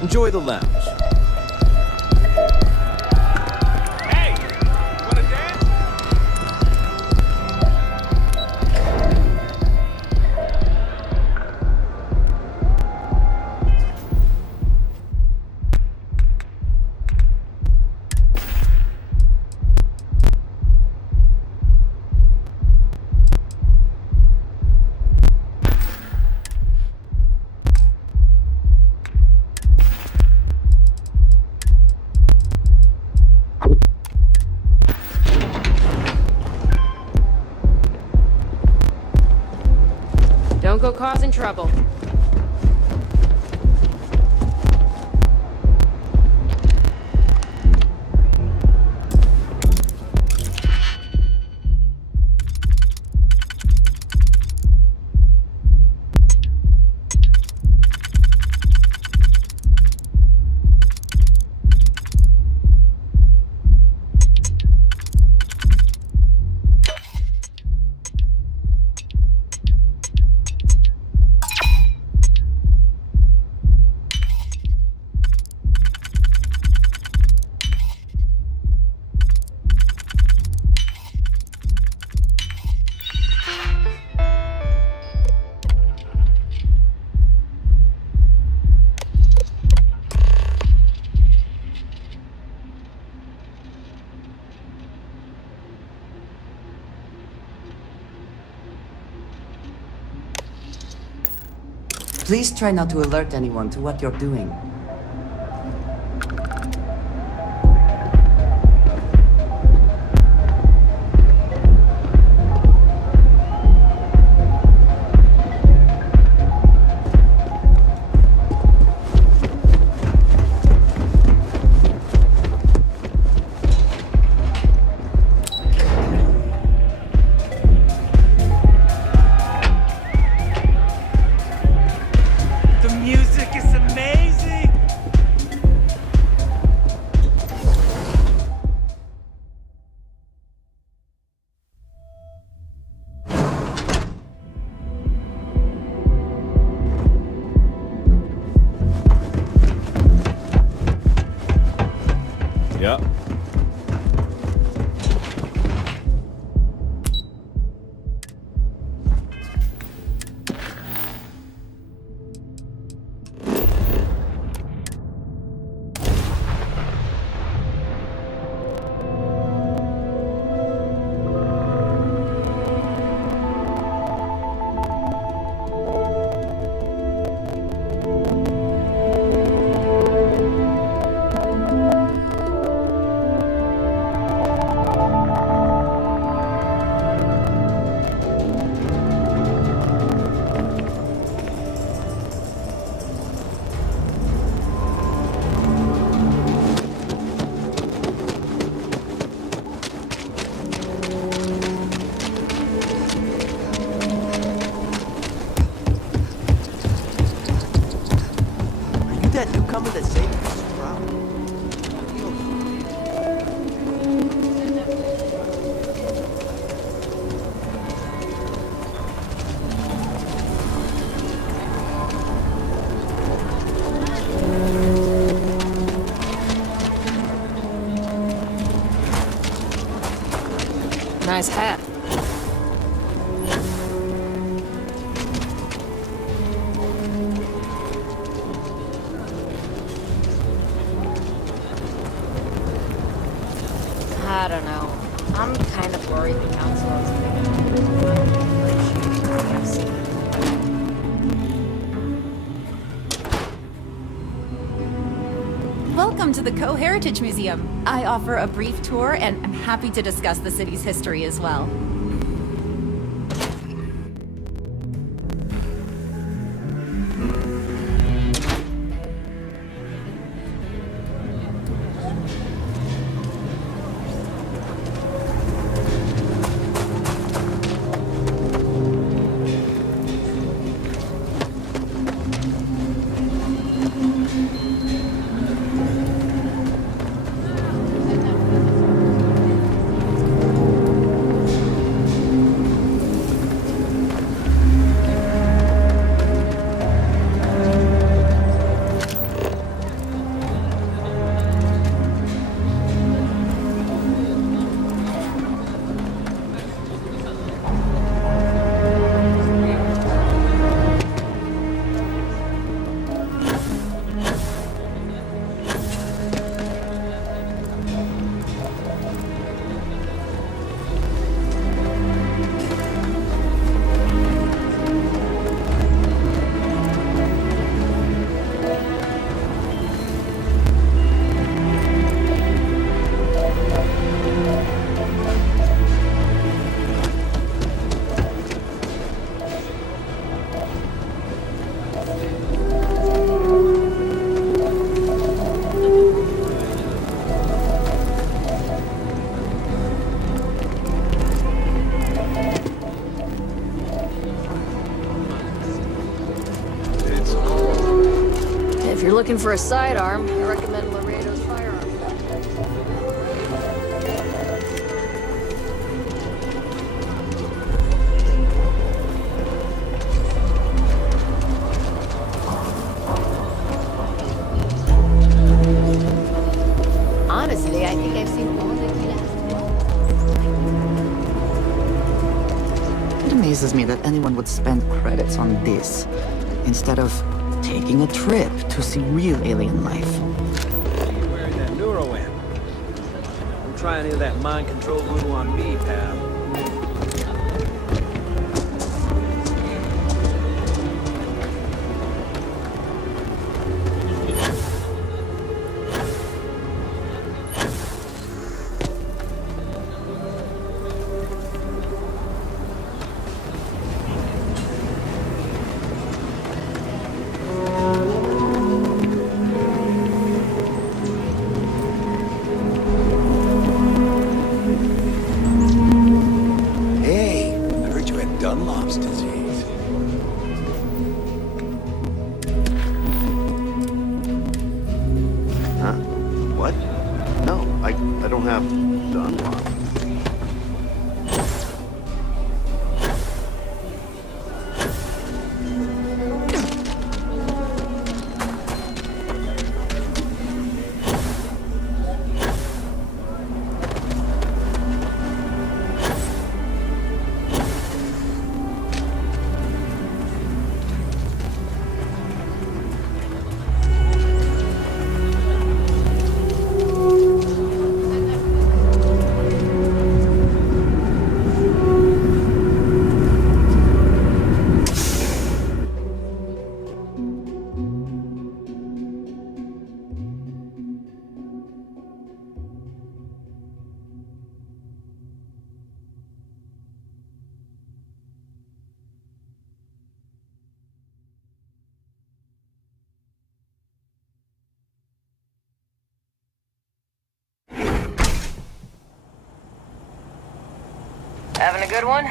Enjoy the lounge. Hey! Wanna dance? Don't go causing trouble. Please try not to alert anyone to what you're doing. Yep. That newcomer that saved us, Sprout. Nice hat. I don't know. I'm kind of worried the council is Welcome to the Co-Heritage Museum. I offer a brief tour and I'm happy to discuss the city's history as well. If you're looking for a sidearm, I recommend Laredo's firearm factory. Honestly, I think I've seen more than you asked. It amazes me that anyone would spend credits on this instead of taking a trip to see real alien life. You're wearing that neuroamp. Don't try any of that mind control voodoo on me, pal. I don't have the unlock. Having a good one?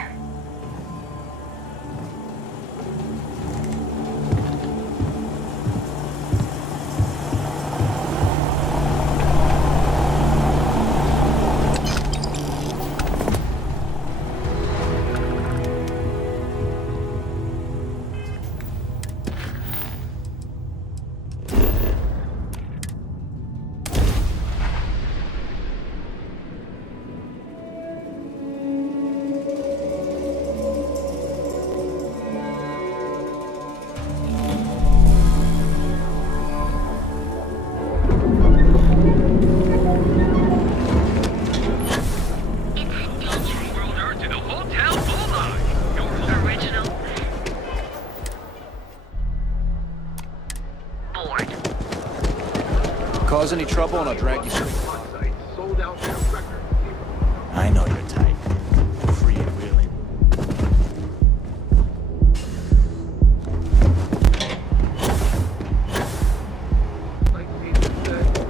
Cause any trouble and I'll drag you straight. I know your type. Free and wheeling.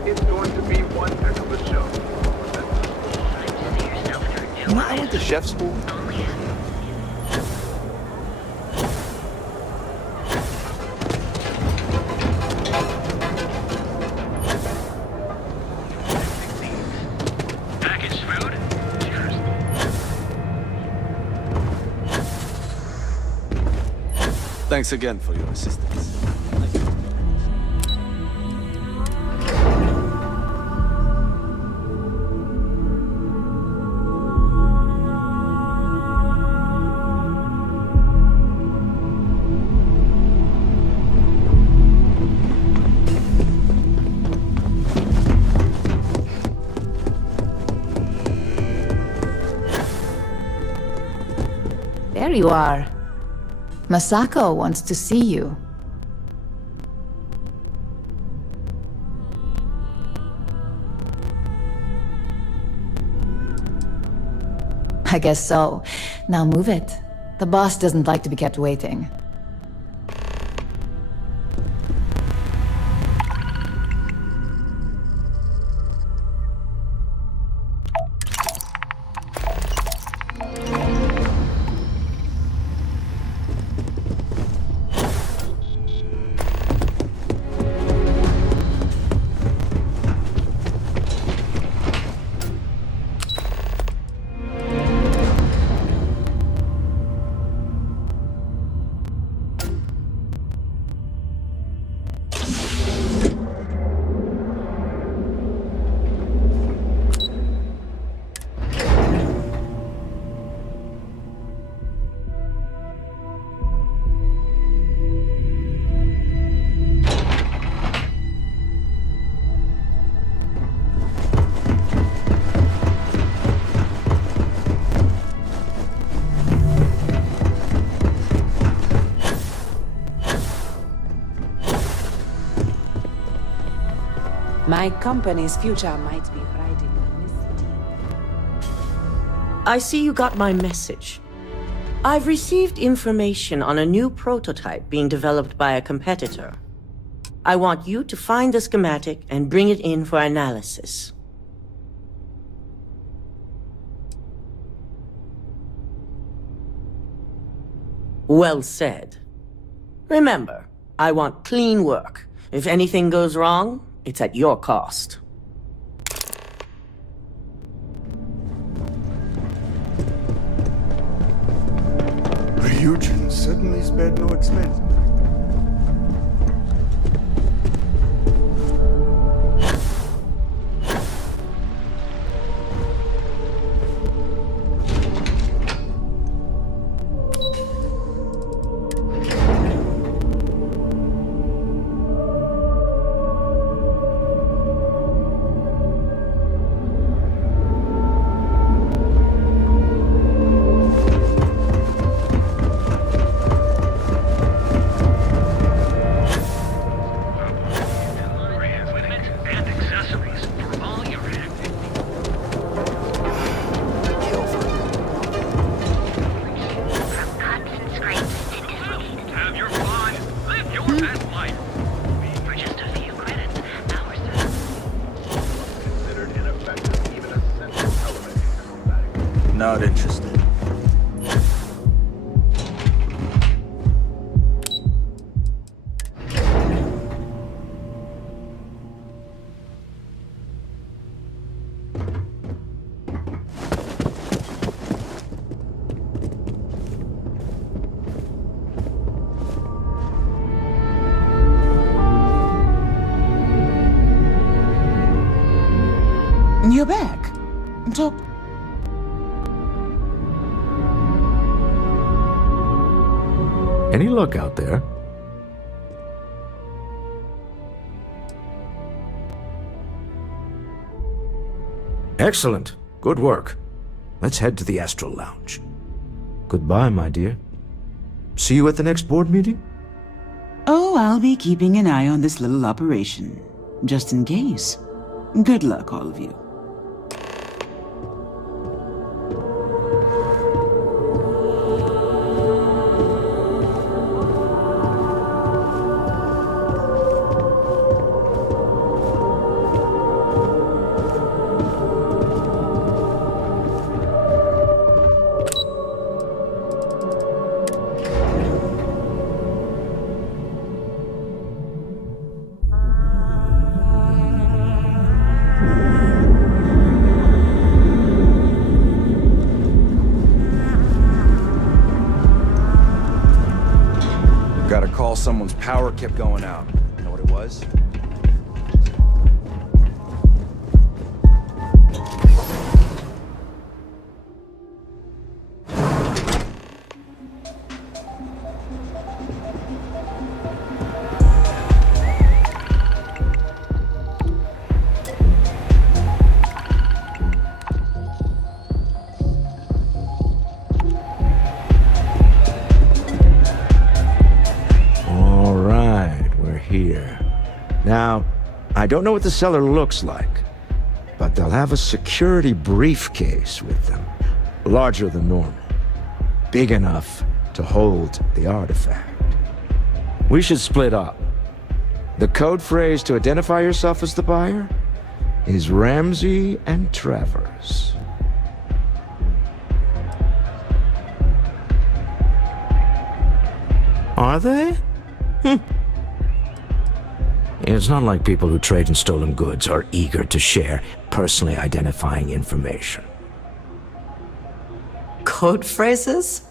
It's going to be one heck of a show. You know, I went to chef school. Thanks again for your assistance. There you are. Masako wants to see you. I guess so. Now move it. The boss doesn't like to be kept waiting. My company's future might be riding on this deep. I see you got my message. I've received information on a new prototype being developed by a competitor. I want you to find the schematic and bring it in for analysis. Well said. Remember, I want clean work. If anything goes wrong, it's at your cost. Huge and certainly spared no expense. Not interested. You're back. Talk. Any luck out there? Excellent. Good work. Let's head to the Astral Lounge. Goodbye, my dear. See you at the next board meeting? Oh, I'll be keeping an eye on this little operation, just in case. Good luck, all of you. Got a call someone's power kept going out. You know what it was? Here. Now, I don't know what the cellar looks like, but they'll have a security briefcase with them, larger than normal, big enough to hold the artifact. We should split up. The code phrase to identify yourself as the buyer is Ramsey and Travers. Are they? It's not like people who trade in stolen goods are eager to share personally identifying information. Code phrases?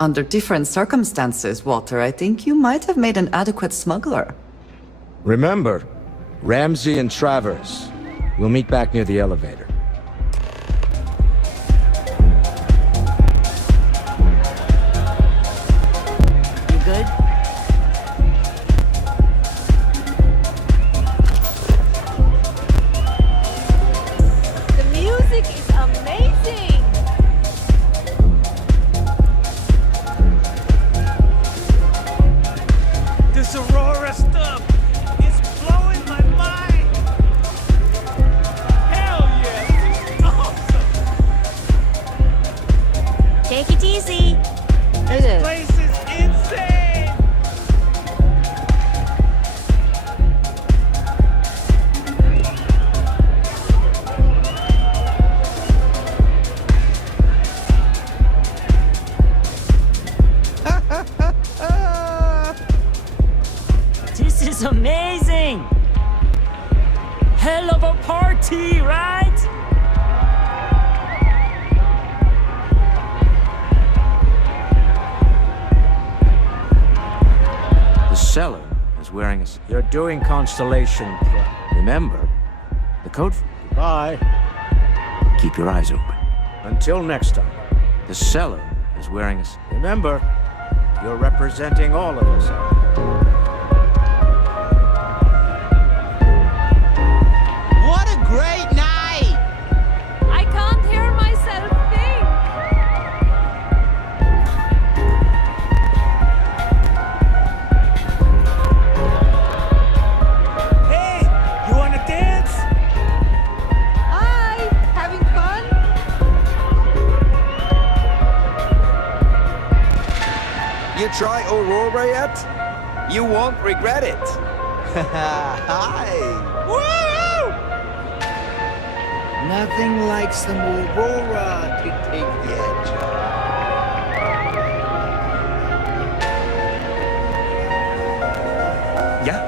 Under different circumstances, Walter, I think you might have made an adequate smuggler. Remember, Ramsey and Travers. We'll meet back near the elevator. You good? Aurora stuff is blowing my mind. Hell yeah, this is awesome. Take it easy. This place is insane. This is amazing! Hell of a party, right? seller is wearing a... You're doing Constellation Pro. Remember, the code... Goodbye. Keep your eyes open. Until next time, the seller is wearing a... Remember, you're representing all of us. What a great night! I can't hear myself think. Hey, you wanna dance? Hi, having fun? You try Aurora yet? You won't regret it. Hi! Woo! Nothing like some Aurora to take the edge off. Yeah?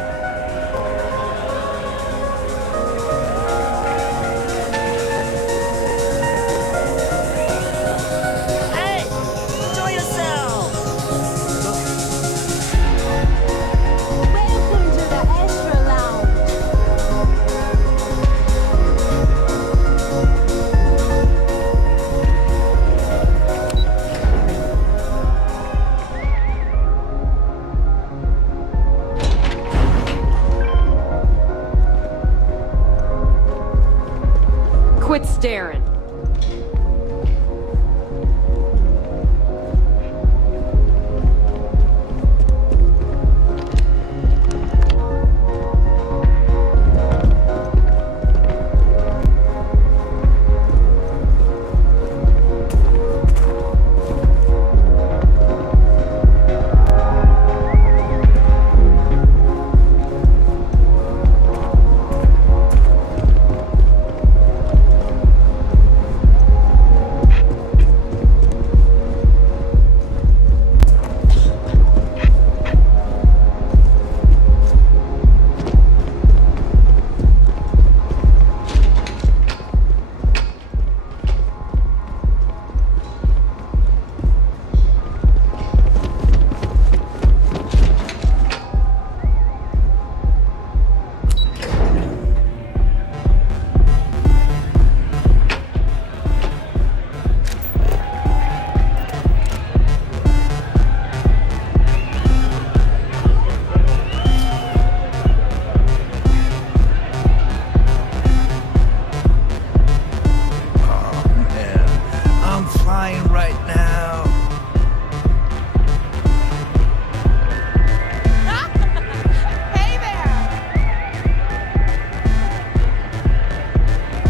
Hey, enjoy yourself. Welcome to the Extra Lounge. Quit staring.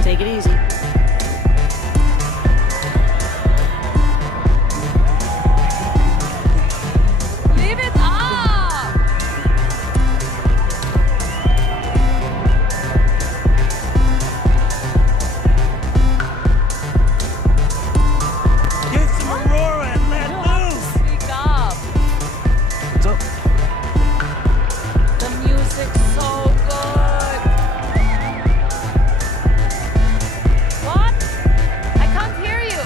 Take it easy. Leave it up! Get some Aurora and let loose. Speak up. What's up? The music's so good. What? I can't hear you.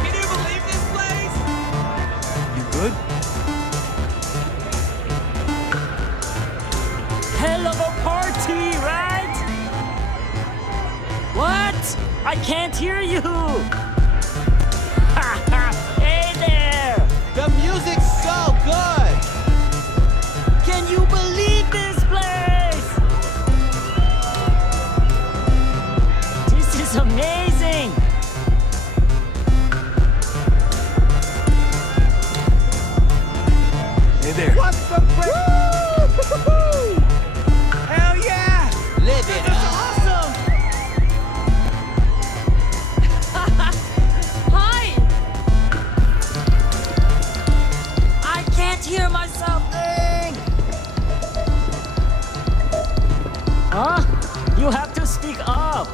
Can you believe this place? You good? Hell of a party, right? What? I can't hear you. Hey there. The music's so good. Can you believe this place? This is amazing. Hey there. What the Hell yeah! Live it awesome! Hi! I can't hear myself think! Huh? You have to speak up.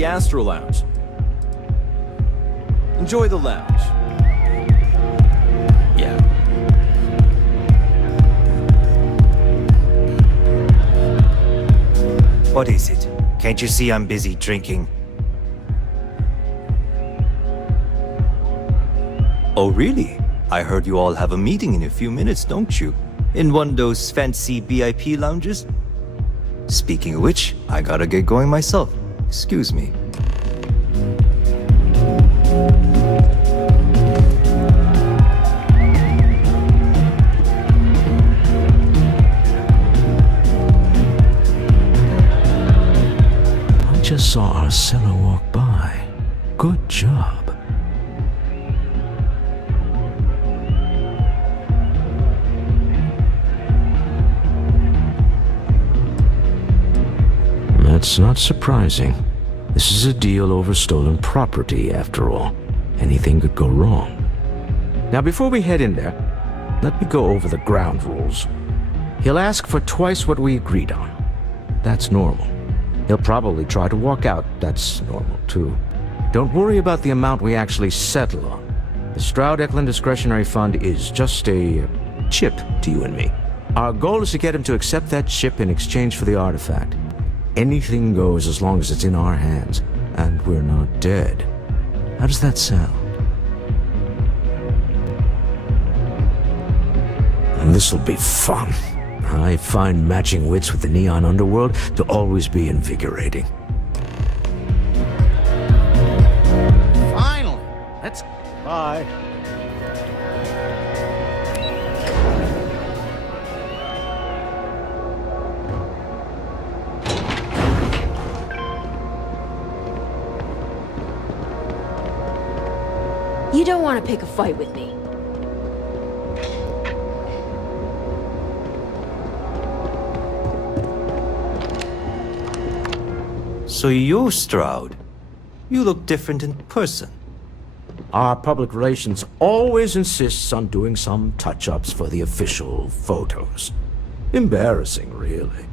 the Astro Lounge. Enjoy the lounge. Yeah. What is it? Can't you see I'm busy drinking? Oh, really? I heard you all have a meeting in a few minutes, don't you? In one of those fancy VIP lounges? Speaking of which, I gotta get going myself. Excuse me. I just saw our seller walk by. Good job. That's not surprising. This is a deal over stolen property, after all. Anything could go wrong. Now, before we head in there, let me go over the ground rules. He'll ask for twice what we agreed on. That's normal. He'll probably try to walk out. That's normal, too. Don't worry about the amount we actually settle on. The Stroud-Eklund Discretionary Fund is just a chip to you and me. Our goal is to get him to accept that chip in exchange for the artifact. Anything goes as long as it's in our hands, and we're not dead. How does that sound? This'll be fun. I find matching wits with the neon underworld to always be invigorating. Finally! Let's... Bye. You don't want to pick a fight with me. So you're Stroud. You look different in person. Our public relations always insists on doing some touch-ups for the official photos. Embarrassing, really.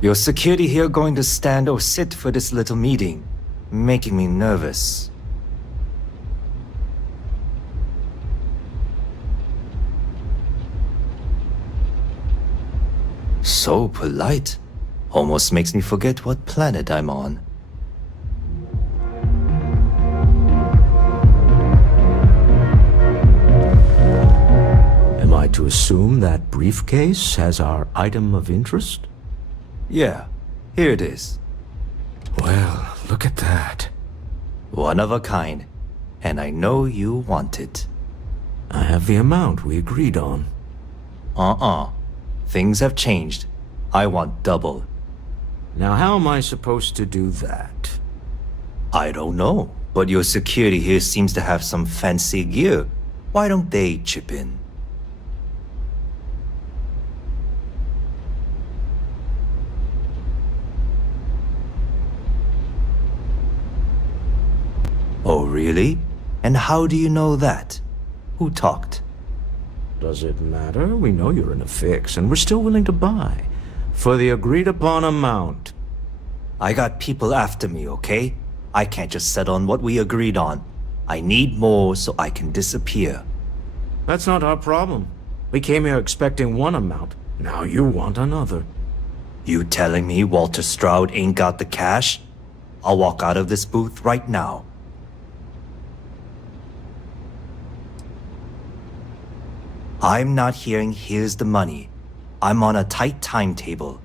Your security here going to stand or sit for this little meeting, making me nervous. So polite. Almost makes me forget what planet I'm on. Am I to assume that briefcase has our item of interest? Yeah, here it is. Well, look at that. One of a kind. And I know you want it. I have the amount we agreed on. Things have changed. I want double. Now, how am I supposed to do that? I don't know, but your security here seems to have some fancy gear. Why don't they chip in? Oh, really? And how do you know that? Who talked? Does it matter? We know you're in a fix, and we're still willing to buy. For the agreed-upon amount. I got people after me, okay? I can't just settle on what we agreed on. I need more so I can disappear. That's not our problem. We came here expecting one amount. Now you want another. You telling me Walter Stroud ain't got the cash? I'll walk out of this booth right now. I'm not hearing here's the money. I'm on a tight timetable.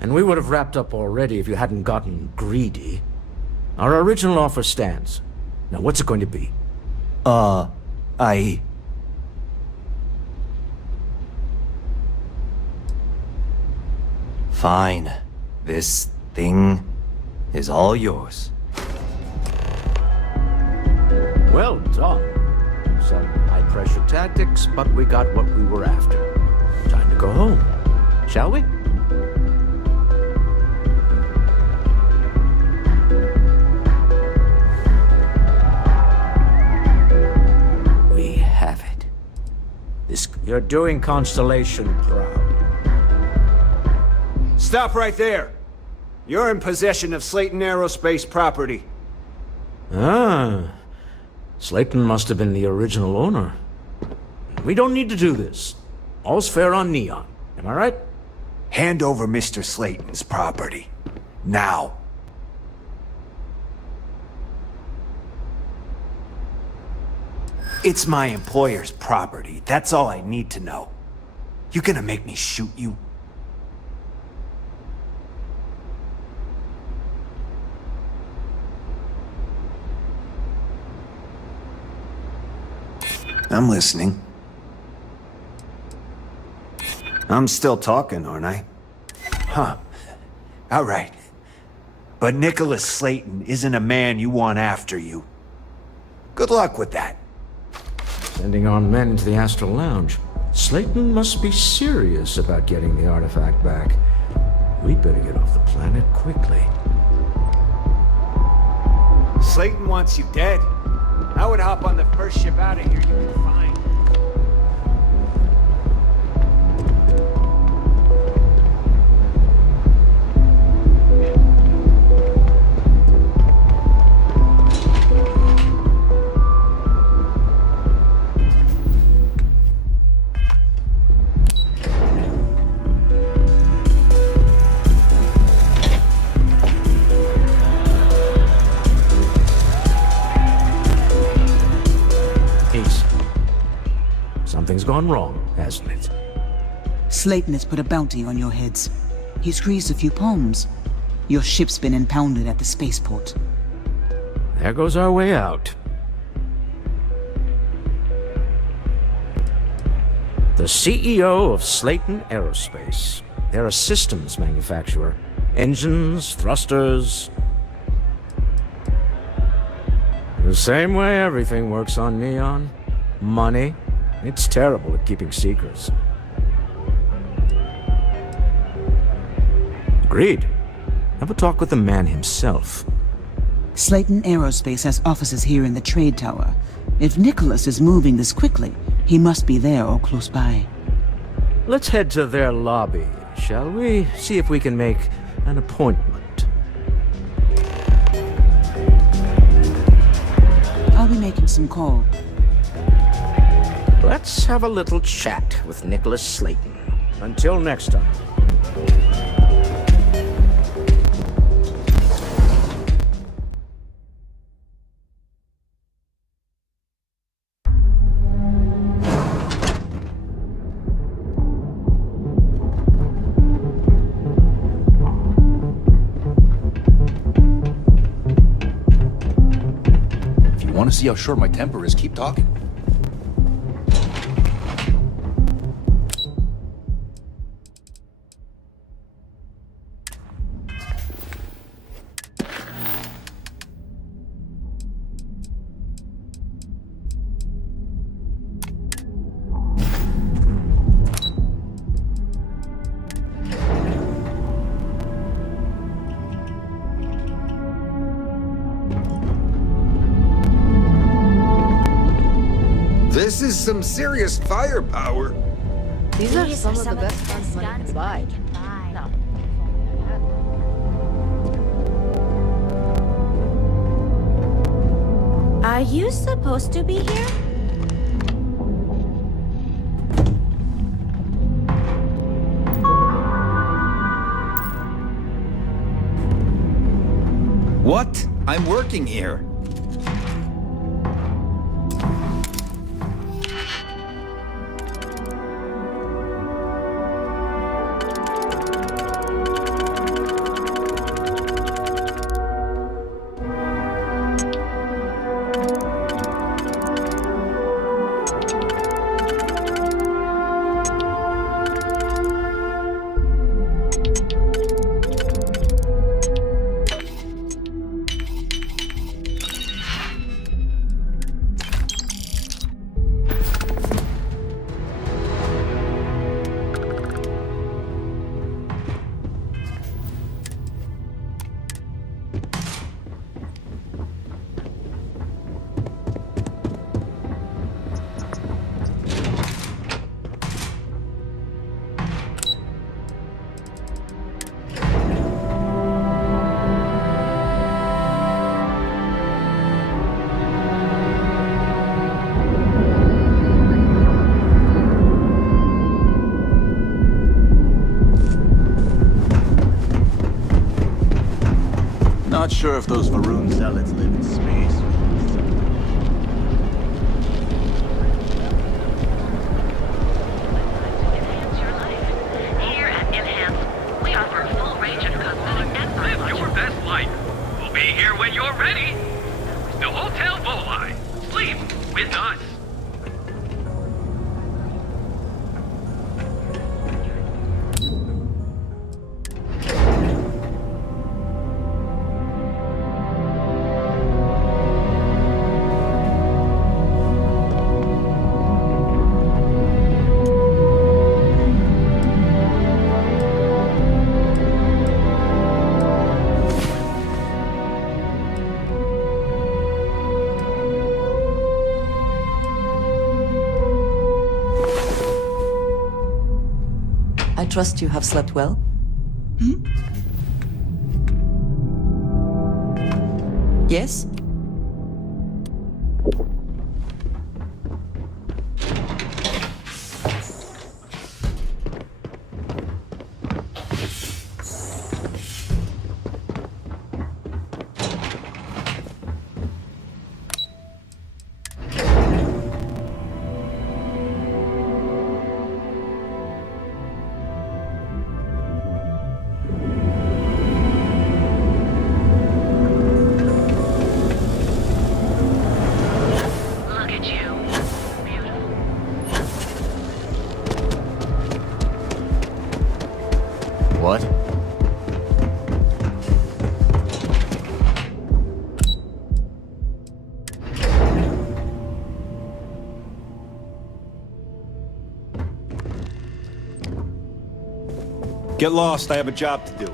And we would have wrapped up already if you hadn't gotten greedy. Our original offer stands. Now what's it going to be? Fine. This thing is all yours. Well done. Some high-pressure tactics, but we got what we were after. Time to go home, shall we? We have it. You're doing Constellation proud. Stop right there! You're in possession of Slayton Aerospace property. Ah. Slayton must have been the original owner. We don't need to do this. All's fair on Neon. Am I right? Hand over Mr. Slayton's property. Now. It's my employer's property. That's all I need to know. You gonna make me shoot you? I'm listening. I'm still talking, aren't I? Huh. All right. But Nicholas Slayton isn't a man you want after you. Good luck with that. Sending on men into the Astral Lounge. Slayton must be serious about getting the artifact back. We'd better get off the planet quickly. Slayton wants you dead. I would hop on the first ship out of here you can find. Something's gone wrong, hasn't it? Slayton has put a bounty on your heads. He's greased a few palms. Your ship's been impounded at the spaceport. There goes our way out. The CEO of Slayton Aerospace. They're a systems manufacturer. Engines, thrusters. The same way everything works on Neon. Money. It's terrible at keeping secrets. Agreed. Have a talk with the man himself. Slayton Aerospace has offices here in the trade tower. If Nicholas is moving this quickly, he must be there or close by. Let's head to their lobby, shall we? See if we can make an appointment. I'll be making some call. Let's have a little chat with Nicholas Slayton. Until next time. If you want to see how short my temper is, keep talking. This is some serious firepower. These are some of the best guns money can buy. No. Are you supposed to be here? What? I'm working here. Not sure if those Varun zealots live in space. Here at Enhance, we offer a full range of cosmetic and live your best life. We'll be here when you're ready. The Hotel Volai. Sleep with us. I trust you have slept well? Yes? What? Get lost, I have a job to do.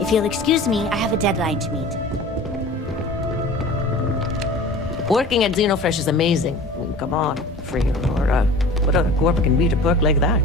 If you'll excuse me, I have a deadline to meet. Working at Xenofresh is amazing. I mean, come on, free or what other corp can beat a perk like that?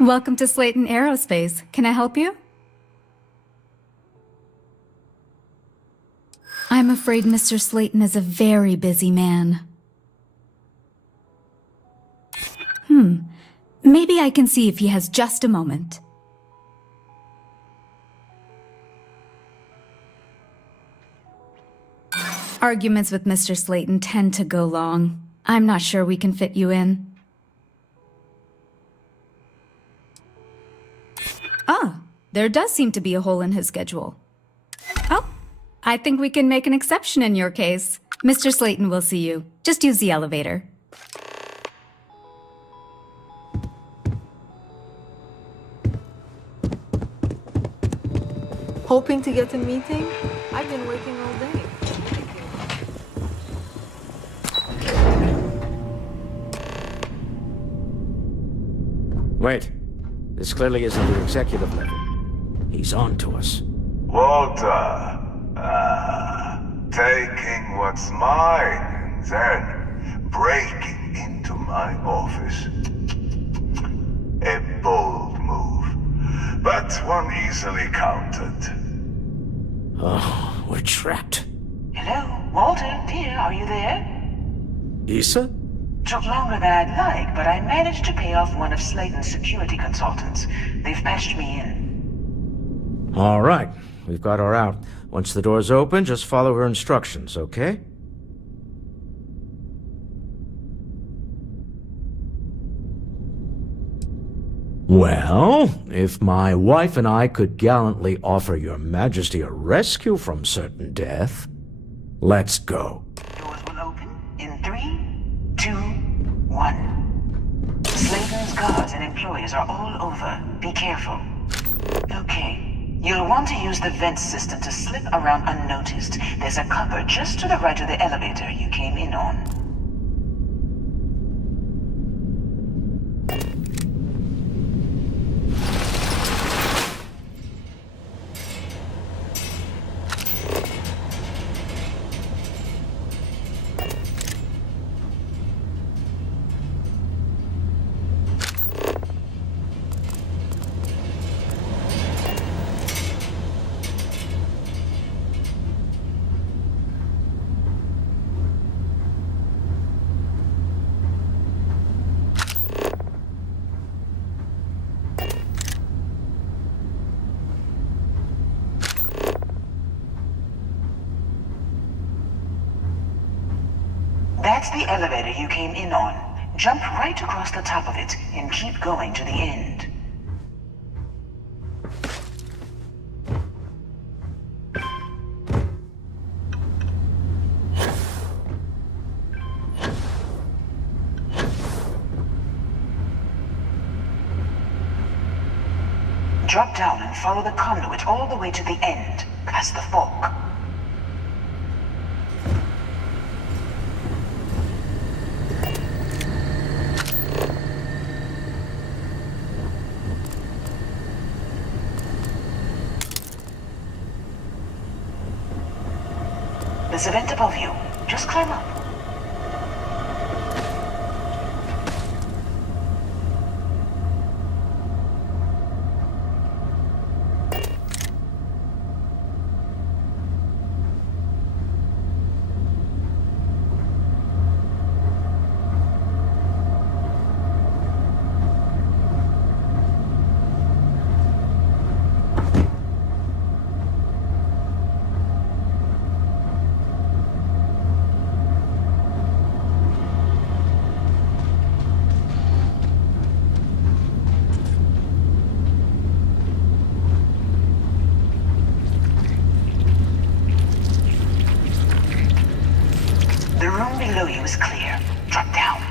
Welcome to Slayton Aerospace. Can I help you? I'm afraid Mr. Slayton is a very busy man. Maybe I can see if he has just a moment. Arguments with Mr. Slayton tend to go long. I'm not sure we can fit you in. Ah, there does seem to be a hole in his schedule. Oh, I think we can make an exception in your case. Mr. Slayton will see you. Just use the elevator. Hoping to get a meeting? I've been working all day. Wait. This clearly isn't the executive level. He's on to us. Walter, taking what's mine and then breaking into my office. A bold move, but one easily countered. Oh, we're trapped. Hello, Walter, dear, are you there? Issa? Took longer than I'd like, but I managed to pay off one of Slayton's security consultants. They've patched me in. All right, we've got her out. Once the door's open, just follow her instructions, okay? Well, if my wife and I could gallantly offer your majesty a rescue from certain death, let's go. Doors will open in 3, 2, 1. Slayton's guards and employees are all over. Be careful. Okay. You'll want to use the vent system to slip around unnoticed. There's a cupboard just to the right of the elevator you came in on. That's the elevator you came in on. Jump right across the top of it and keep going to the end. Drop down and follow the conduit all the way to the end, past the fork. There's a vent above you. Just climb up. The room below you is clear. Drop down.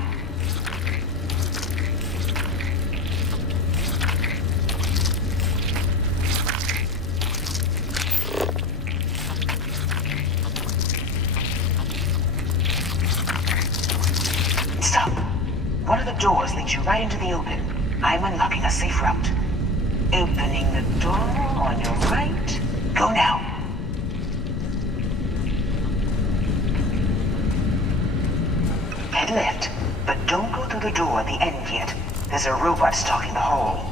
Stop. One of the doors leads you right into the open. I'm unlocking a safe route. Opening the door on your right. Go now. Head left, but don't go through the door at the end yet. There's a robot stalking the hall.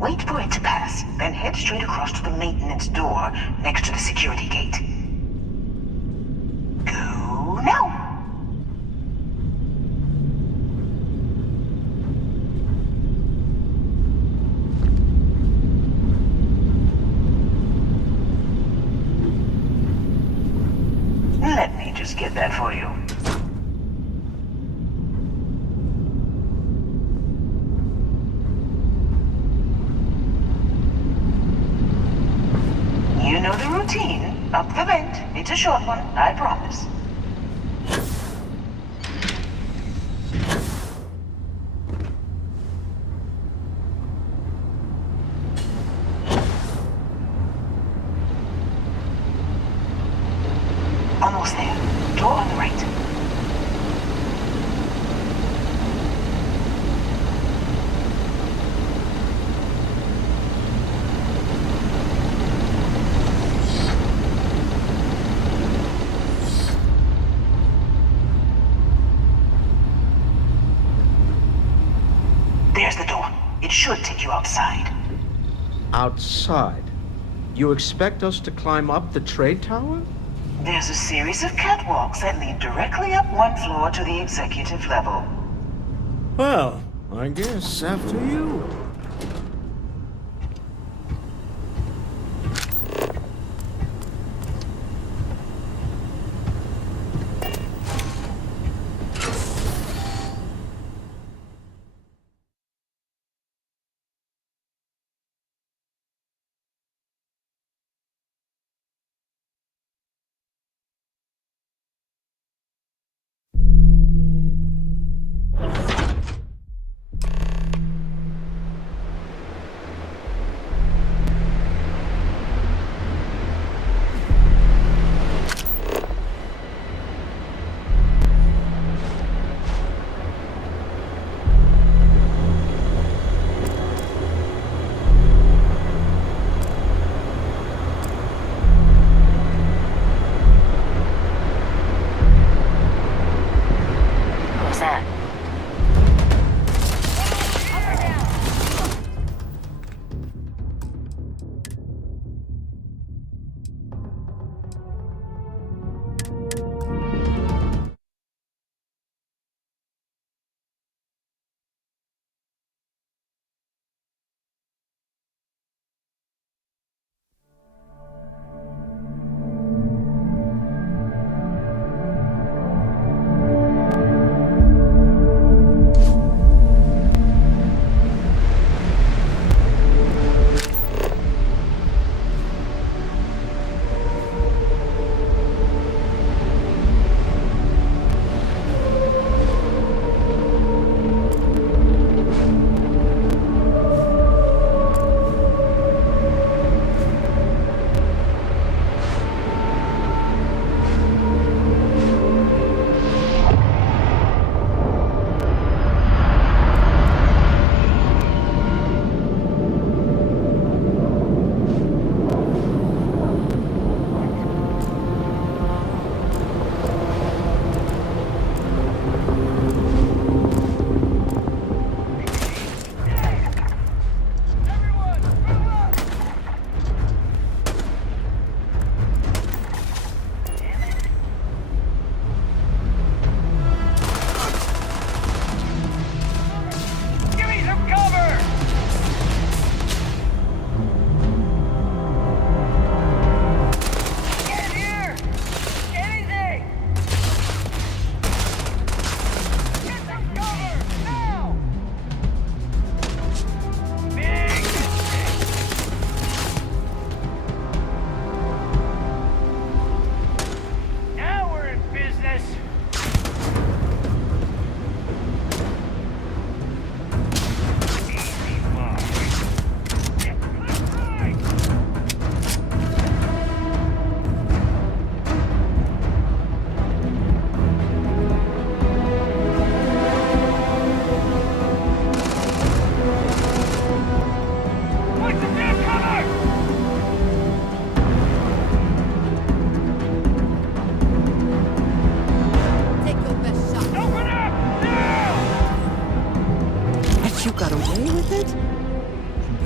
Wait for it to pass, then head straight across to the maintenance door next to the security gate. Go now! Let me just get that for you. You know the routine. Up the vent. It's a short one, I promise. Almost there. Door on the right. There's the door. It should take you outside. Outside? You expect us to climb up the trade tower? There's a series of catwalks that lead directly up one floor to the executive level. Well, I guess after you.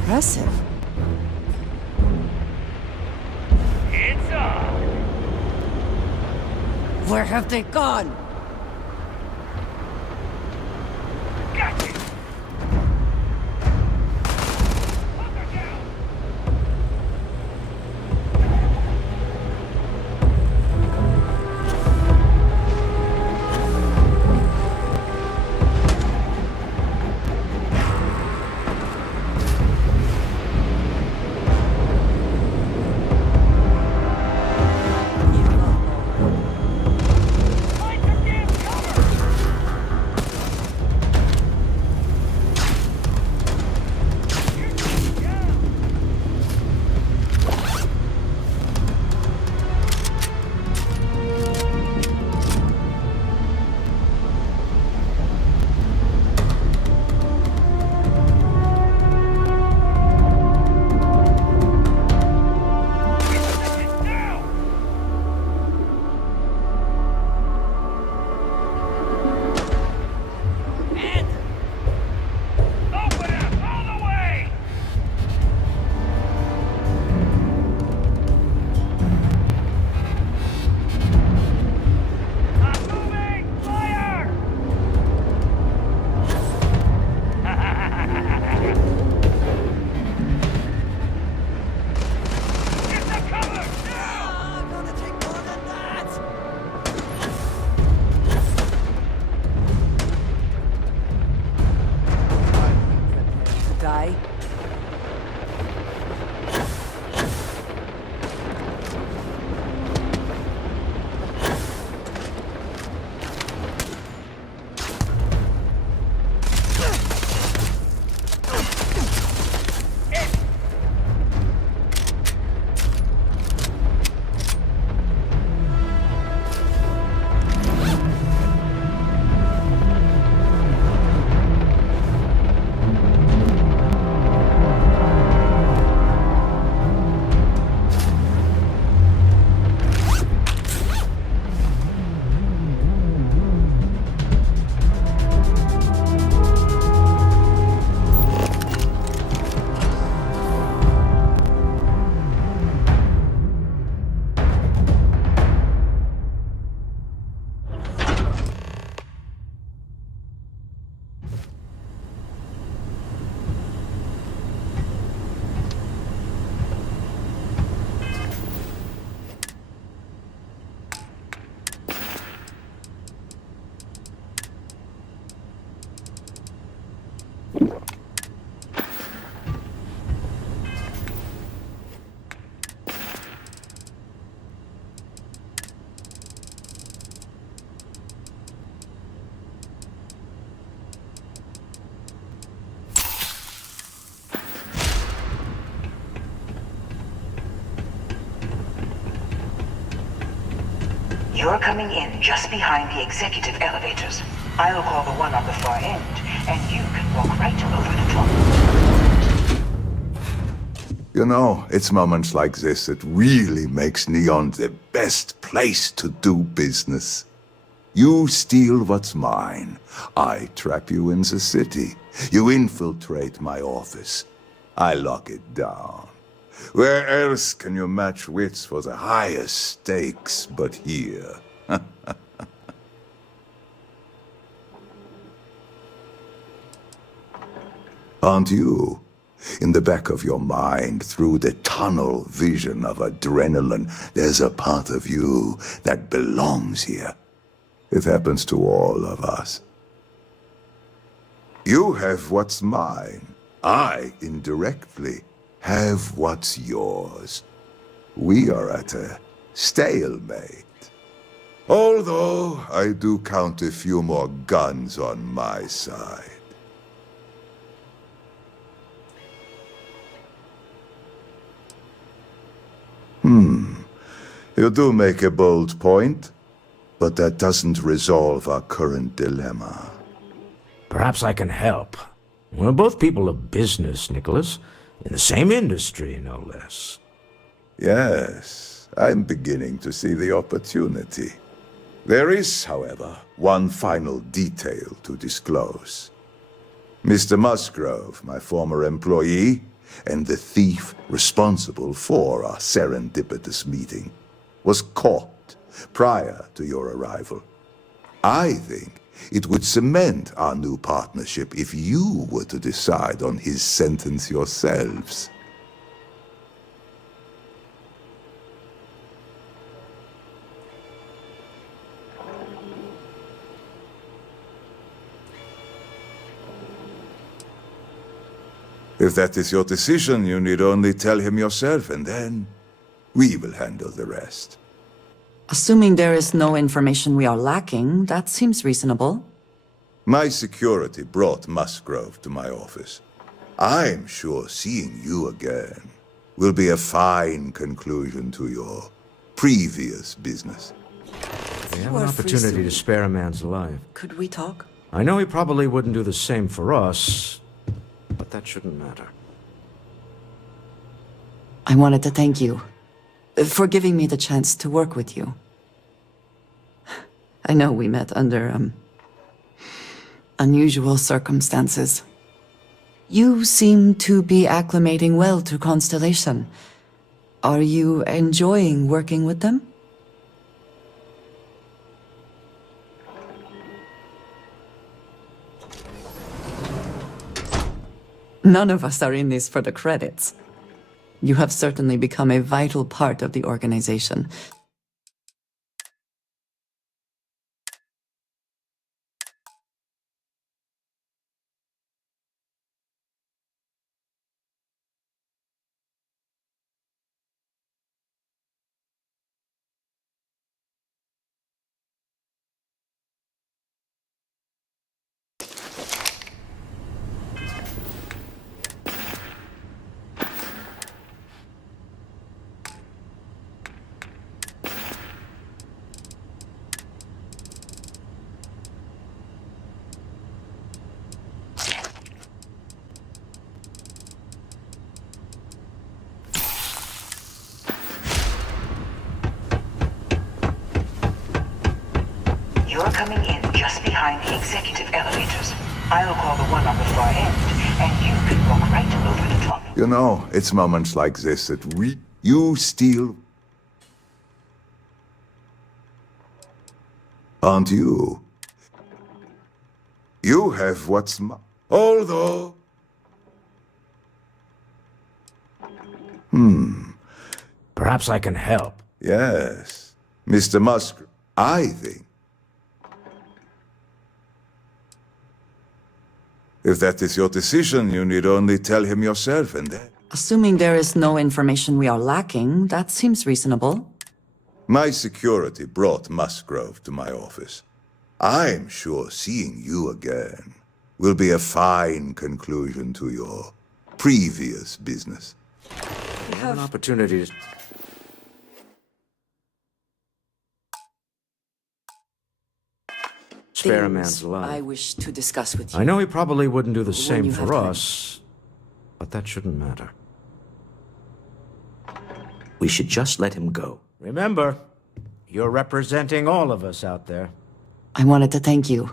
impressive. It's on! Where have they gone? Gotcha! Guy? You're coming in just behind the executive elevators. I'll call the one on the far end, and you can walk right over the top. You know, it's moments like this that really makes Neon the best place to do business. You steal what's mine. I trap you in the city. You infiltrate my office. I lock it down. Where else can you match wits for the highest stakes but here? Aren't you? In the back of your mind, through the tunnel vision of adrenaline, there's a part of you that belongs here. It happens to all of us. You have what's mine. I, indirectly, have what's yours. We are at a stalemate. Although I do count a few more guns on my side. You do make a bold point, but that doesn't resolve our current dilemma. Perhaps I can help. We're both people of business, Nicholas. In the same industry, no less. Yes, I'm beginning to see the opportunity. There is, however, one final detail to disclose. Mr. Musgrove, my former employee, and the thief responsible for our serendipitous meeting was caught prior to your arrival. I think it would cement our new partnership if you were to decide on his sentence yourselves. If that is your decision, you need only tell him yourself, and then we will handle the rest. Assuming there is no information we are lacking, that seems reasonable. My security brought Musgrove to my office. I'm sure seeing you again will be a fine conclusion to your previous business. We have an opportunity to spare a man's life. Could we talk? I know he probably wouldn't do the same for us, but that shouldn't matter. I wanted to thank you for giving me the chance to work with you. I know we met under, unusual circumstances. You seem to be acclimating well to Constellation. Are you enjoying working with them? None of us are in this for the credits. You have certainly become a vital part of the organization. You're coming in just behind the executive elevators. I'll call the one on the far end, and you can walk right over the top. You know, it's moments like this that you steal. Aren't you? You have what's although... Perhaps I can help. Yes. Mr. Musk, I think. If that is your decision, you need only tell him yourself, and then... Assuming there is no information we are lacking, that seems reasonable. My security brought Musgrove to my office. I'm sure seeing you again will be a fine conclusion to your previous business. We have an opportunity to... spare a man's life. I wish to discuss with you. I know he probably wouldn't do the same you have for time. us, but that shouldn't matter. We should just let him go. Remember, you're representing all of us out there. I wanted to thank you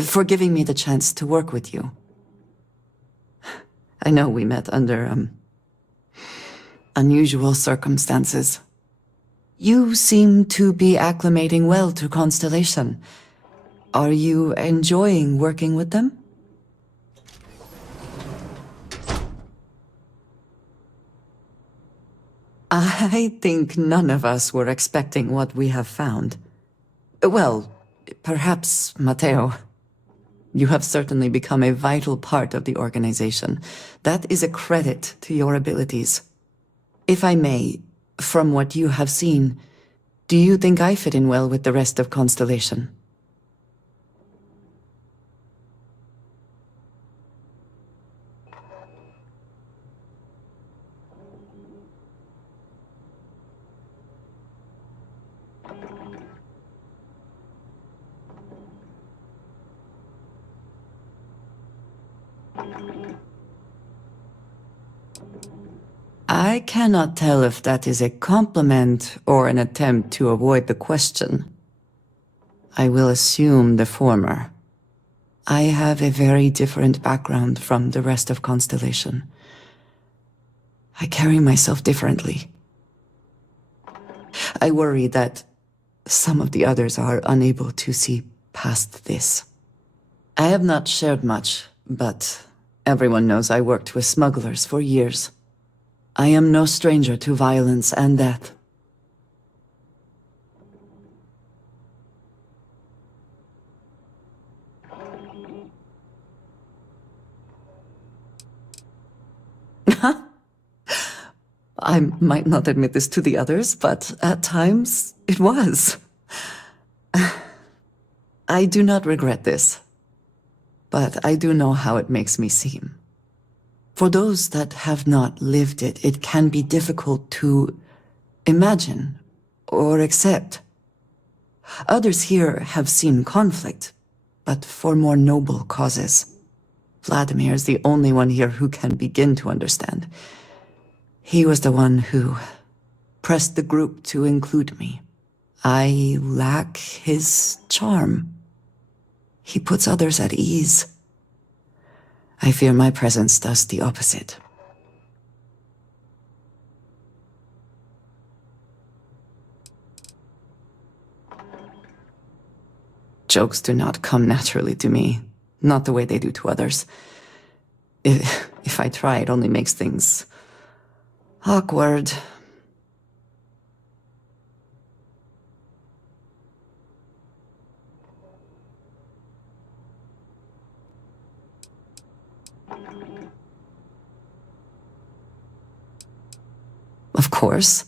for giving me the chance to work with you. I know we met under, unusual circumstances. You seem to be acclimating well to Constellation. Are you enjoying working with them? I think none of us were expecting what we have found. Well, perhaps Matteo. You have certainly become a vital part of the organization. That is a credit to your abilities. If I may, from what you have seen, do you think I fit in well with the rest of Constellation? I cannot tell if that is a compliment or an attempt to avoid the question. I will assume the former. I have a very different background from the rest of Constellation. I carry myself differently. I worry that some of the others are unable to see past this. I have not shared much, but everyone knows I worked with smugglers for years. I am no stranger to violence and death. I might not admit this to the others, but at times it was. I do not regret this, but I do know how it makes me seem. For those that have not lived it, it can be difficult to imagine or accept. Others here have seen conflict, but for more noble causes. Vladimir is the only one here who can begin to understand. He was the one who pressed the group to include me. I lack his charm. He puts others at ease. I fear my presence does the opposite. Jokes do not come naturally to me, not the way they do to others. If I try, it only makes things awkward. Of course,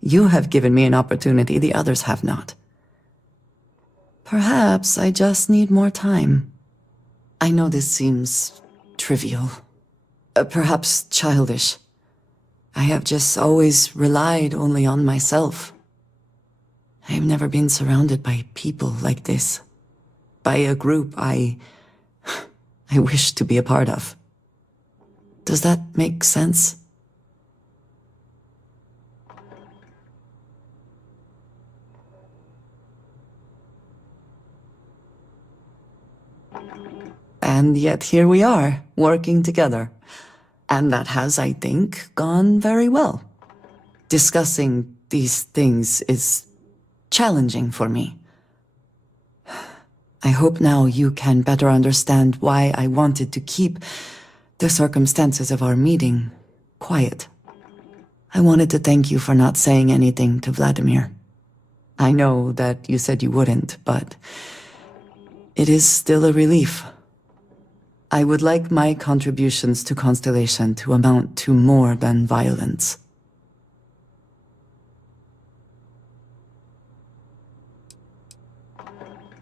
you have given me an opportunity the others have not. Perhaps I just need more time. I know this seems trivial, perhaps childish. I have just always relied only on myself. I have never been surrounded by people like this, by a group I wish to be a part of. Does that make sense? And yet here we are, working together. And that has, I think, gone very well. Discussing these things is challenging for me. I hope now you can better understand why I wanted to keep the circumstances of our meeting quiet. I wanted to thank you for not saying anything to Vladimir. I know that you said you wouldn't, but it is still a relief. I would like my contributions to Constellation to amount to more than violence.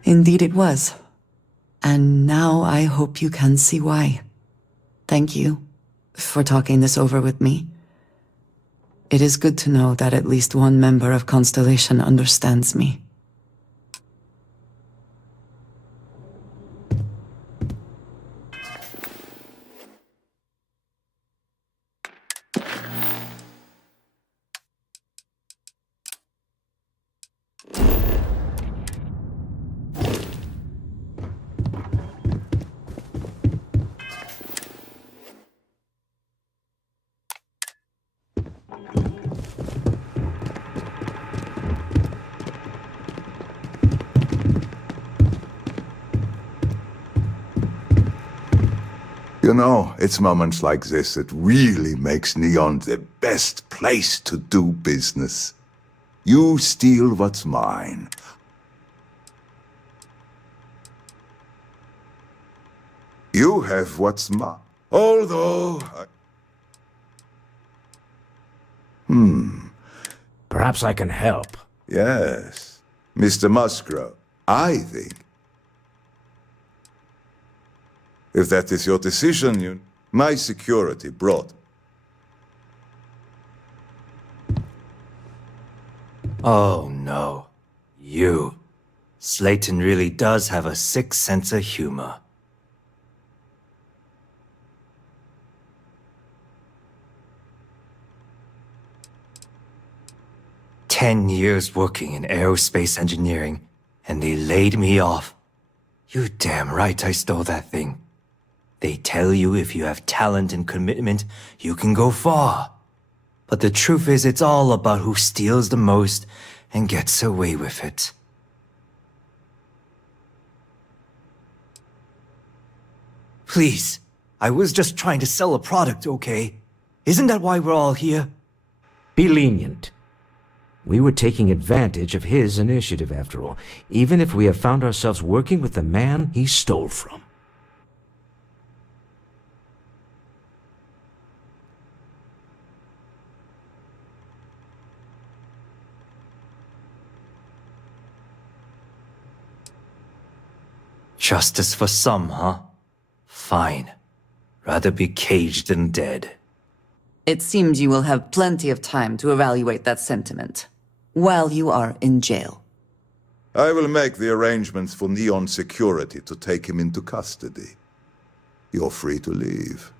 Indeed it was. And now I hope you can see why. Thank you for talking this over with me. It is good to know that at least one member of Constellation understands me. You know, it's moments like this that really makes Neon the best place to do business. You steal what's mine. You have what's mine. Although... Perhaps I can help. Yes. Mr. Musgrove, I think. If that is your decision, my security brought. Oh no. You. Slayton really does have a sick sense of humor. "10 years working in aerospace engineering, and they laid me off. You damn right I stole that thing. They tell you if you have talent and commitment, you can go far. But the truth is, it's all about who steals the most and gets away with it. Please, I was just trying to sell a product, okay? Isn't that why we're all here? Be lenient. We were taking advantage of his initiative, after all, even if we have found ourselves working with the man he stole from. Justice for some, huh? Fine. Rather be caged than dead. It seems you will have plenty of time to evaluate that sentiment while you are in jail. I will make the arrangements for Neon security to take him into custody. You're free to leave.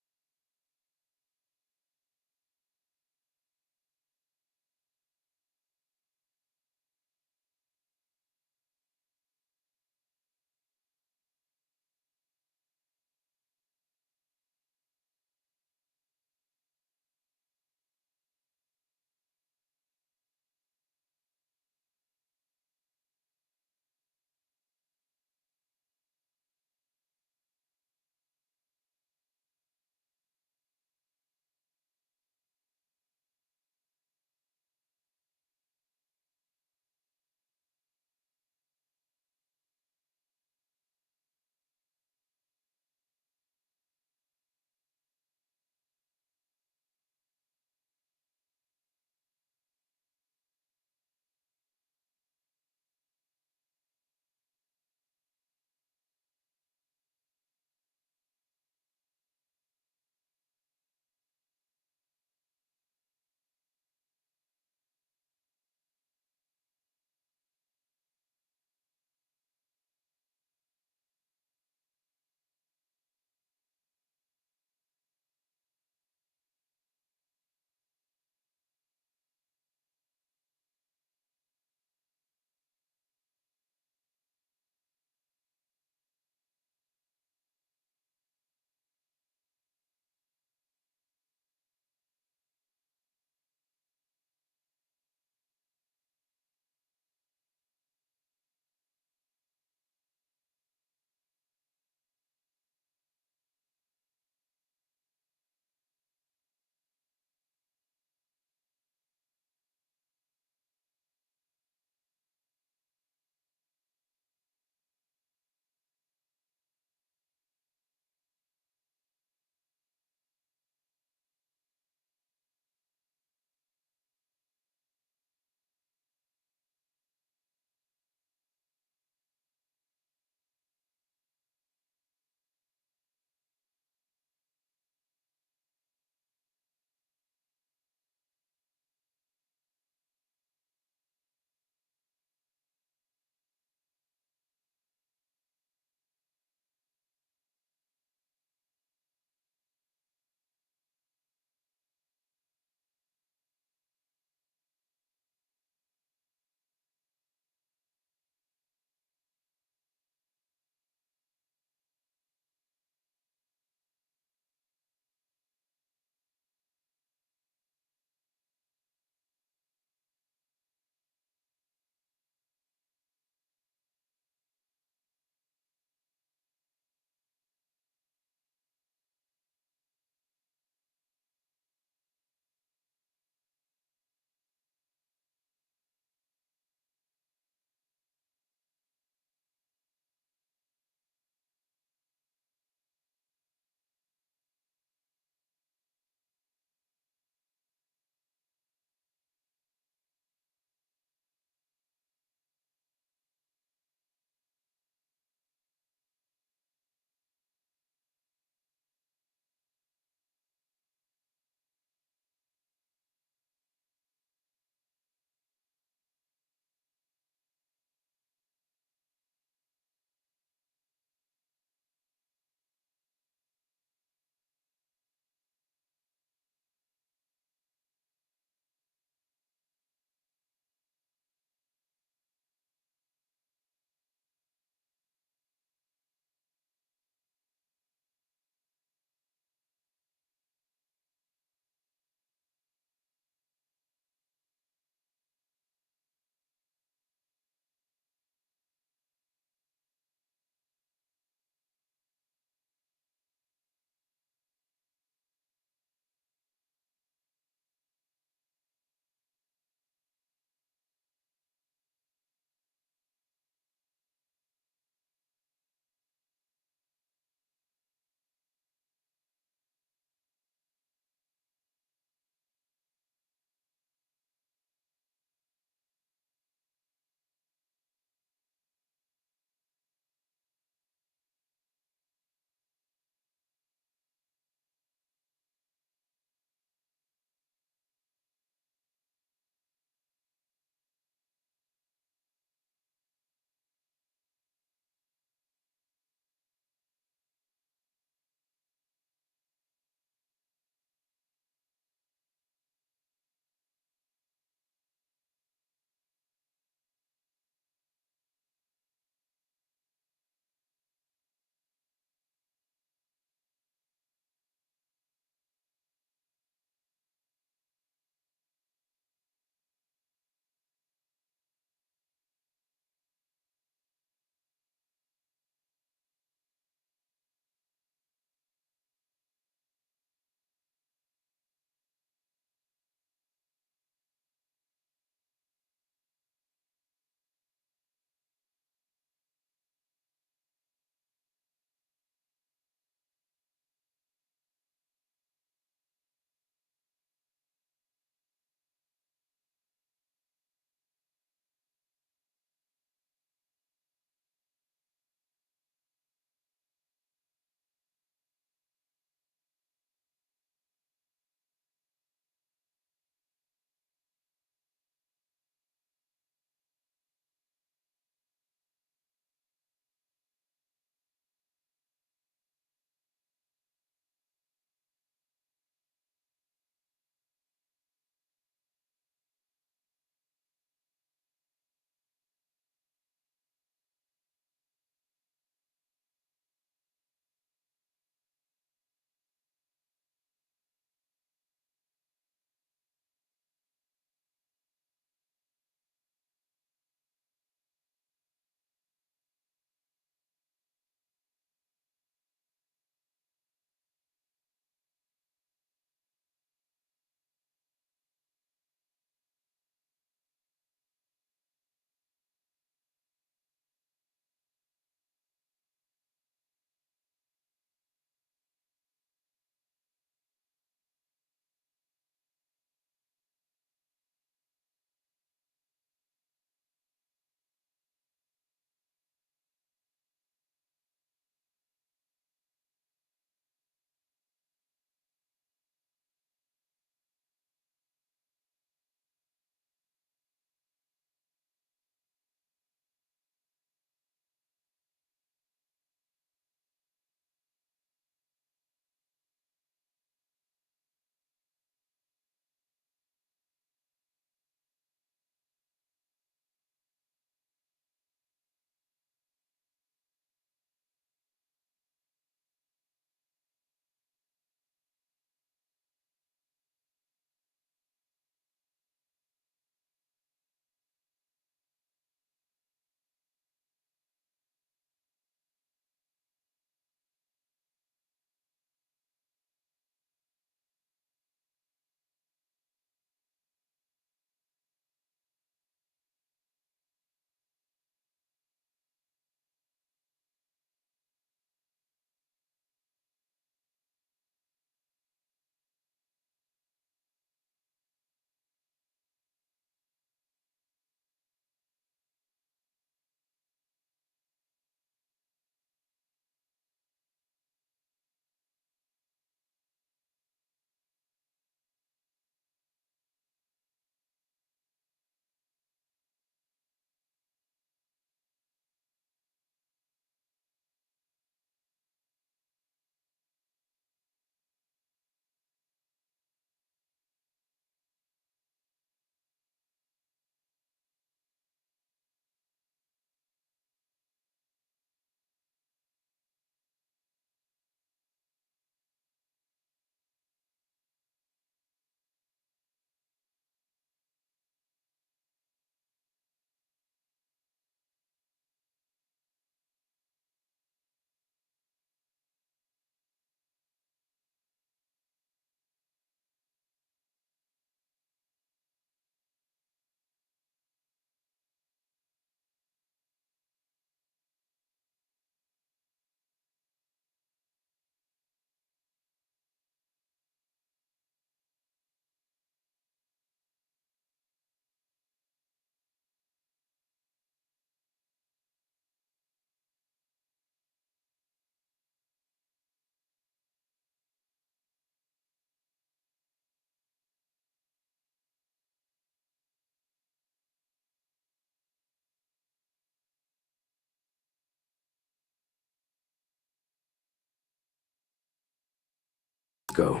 go.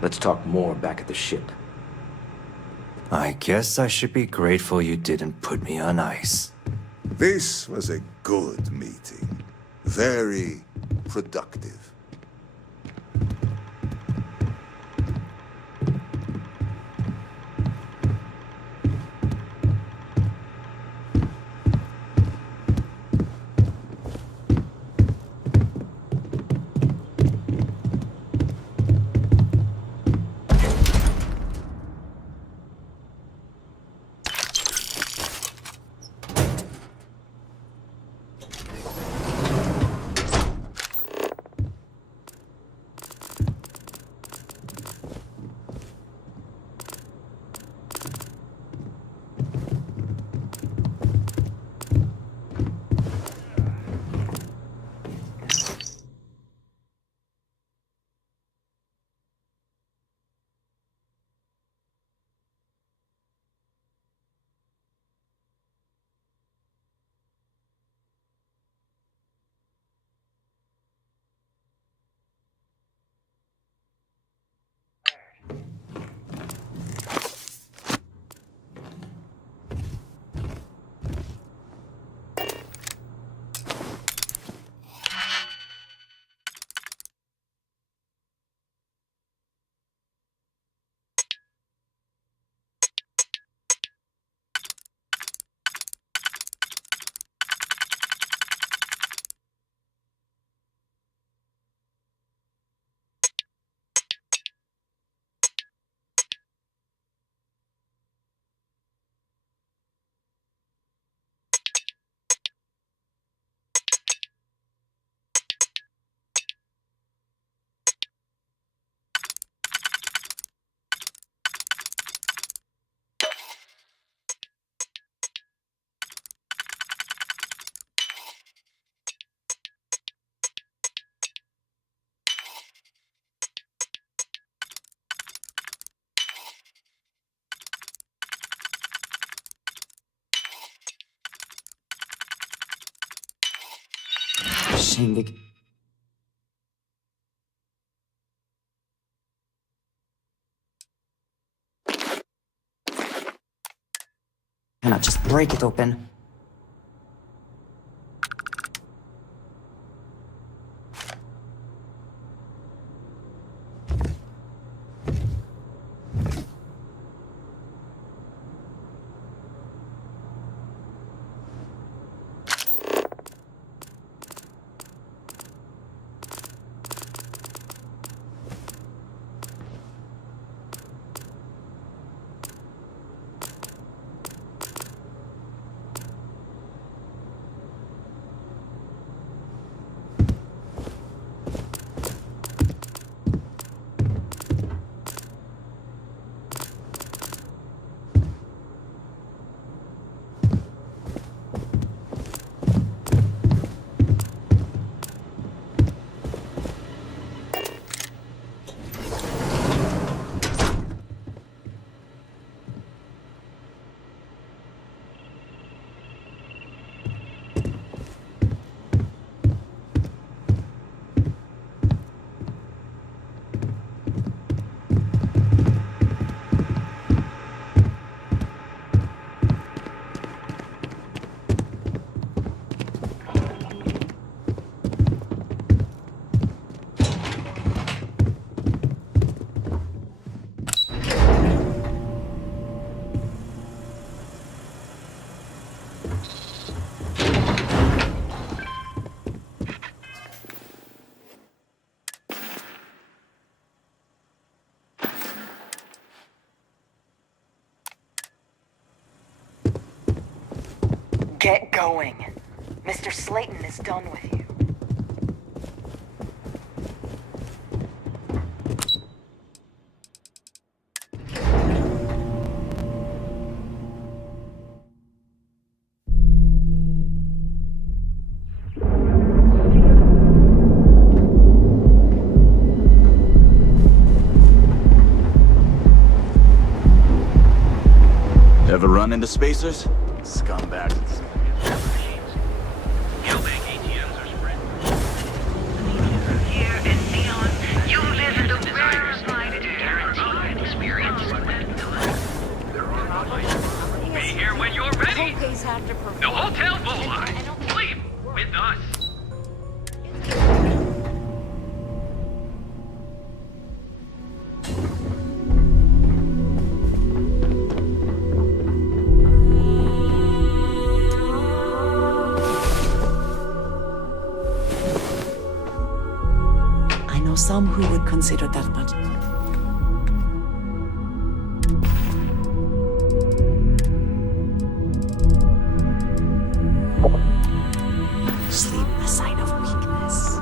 Let's talk more back at the ship. I guess I should be grateful you didn't put me on ice. This was a good meeting. Very productive. Shindig. Cannot just break it open. Get going. Mr. Slayton is done with you. Ever run into spacers? Scumbags. Here in Neon, you live in the rarest know some who would consider that much. Sleep, a sign of weakness.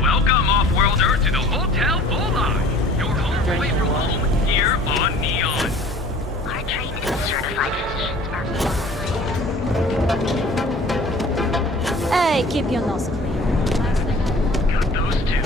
Welcome, off-worlder, to the Hotel Volai. Your home away from home here on Neon. Our trained and certified physicians are Hey, keep your nose clean. Got those two.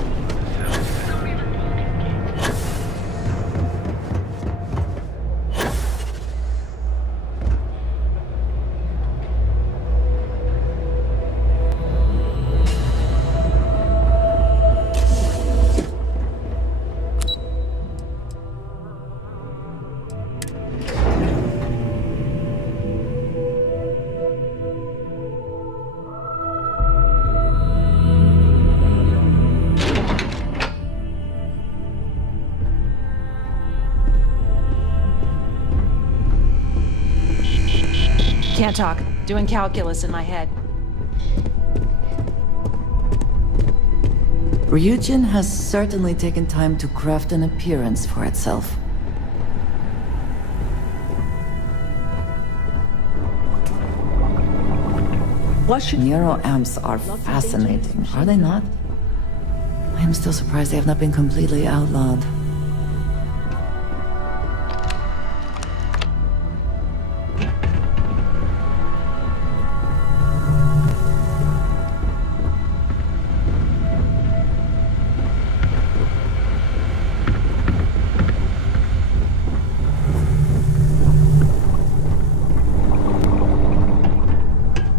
Can't talk. Doing calculus in my head. Ryujin has certainly taken time to craft an appearance for itself. Neuroamps are fascinating, are they not? I am still surprised they have not been completely outlawed.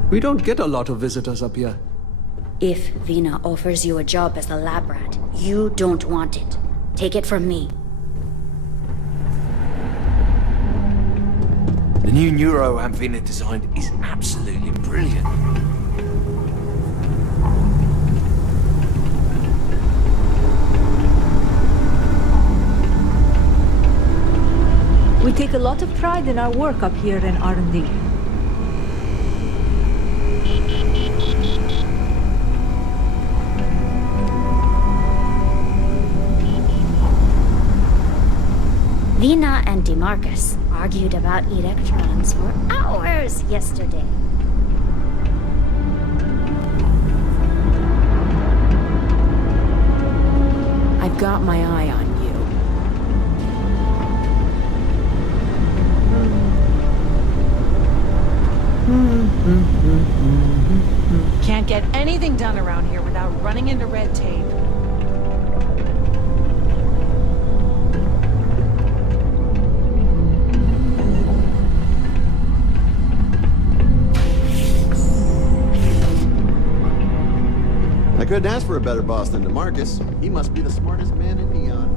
We don't get a lot of visitors up here. If Vina offers you a job as a lab rat, you don't want it. Take it from me. The new neuroamp Vina designed is absolutely brilliant. We take a lot of pride in our work up here in R&D. Vina and DeMarcus argued about electrons for hours yesterday. I've got my eye on you. Can't get anything done around here without running into red tape. I couldn't ask for a better boss than DeMarcus. He must be the smartest man in Neon.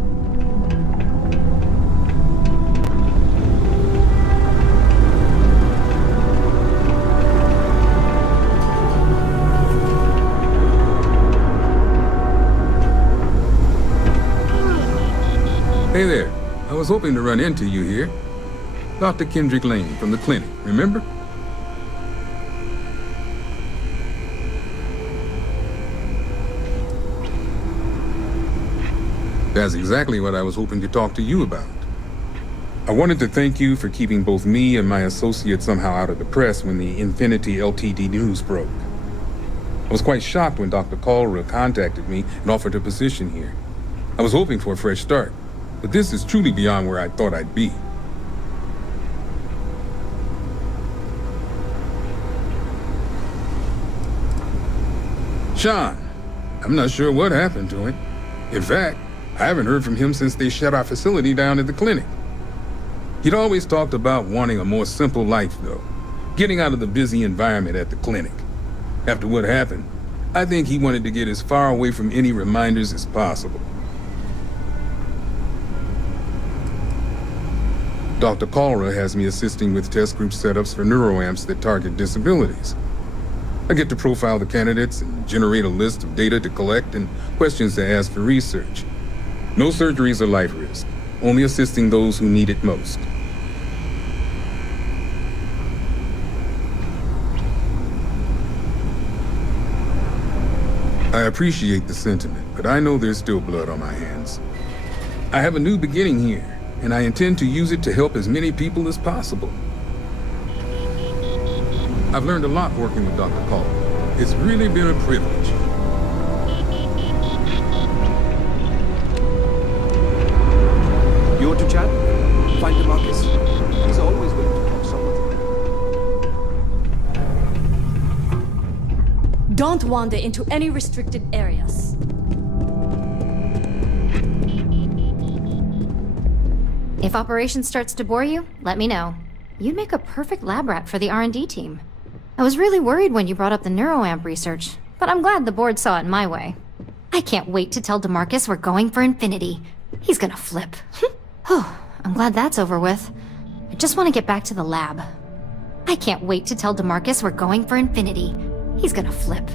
Hey there. I was hoping to run into you here. Dr. Kendrick Lane from the clinic, remember? That's exactly what I was hoping to talk to you about. I wanted to thank you for keeping both me and my associate somehow out of the press when the Infinity Ltd news broke. I was quite shocked when Dr. Kalra contacted me and offered a position here. I was hoping for a fresh start, but this is truly beyond where I thought I'd be. Sean, I'm not sure what happened to him. In fact, I haven't heard from him since they shut our facility down at the clinic. He'd always talked about wanting a more simple life, though, getting out of the busy environment at the clinic. After what happened, I think he wanted to get as far away from any reminders as possible. Dr. Kalra has me assisting with test group setups for neuroamps that target disabilities. I get to profile the candidates and generate a list of data to collect and questions to ask for research. No surgeries or life risk, only assisting those who need it most. I appreciate the sentiment, but I know there's still blood on my hands. I have a new beginning here, and I intend to use it to help as many people as possible. I've learned a lot working with Dr. Kalra. It's really been a privilege. You want to chat? Find DeMarcus. He's always willing to talk someone. Don't wander into any restricted areas. If operations starts to bore you, let me know. You'd make a perfect lab rat for the R&D team. I was really worried when you brought up the neuroamp research, but I'm glad the board saw it my way. I can't wait to tell DeMarcus we're going for infinity. He's gonna flip. Oh, I'm glad that's over with. I just want to get back to the lab. I can't wait to tell DeMarcus we're going for infinity. He's gonna flip.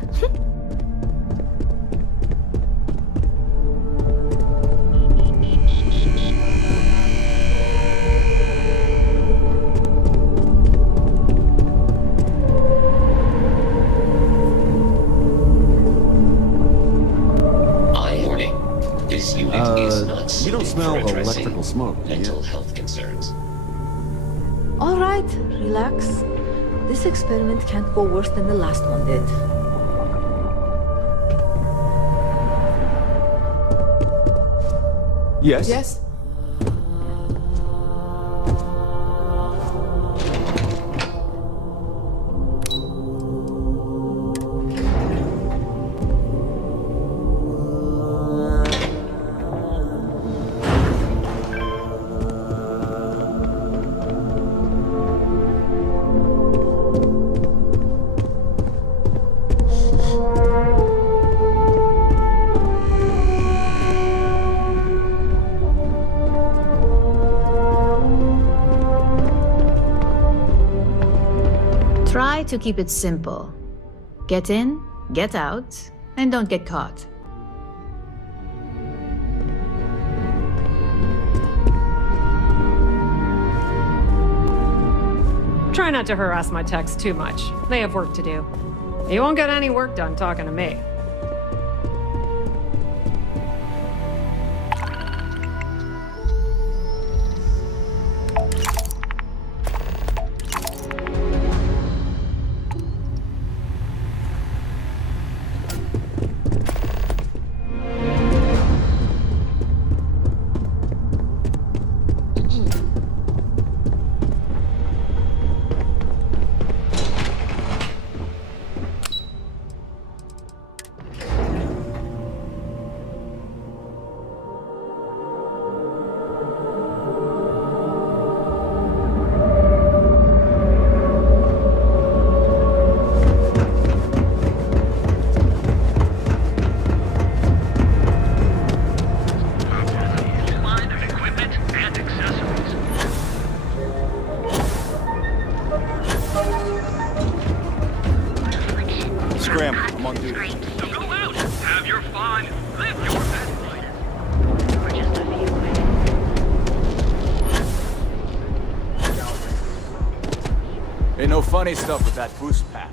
You don't smell electrical smoke, do you? Mental health concerns. All right, relax. This experiment can't go worse than the last one did. Yes? Yes? Try to keep it simple. Get in, get out, and don't get caught. Try not to harass my techs too much. They have work to do. You won't get any work done talking to me. Ain't no funny stuff with that boost pack.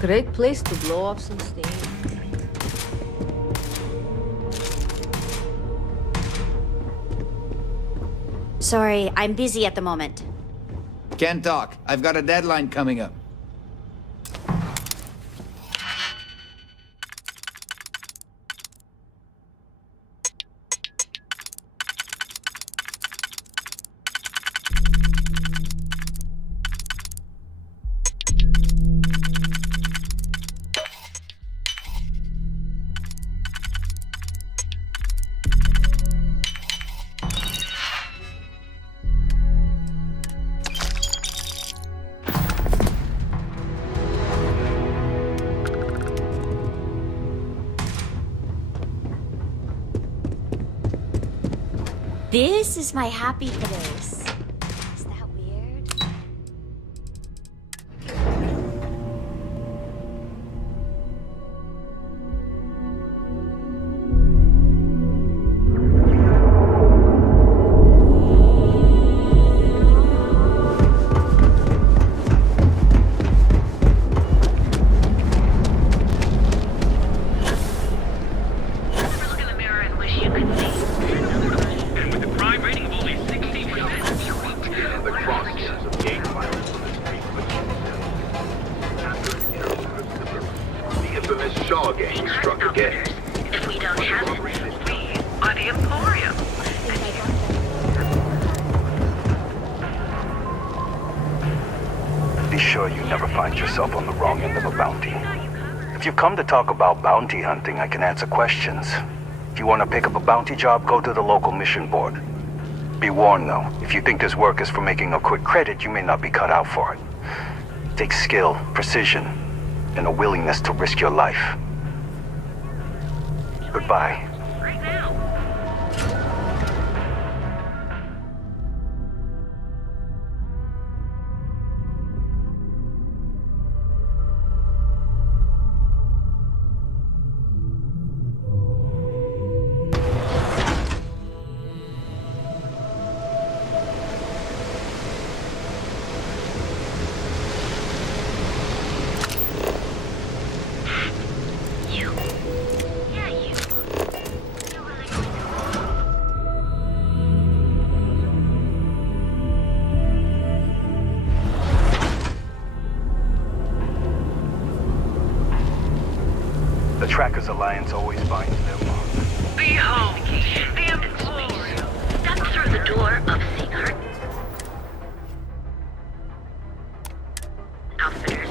Great place to blow off some steam. Sorry, I'm busy at the moment. Can't talk. I've got a deadline coming up. This is my happy place. Is that weird? Be sure you never find yourself on the wrong end of a bounty. If you've come to talk about bounty hunting, I can answer questions. If you want to pick up a bounty job, go to the local mission board. Be warned though, if you think this work is for making a quick credit, you may not be cut out for it. It takes skill, precision, and a willingness to risk your life. Goodbye. The Trackers Alliance always finds them. Behold, the Emporium. Step through the door of secret outfitters.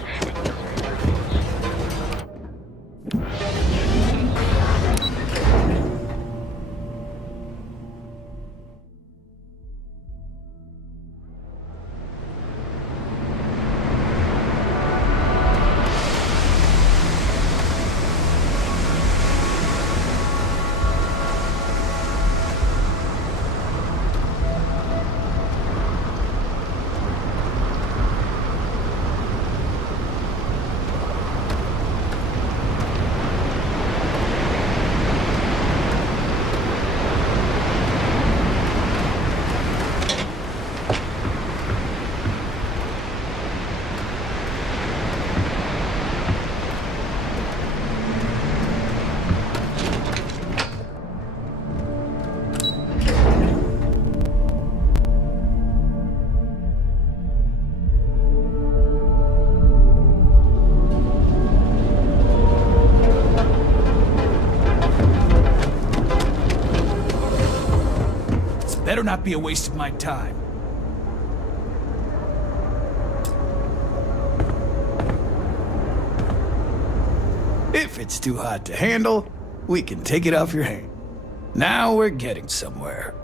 Better not be a waste of my time. If it's too hot to handle, we can take it off your hand. Now we're getting somewhere.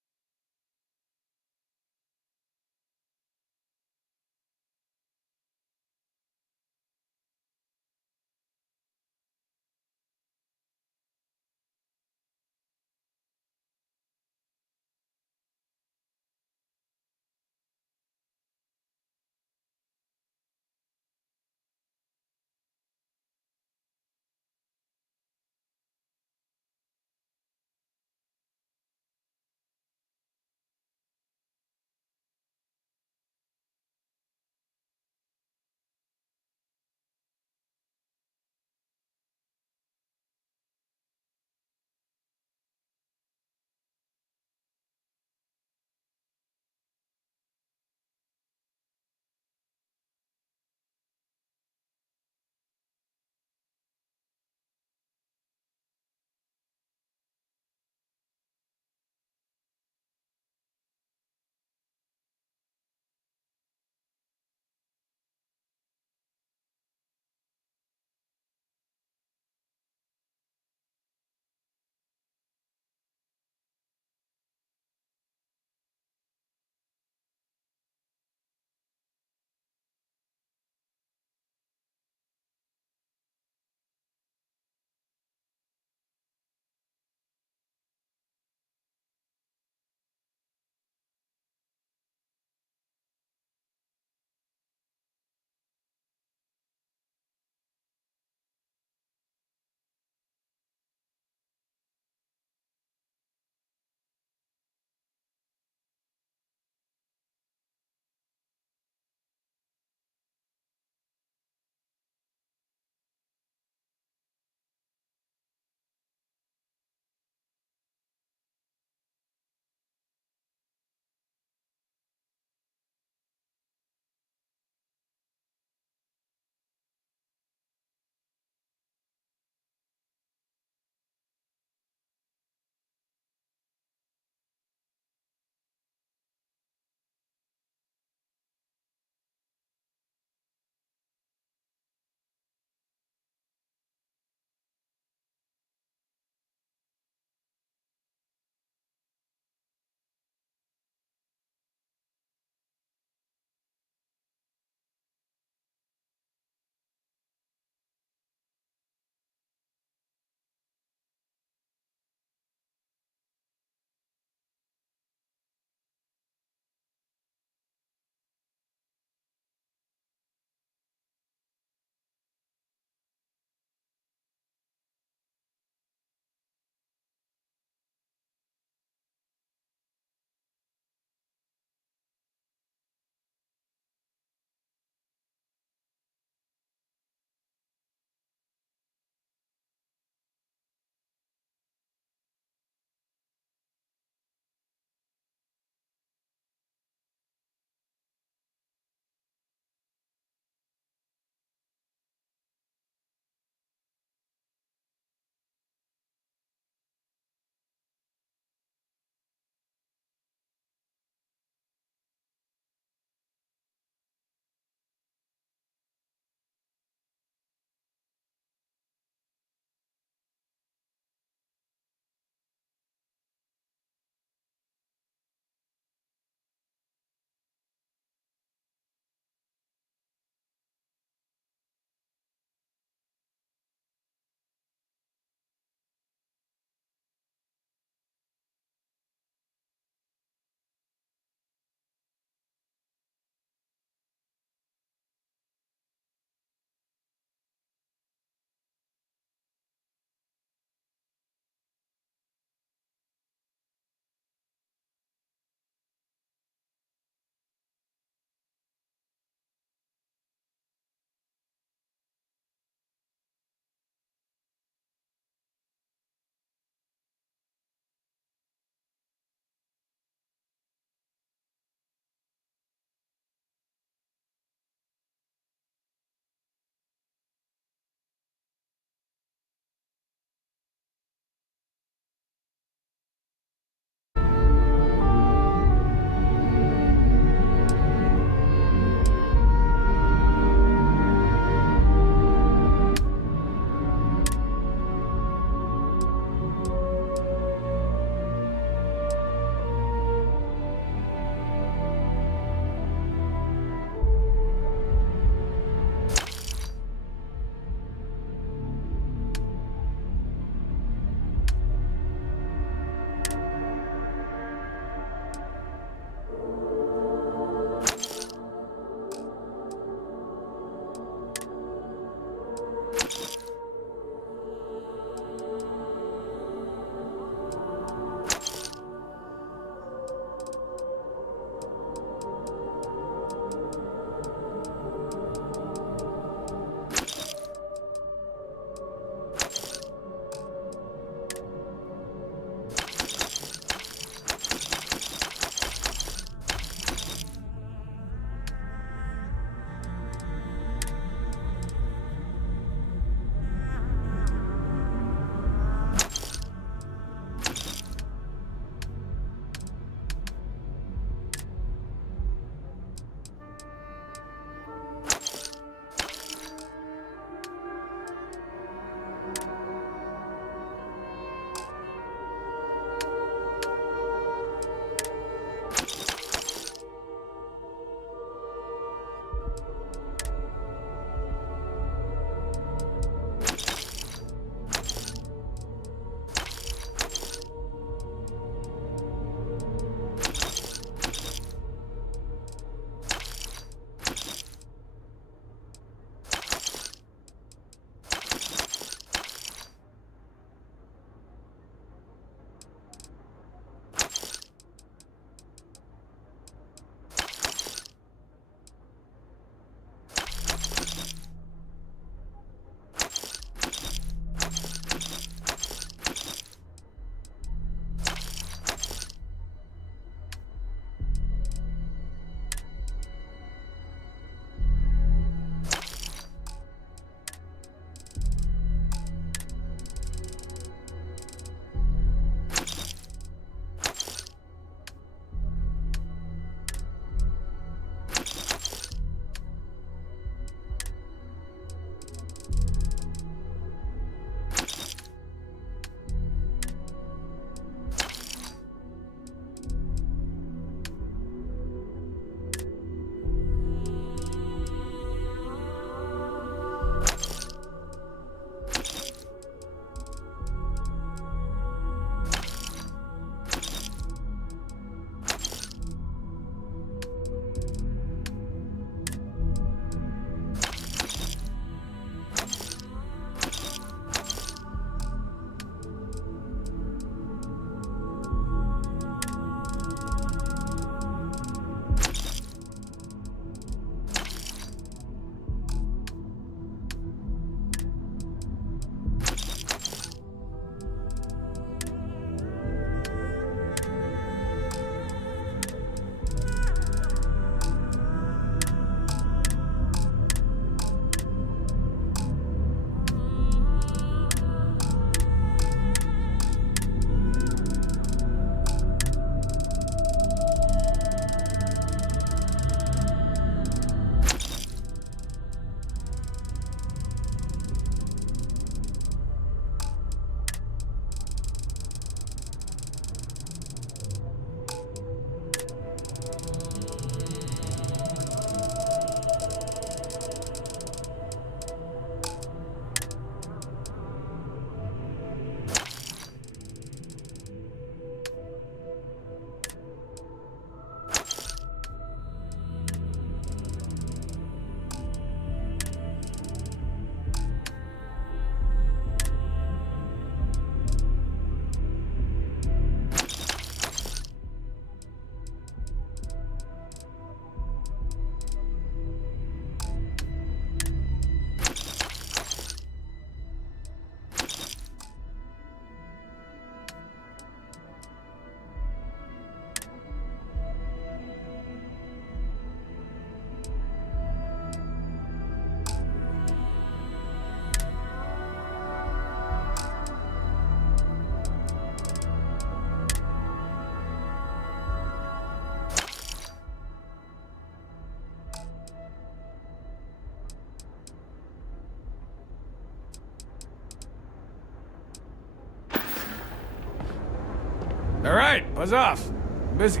All right, buzz off. I'm busy.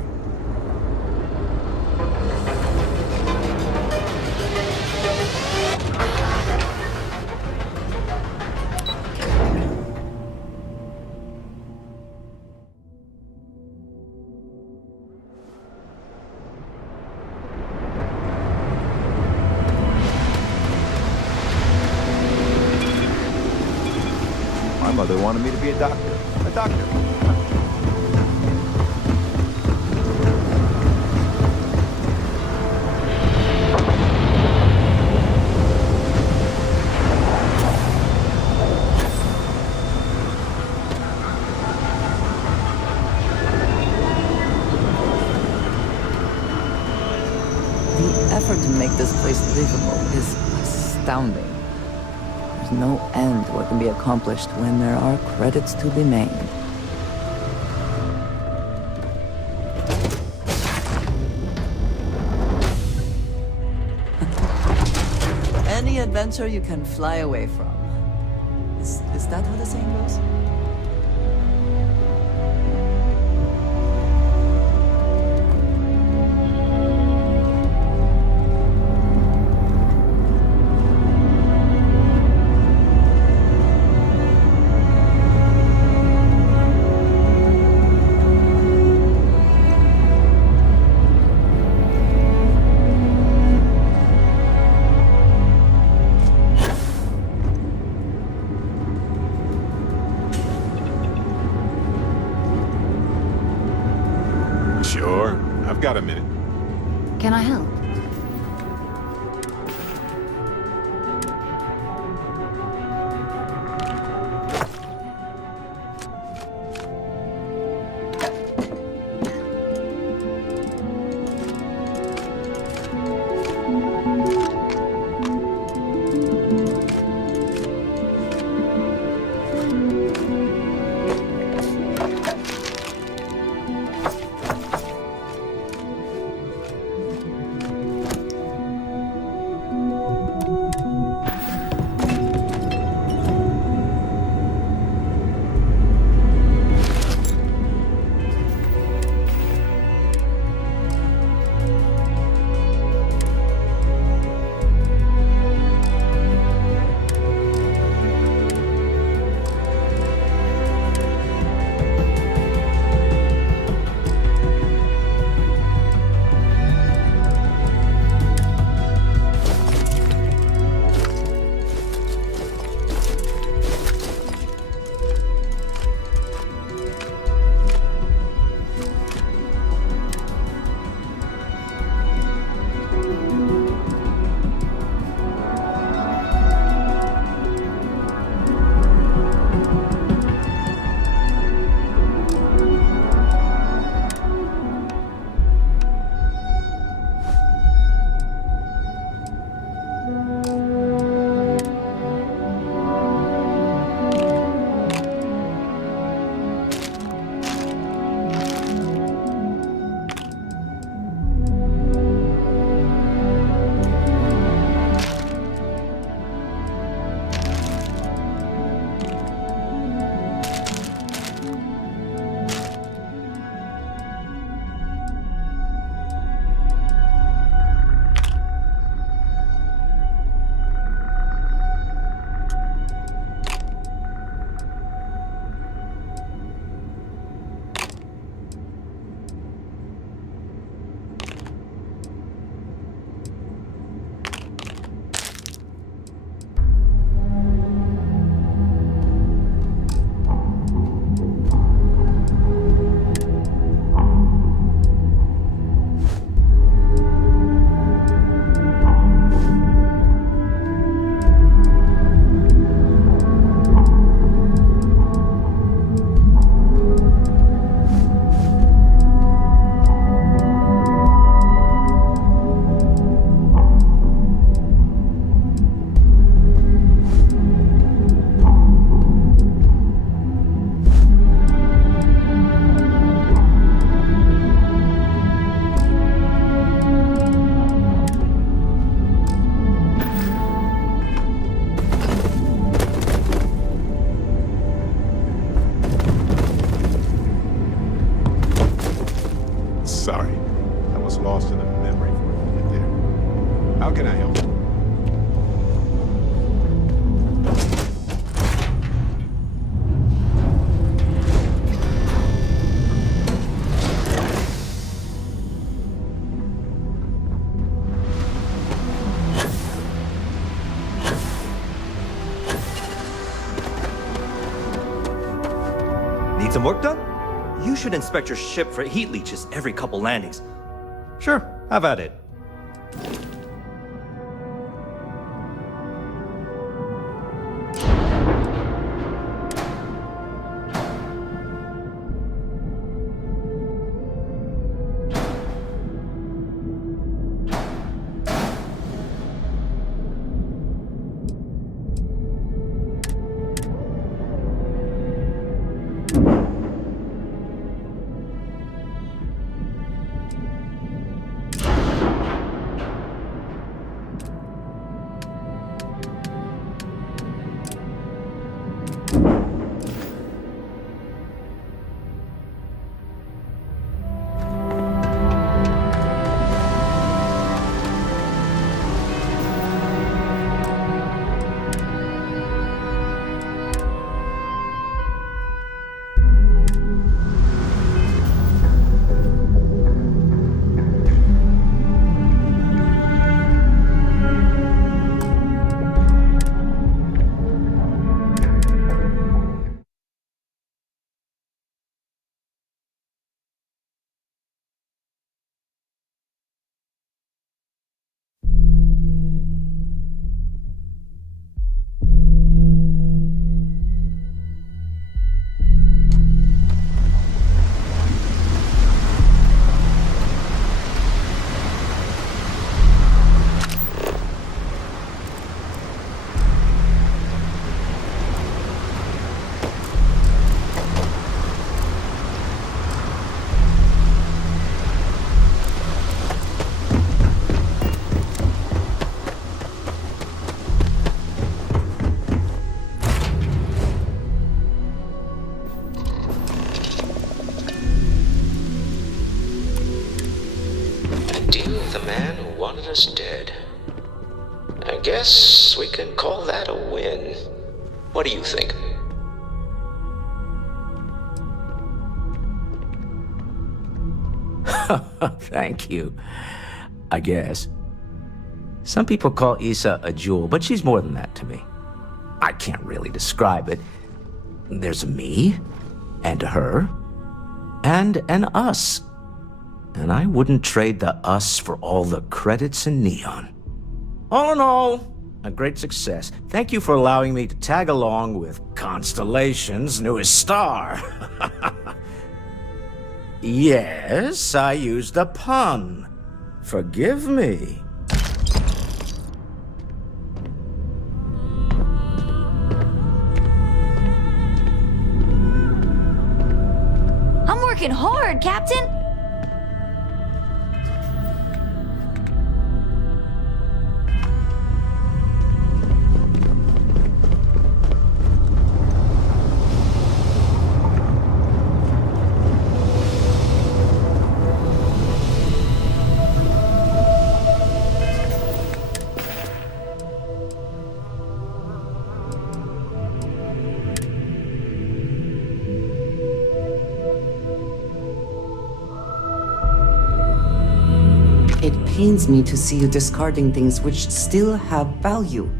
My mother wanted me to be a doctor. A doctor. The effort to make this place livable is astounding. There's no end to what can be accomplished when there are credits to be made. Any adventure you can fly away from. Is that how the saying goes? Sure. I've got a minute. Can I help? Need some work done? You should inspect your ship for heat leeches every couple landings. Sure, have at it. The man who wanted us dead. I guess we can call that a win. What do you think? Thank you. I guess. Some people call Issa a jewel, but she's more than that to me. I can't really describe it. There's a me, and a her, and an us. And I wouldn't trade the us for all the credits in Neon. All in all, a great success. Thank you for allowing me to tag along with Constellation's newest star. Yes, I used a pun. Forgive me. I'm working hard, Captain. It pains me to see you discarding things which still have value.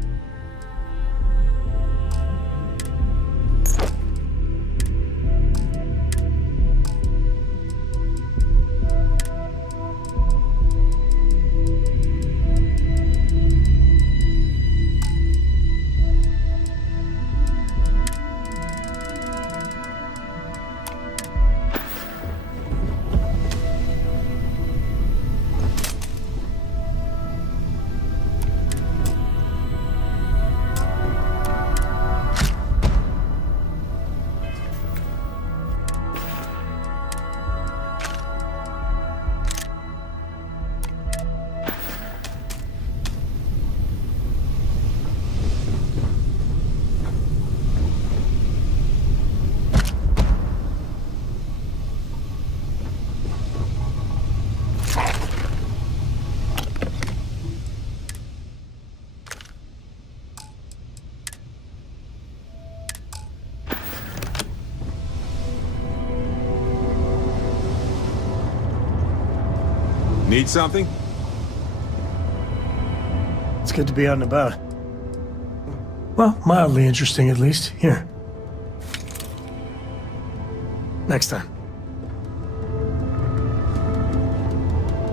Need something? It's good to be out and about. Well, mildly interesting at least. Here. Next time.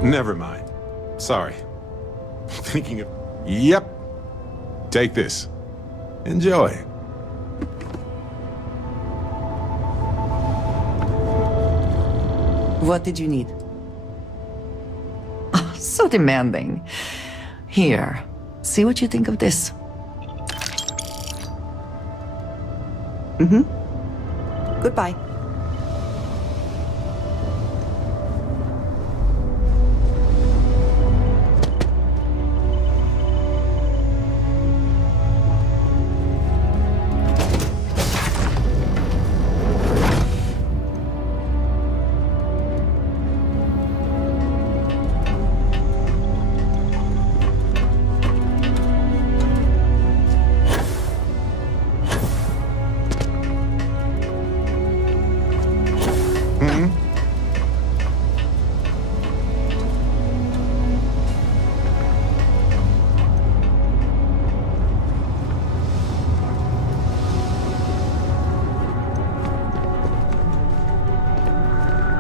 Never mind. Sorry. Thinking of... Yep. Take this. Enjoy. What did you need? Oh, so demanding. Here, see what you think of this. Goodbye.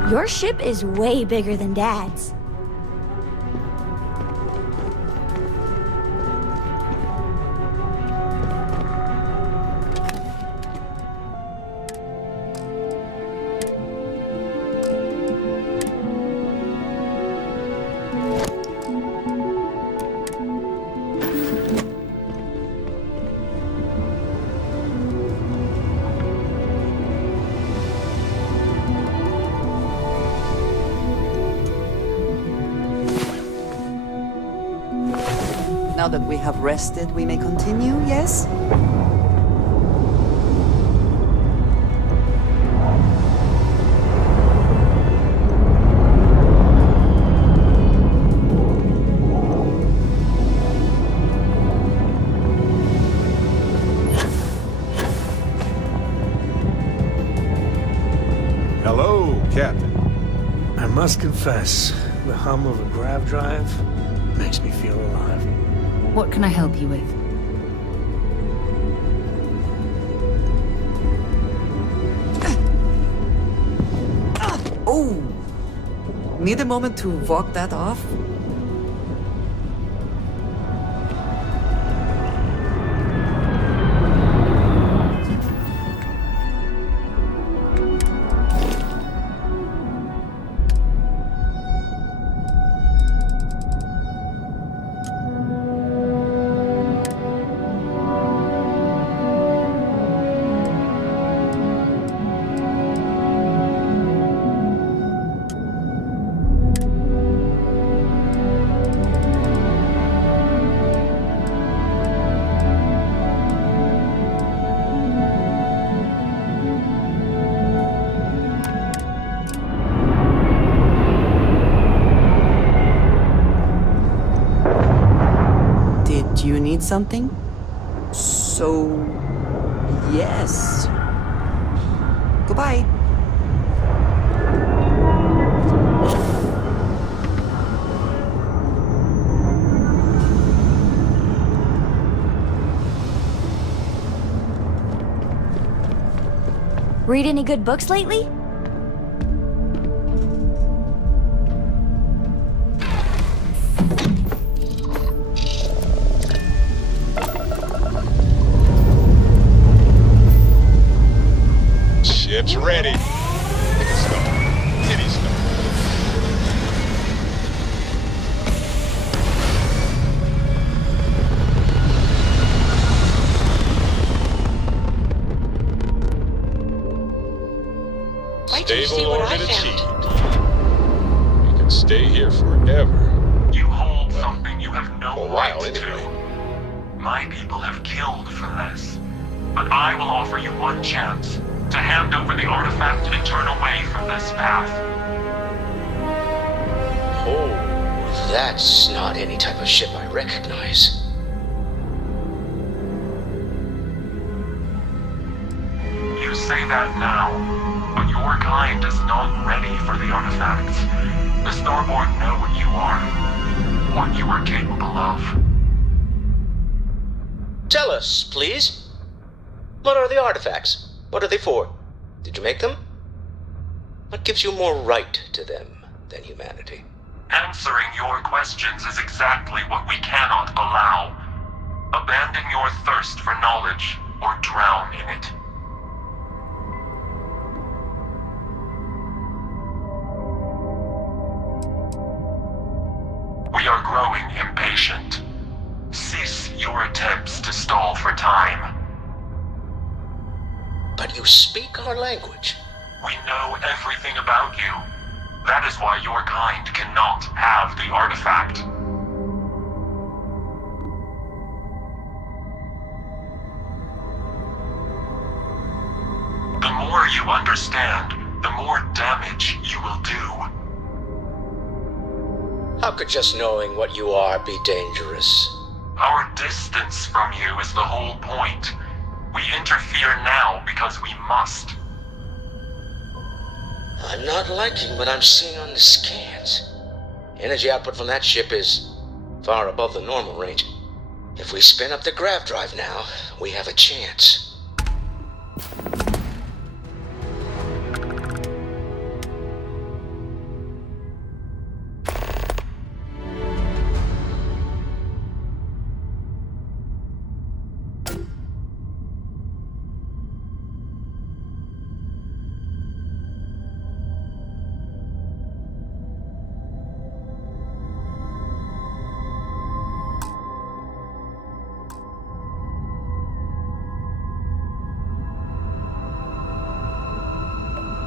Your ship is way bigger than Dad's. Now that we have rested, we may continue, yes? Hello, Captain. I must confess, the hum of a grav drive makes me feel alive. What can I help you with? Oh! Need a moment to walk that off? You need something? So, yes. Goodbye. Read any good books lately? Ship's ready. Pick a star. Any star. Stable orbit achieved. We can stay here forever. You hold something you have no For a while, right anyway. to. My people have killed for this. But I will offer you one chance to hand over the artifact and turn away from this path. Oh, that's not any type of ship I recognize. You say that now, but your kind is not ready for the artifacts. The Starborn know what you are, what you are capable of. Tell us, please. What are the artifacts? What are they for? Did you make them? What gives you more right to them than humanity? Answering your questions is exactly what we cannot allow. Abandon your thirst for knowledge, or drown in it. We are growing impatient. Cease your attempts to stall for time. But you speak our language. We know everything about you. That is why your kind cannot have the artifact. The more you understand, the more damage you will do. How could just knowing what you are be dangerous? Our distance from you is the whole point. We interfere now because we must. I'm not liking what I'm seeing on the scans. Energy output from that ship is far above the normal range. If we spin up the grav drive now, we have a chance.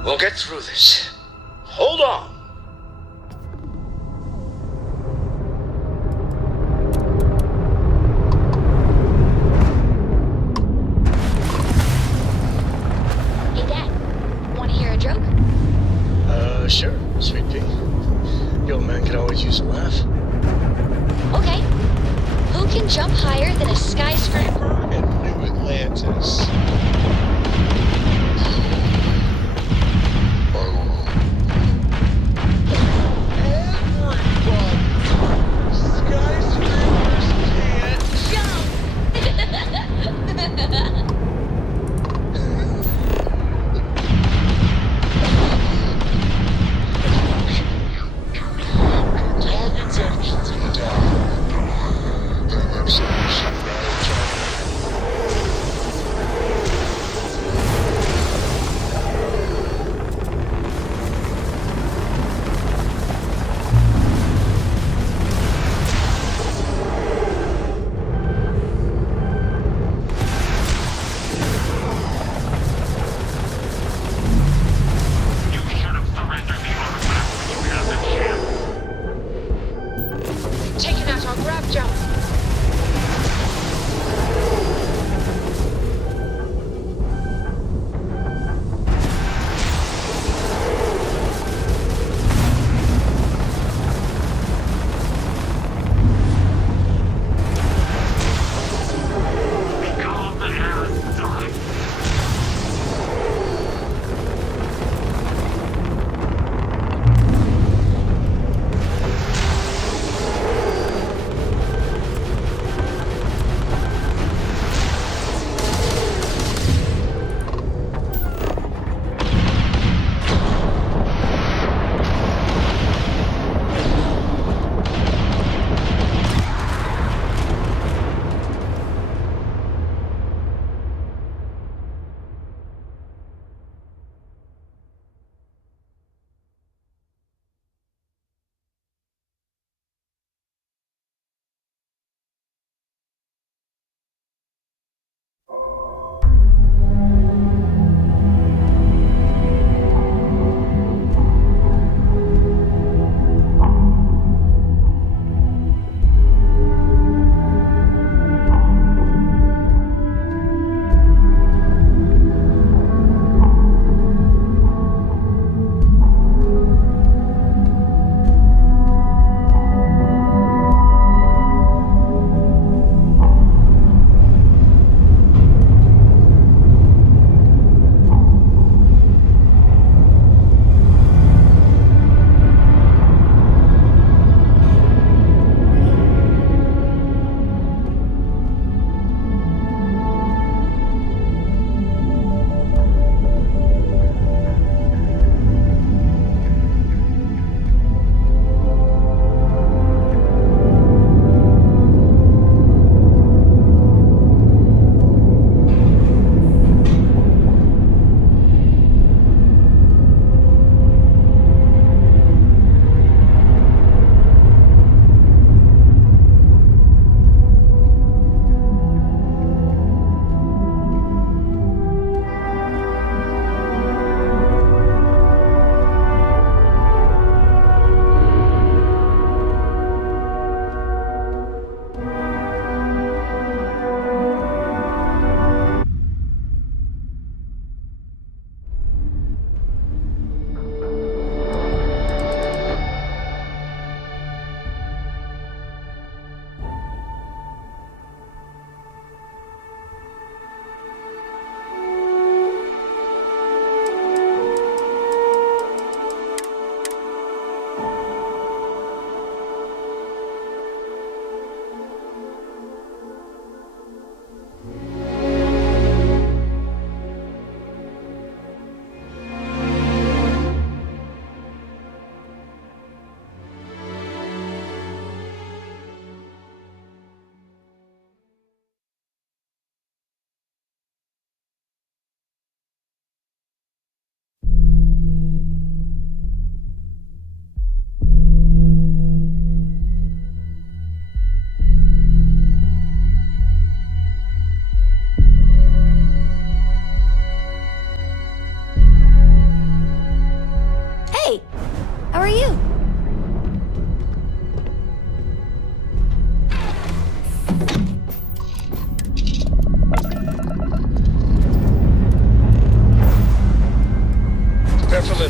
We'll get through this. Hold on. Hey, Dad. Want to hear a joke? Sure, Sweet Pea. The old man could always use a laugh. Okay. Who can jump higher than a skyscraper? And New Atlantis.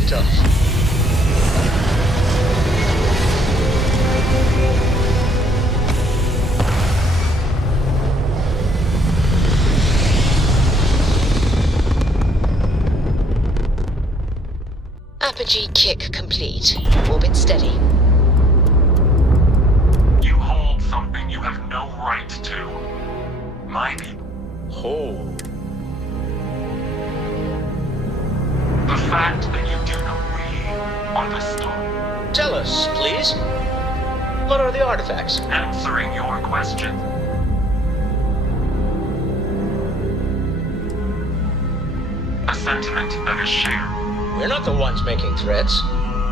tough. Apogee kick complete. Orbit steady. You hold something you have no right to. My people. Hold. The fact that you do know we are the Star. Tell us, please. What are the artifacts? Answering your question. A sentiment that is shared. We're not the ones making threats.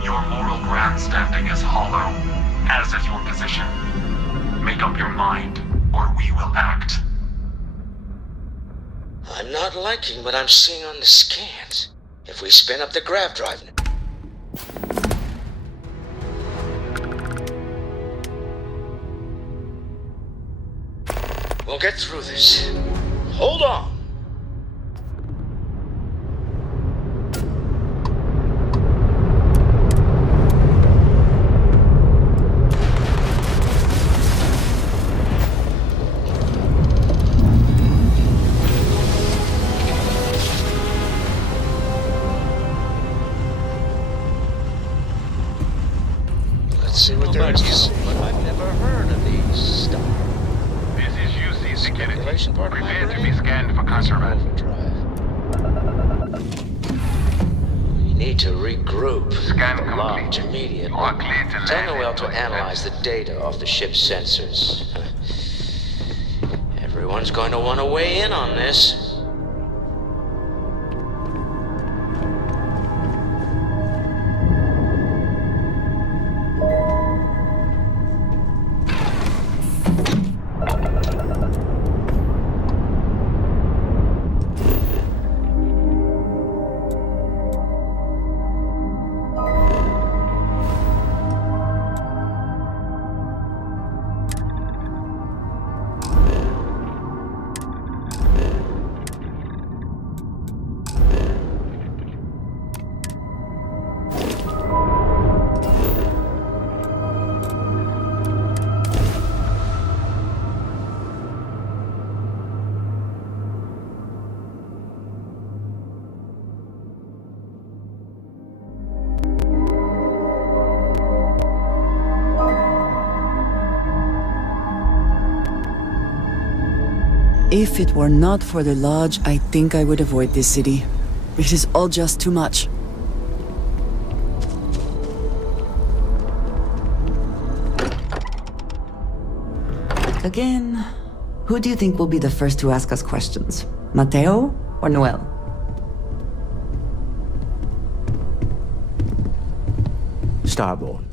Your moral grandstanding is hollow, as is your position. Make up your mind, or we will act. I'm not liking what I'm seeing on the scans. If we spin up the grav drive now. We'll get through this. Hold on. Let's see what there is to see. But I've never heard of these stuff. This is UC security. Circulation part of my Prepare to brain? be scanned for contraband. We need to regroup. Scan Launch complete. immediately. You are clear to Tell land Noel and to join analyze the data off the ship's sensors. Everyone's going to want to weigh in on this. If it were not for the lodge, I think I would avoid this city. It is all just too much. Again, who do you think will be the first to ask us questions? Mateo or Noel? Starborn.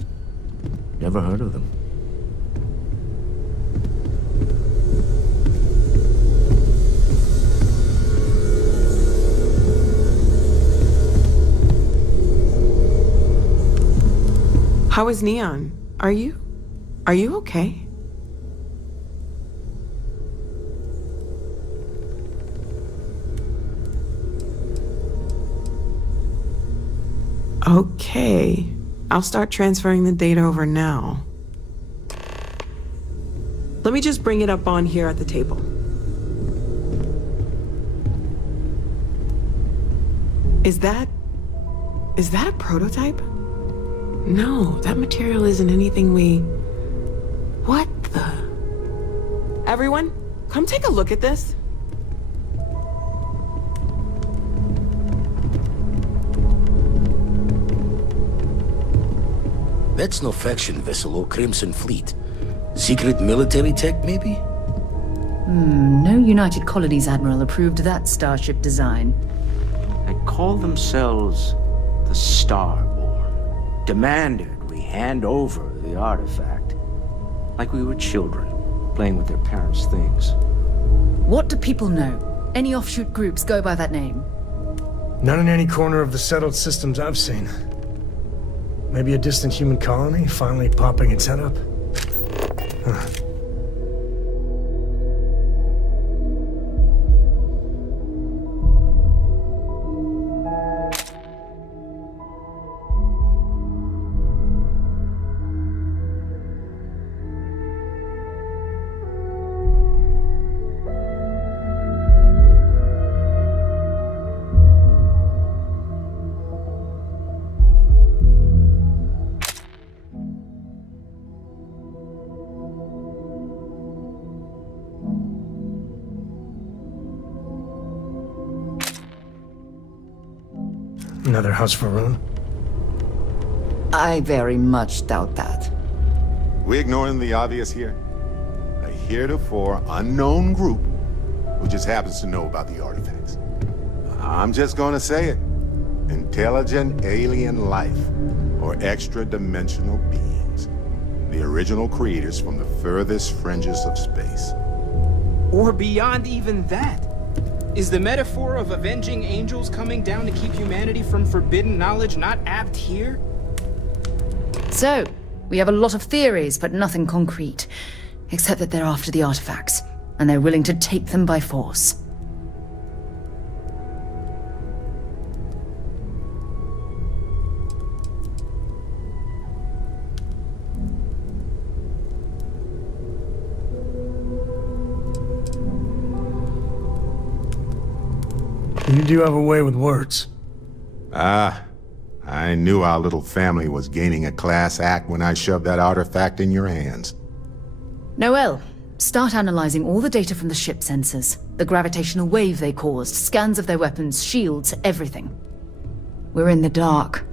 Never heard of them. How is Neon? Are you okay? Okay. I'll start transferring the data over now. Let me just bring it up on here at the table. Is that a prototype? No, that material isn't anything we... What the... Everyone, come take a look at this. That's no faction vessel or Crimson Fleet. Secret military tech, maybe? No United Colonies Admiral approved that starship design. They call themselves the Starborn. Demanded we hand over the artifact. Like we were children, playing with their parents' things. What do people know? Any offshoot groups go by that name? Not in any corner of the settled systems I've seen. Maybe a distant human colony finally popping its head up? Huh. Another house for Rune? I very much doubt that. We ignoring the obvious here? A heretofore unknown group who just happens to know about the artifacts. I'm just gonna say it. Intelligent alien life, or extra-dimensional beings. The original creators from the furthest fringes of space. Or beyond even that. Is the metaphor of avenging angels coming down to keep humanity from forbidden knowledge not apt here? So, we have a lot of theories, but nothing concrete. Except that they're after the artifacts, and they're willing to take them by force. You do have a way with words. I knew our little family was gaining a class act when I shoved that artifact in your hands. Noel, start analyzing all the data from the ship sensors. The gravitational wave they caused, scans of their weapons, shields, everything. We're in the dark.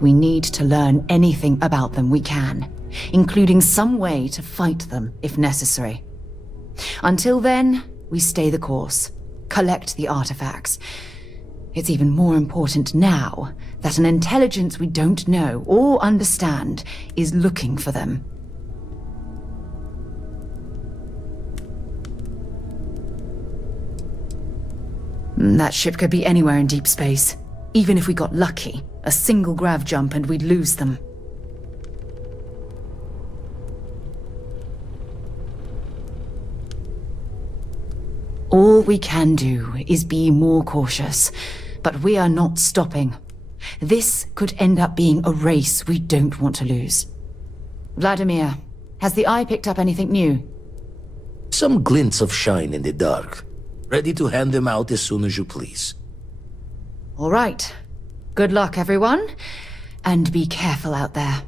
We need to learn anything about them we can, including some way to fight them if necessary. Until then, we stay the course, collect the artifacts. It's even more important now that an intelligence we don't know or understand is looking for them. That ship could be anywhere in deep space. Even if we got lucky, a single grav jump and we'd lose them. All we can do is be more cautious, but we are not stopping. This could end up being a race we don't want to lose. Vladimir, has the Eye picked up anything new? Some glints of shine in the dark. Ready to hand them out as soon as you please. All right. Good luck, everyone. And be careful out there.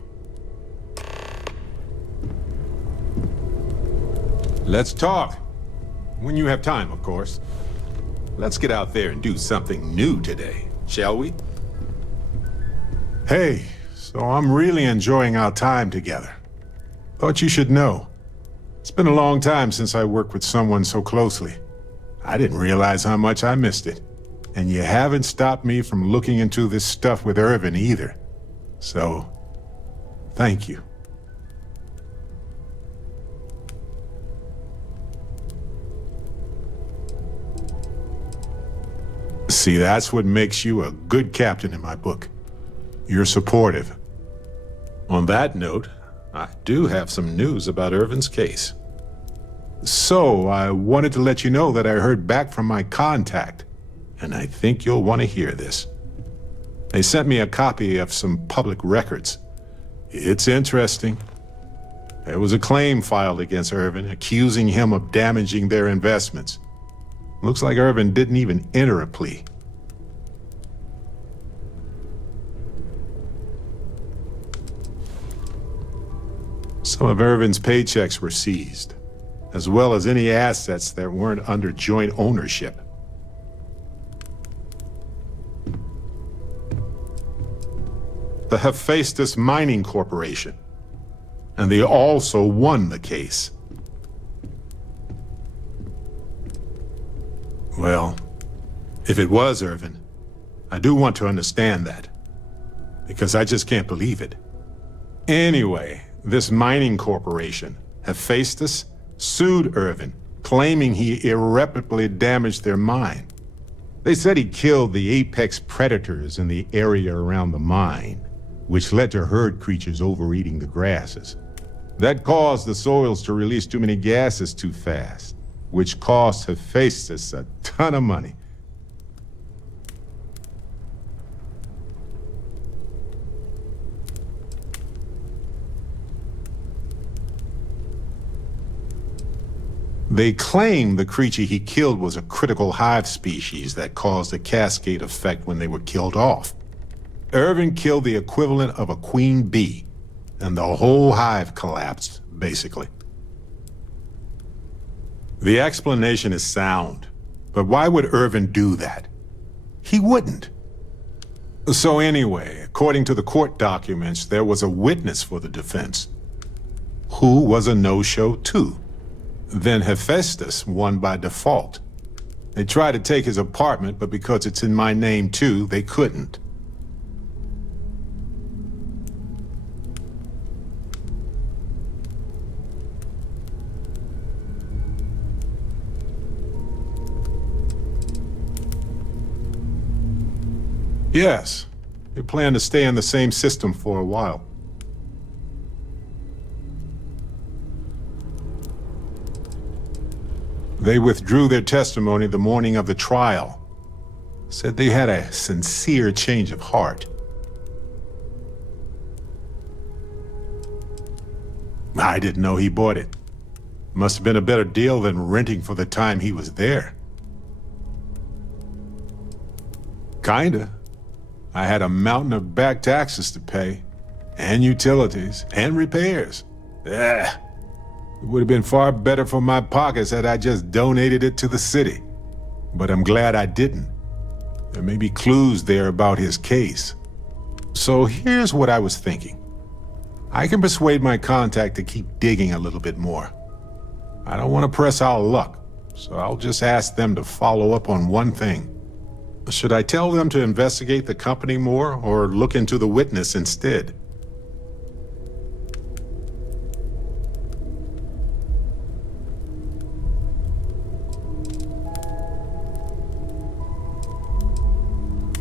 Let's talk. When you have time, of course. Let's get out there and do something new today, shall we? Hey, so I'm really enjoying our time together. Thought you should know. It's been a long time since I worked with someone so closely. I didn't realize how much I missed it. And you haven't stopped me from looking into this stuff with Irvin either. So, thank you. See, that's what makes you a good captain in my book. You're supportive. On that note, I do have some news about Irvin's case. So, I wanted to let you know that I heard back from my contact, and I think you'll want to hear this. They sent me a copy of some public records. It's interesting. There was a claim filed against Irvin, accusing him of damaging their investments. Looks like Irvin didn't even enter a plea. Some of Irvin's paychecks were seized, as well as any assets that weren't under joint ownership. The Hephaestus Mining Corporation, and they also won the case. Well, if it was Irvin, I do want to understand that, because I just can't believe it. Anyway, this mining corporation, Hephaestus, sued Irvin, claiming he irreparably damaged their mine. They said he killed the apex predators in the area around the mine, which led to herd creatures overeating the grasses. That caused the soils to release too many gases too fast, which cost Hephaestus a ton of money. They claim the creature he killed was a critical hive species that caused a cascade effect when they were killed off. Irvin killed the equivalent of a queen bee, and the whole hive collapsed, basically. The explanation is sound, but why would Irvin do that? He wouldn't. So anyway, according to the court documents, there was a witness for the defense, who was a no-show too. Then Hephaestus won by default. They tried to take his apartment, but because it's in my name too, they couldn't. Yes. They plan to stay in the same system for a while. They withdrew their testimony the morning of the trial. Said they had a sincere change of heart. I didn't know he bought it. Must have been a better deal than renting for the time he was there. Kinda. I had a mountain of back taxes to pay, and utilities, and repairs. It would have been far better for my pockets had I just donated it to the city. But I'm glad I didn't. There may be clues there about his case. So here's what I was thinking. I can persuade my contact to keep digging a little bit more. I don't want to press our luck, so I'll just ask them to follow up on one thing. Should I tell them to investigate the company more, or look into the witness instead?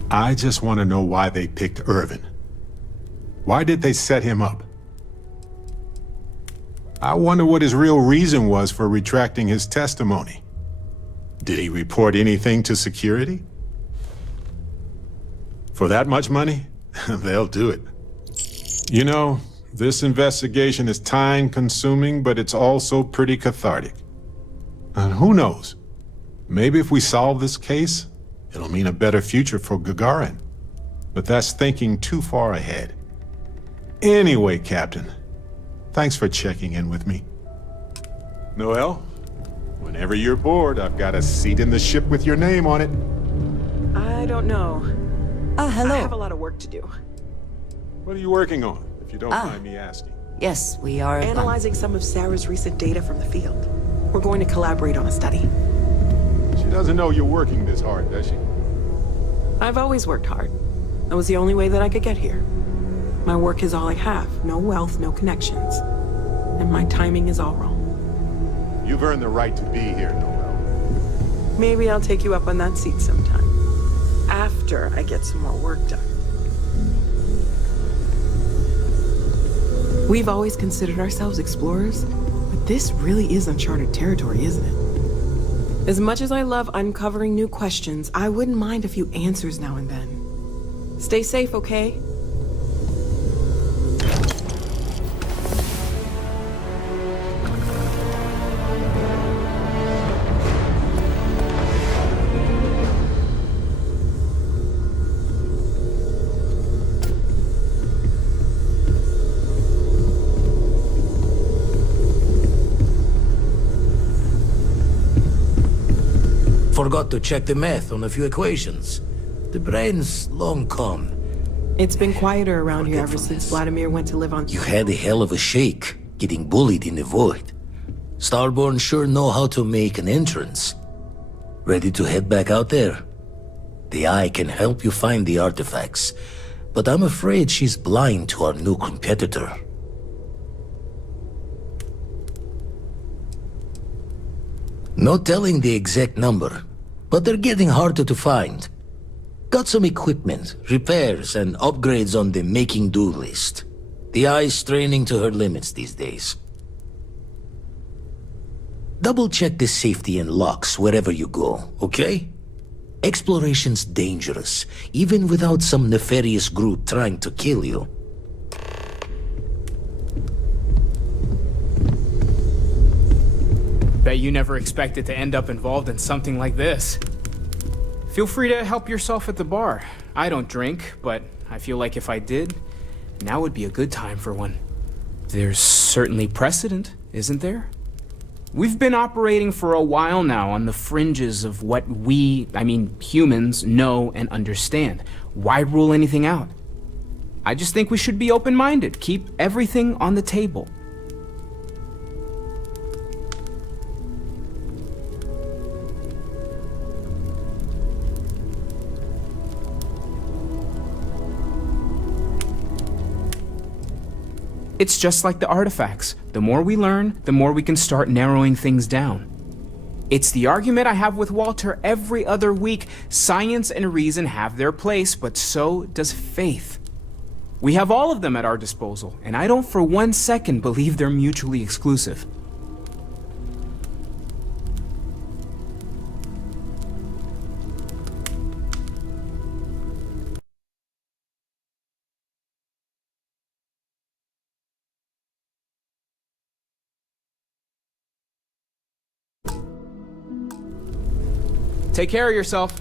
I just want to know why they picked Irvin. Why did they set him up? I wonder what his real reason was for retracting his testimony. Did he report anything to security? For that much money? They'll do it. You know, this investigation is time-consuming, but it's also pretty cathartic. And who knows? Maybe if we solve this case, it'll mean a better future for Gagarin. But that's thinking too far ahead. Anyway, Captain, thanks for checking in with me. Noel, whenever you're bored, I've got a seat in the ship with your name on it. I don't know. Hello. I have a lot of work to do. What are you working on, if you don't mind me asking? Yes, we are analyzing some of Sarah's recent data from the field. We're going to collaborate on a study. She doesn't know you're working this hard, does she? I've always worked hard. That was the only way that I could get here. My work is all I have. No wealth, no connections. And my timing is all wrong. You've earned the right to be here, Noel. Maybe I'll take you up on that seat sometime. After I get some more work done. We've always considered ourselves explorers, but this really is uncharted territory, isn't it? As much as I love uncovering new questions, I wouldn't mind a few answers now and then. Stay safe, okay? Forgot to check the math on a few equations. The brain's long gone. It's been quieter around here ever since Vladimir went to live on... You had a hell of a shake, getting bullied in the void. Starborn sure know how to make an entrance. Ready to head back out there? The Eye can help you find the artifacts, but I'm afraid she's blind to our new competitor. No telling the exact number, but they're getting harder to find. Got some equipment, repairs, and upgrades on the making-do list. The Eye's straining to her limits these days. Double-check the safety and locks wherever you go, okay? Exploration's dangerous, even without some nefarious group trying to kill you. Bet you never expected to end up involved in something like this. Feel free to help yourself at the bar. I don't drink, but I feel like if I did, now would be a good time for one. There's certainly precedent, isn't there? We've been operating for a while now on the fringes of what humans, know and understand. Why rule anything out? I just think we should be open-minded, keep everything on the table. It's just like the artifacts. The more we learn, the more we can start narrowing things down. It's the argument I have with Walter every other week. Science and reason have their place, but so does faith. We have all of them at our disposal, and I don't for 1 second believe they're mutually exclusive. Take care of yourself.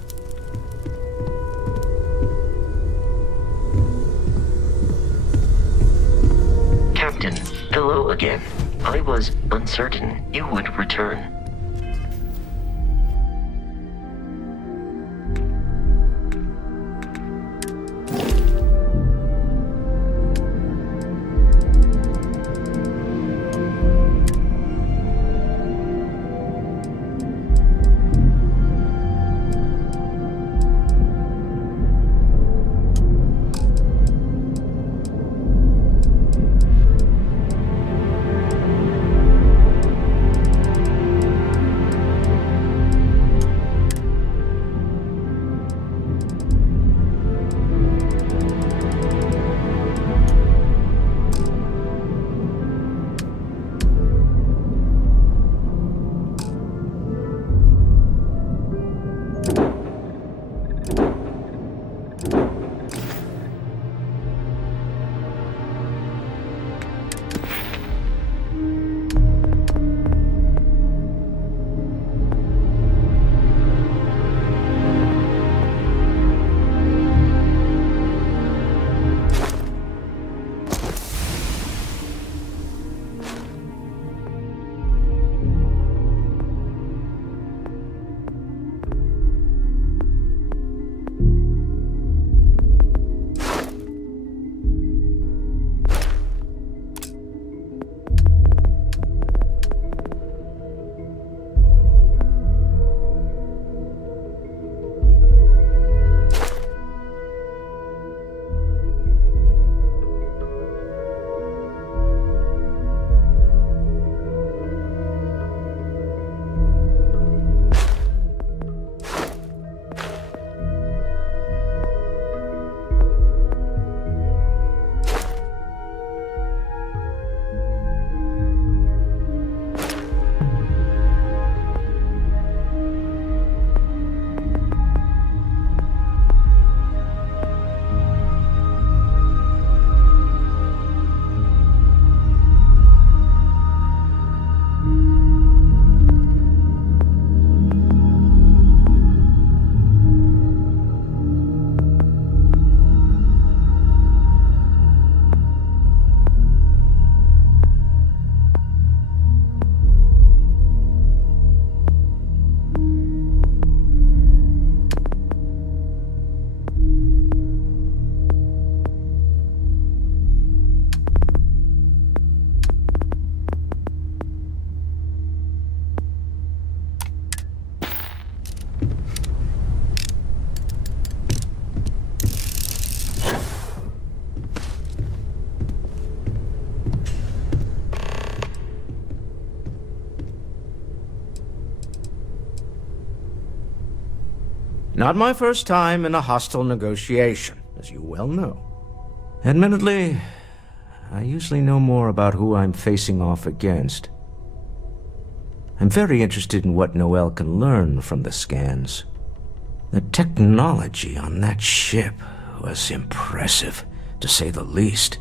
Captain, hello again. I was uncertain you would return. Not my first time in a hostile negotiation, as you well know. Admittedly, I usually know more about who I'm facing off against. I'm very interested in what Noel can learn from the scans. The technology on that ship was impressive, to say the least.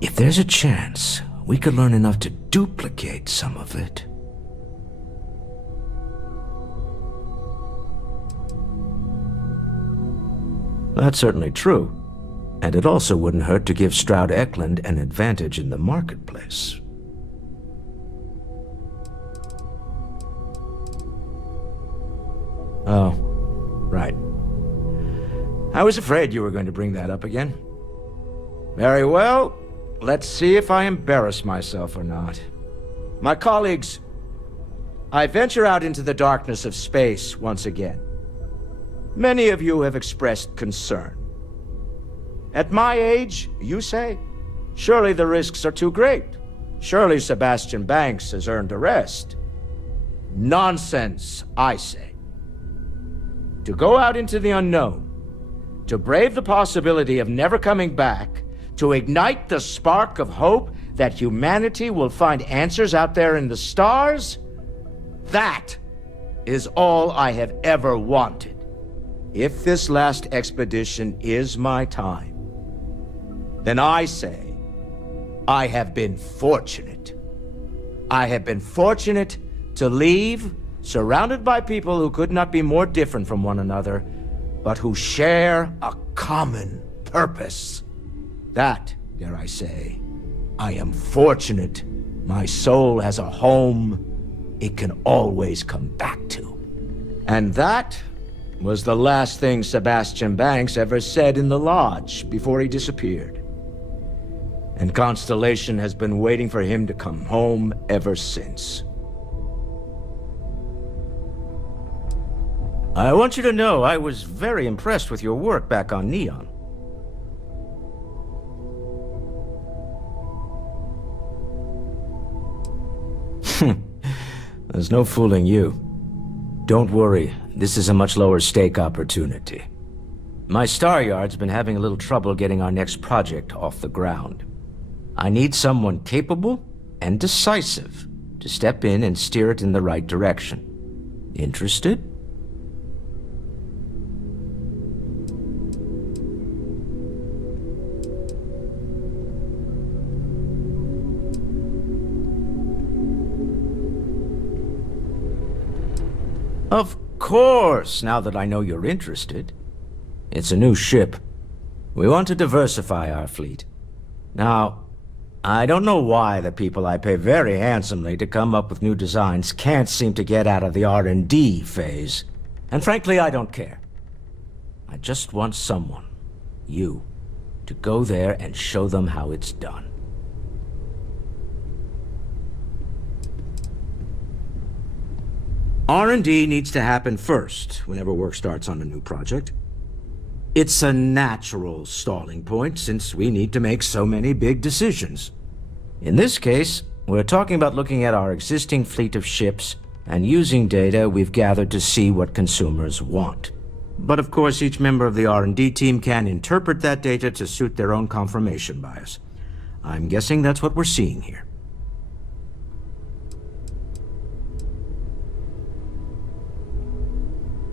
If there's a chance, we could learn enough to duplicate some of it. That's certainly true. And it also wouldn't hurt to give Stroud Eklund an advantage in the marketplace. Oh, right. I was afraid you were going to bring that up again. Very well. Let's see if I embarrass myself or not. My colleagues, I venture out into the darkness of space once again. Many of you have expressed concern. At my age, you say, surely the risks are too great. Surely Sebastian Banks has earned a rest. Nonsense, I say. To go out into the unknown, to brave the possibility of never coming back, to ignite the spark of hope that humanity will find answers out there in the stars, that is all I have ever wanted. If this last expedition is my time, then I say, I have been fortunate. I have been fortunate to leave, surrounded by people who could not be more different from one another, but who share a common purpose. That, dare I say, I am fortunate. My soul has a home it can always come back to. And that was the last thing Sebastian Banks ever said in the lodge before he disappeared. And Constellation has been waiting for him to come home ever since. I want you to know I was very impressed with your work back on Neon. There's no fooling you. Don't worry, this is a much lower stake opportunity. My Star Yard's been having a little trouble getting our next project off the ground. I need someone capable and decisive to step in and steer it in the right direction. Interested? Of course, now that I know you're interested. It's a new ship. We want to diversify our fleet. Now, I don't know why the people I pay very handsomely to come up with new designs can't seem to get out of the R&D phase. And frankly, I don't care. I just want someone, you, to go there and show them how it's done. R&D needs to happen first whenever work starts on a new project. It's a natural stalling point since we need to make so many big decisions. In this case, we're talking about looking at our existing fleet of ships and using data we've gathered to see what consumers want. But of course, each member of the R&D team can interpret that data to suit their own confirmation bias. I'm guessing that's what we're seeing here.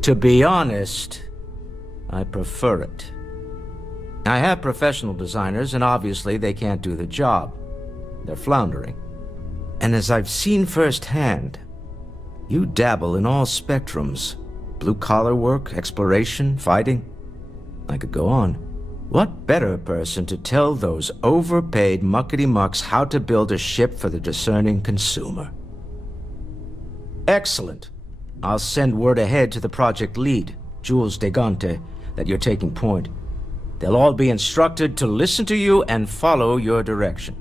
To be honest, I prefer it. I have professional designers, and obviously they can't do the job. They're floundering. And as I've seen firsthand, you dabble in all spectrums. Blue-collar work, exploration, fighting. I could go on. What better person to tell those overpaid muckety-mucks how to build a ship for the discerning consumer? Excellent. I'll send word ahead to the project lead, Jules Degante, that you're taking point. They'll all be instructed to listen to you and follow your direction.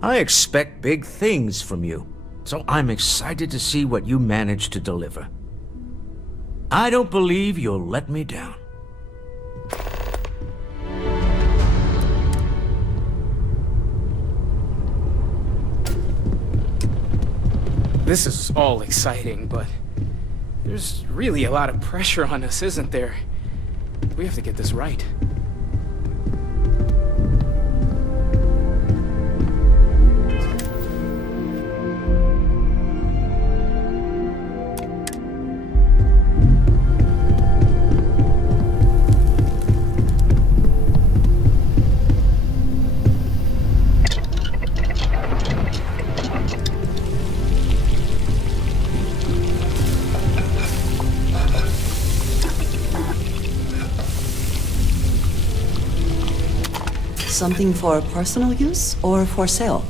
I expect big things from you, so I'm excited to see what you manage to deliver. I don't believe you'll let me down. This is all exciting, but there's really a lot of pressure on us, isn't there? We have to get this right. Something for personal use or for sale?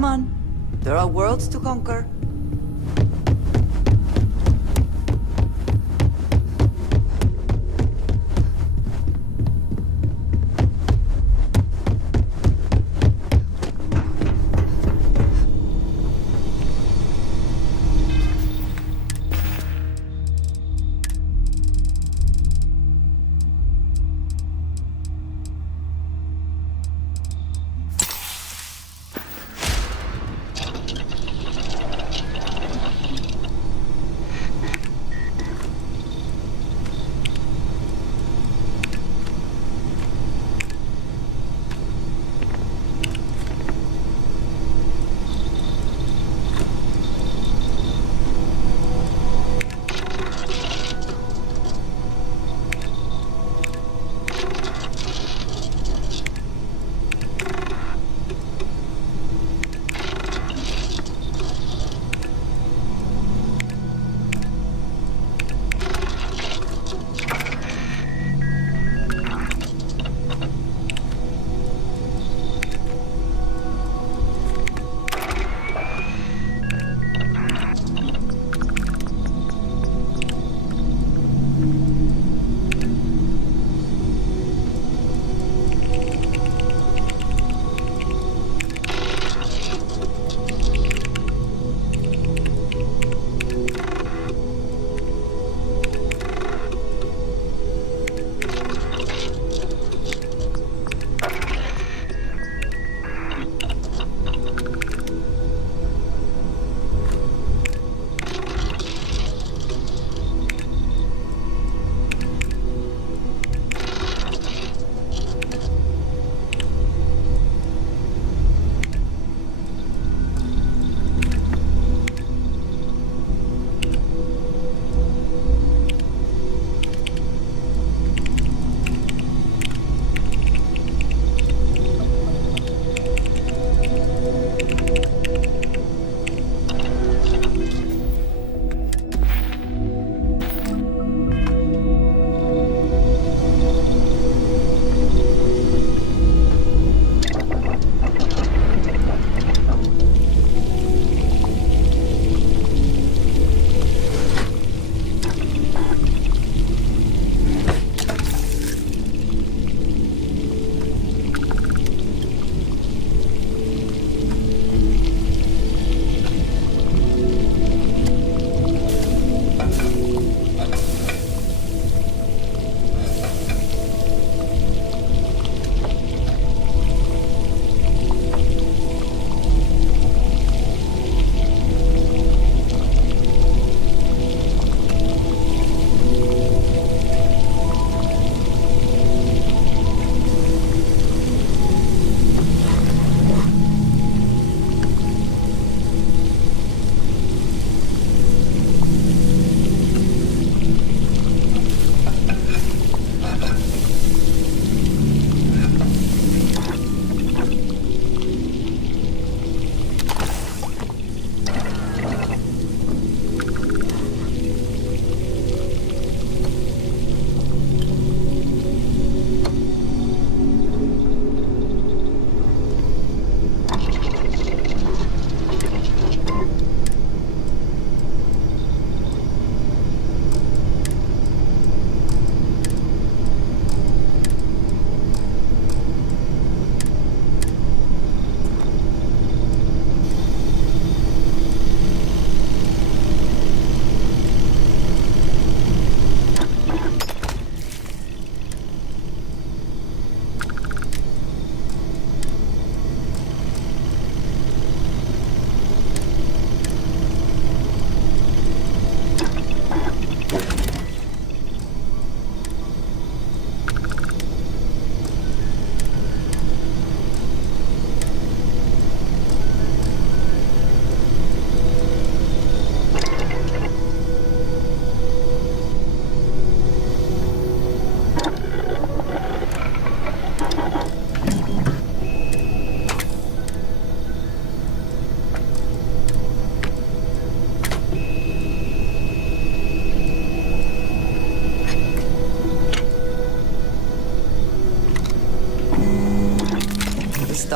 Come on. There are worlds to conquer.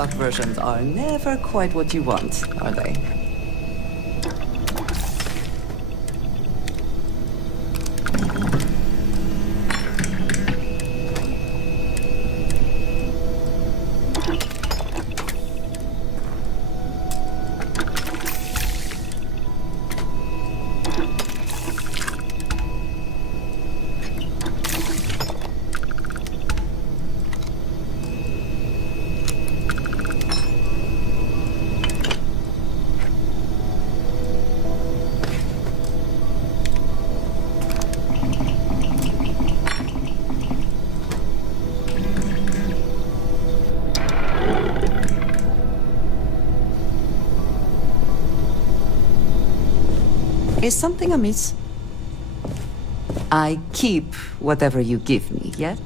stock versions are never quite what you want, are they? Is something amiss? I keep whatever you give me, yes?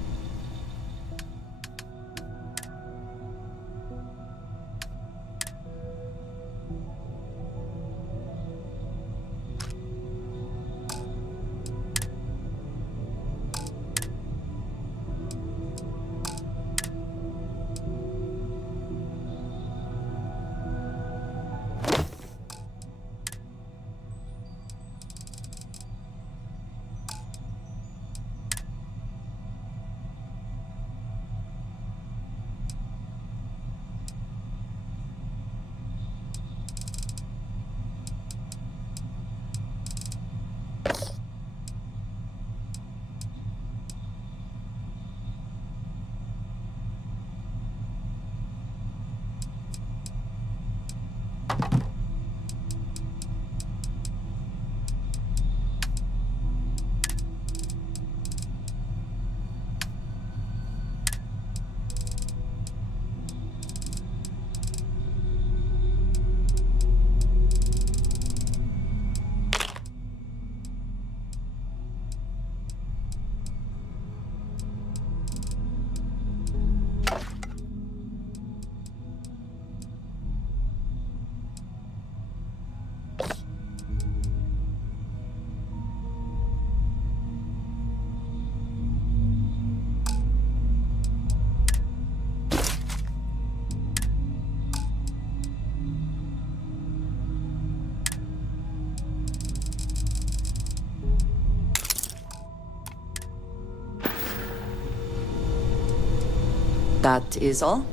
That is all.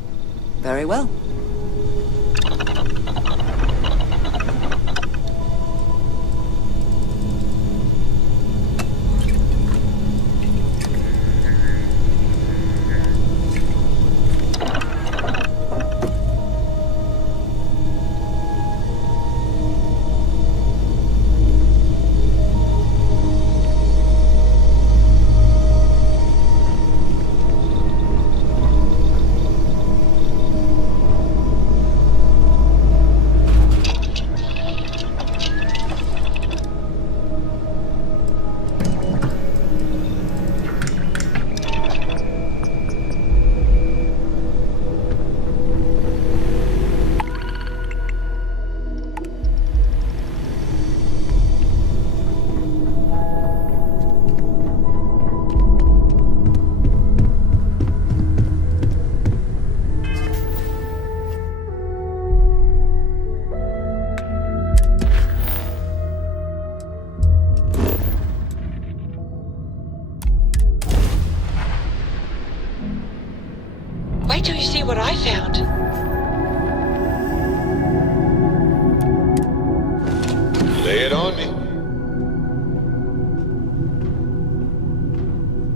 Very well. Wait till you see what I found. Lay it on me.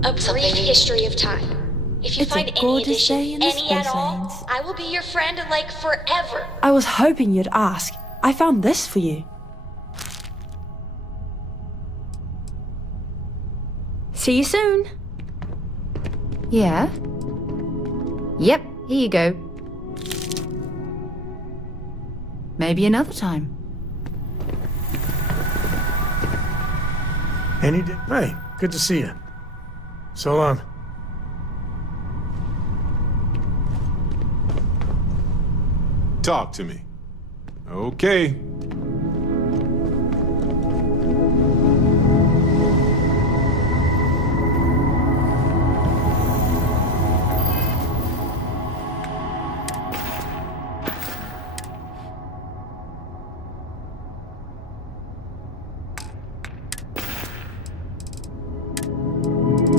A brief history of time. If you find any addition, any at all, I will be your friend like forever. I was hoping you'd ask. I found this for you. See you soon. Yeah? Yep, here you go. Maybe another time. Any day. Hey, good to see you. So long. Talk to me. Okay. So,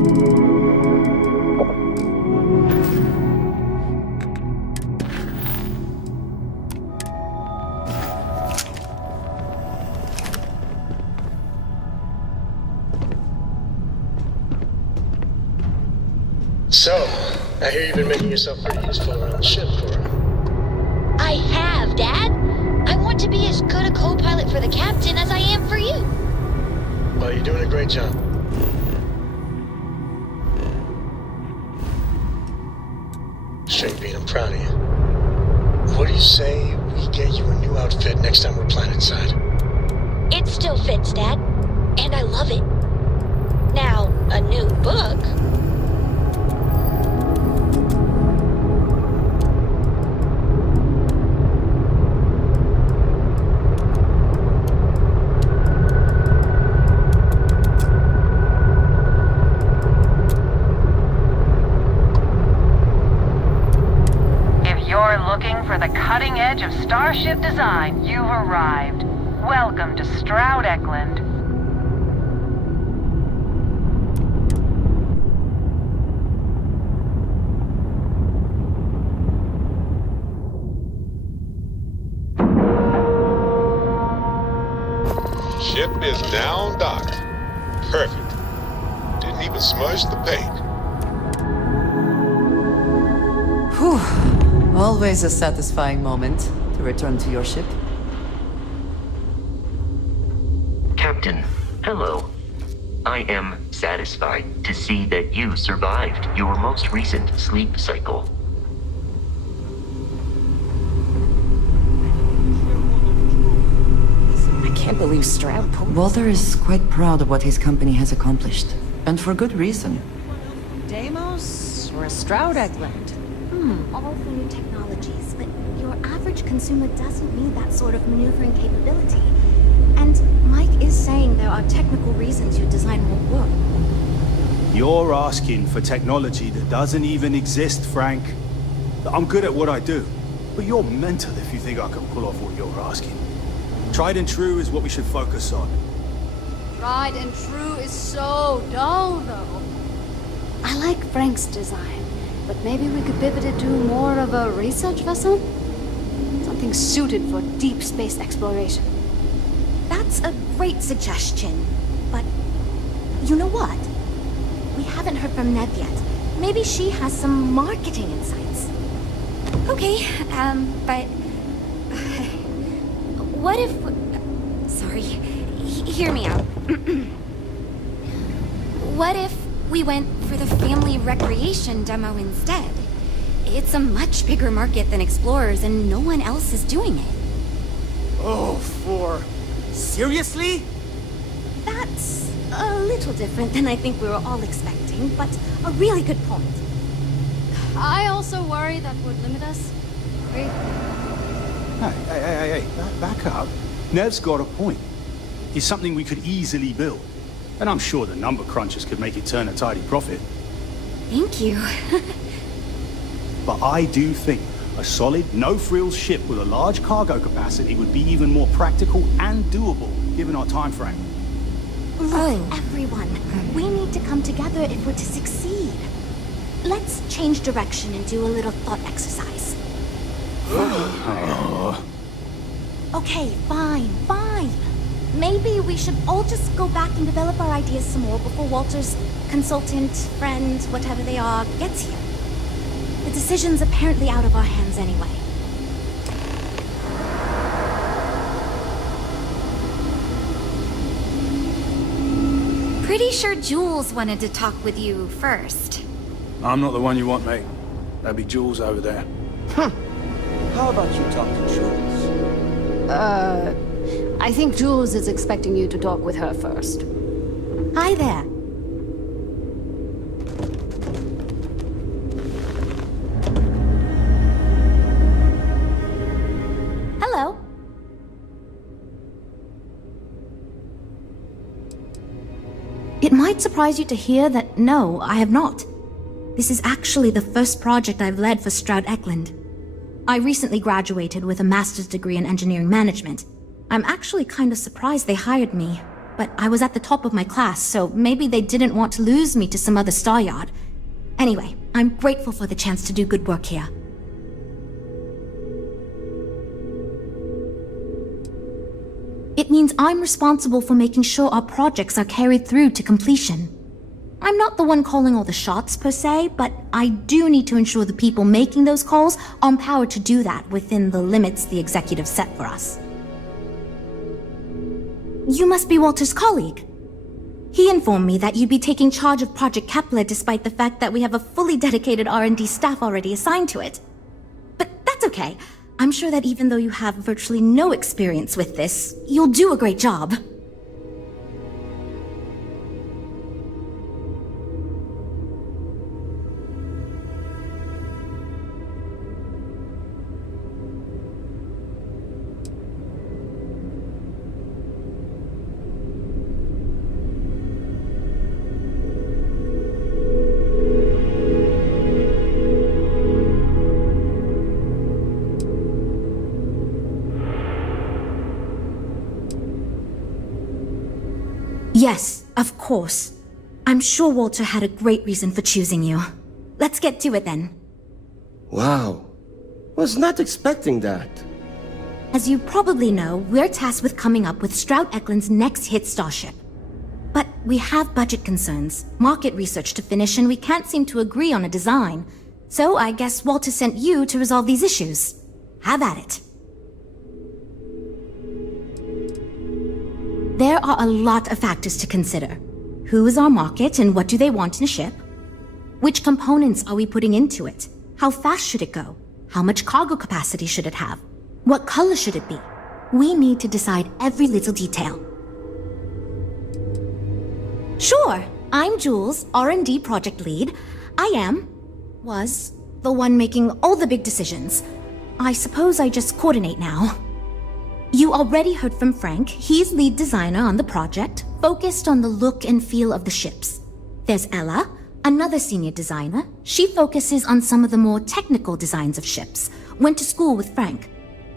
I hear you've been making yourself pretty useful around the ship for her. I have, Dad. I want to be as good a co-pilot for the captain as I am for you. Well, you're doing a great job. Straight being, I'm proud of you. What do you say we get you a new outfit next time we're planetside? It still fits, Dad. And I love it. Now, a new book. For the cutting edge of starship design, you've arrived. Welcome to Stroud Eklund. Ship is down docked. Perfect. Didn't even smudge the paint. Whew. Always a satisfying moment to return to your ship. Captain, hello. I am satisfied to see that you survived your most recent sleep cycle. I can't believe Stroud pulled. Walter is quite proud of what his company has accomplished. And for good reason. Deimos or Stroud Eklund? All for new technologies, but your average consumer doesn't need that sort of maneuvering capability. And Mike is saying there are technical reasons your design won't work. You're asking for technology that doesn't even exist, Frank. I'm good at what I do, but you're mental if you think I can pull off what you're asking. Tried and true is what we should focus on. Tried and true is so dull, though. I like Frank's design. But maybe we could pivot it to more of a research vessel? Something suited for deep space exploration. That's a great suggestion, but you know what? We haven't heard from Nev yet. Maybe she has some marketing insights. Okay, but what if... Sorry, hear me out. What if we went for the family recreation demo instead? It's a much bigger market than Explorers, and no one else is doing it. Oh, seriously? That's a little different than I think we were all expecting, but a really good point. I also worry that would limit us. Hey, back up. Nev's got a point. It's something we could easily build. And I'm sure the number crunchers could make it turn a tidy profit. Thank you. But I do think a solid, no-frills ship with a large cargo capacity would be even more practical and doable, given our time frame. Look, everyone, we need to come together if we're to succeed. Let's change direction and do a little thought exercise. Okay, fine. Maybe we should all just go back and develop our ideas some more before Walter's consultant, friend, whatever they are, gets here. The decision's apparently out of our hands anyway. Pretty sure Jules wanted to talk with you first. I'm not the one you want, mate. That'd be Jules over there. How about you talk to Jules? I think Jules is expecting you to talk with her first. Hi there. Hello. It might surprise you to hear that no, I have not. This is actually the first project I've led for Stroud Eklund. I recently graduated with a master's degree in engineering management. I'm actually kind of surprised they hired me, but I was at the top of my class, so maybe they didn't want to lose me to some other star yard. Anyway, I'm grateful for the chance to do good work here. It means I'm responsible for making sure our projects are carried through to completion. I'm not the one calling all the shots per se, but I do need to ensure the people making those calls are empowered to do that within the limits the executive set for us. You must be Walter's colleague. He informed me that you'd be taking charge of Project Kepler despite the fact that we have a fully dedicated R&D staff already assigned to it. But that's okay. I'm sure that even though you have virtually no experience with this, you'll do a great job. Yes, of course. I'm sure Walter had a great reason for choosing you. Let's get to it then. Wow. Was not expecting that. As you probably know, we're tasked with coming up with Stroud Eklund's next hit starship. But we have budget concerns, market research to finish, and we can't seem to agree on a design. So I guess Walter sent you to resolve these issues. Have at it. There are a lot of factors to consider. Who is our market and what do they want in a ship? Which components are we putting into it? How fast should it go? How much cargo capacity should it have? What color should it be? We need to decide every little detail. Sure, I'm Jules, R&D project lead. was the one making all the big decisions. I suppose I just coordinate now. You already heard from Frank. He's lead designer on the project, focused on the look and feel of the ships. There's Ella, another senior designer. She focuses on some of the more technical designs of ships. Went to school with Frank.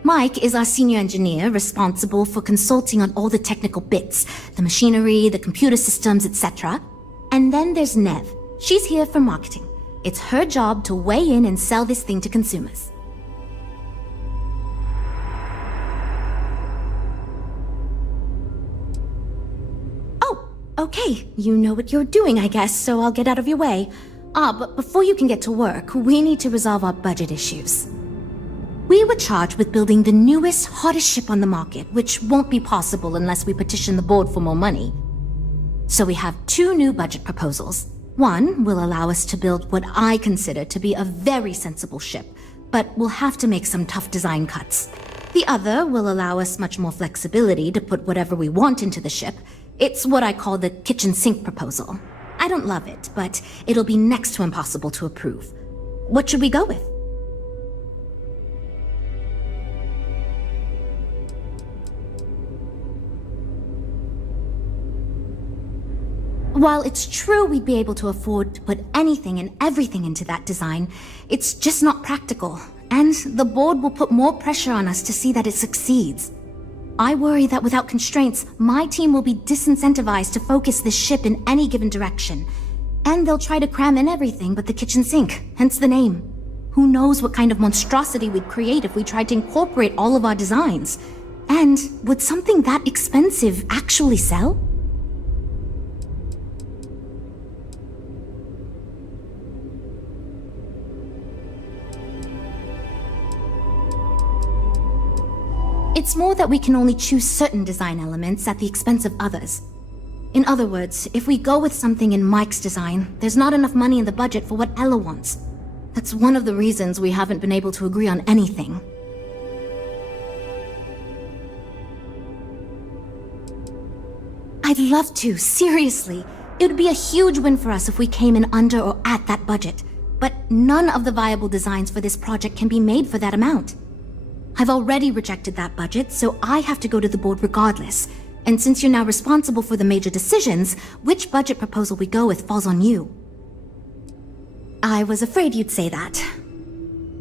Mike is our senior engineer, responsible for consulting on all the technical bits, the machinery, the computer systems, etc. And then there's Nev. She's here for marketing. It's her job to weigh in and sell this thing to consumers. Okay, you know what you're doing, I guess, so I'll get out of your way. But before you can get to work, we need to resolve our budget issues. We were charged with building the newest, hottest ship on the market, which won't be possible unless we petition the board for more money. So we have two new budget proposals. One will allow us to build what I consider to be a very sensible ship, but we'll have to make some tough design cuts. The other will allow us much more flexibility to put whatever we want into the ship. It's what I call the kitchen sink proposal. I don't love it, but it'll be next to impossible to approve. What should we go with? While it's true we'd be able to afford to put anything and everything into that design, it's just not practical, and the board will put more pressure on us to see that it succeeds. I worry that without constraints, my team will be disincentivized to focus this ship in any given direction. And they'll try to cram in everything but the kitchen sink, hence the name. Who knows what kind of monstrosity we'd create if we tried to incorporate all of our designs? And would something that expensive actually sell? It's more that we can only choose certain design elements at the expense of others. In other words, if we go with something in Mike's design, there's not enough money in the budget for what Ella wants. That's one of the reasons we haven't been able to agree on anything. I'd love to, seriously. It would be a huge win for us if we came in under or at that budget. But none of the viable designs for this project can be made for that amount. I've already rejected that budget, so I have to go to the board regardless. And since you're now responsible for the major decisions, which budget proposal we go with falls on you. I was afraid you'd say that.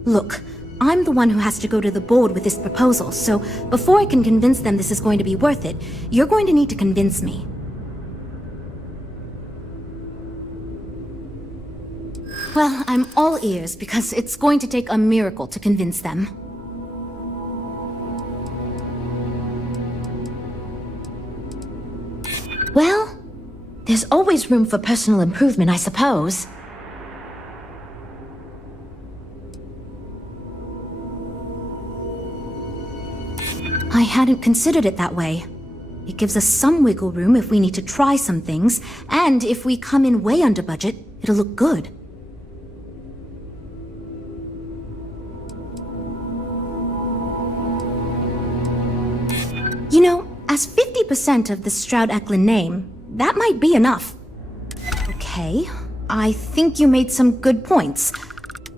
Look, I'm the one who has to go to the board with this proposal, so before I can convince them this is going to be worth it, you're going to need to convince me. Well, I'm all ears because it's going to take a miracle to convince them. Well, there's always room for personal improvement, I suppose. I hadn't considered it that way. It gives us some wiggle room if we need to try some things, and if we come in way under budget, it'll look good. You know, as 50% of the Stroud-Eklund name, that might be enough. Okay, I think you made some good points.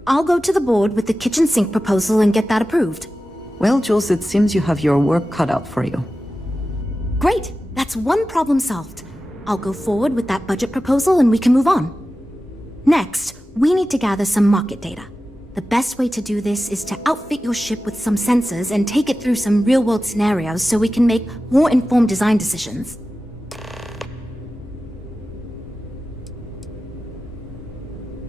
I'll go to the board with the kitchen sink proposal and get that approved. Well, Jules, it seems you have your work cut out for you. Great, that's one problem solved. I'll go forward with that budget proposal and we can move on. Next, we need to gather some market data. The best way to do this is to outfit your ship with some sensors and take it through some real-world scenarios so we can make more informed design decisions.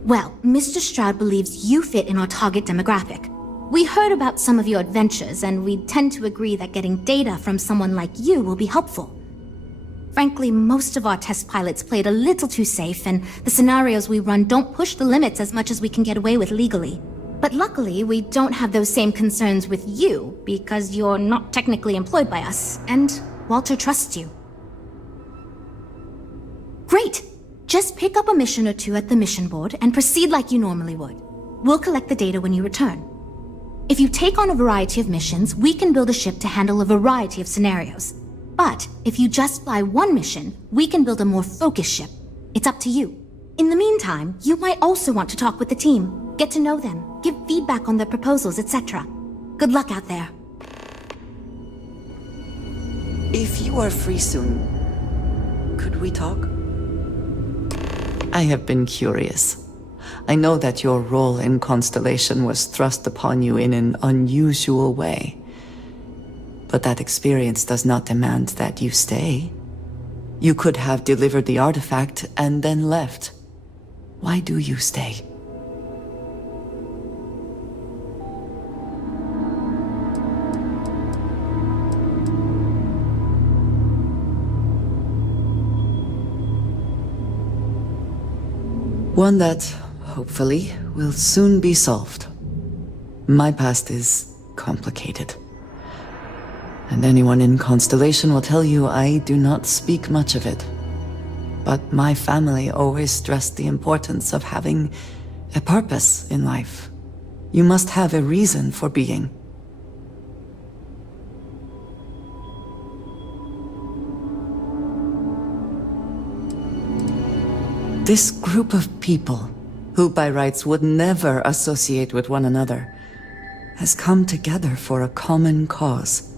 Well, Mr. Stroud believes you fit in our target demographic. We heard about some of your adventures, and we tend to agree that getting data from someone like you will be helpful. Frankly, most of our test pilots played a little too safe, and the scenarios we run don't push the limits as much as we can get away with legally. But luckily, we don't have those same concerns with you, because you're not technically employed by us, and Walter trusts you. Great! Just pick up a mission or two at the mission board and proceed like you normally would. We'll collect the data when you return. If you take on a variety of missions, we can build a ship to handle a variety of scenarios. But if you just fly one mission, we can build a more focused ship. It's up to you. In the meantime, you might also want to talk with the team, get to know them, give feedback on their proposals, etc. Good luck out there. If you are free soon, could we talk? I have been curious. I know that your role in Constellation was thrust upon you in an unusual way. But that experience does not demand that you stay. You could have delivered the artifact and then left. Why do you stay? One that, hopefully, will soon be solved. My past is complicated. And anyone in Constellation will tell you I do not speak much of it. But my family always stressed the importance of having a purpose in life. You must have a reason for being. This group of people, who by rights would never associate with one another, has come together for a common cause.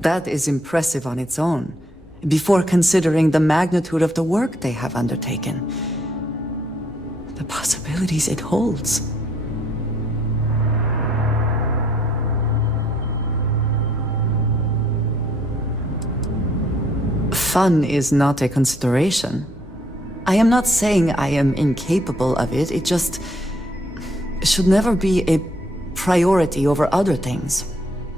That is impressive on its own, before considering the magnitude of the work they have undertaken. The possibilities it holds. Fun is not a consideration. I am not saying I am incapable of it, it just should never be a priority over other things.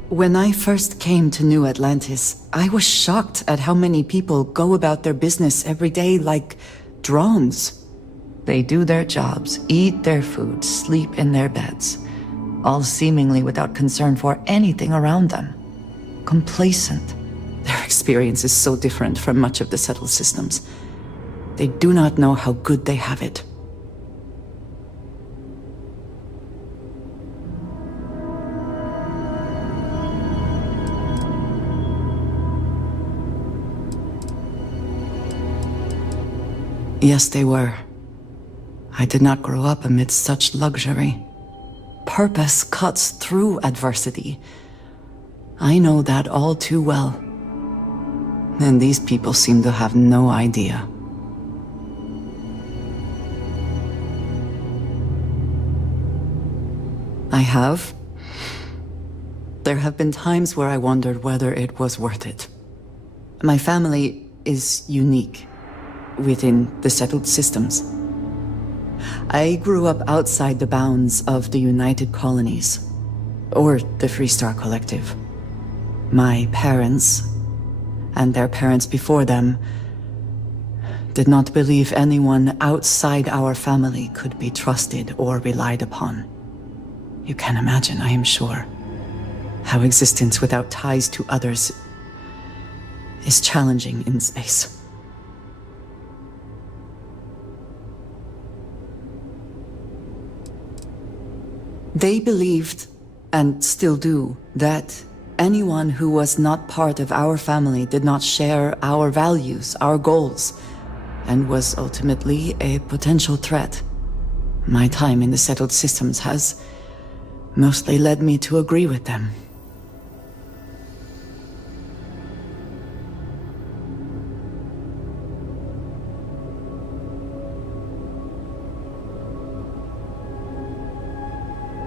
When I first came to New Atlantis, I was shocked at how many people go about their business every day like drones. They do their jobs, eat their food, sleep in their beds, all seemingly without concern for anything around them. Complacent. Their experience is so different from much of the settled systems. They do not know how good they have it. Yes, they were. I did not grow up amidst such luxury. Purpose cuts through adversity. I know that all too well. And these people seem to have no idea. I have. There have been times where I wondered whether it was worth it. My family is unique within the settled systems. I grew up outside the bounds of the United Colonies, or the Freestar Collective. My parents, and their parents before them, did not believe anyone outside our family could be trusted or relied upon. You can imagine, I am sure, how existence without ties to others is challenging in space. They believed, and still do, that anyone who was not part of our family did not share our values, our goals, and was ultimately a potential threat. My time in the settled systems has mostly led me to agree with them.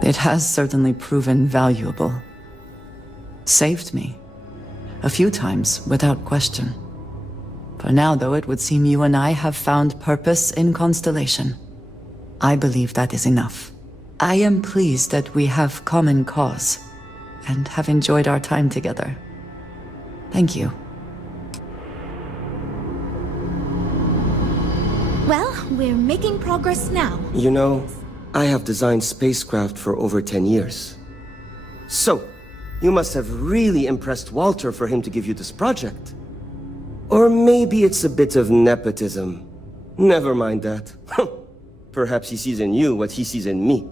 It has certainly proven valuable. Saved me. A few times, without question. For now, though, it would seem you and I have found purpose in Constellation. I believe that is enough. I am pleased that we have common cause, and have enjoyed our time together. Thank you. Well, we're making progress now. You know, I have designed spacecraft for over 10 years. So, you must have really impressed Walter for him to give you this project. Or maybe it's a bit of nepotism. Never mind that. Perhaps he sees in you what he sees in me.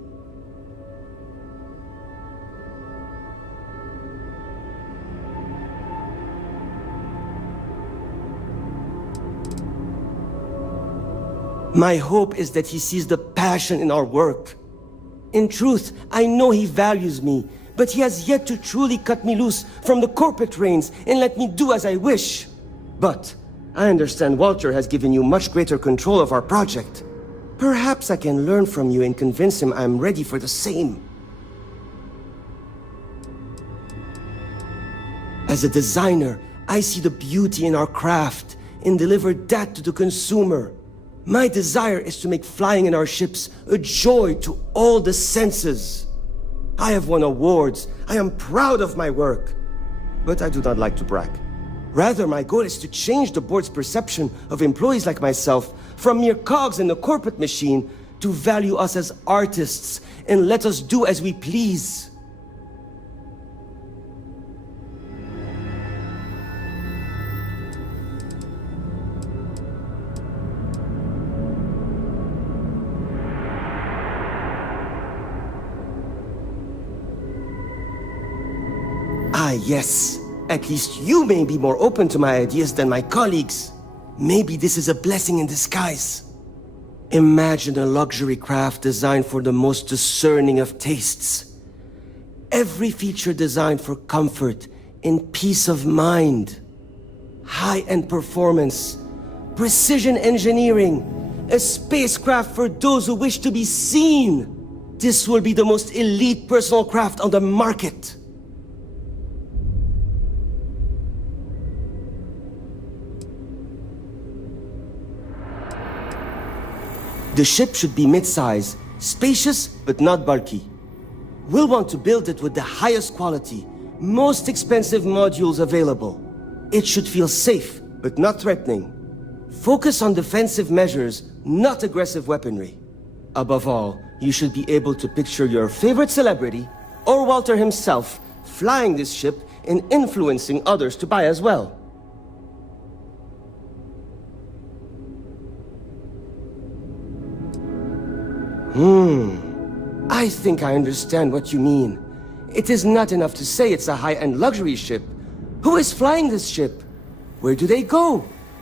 My hope is that he sees the passion in our work. In truth, I know he values me, but he has yet to truly cut me loose from the corporate reins and let me do as I wish. But I understand Walter has given you much greater control of our project. Perhaps I can learn from you and convince him I'm ready for the same. As a designer, I see the beauty in our craft and deliver that to the consumer. My desire is to make flying in our ships a joy to all the senses. I have won awards. I am proud of my work. But I do not like to brag. Rather, my goal is to change the board's perception of employees like myself from mere cogs in the corporate machine to value us as artists and let us do as we please. Ah, yes. At least you may be more open to my ideas than my colleagues. Maybe this is a blessing in disguise. Imagine a luxury craft designed for the most discerning of tastes. Every feature designed for comfort and peace of mind. High-end performance, precision engineering, a spacecraft for those who wish to be seen. This will be the most elite personal craft on the market. The ship should be mid-size, spacious but not bulky. We'll want to build it with the highest quality, most expensive modules available. It should feel safe but not threatening. Focus on defensive measures, not aggressive weaponry. Above all, you should be able to picture your favorite celebrity, or Walter himself, flying this ship and influencing others to buy as well. I think I understand what you mean. It is not enough to say it's a high-end luxury ship. Who is flying this ship? Where do they go?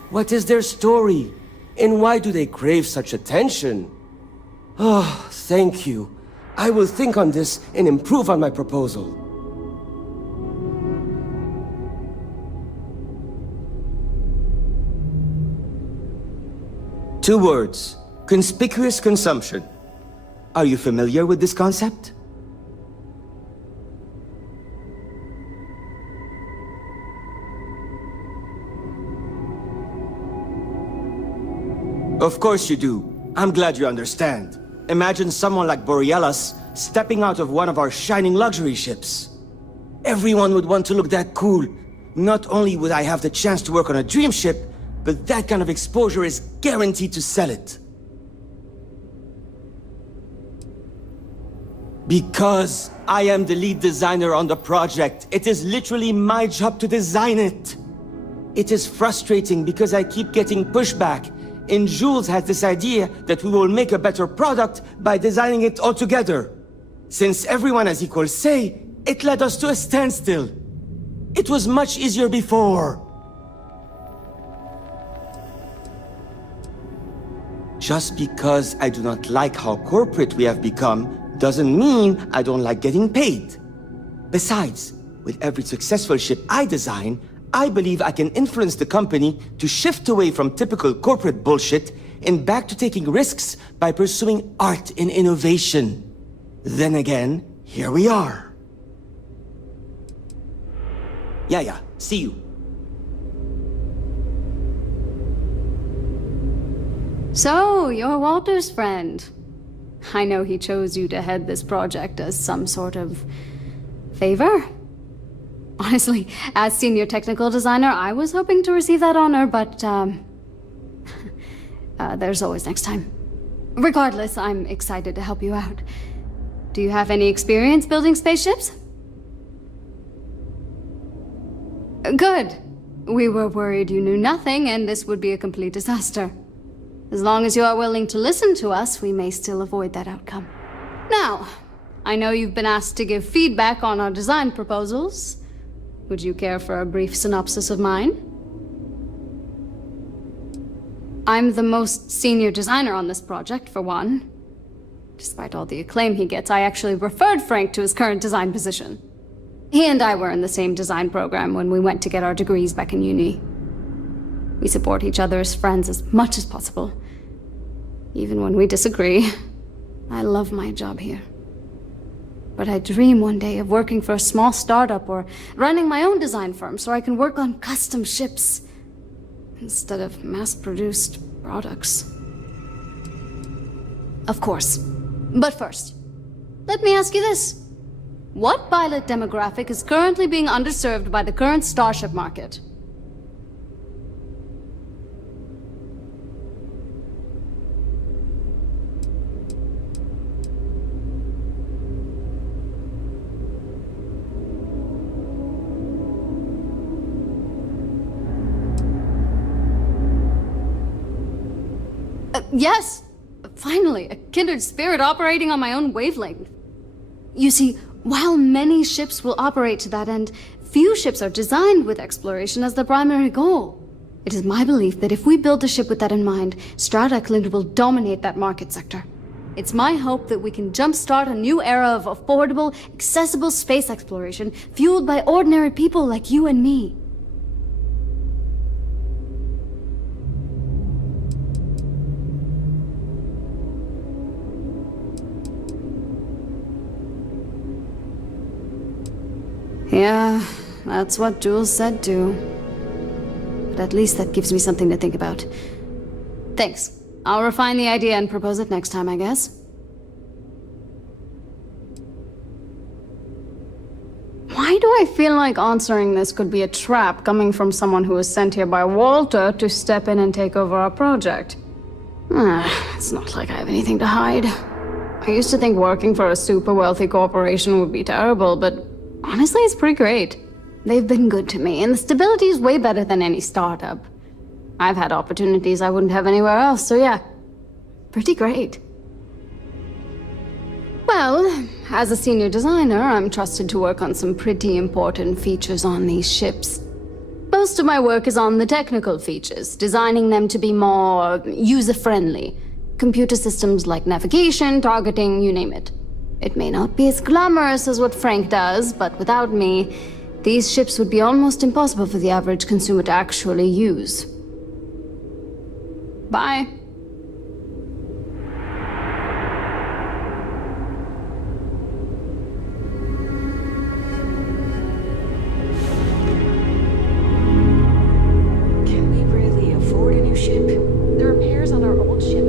What is their story? And why do they crave such attention? Oh, thank you. I will think on this and improve on my proposal. Two words: conspicuous consumption. Are you familiar with this concept? Of course you do. I'm glad you understand. Imagine someone like Borealis stepping out of one of our shining luxury ships. Everyone would want to look that cool. Not only would I have the chance to work on a dream ship, but that kind of exposure is guaranteed to sell it. Because I am the lead designer on the project, it is literally my job to design it. It is frustrating because I keep getting pushback, and Jules has this idea that we will make a better product by designing it all together. Since everyone has equal say, it led us to a standstill. It was much easier before. Just because I do not like how corporate we have become, doesn't mean I don't like getting paid. Besides, with every successful ship I design, I believe I can influence the company to shift away from typical corporate bullshit and back to taking risks by pursuing art and innovation. Then again, here we are. Yeah, see you. So, you're Walter's friend. I know he chose you to head this project as some sort of favor. Honestly, as senior technical designer, I was hoping to receive that honor, but there's always next time. Regardless, I'm excited to help you out. Do you have any experience building spaceships? Good. We were worried you knew nothing and this would be a complete disaster. As long as you are willing to listen to us, we may still avoid that outcome. Now, I know you've been asked to give feedback on our design proposals. Would you care for a brief synopsis of mine? I'm the most senior designer on this project, for one. Despite all the acclaim he gets, I actually referred Frank to his current design position. He and I were in the same design program when we went to get our degrees back in uni. We support each other as friends as much as possible. Even when we disagree. I love my job here. But I dream one day of working for a small startup or running my own design firm so I can work on custom ships instead of mass-produced products. Of course. But first, let me ask you this. What pilot demographic is currently being underserved by the current starship market? Yes! Finally, a kindred spirit operating on my own wavelength. You see, while many ships will operate to that end, few ships are designed with exploration as their primary goal. It is my belief that if we build a ship with that in mind, Stroud Eklund will dominate that market sector. It's my hope that we can jumpstart a new era of affordable, accessible space exploration, fueled by ordinary people like you and me. Yeah, that's what Jules said too. But at least that gives me something to think about. Thanks. I'll refine the idea and propose it next time, I guess. Why do I feel like answering this could be a trap coming from someone who was sent here by Walter to step in and take over our project? It's not like I have anything to hide. I used to think working for a super wealthy corporation would be terrible, but honestly, it's pretty great. They've been good to me, and the stability is way better than any startup. I've had opportunities I wouldn't have anywhere else, so yeah, pretty great. Well, as a senior designer, I'm trusted to work on some pretty important features on these ships. Most of my work is on the technical features, designing them to be more user-friendly. Computer systems like navigation, targeting, you name it. It may not be as glamorous as what Frank does, but without me, these ships would be almost impossible for the average consumer to actually use. Bye. Can we really afford a new ship? The repairs on our old ship...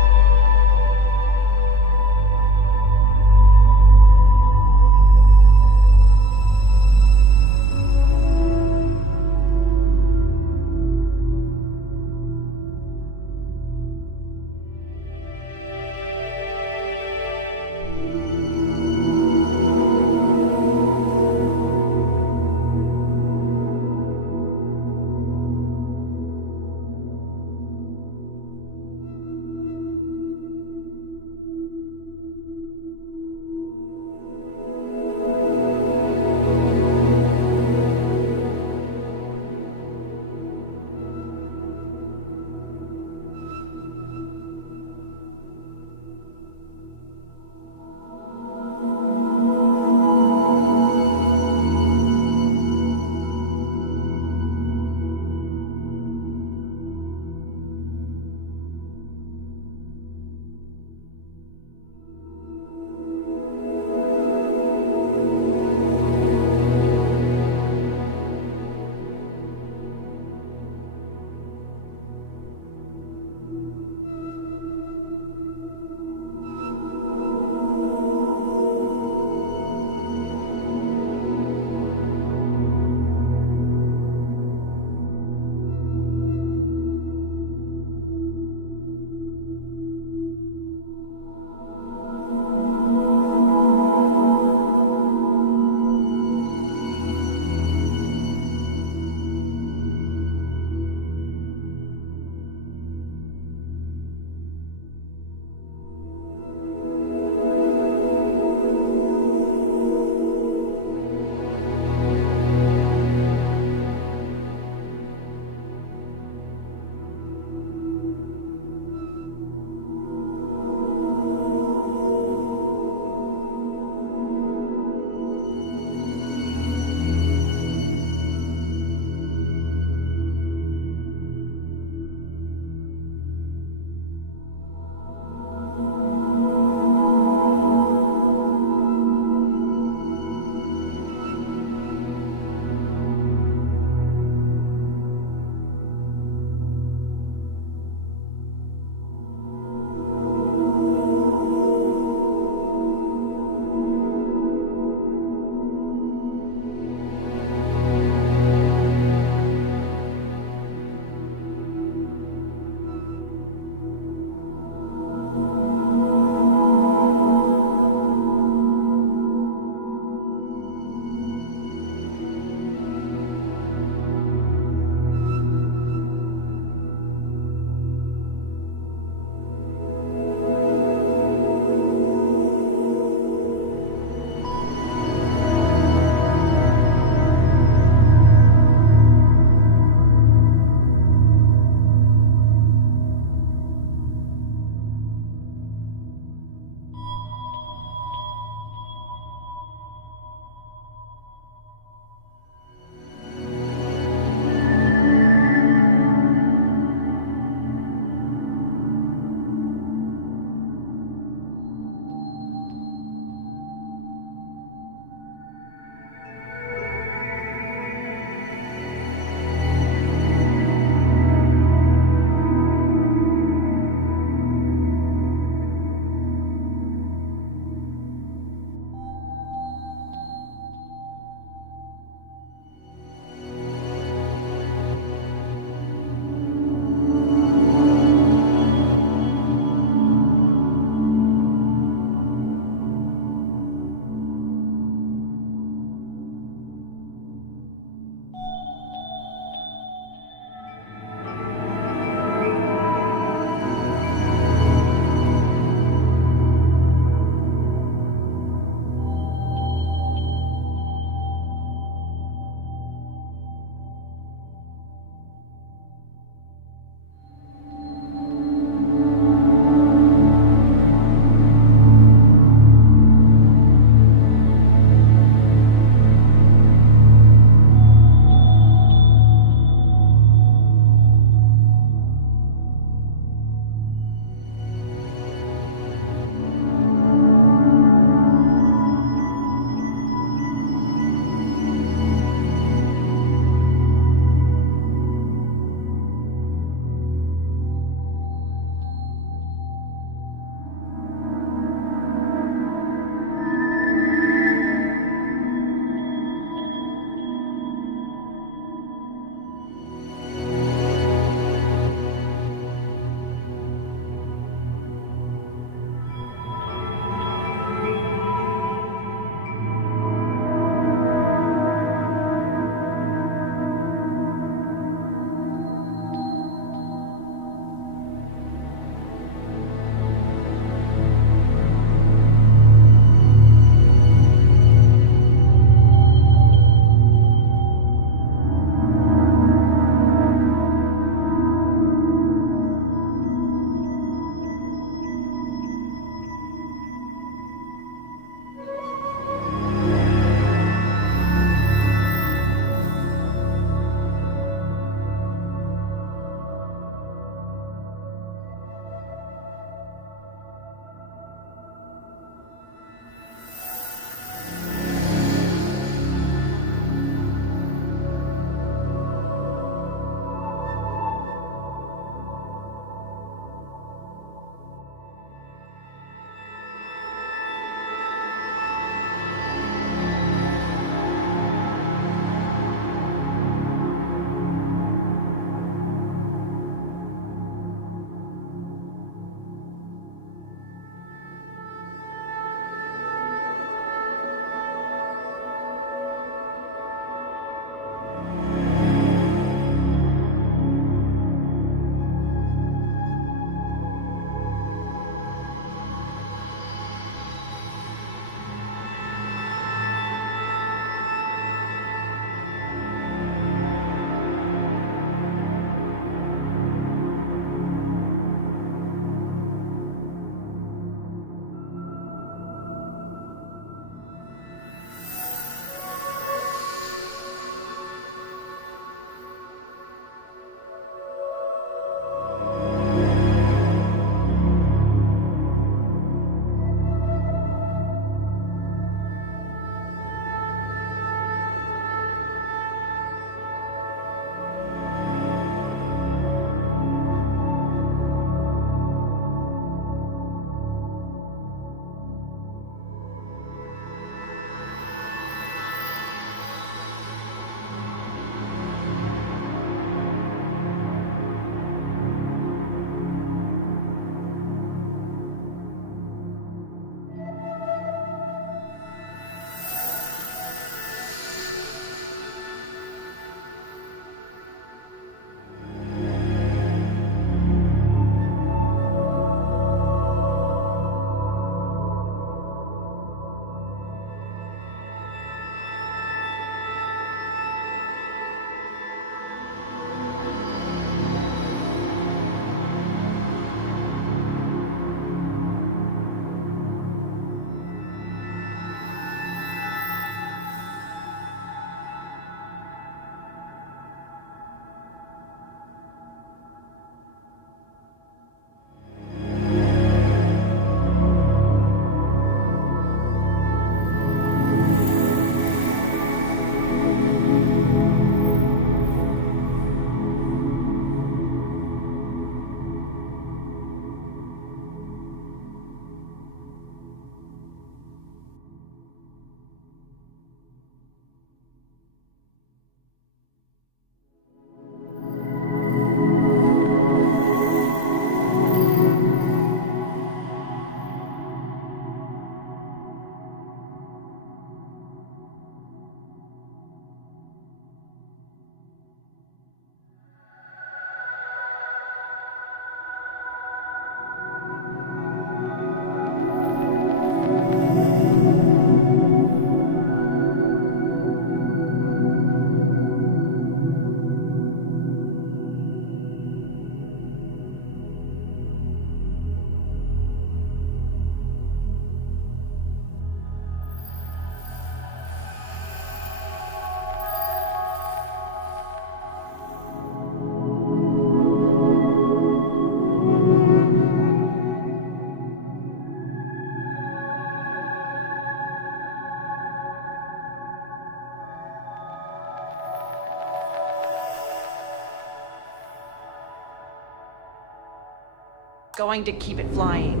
going to keep it flying.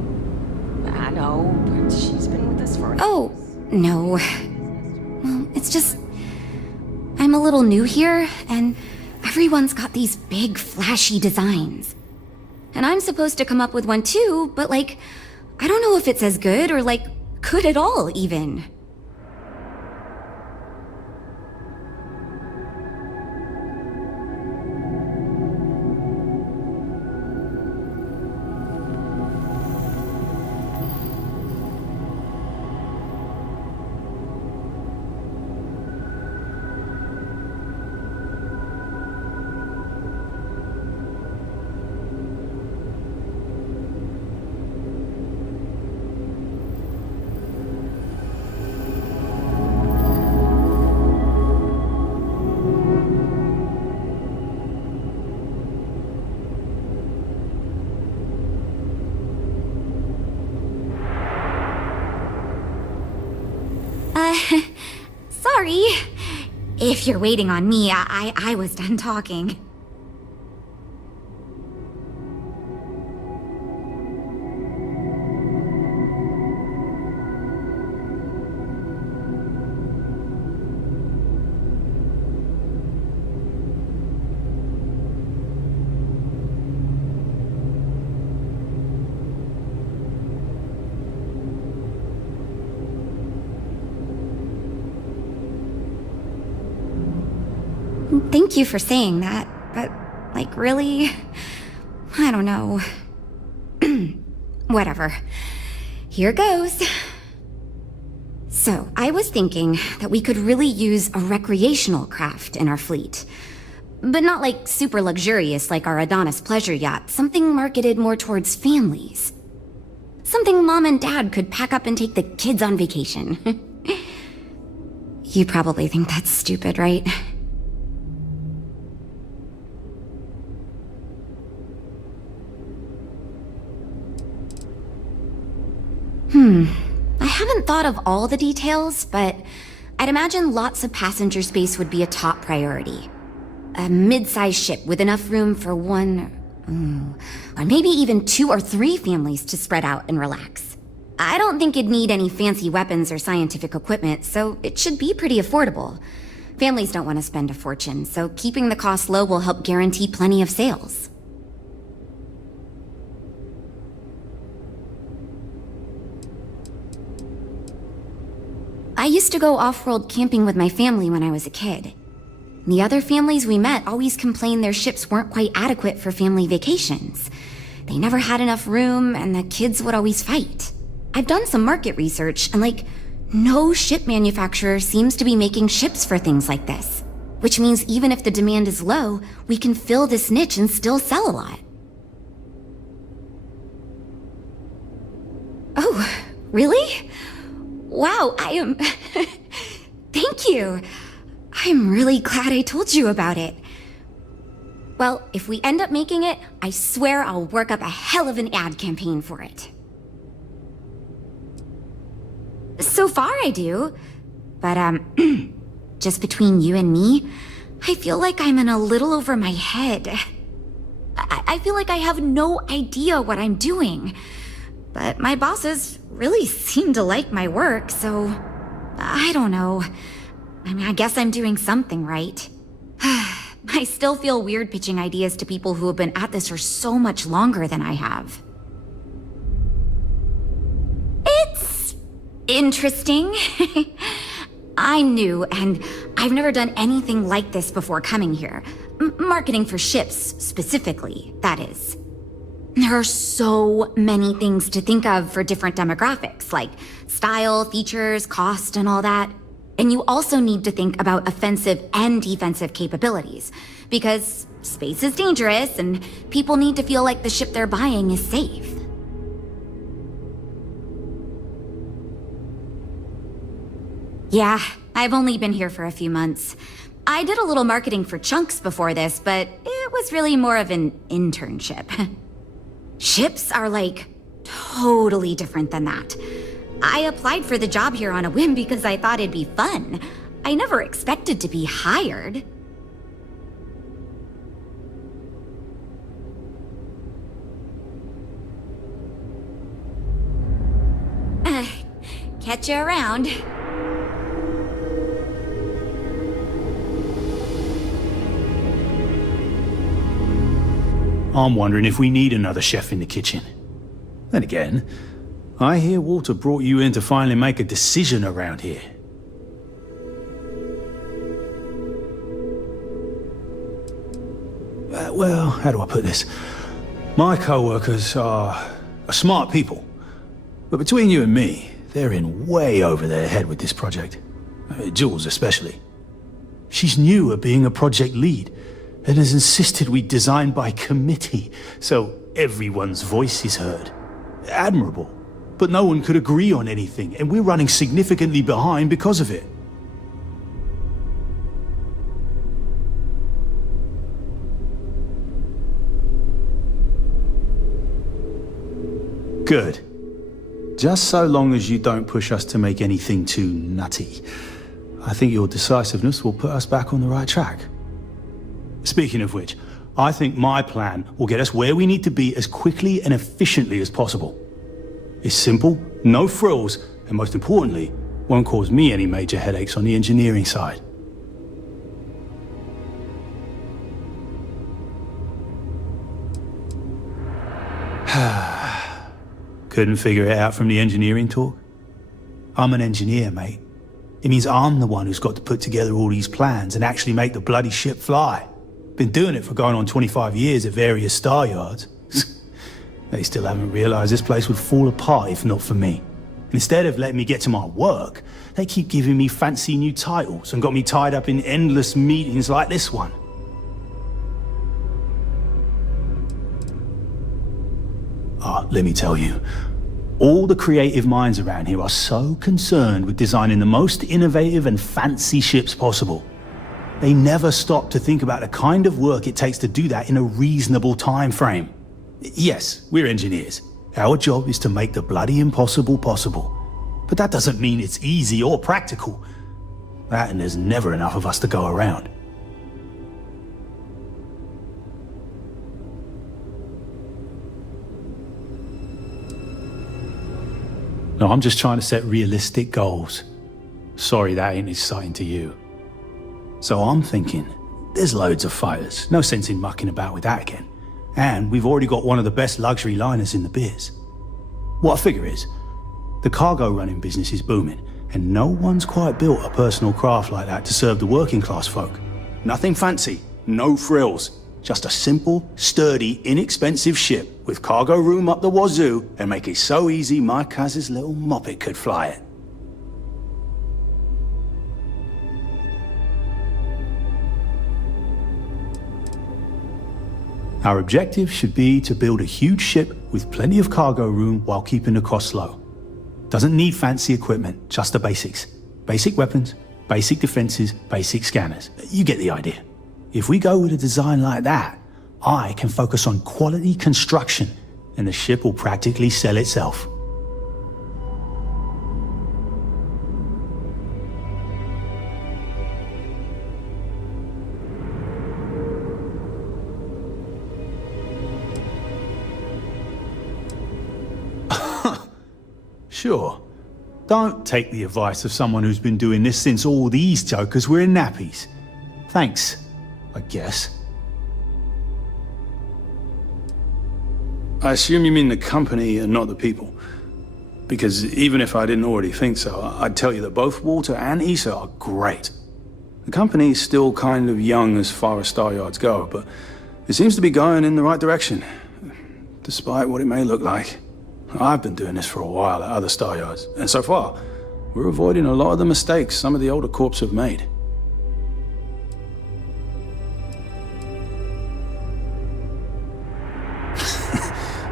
I know, but she's been with us for... Oh, no. Well, it's just... I'm a little new here, and everyone's got these big, flashy designs. And I'm supposed to come up with one too, but like, I don't know if it's as good or like, good at all, even. Sorry. If you're waiting on me, I was done talking. Thank you for saying that, but, like, really? I don't know. Whatever. Here goes. So, I was thinking that we could really use a recreational craft in our fleet. But not like super luxurious like our Adonis pleasure yacht, something marketed more towards families. Something Mom and Dad could pack up and take the kids on vacation. You probably think that's stupid, right? I haven't thought of all the details, but I'd imagine lots of passenger space would be a top priority. A mid-sized ship with enough room for one, or maybe even 2 or 3 families to spread out and relax. I don't think it'd need any fancy weapons or scientific equipment, so it should be pretty affordable. Families don't want to spend a fortune, so keeping the cost low will help guarantee plenty of sales. I used to go off-world camping with my family when I was a kid. The other families we met always complained their ships weren't quite adequate for family vacations. They never had enough room, and the kids would always fight. I've done some market research, and no ship manufacturer seems to be making ships for things like this. Which means even if the demand is low, we can fill this niche and still sell a lot. Oh, really? Wow, I am... Thank you. I'm really glad I told you about it. Well, if we end up making it, I swear I'll work up a hell of an ad campaign for it. So far I do. But, just between you and me, I feel like I'm in a little over my head. I feel like I have no idea what I'm doing. But my bosses really seem to like my work, so I don't know. I mean, I guess I'm doing something right. I still feel weird pitching ideas to people who have been at this for so much longer than I have. It's interesting. I'm new, and I've never done anything like this before coming here. Marketing for ships, specifically, that is. There are so many things to think of for different demographics, like style, features, cost, and all that. And you also need to think about offensive and defensive capabilities, because space is dangerous and people need to feel like the ship they're buying is safe. Yeah, I've only been here for a few months. I did a little marketing for Chunks before this, but it was really more of an internship. Ships are totally different than that. I applied for the job here on a whim because I thought it'd be fun. I never expected to be hired. catch you around. I'm wondering if we need another chef in the kitchen. Then again, I hear Walter brought you in to finally make a decision around here. Well, how do I put this? My co-workers are smart people. But between you and me, they're in way over their head with this project. Jules especially. She's new at being a project lead and has insisted we design by committee, so everyone's voice is heard. Admirable. But no one could agree on anything, and we're running significantly behind because of it. Good. Just so long as you don't push us to make anything too nutty. I think your decisiveness will put us back on the right track. Speaking of which, I think my plan will get us where we need to be as quickly and efficiently as possible. It's simple, no frills, and most importantly, won't cause me any major headaches on the engineering side. Couldn't figure it out from the engineering talk? I'm an engineer, mate. It means I'm the one who's got to put together all these plans and actually make the bloody ship fly. Been doing it for going on 25 years at various star yards. They still haven't realized this place would fall apart if not for me. Instead of letting me get to my work, they keep giving me fancy new titles and got me tied up in endless meetings like this one. Let me tell you, all the creative minds around here are so concerned with designing the most innovative and fancy ships possible. They never stop to think about the kind of work it takes to do that in a reasonable time frame. Yes, we're engineers. Our job is to make the bloody impossible possible. But that doesn't mean it's easy or practical. That and there's never enough of us to go around. No, I'm just trying to set realistic goals. Sorry that ain't exciting to you. So I'm thinking, there's loads of fighters, no sense in mucking about with that again. And we've already got one of the best luxury liners in the biz. What I figure is, the cargo running business is booming, and no one's quite built a personal craft like that to serve the working class folk. Nothing fancy, no frills, just a simple, sturdy, inexpensive ship with cargo room up the wazoo and make it so easy my cousin's little moppet could fly it. Our objective should be to build a huge ship with plenty of cargo room while keeping the costs low. Doesn't need fancy equipment, just the basics. Basic weapons, basic defenses, basic scanners. You get the idea. If we go with a design like that, I can focus on quality construction and the ship will practically sell itself. Sure. Don't take the advice of someone who's been doing this since all these jokers were in nappies. Thanks, I guess. I assume you mean the company and not the people. Because even if I didn't already think so, I'd tell you that both Walter and Issa are great. The company's still kind of young as far as star yards go, but it seems to be going in the right direction, despite what it may look like. I've been doing this for a while at other star yards, and so far, we're avoiding a lot of the mistakes some of the older corps have made.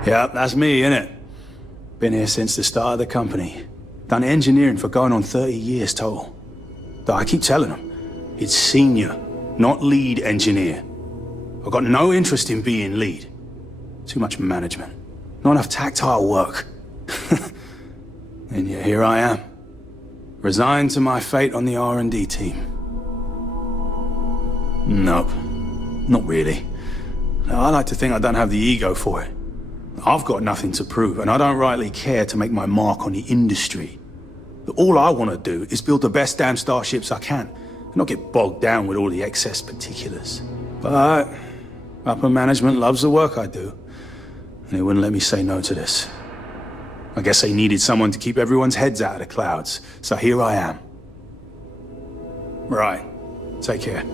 Yeah, that's me, innit? Been here since the start of the company. Done engineering for going on 30 years total. Though I keep telling them, it's senior, not lead engineer. I've got no interest in being lead. Too much management. Not enough tactile work. And yet here I am. Resigned to my fate on the R&D team. Nope. Not really. I like to think I don't have the ego for it. I've got nothing to prove, and I don't rightly care to make my mark on the industry. All I want to do is build the best damn starships I can, and not get bogged down with all the excess particulars. But upper management loves the work I do, and they wouldn't let me say no to this. I guess they needed someone to keep everyone's heads out of the clouds, so here I am. Right. Take care.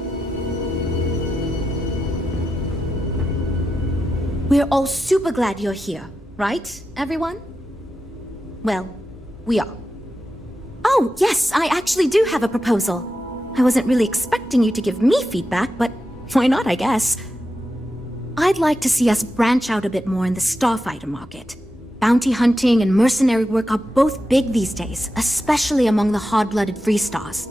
We're all super glad you're here, right, everyone? Well, we are. Oh, yes, I actually do have a proposal. I wasn't really expecting you to give me feedback, but why not, I guess? I'd like to see us branch out a bit more in the starfighter market. Bounty hunting and mercenary work are both big these days, especially among the hard-blooded free stars.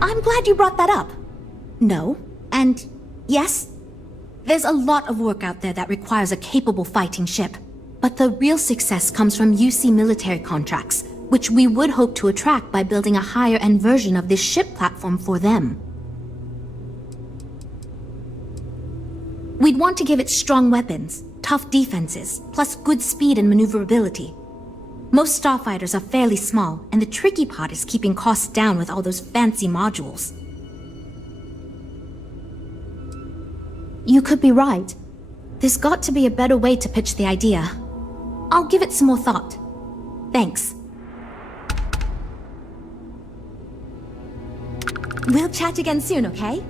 I'm glad you brought that up. No, and yes, there's a lot of work out there that requires a capable fighting ship. But the real success comes from UC military contracts, which we would hope to attract by building a higher-end version of this ship platform for them. We'd want to give it strong weapons, tough defenses, plus good speed and maneuverability. Most starfighters are fairly small, and the tricky part is keeping costs down with all those fancy modules. You could be right. There's got to be a better way to pitch the idea. I'll give it some more thought. Thanks. We'll chat again soon, okay?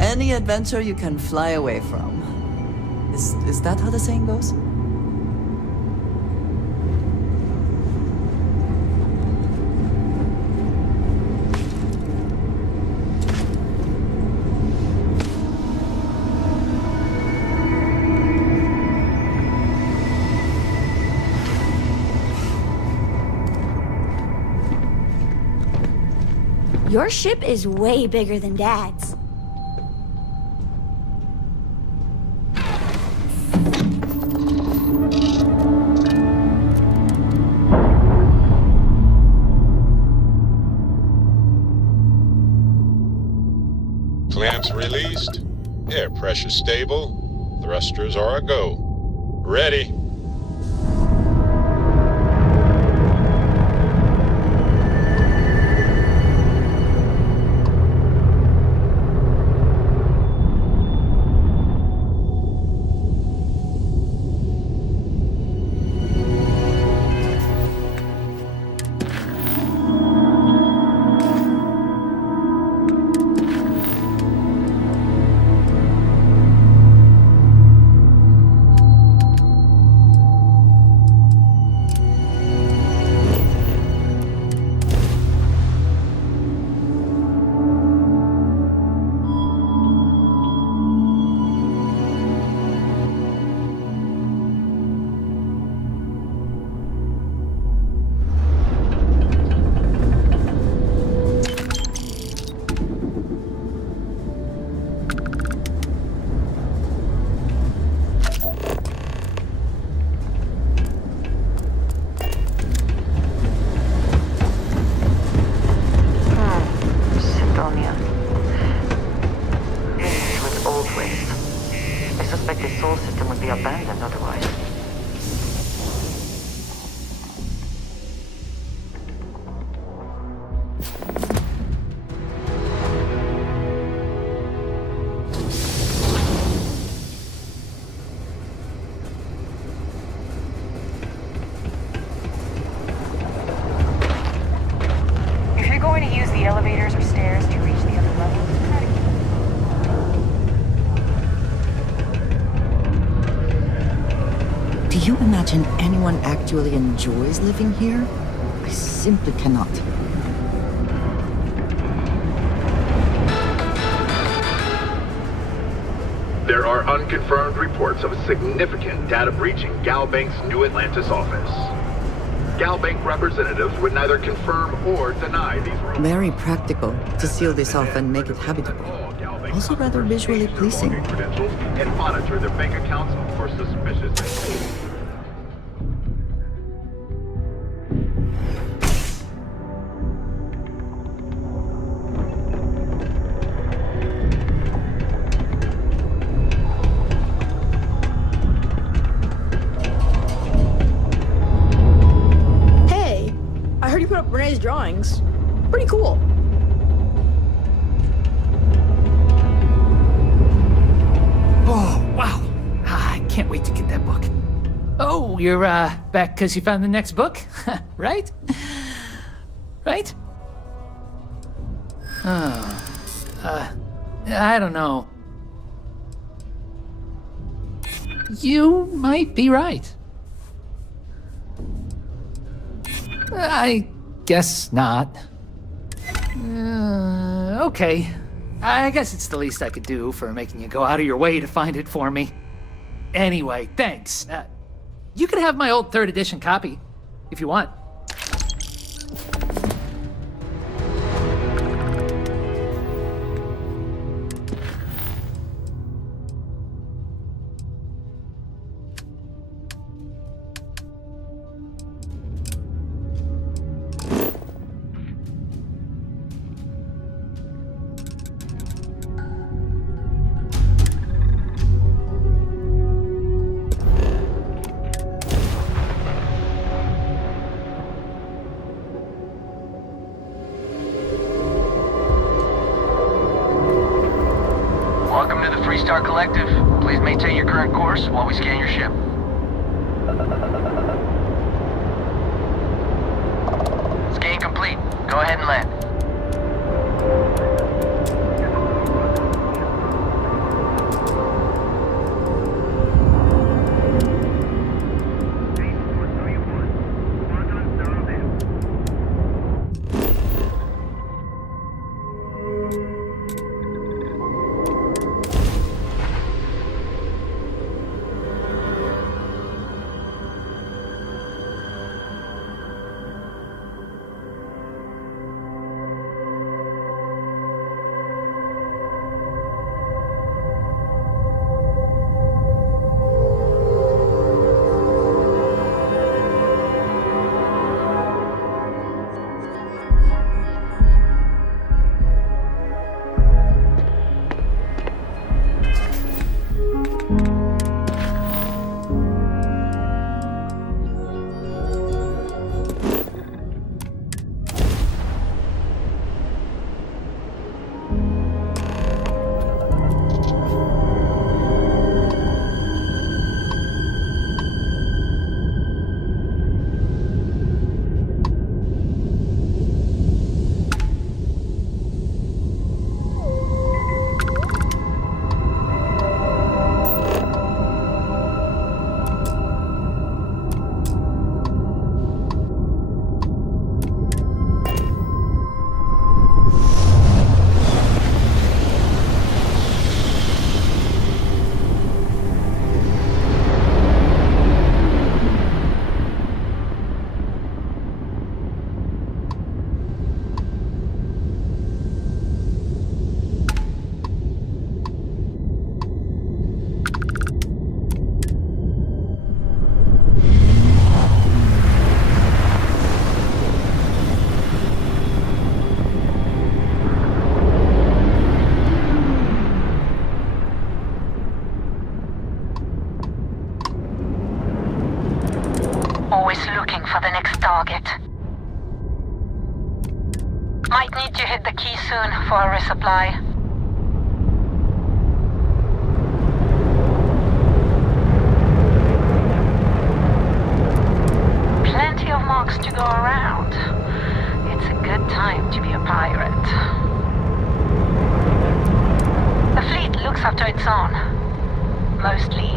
Any adventure you can fly away from. Is that how the saying goes? Your ship is way bigger than Dad's. Clamps released, air pressure stable, thrusters are a go. Ready. Elevators or stairs to reach the other level. Do you imagine anyone actually enjoys living here? I simply cannot. There are unconfirmed reports of a significant data breach in Galbank's New Atlantis office. Galbank representatives would neither confirm or deny these rumors. Very practical to seal this off and make it habitable. Also rather visually pleasing. Credentials and monitor their bank accounts for suspicious activity. I heard you put up Renee's drawings. Pretty cool. Oh, wow. I can't wait to get that book. Oh, you're, back because you found the next book? Right? Right? Oh, I don't know. You might be right. I guess not. Okay. I guess it's the least I could do for making you go out of your way to find it for me. Anyway, thanks. You can have my old 3rd edition copy, if you want. Welcome to the Freestar Collective. Please maintain your current course while we scan your ship. Scan complete. Go ahead and land. Always looking for the next target. Might need to hit the key soon for a resupply. Plenty of marks to go around. It's a good time to be a pirate. The fleet looks after its own. Mostly.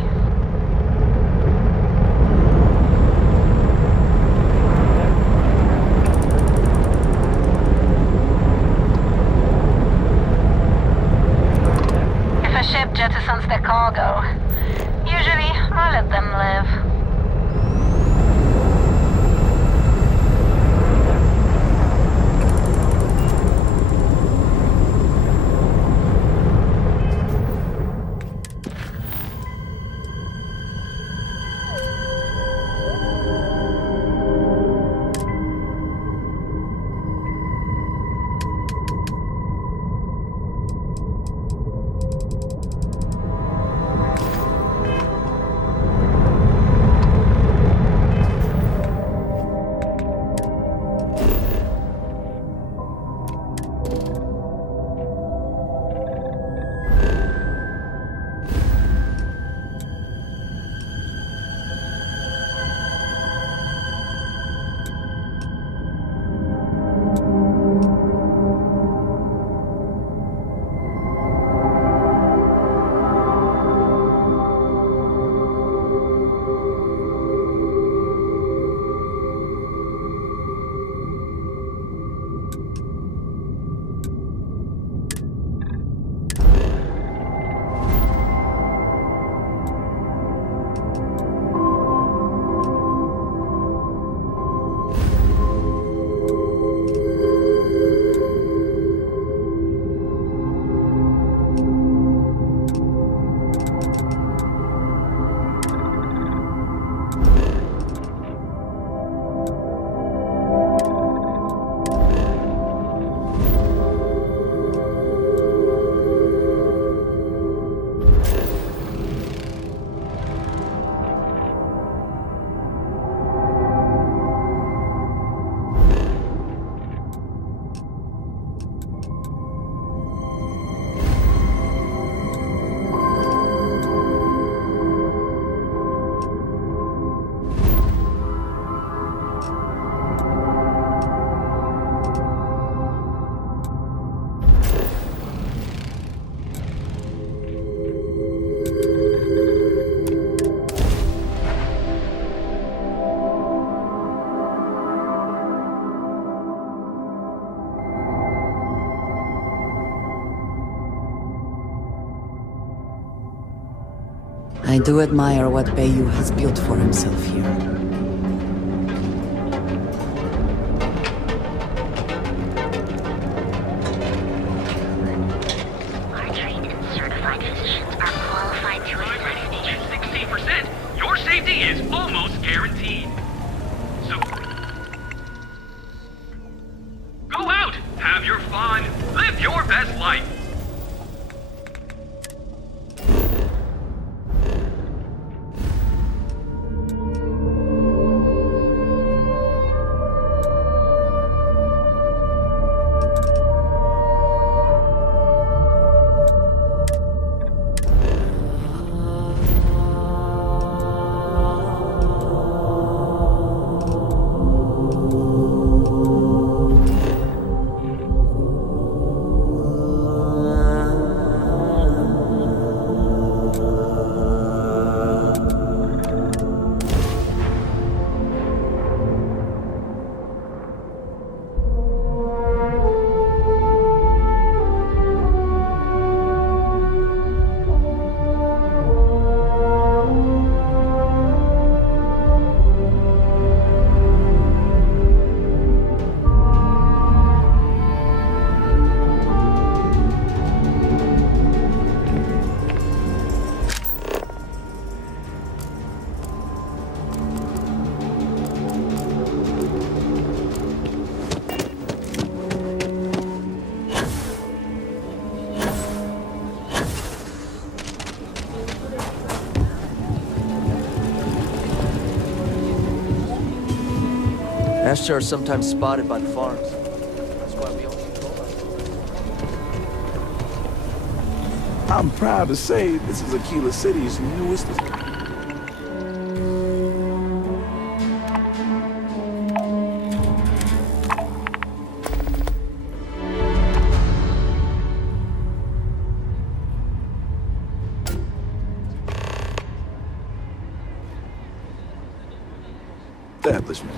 do admire what Bayou has built for himself here. Our trained and certified physicians are qualified to assist. 60%. Your safety is almost guaranteed. So go out, have your fun, live your best life. Ashtar are sometimes spotted by the farms. That's why we only control them. I'm proud to say this is Aquila City's newest... establishment.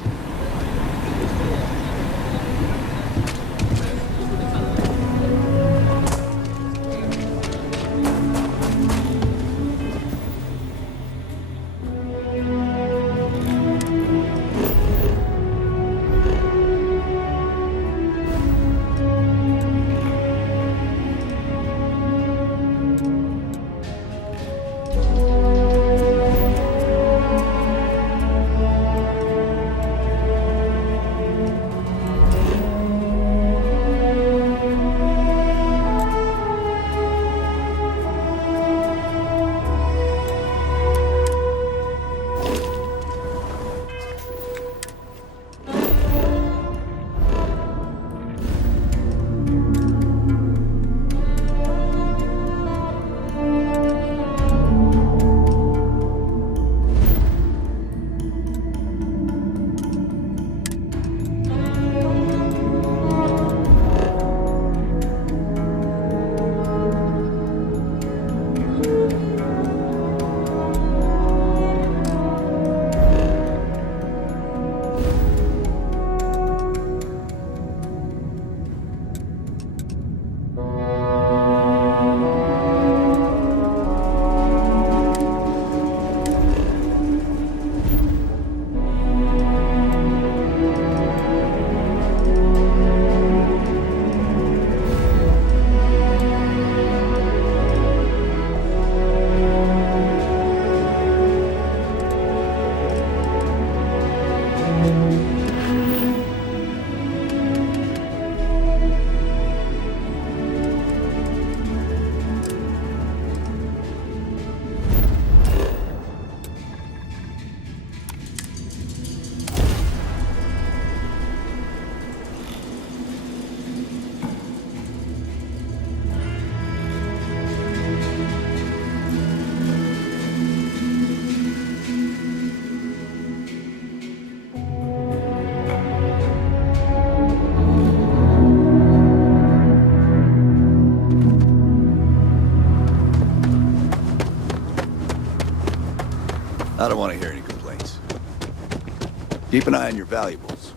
I don't want to hear any complaints. Keep an eye on your valuables.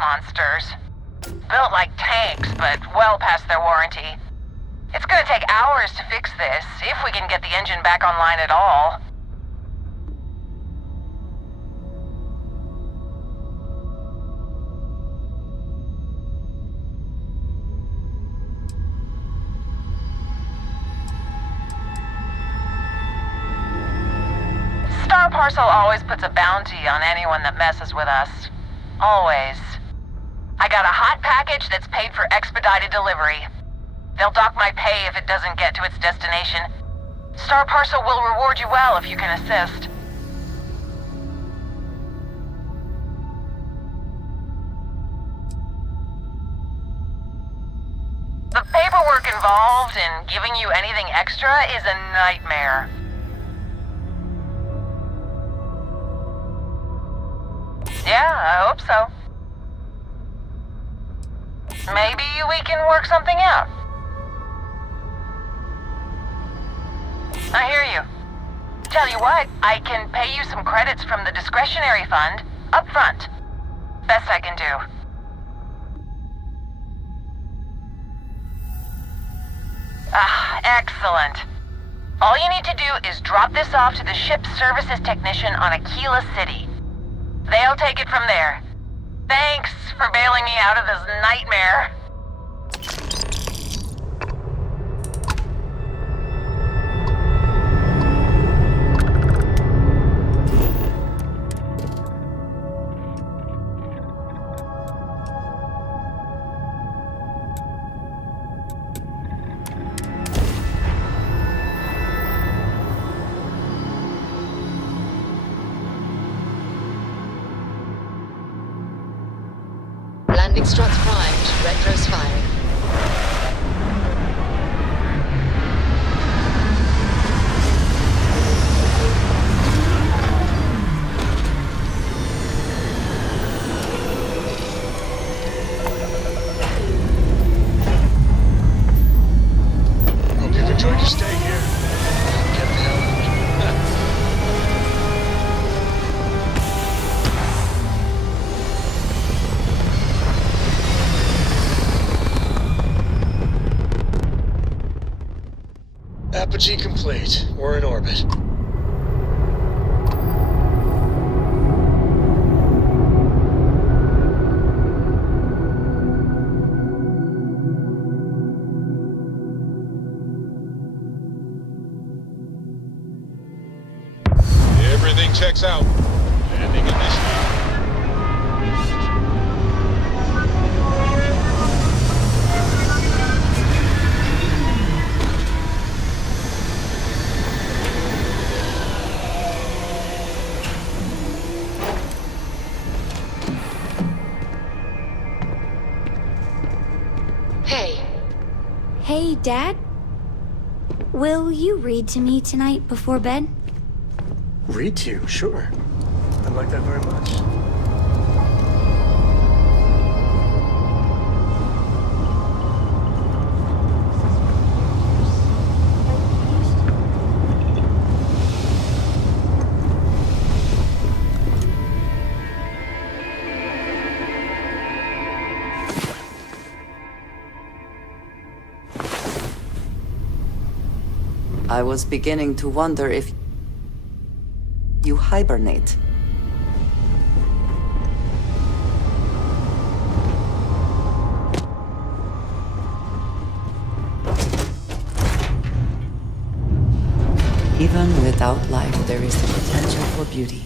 monsters. Built like tanks, but well past their warranty. It's gonna take hours to fix this, if we can get the engine back online at all. Star Parcel always puts a bounty on anyone that messes with us. Always. I got a hot package that's paid for expedited delivery. They'll dock my pay if it doesn't get to its destination. Star Parcel will reward you well if you can assist. The paperwork involved in giving you anything extra is a nightmare. Yeah, I hope so. Maybe we can work something out. I hear you. Tell you what, I can pay you some credits from the discretionary fund up front. Best I can do. Ah, excellent. All you need to do is drop this off to the ship's services technician on Aquila City. They'll take it from there. Thanks for bailing me out of this nightmare. Landing struts primed. Retros firing. Hope you've enjoyed your stay here. Get the hell out. Apogee complete. We're in orbit. Everything checks out. Landing initiated. Hey, Dad? Will you read to me tonight before bed? Read to you, sure. I'd like that very much. I was beginning to wonder if you hibernate. Even without life, there is the potential for beauty.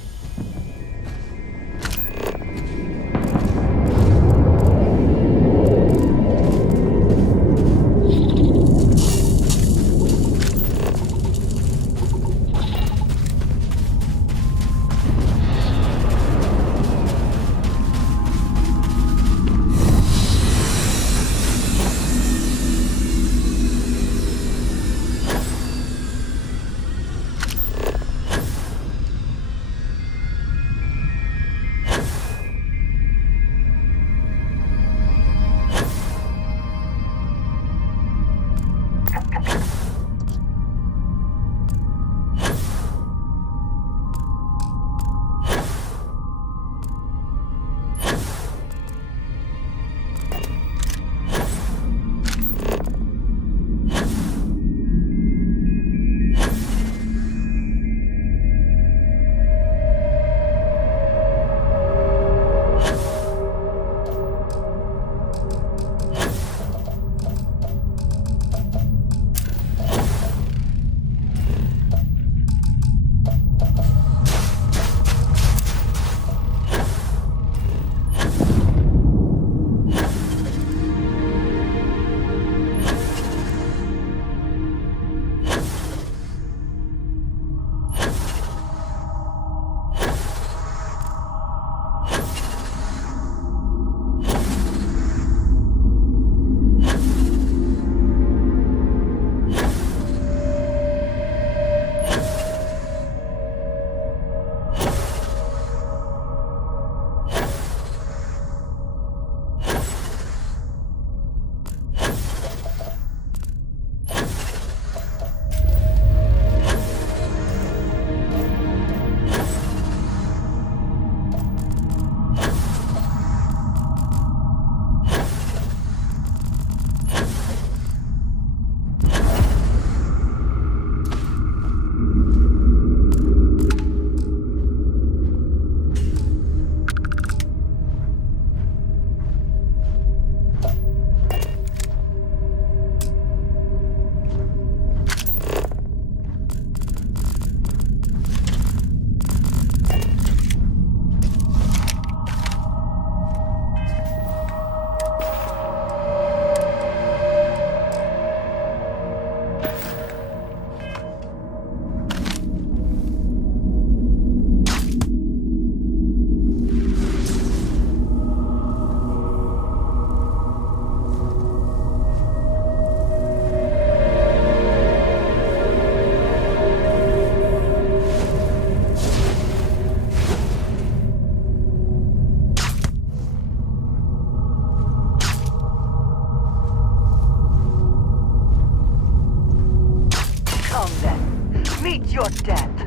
You're dead.